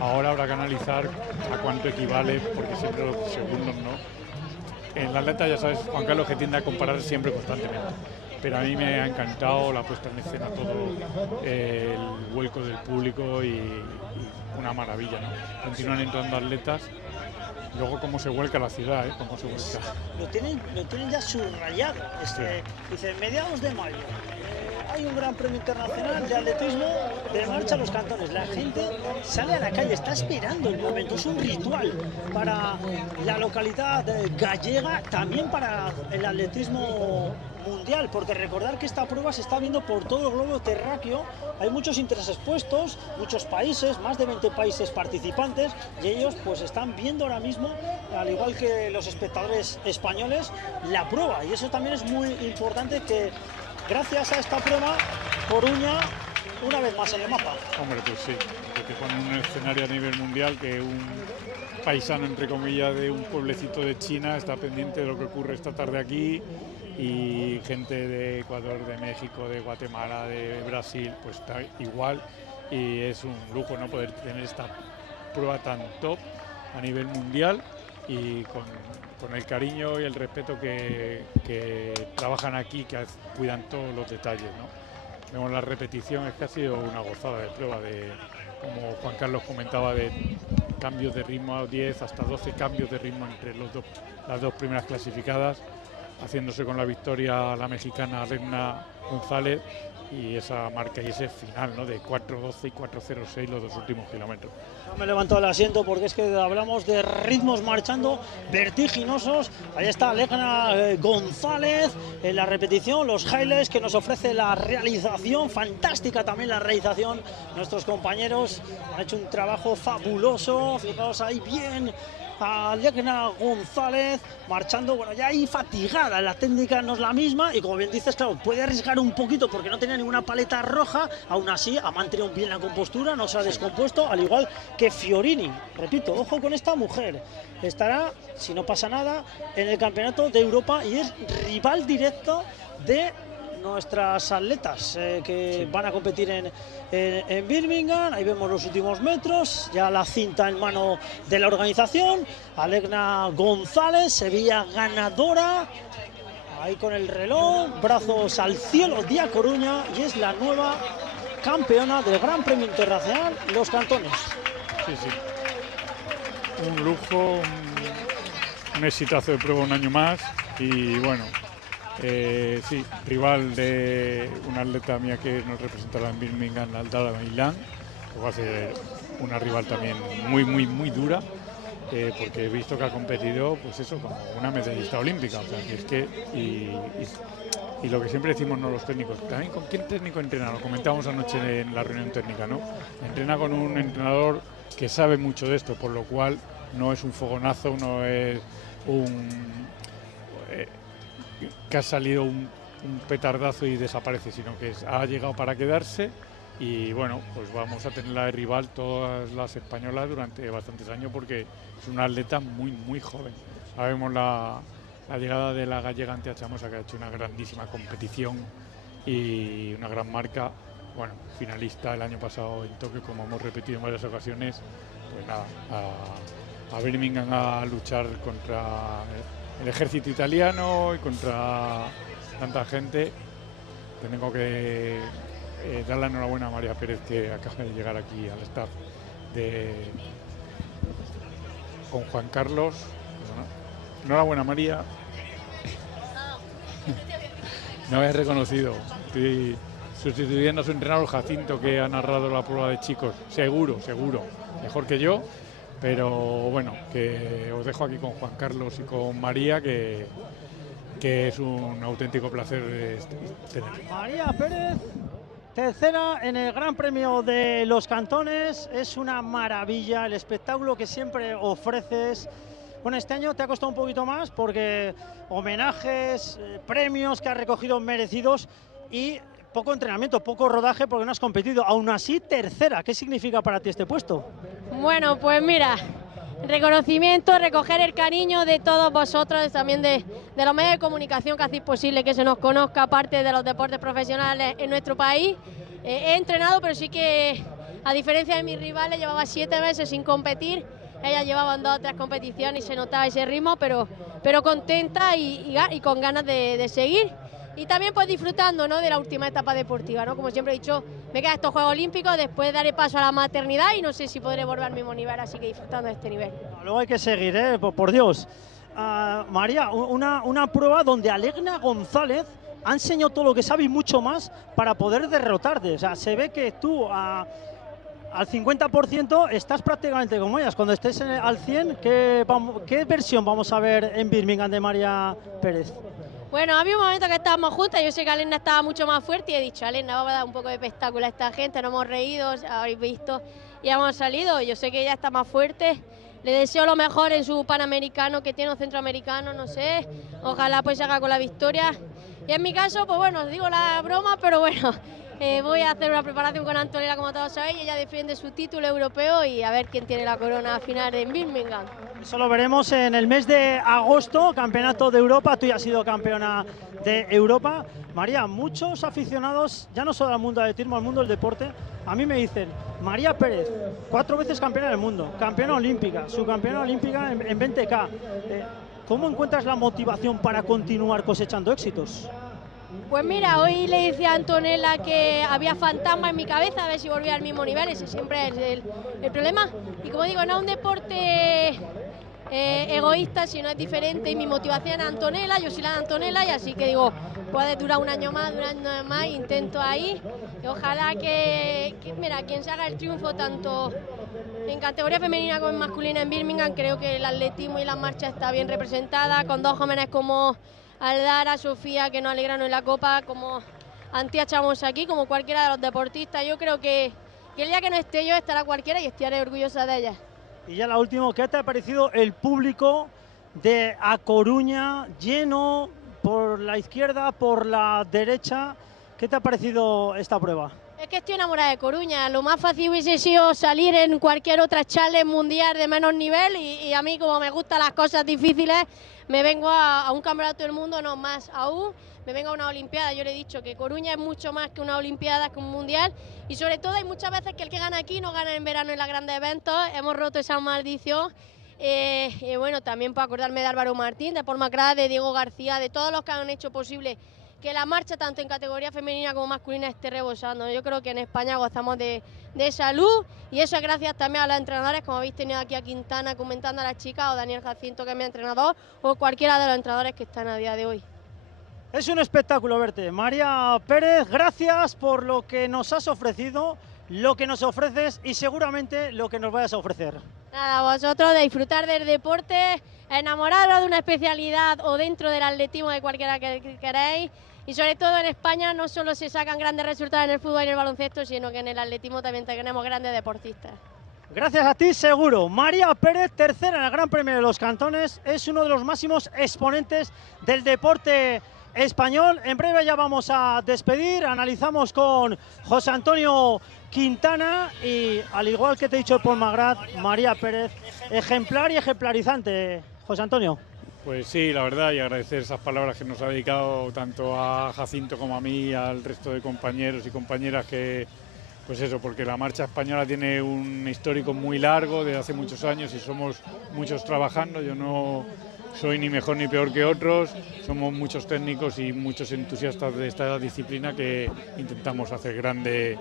Ahora habrá que analizar a cuánto equivale, porque siempre los segundos, ¿no? En la atleta, ya sabes, Juan Carlos, que tiende a comparar siempre constantemente. Pero a mí me ha encantado la puesta en escena, todo el vuelco del público y una maravilla, ¿no? Continúan entrando atletas. Luego cómo se vuelca la ciudad, ¿eh? Cómo se vuelca. Lo tienen ya subrayado. Dice, mediados de mayo. Hay un gran premio internacional de atletismo de marcha a los Cantones. La gente sale a la calle, está esperando el momento. Es un ritual para la localidad gallega, también para el atletismo mundial, porque recordar que esta prueba se está viendo por todo el globo terráqueo. Hay muchos intereses puestos, muchos países, más de 20 países participantes, y ellos pues están viendo ahora mismo, al igual que los espectadores españoles, la prueba. Y eso también es muy importante, que gracias a esta prueba, Coruña una vez más en el mapa. Hombre, pues sí, porque ponen un escenario a nivel mundial que un paisano, entre comillas, de un pueblecito de China está pendiente de lo que ocurre esta tarde aquí, y gente de Ecuador, de México, de Guatemala, de Brasil, pues está igual, y es un lujo, ¿no?, poder tener esta prueba tan top a nivel mundial y con el cariño y el respeto que trabajan aquí, que cuidan todos los detalles, ¿no? Vemos la repetición, es que ha sido una gozada de prueba, como Juan Carlos comentaba, de cambios de ritmo, 10 hasta 12 cambios de ritmo entre las dos primeras clasificadas, haciéndose con la victoria la mexicana Alegna González, y esa marca y ese final, ¿no? De 4:12 y 4:06 los 2 últimos kilómetros. No me levanto del asiento porque es que hablamos de ritmos marchando vertiginosos. Ahí está Alegna González en la repetición, los highlights que nos ofrece la realización, fantástica también la realización. Nuestros compañeros han hecho un trabajo fabuloso, fijaos ahí bien. Alegna González marchando, bueno, ya ahí fatigada, la técnica no es la misma y como bien dices, claro, puede arriesgar un poquito porque no tenía ninguna paleta roja, aún así ha mantenido bien la compostura, no se ha descompuesto, al igual que Fiorini. Repito, ojo con esta mujer, estará, si no pasa nada, en el Campeonato de Europa y es rival directo de nuestras atletas que van a competir en Birmingham. Ahí vemos los últimos metros, ya la cinta en mano de la organización. Alegna González se veía ganadora, ahí con el reloj, brazos al cielo de A Coruña, y es la nueva campeona del Gran Premio Internacional Los Cantones. Sí, sí. Un lujo, un exitazo de prueba un año más y bueno, sí, rival de una atleta mía que nos representará en Birmingham, Aldara Milán, que va a ser una rival también muy dura, porque he visto que ha competido, pues eso, como una medallista olímpica, o sea, que es que, y lo que siempre decimos los técnicos, también con quién técnico entrena, lo comentábamos anoche en la reunión técnica, ¿no? Entrena con un entrenador que sabe mucho de esto, por lo cual no es un fogonazo, no es un que ha salido un petardazo y desaparece, sino que ha llegado para quedarse y bueno, pues vamos a tenerla de rival todas las españolas durante bastantes años porque es una atleta muy joven. Ahora vemos la llegada de la gallega Antea Chamosa, que ha hecho una grandísima competición y una gran marca, bueno, finalista el año pasado en Tokio, como hemos repetido en varias ocasiones. Pues nada, a Birmingham a luchar contra el ejército italiano y contra tanta gente. Tengo que dar la enhorabuena a María Pérez, que acaba de llegar aquí al staff con Juan Carlos. Enhorabuena, María. No he reconocido. Estoy sustituyendo a su entrenador Jacinto, que ha narrado la prueba de chicos. Seguro, mejor que yo. Pero bueno, que os dejo aquí con Juan Carlos y con María, que es un auténtico placer tener. María Pérez, tercera en el Gran Premio de los Cantones. Es una maravilla el espectáculo que siempre ofreces. Bueno, este año te ha costado un poquito más porque homenajes, premios que has recogido merecidos y poco entrenamiento, poco rodaje porque no has competido. Aún así, tercera. ¿Qué significa para ti este puesto? Bueno, pues mira, reconocimiento, recoger el cariño de todos vosotros, también de los medios de comunicación que hacéis posible que se nos conozca, aparte de los deportes profesionales en nuestro país. He entrenado, pero sí que, a diferencia de mis rivales, llevaba 7 meses sin competir. Ellas llevaban 2 o 3 competiciones y se notaba ese ritmo, pero contenta y con ganas de seguir. Y también pues disfrutando, ¿no?, de la última etapa deportiva, ¿no? Como siempre he dicho, me quedan estos Juegos Olímpicos, después daré paso a la maternidad y no sé si podré volver al mismo nivel, así que disfrutando de este nivel. Luego hay que seguir, por Dios. María, una prueba donde Alegna González ha enseñado todo lo que sabe y mucho más para poder derrotarte. O sea, se ve que tú al 50% estás prácticamente como ellas. Cuando estés al 100, ¿qué versión vamos a ver en Birmingham de María Pérez? Bueno, había un momento que estábamos juntas, yo sé que Alegna estaba mucho más fuerte y he dicho, Alegna, vamos a dar un poco de espectáculo a esta gente, nos hemos reído, habéis visto y hemos salido. Yo sé que ella está más fuerte, le deseo lo mejor en su Panamericano que tiene, un centroamericano, no sé, ojalá pues se haga con la victoria. Y en mi caso, pues bueno, os digo la broma, pero bueno, voy a hacer una preparación con Antonella, como todos sabéis, ella defiende su título europeo y a ver quién tiene la corona final en Birmingham. Eso lo veremos en el mes de agosto, Campeonato de Europa. Tú ya has sido campeona de Europa. María, muchos aficionados, ya no solo al mundo del atletismo, al mundo del deporte, a mí me dicen, María Pérez, 4 veces campeona del mundo, campeona olímpica, subcampeona olímpica en 20K. ¿Cómo encuentras la motivación para continuar cosechando éxitos? Pues mira, hoy le decía a Antonella que había fantasma en mi cabeza, a ver si volvía al mismo nivel, ese siempre es el problema. Y como digo, no es un deporte egoísta, sino es diferente, y mi motivación es Antonella, yo soy la de Antonella, y así que digo, puede durar un año más, intento ahí, y ojalá que mira, quien se haga el triunfo tanto en categoría femenina como en masculina en Birmingham, creo que el atletismo y la marcha está bien representada, con dos jóvenes como Aldara, Sofía, que nos alegraron en la Copa, como Antía Chamos aquí, como cualquiera de los deportistas. Yo creo que el día que no esté yo estará cualquiera y estaré orgullosa de ella. Y ya la última, ¿qué te ha parecido el público de A Coruña, lleno por la izquierda, por la derecha? ¿Qué te ha parecido esta prueba? Es que estoy enamorada de Coruña, lo más fácil hubiese sido salir en cualquier otra challenge mundial de menos nivel y a mí, como me gustan las cosas difíciles, me vengo a un campeonato del mundo, no más aún, me vengo a una olimpiada. Yo le he dicho que Coruña es mucho más que una olimpiada, que un mundial, y sobre todo hay muchas veces que el que gana aquí no gana en verano en los grandes eventos. Hemos roto esa maldición. Bueno, también puedo acordarme de Álvaro Martín, de Paul McGrath, de Diego García, de todos los que han hecho posible que la marcha tanto en categoría femenina como masculina esté rebosando. Yo creo que en España gozamos de salud, y eso es gracias también a los entrenadores, como habéis tenido aquí a Quintana comentando a las chicas, o Daniel Jacinto, que es mi entrenador, o cualquiera de los entrenadores que están a día de hoy. Es un espectáculo verte. María Pérez, gracias por lo que nos has ofrecido, lo que nos ofreces y seguramente lo que nos vayas a ofrecer. Nada, vosotros de disfrutar del deporte, enamoraros de una especialidad o dentro del atletismo de cualquiera que queréis, y sobre todo en España no solo se sacan grandes resultados en el fútbol y en el baloncesto, sino que en el atletismo también tenemos grandes deportistas. Gracias a ti, seguro. María Pérez, tercera en el Gran Premio de los Cantones, es uno de los máximos exponentes del deporte español. En breve ya vamos a despedir, analizamos con José Antonio Quintana y, al igual que te he dicho Paul McGrath, María Pérez, ejemplar y ejemplarizante. José Antonio. Pues sí, la verdad, y agradecer esas palabras que nos ha dedicado tanto a Jacinto como a mí, al resto de compañeros y compañeras que, pues eso, porque la marcha española tiene un histórico muy largo, de hace muchos años, y somos muchos trabajando. Yo no soy ni mejor ni peor que otros, somos muchos técnicos y muchos entusiastas de esta disciplina que intentamos hacer grande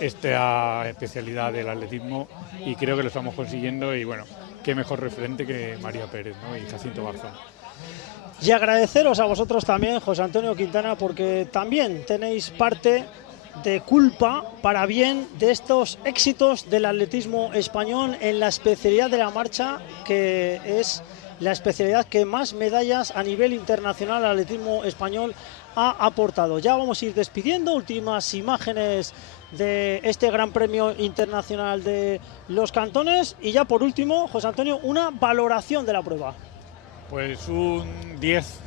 esta especialidad del atletismo, y creo que lo estamos consiguiendo. Y bueno, qué mejor referente que María Pérez, ¿no? Y Jacinto Garzón. Y agradeceros a vosotros también, José Antonio Quintana, porque también tenéis parte de culpa para bien de estos éxitos del atletismo español en la especialidad de la marcha, que es la especialidad que más medallas a nivel internacional al atletismo español ha aportado. Ya vamos a ir despidiendo, últimas imágenes de este Gran Premio Internacional de los Cantones, y ya por último, José Antonio, una valoración de la prueba. Pues un 10,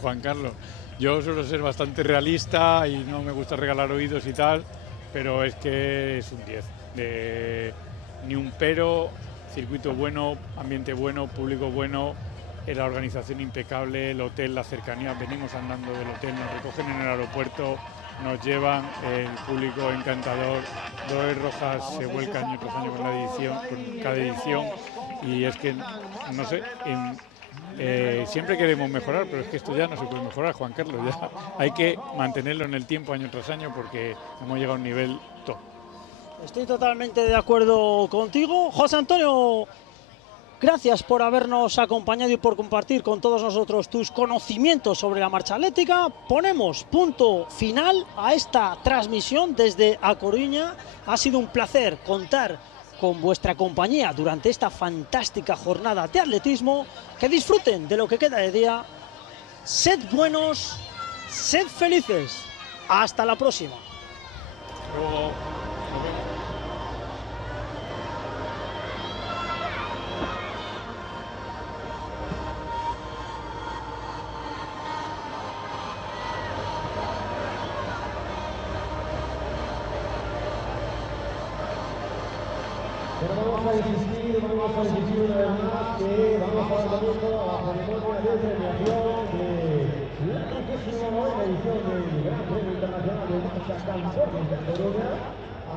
Juan Carlos. Yo suelo ser bastante realista y no me gusta regalar oídos y tal, pero es que es un 10. Ni un pero, circuito bueno, ambiente bueno, público bueno, la organización impecable, el hotel, la cercanía. Venimos andando del hotel, nos recogen en el aeropuerto, nos llevan, el público encantador. Dolores Rojas se vuelca año tras año con cada edición, y es que, no sé, siempre queremos mejorar, pero es que esto ya no se puede mejorar, Juan Carlos. Ya hay que mantenerlo en el tiempo año tras año, porque hemos llegado a un nivel top. Estoy totalmente de acuerdo contigo, José Antonio. Gracias por habernos acompañado y por compartir con todos nosotros tus conocimientos sobre la marcha atlética. Ponemos punto final a esta transmisión desde A Coruña. Ha sido un placer contar con vuestra compañía durante esta fantástica jornada de atletismo. Que disfruten de lo que queda de día. Sed buenos, sed felices. Hasta la próxima. Luego. Pero vamos a insistir una vez más que vamos a dar comienzo a la ceremonia de premiación de la 39ª edición del Gran Premio Internacional de Marcha Cantones de Coruña.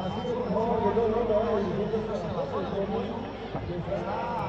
Así que por favor que todo el mundo vaya diciendo que estará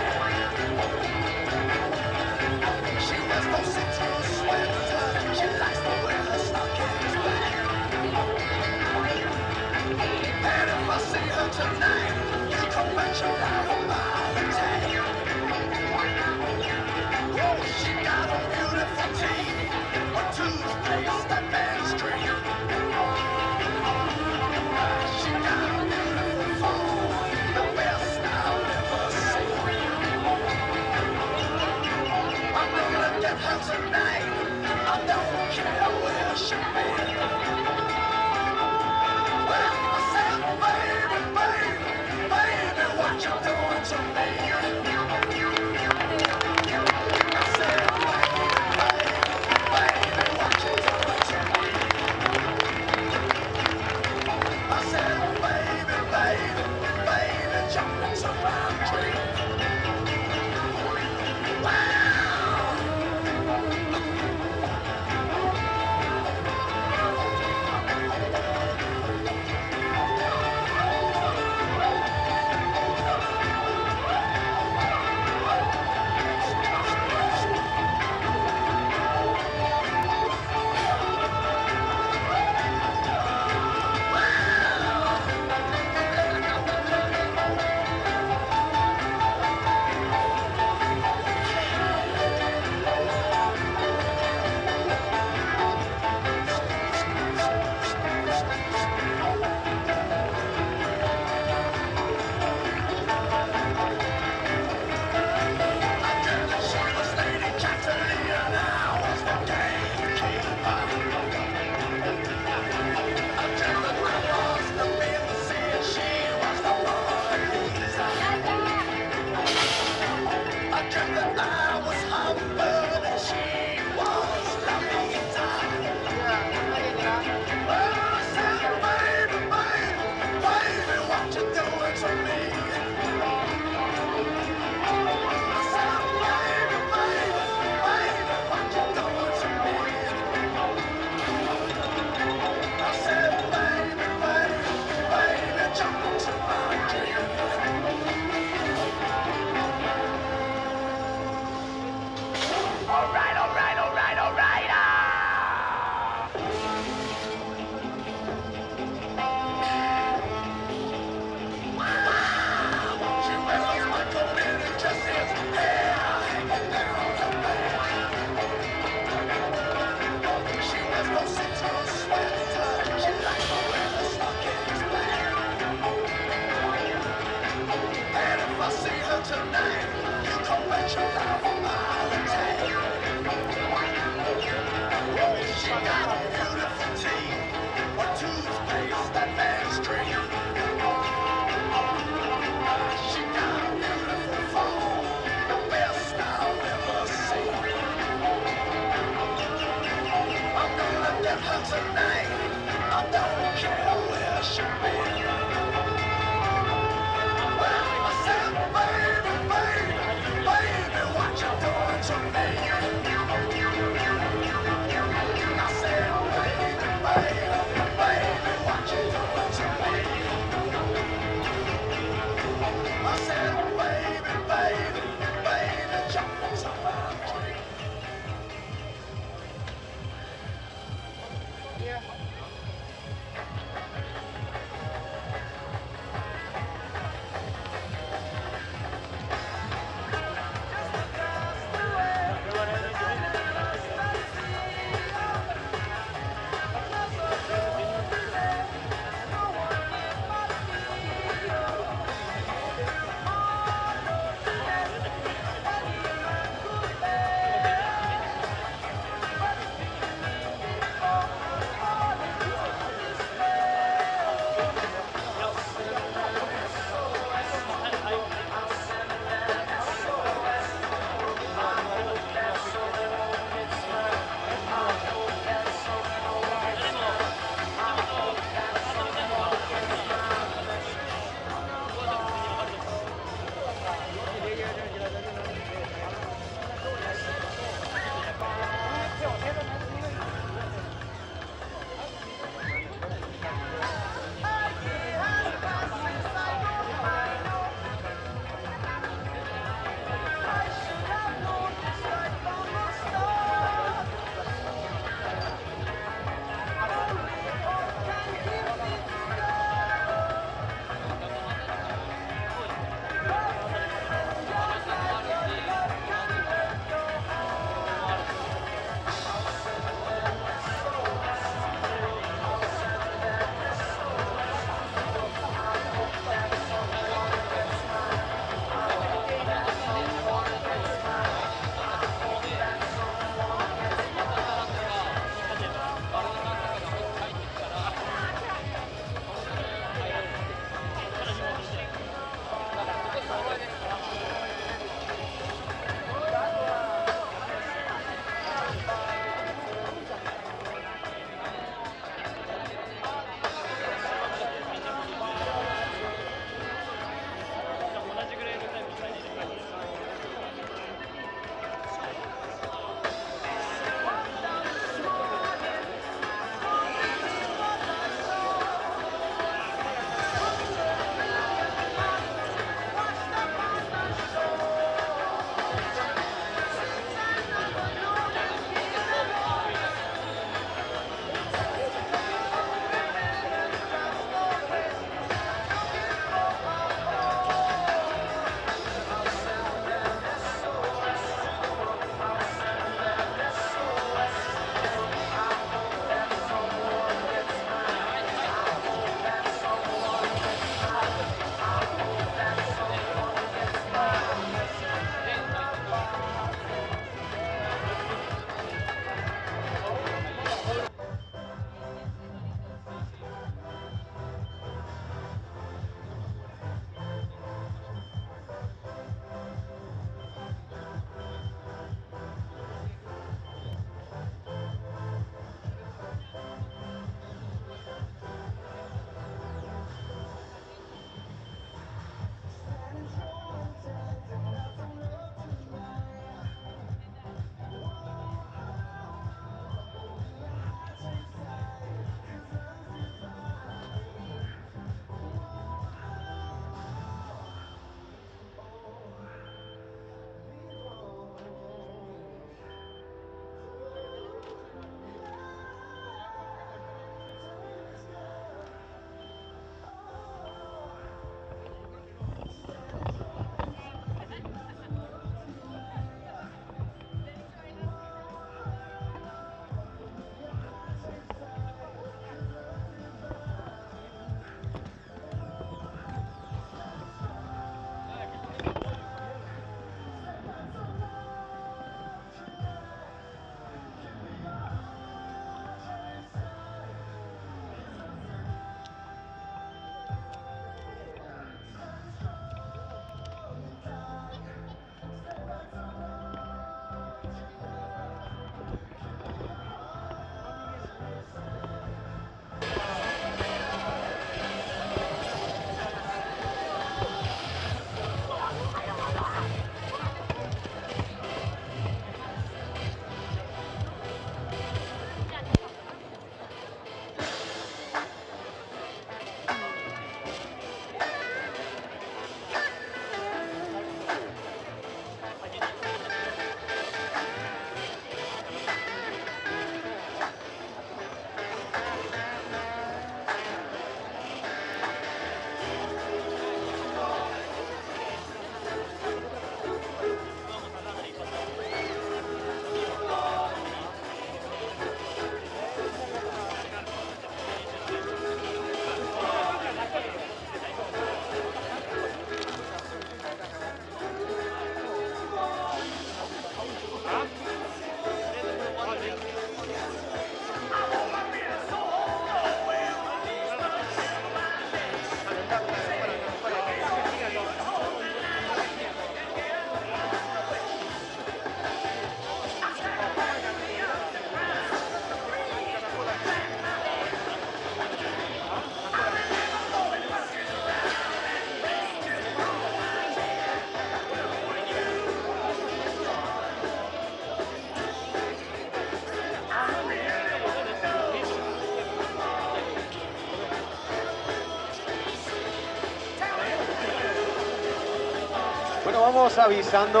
vamos avisando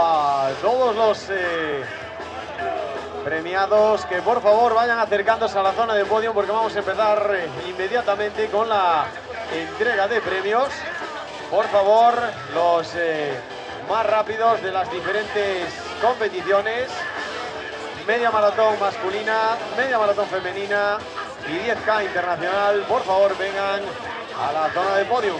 a todos los premiados que por favor vayan acercándose a la zona de podio, porque vamos a empezar inmediatamente con la entrega de premios. Por favor, los más rápidos de las diferentes competiciones: media maratón masculina, media maratón femenina y 10K internacional. Por favor, vengan a la zona de podio.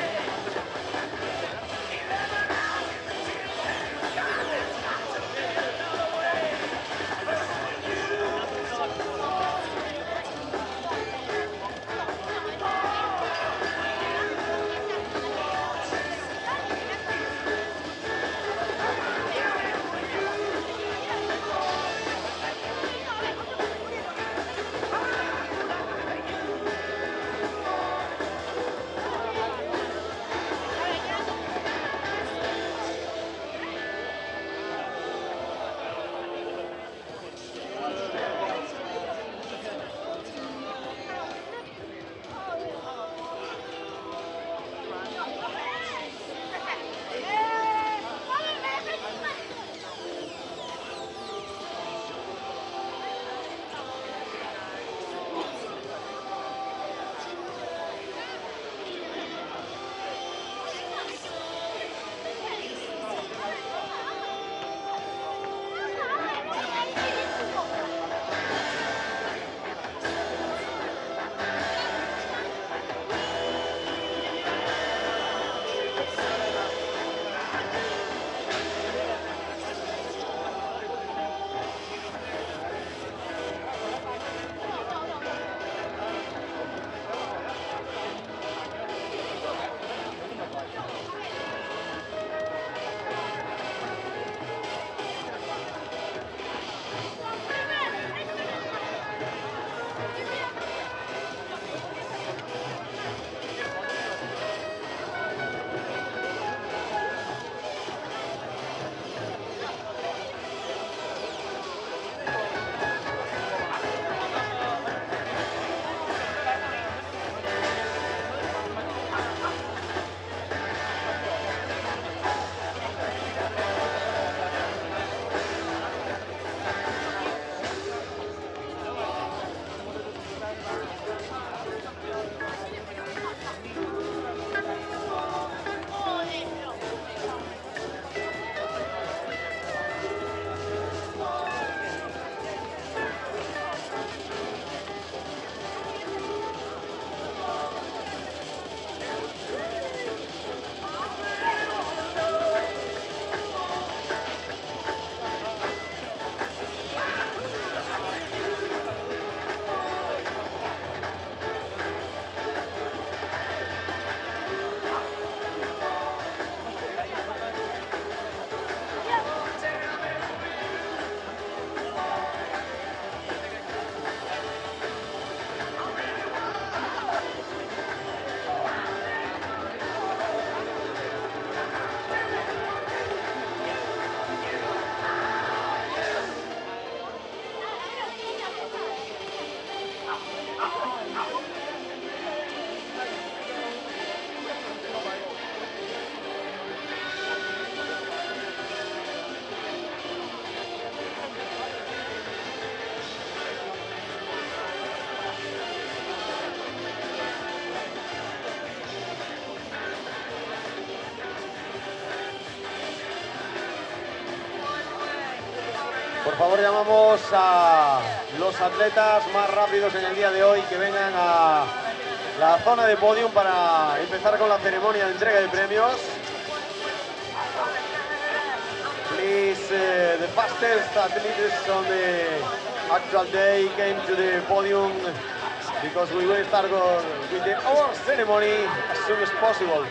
Por favor, llamamos a los atletas más rápidos en el día de hoy que vengan a la zona de podium para empezar con la ceremonia de entrega de premios. Please, the fastest athletes on the actual day came to the podium because we will start with the award ceremony as soon as possible.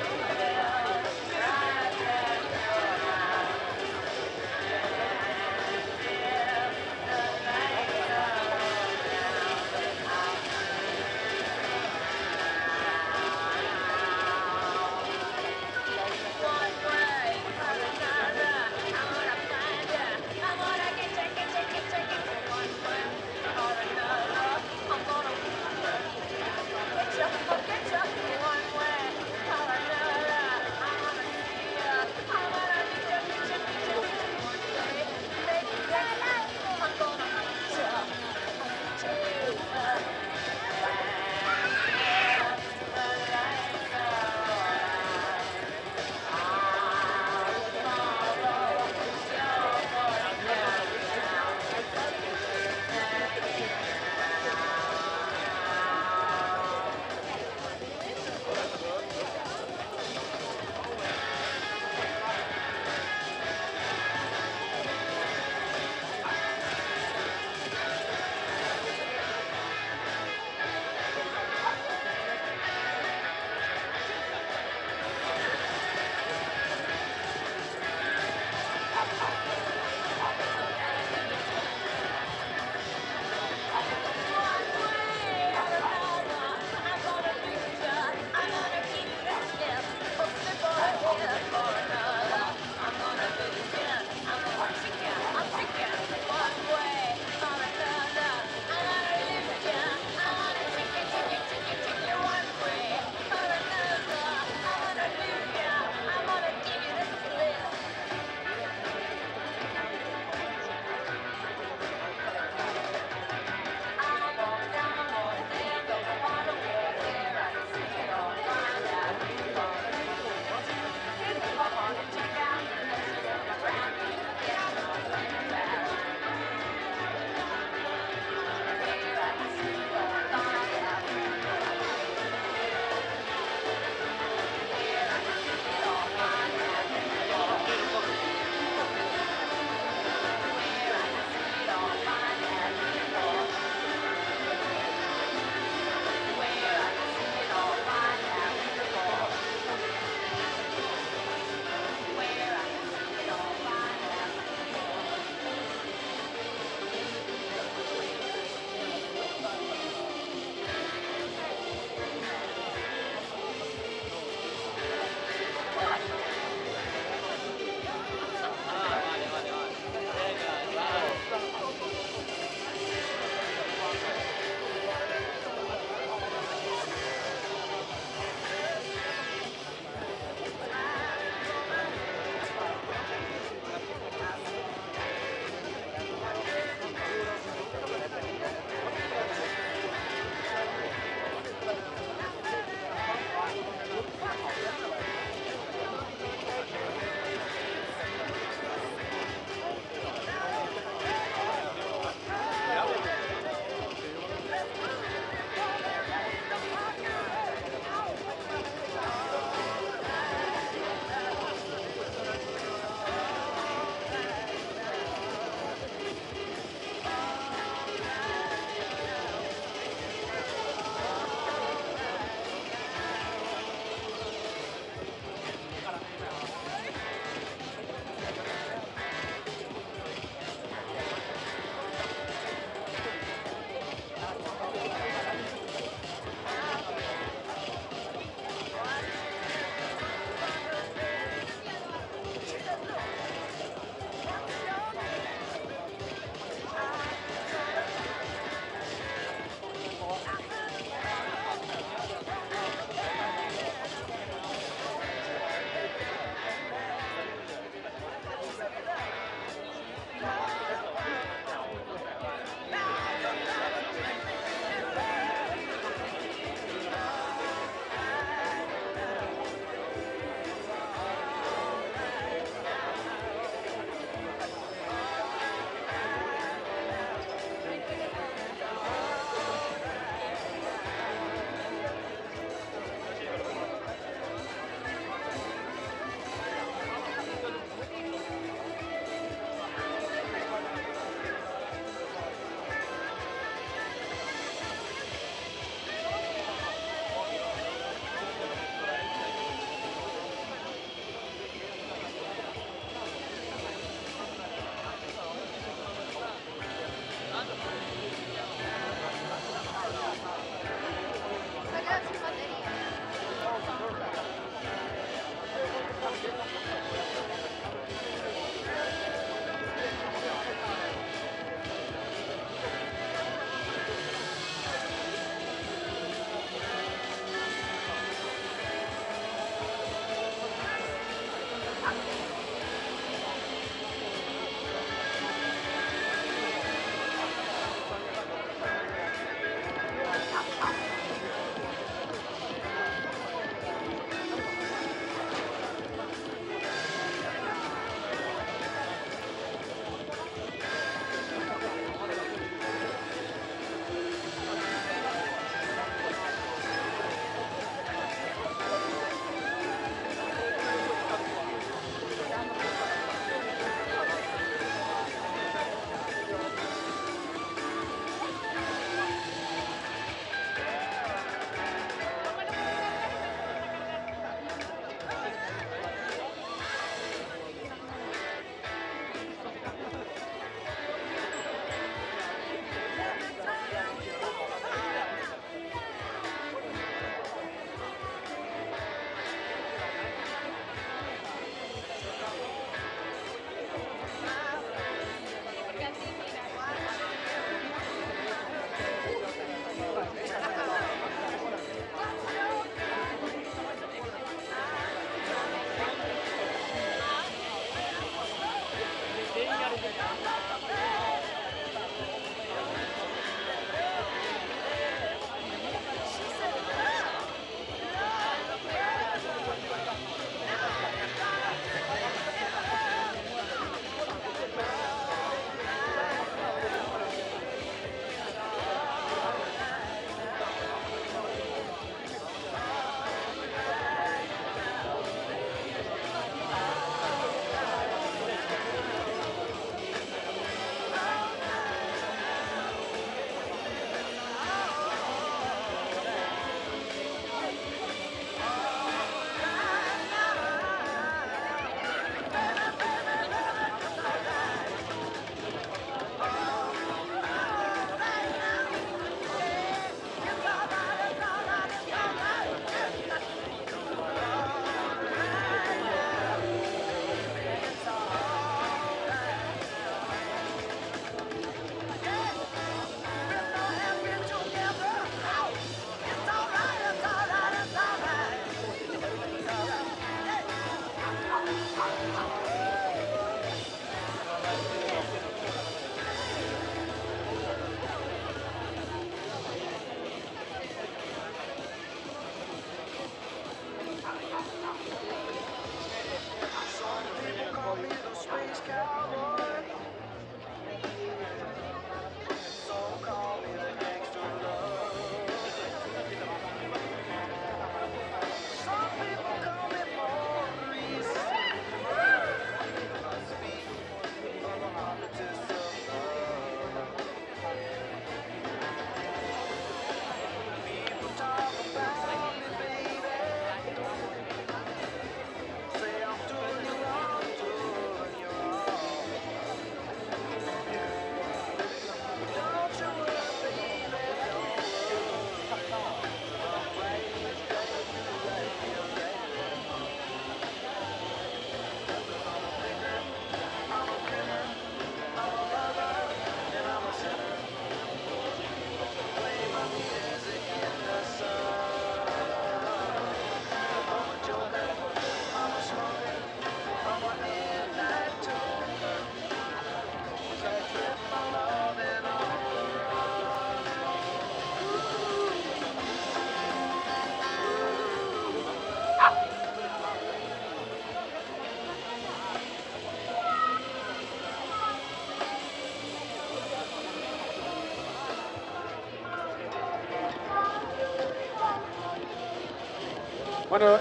Bueno,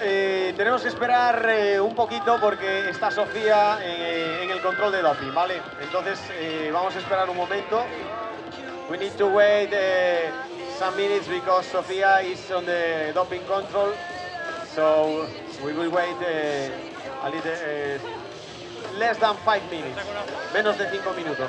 tenemos que esperar un poquito porque está Sofía en el control de doping, ¿vale? Entonces vamos a esperar un momento. We need to wait some minutes because Sofía is on the doping control. So we will wait a little less than 5 minutes, menos de 5 minutos.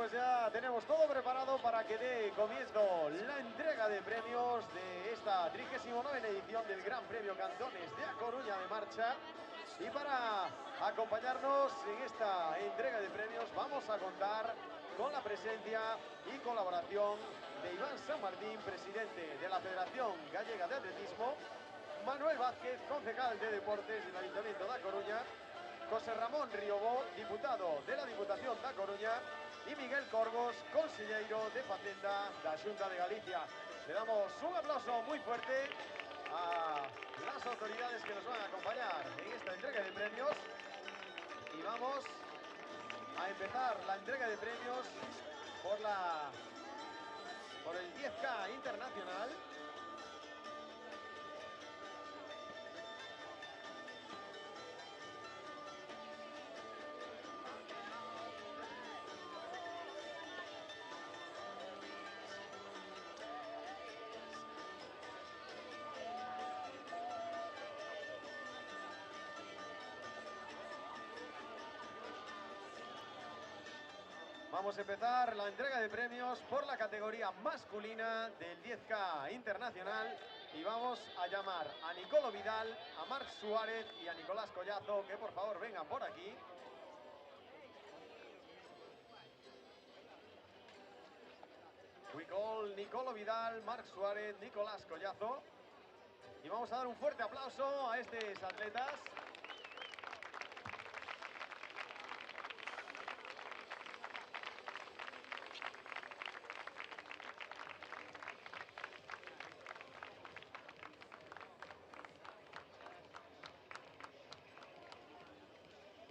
pues ya tenemos todo preparado para que dé comienzo la entrega de premios de esta 39ª edición del Gran Premio Cantones de A Coruña de marcha. Y para acompañarnos en esta entrega de premios vamos a contar con la presencia y colaboración de Iván San Martín, presidente de la Federación Gallega de Atletismo, Manuel Vázquez, concejal de Deportes del Ayuntamiento de A Coruña, José Ramón Riobó, diputado de la Diputación da Coruña, y Miguel Corgos, conselleiro de Facenda da Xunta de Galicia. Le damos un aplauso muy fuerte a las autoridades que nos van a acompañar en esta entrega de premios. Y vamos a empezar la entrega de premios por el 10K internacional. Vamos a empezar la entrega de premios por la categoría masculina del 10K internacional y vamos a llamar a Nicolo Vidal, a Marc Suárez y a Nicolás Collazo que por favor vengan por aquí. We call Nicolo Vidal, Marc Suárez, Nicolás Collazo y vamos a dar un fuerte aplauso a estos atletas.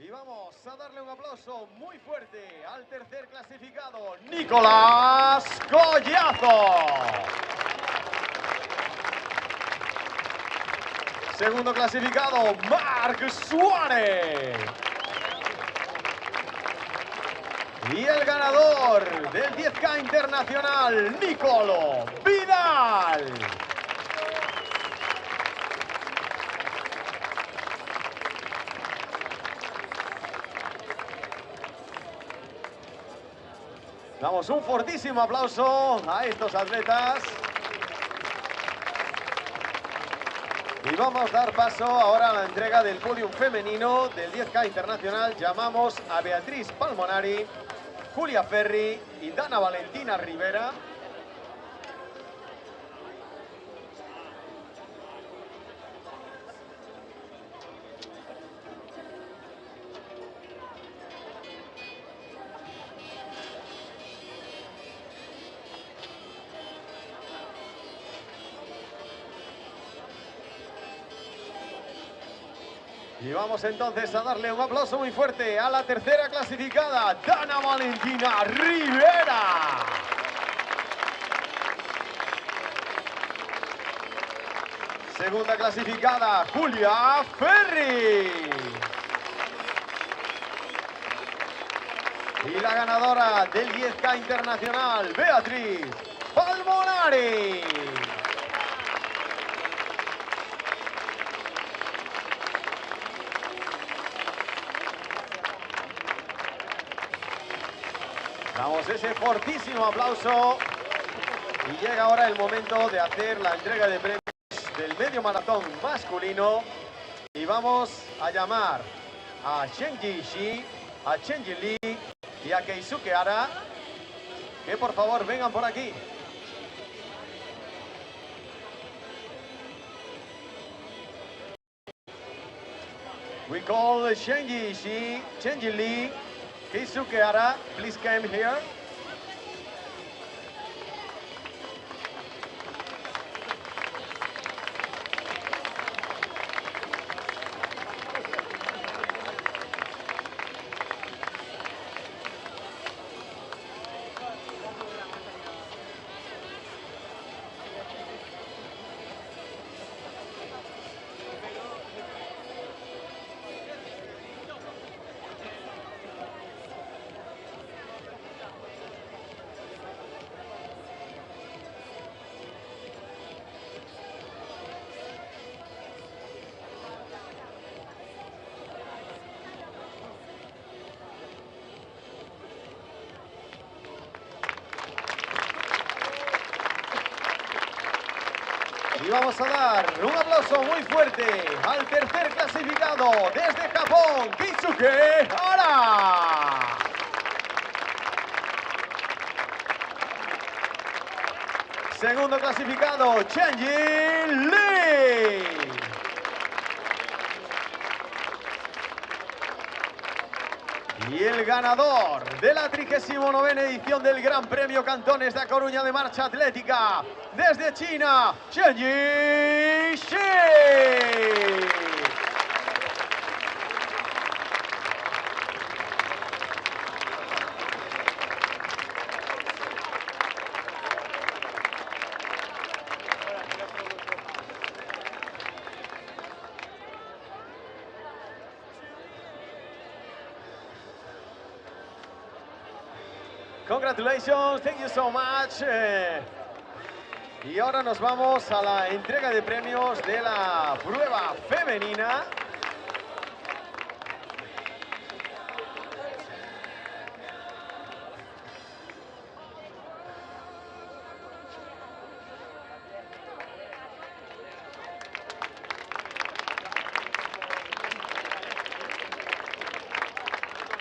Y vamos a darle un aplauso muy fuerte al tercer clasificado, Nicolás Collazo. Segundo clasificado, Marc Suárez. Y el ganador del 10K internacional, Nicolo Vidal. Damos un fortísimo aplauso a estos atletas. Y vamos a dar paso ahora a la entrega del podium femenino del 10K internacional. Llamamos a Beatriz Palmonari, Julia Ferri y Dana Valentina Rivera. Y vamos entonces a darle un aplauso muy fuerte a la tercera clasificada, Dana Valentina Rivera. Segunda clasificada, Julia Ferri. Y la ganadora del 10K internacional, Beatriz Palmonari. Damos ese fortísimo aplauso y llega ahora el momento de hacer la entrega de premios del medio maratón masculino y vamos a llamar a Shenji Shi, a Chenji Lee y a Keisuke Hara que por favor vengan por aquí. We call Shenji Shi, Chenji Lee, Keisuke Hara, please come here. Y vamos a dar un aplauso muy fuerte al tercer clasificado desde Japón, Keisuke Hara. Segundo clasificado, Chenji Lee. Y el ganador de la 39ª edición del Gran Premio Cantones de A Coruña de Marcha Atlética, desde China, Chenji Shi. Congratulations, thank you so much. Y ahora nos vamos a la entrega de premios de la prueba femenina.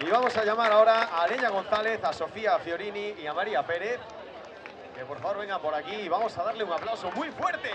Y vamos a llamar ahora a Aleña González, a Sofía Fiorini y a María Pérez, que por favor vengan por aquí y vamos a darle un aplauso muy fuerte.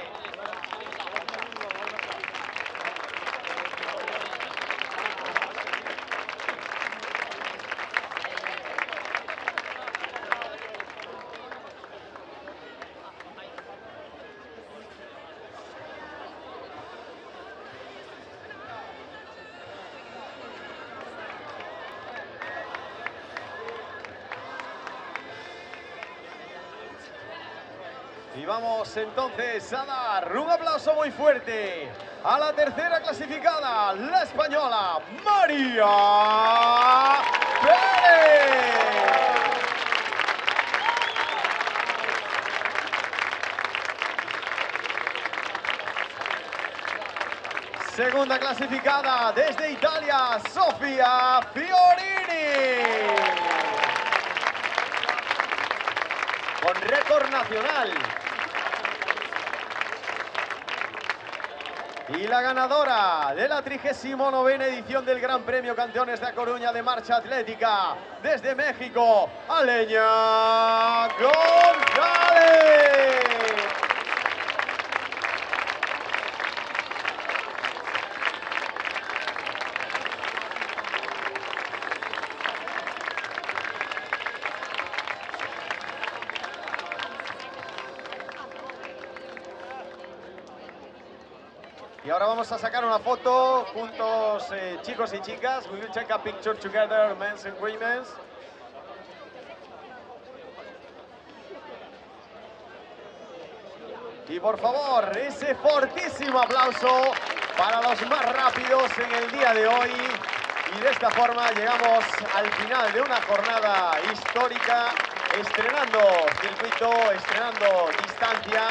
Y vamos entonces a dar un aplauso muy fuerte a la tercera clasificada, la española María Pérez. Segunda clasificada desde Italia, Sofía Fiorini. Con récord nacional. Y la ganadora de la 39ª edición del Gran Premio Cantones de A Coruña de Marcha Atlética, desde México, Aleña González. Y ahora vamos a sacar una foto juntos, chicos y chicas. We will take a picture together, men's and women's. Y por favor, ese fortísimo aplauso para los más rápidos en el día de hoy. Y de esta forma llegamos al final de una jornada histórica, estrenando circuito, estrenando distancia.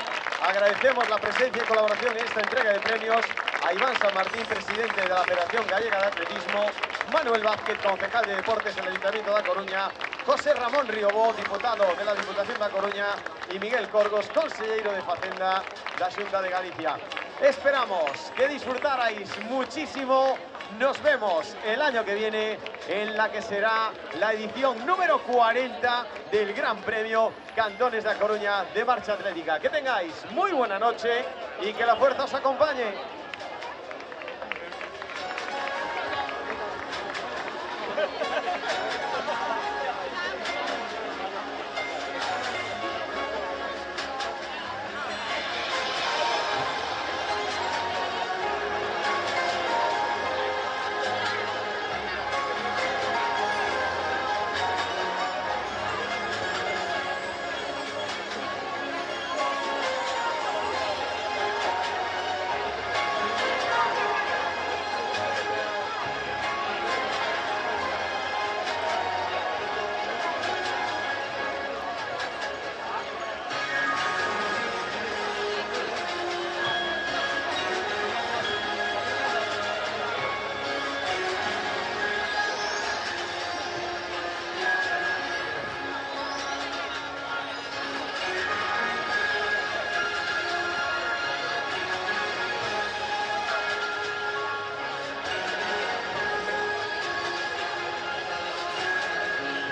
Agradecemos la presencia y colaboración en esta entrega de premios a Iván San Martín, presidente de la Federación Gallega de Atletismo, Manuel Vázquez, concejal de Deportes en el Ayuntamiento de A Coruña, José Ramón Riobó, diputado de la Diputación de A Coruña, y Miguel Corgos, consejero de Facenda de la Xunta de Galicia. Esperamos que disfrutarais muchísimo. Nos vemos el año que viene en la que será la edición número 40 del Gran Premio Cantones de A Coruña de Marcha Atlética. Que tengáis muy buena noche y que la fuerza os acompañe.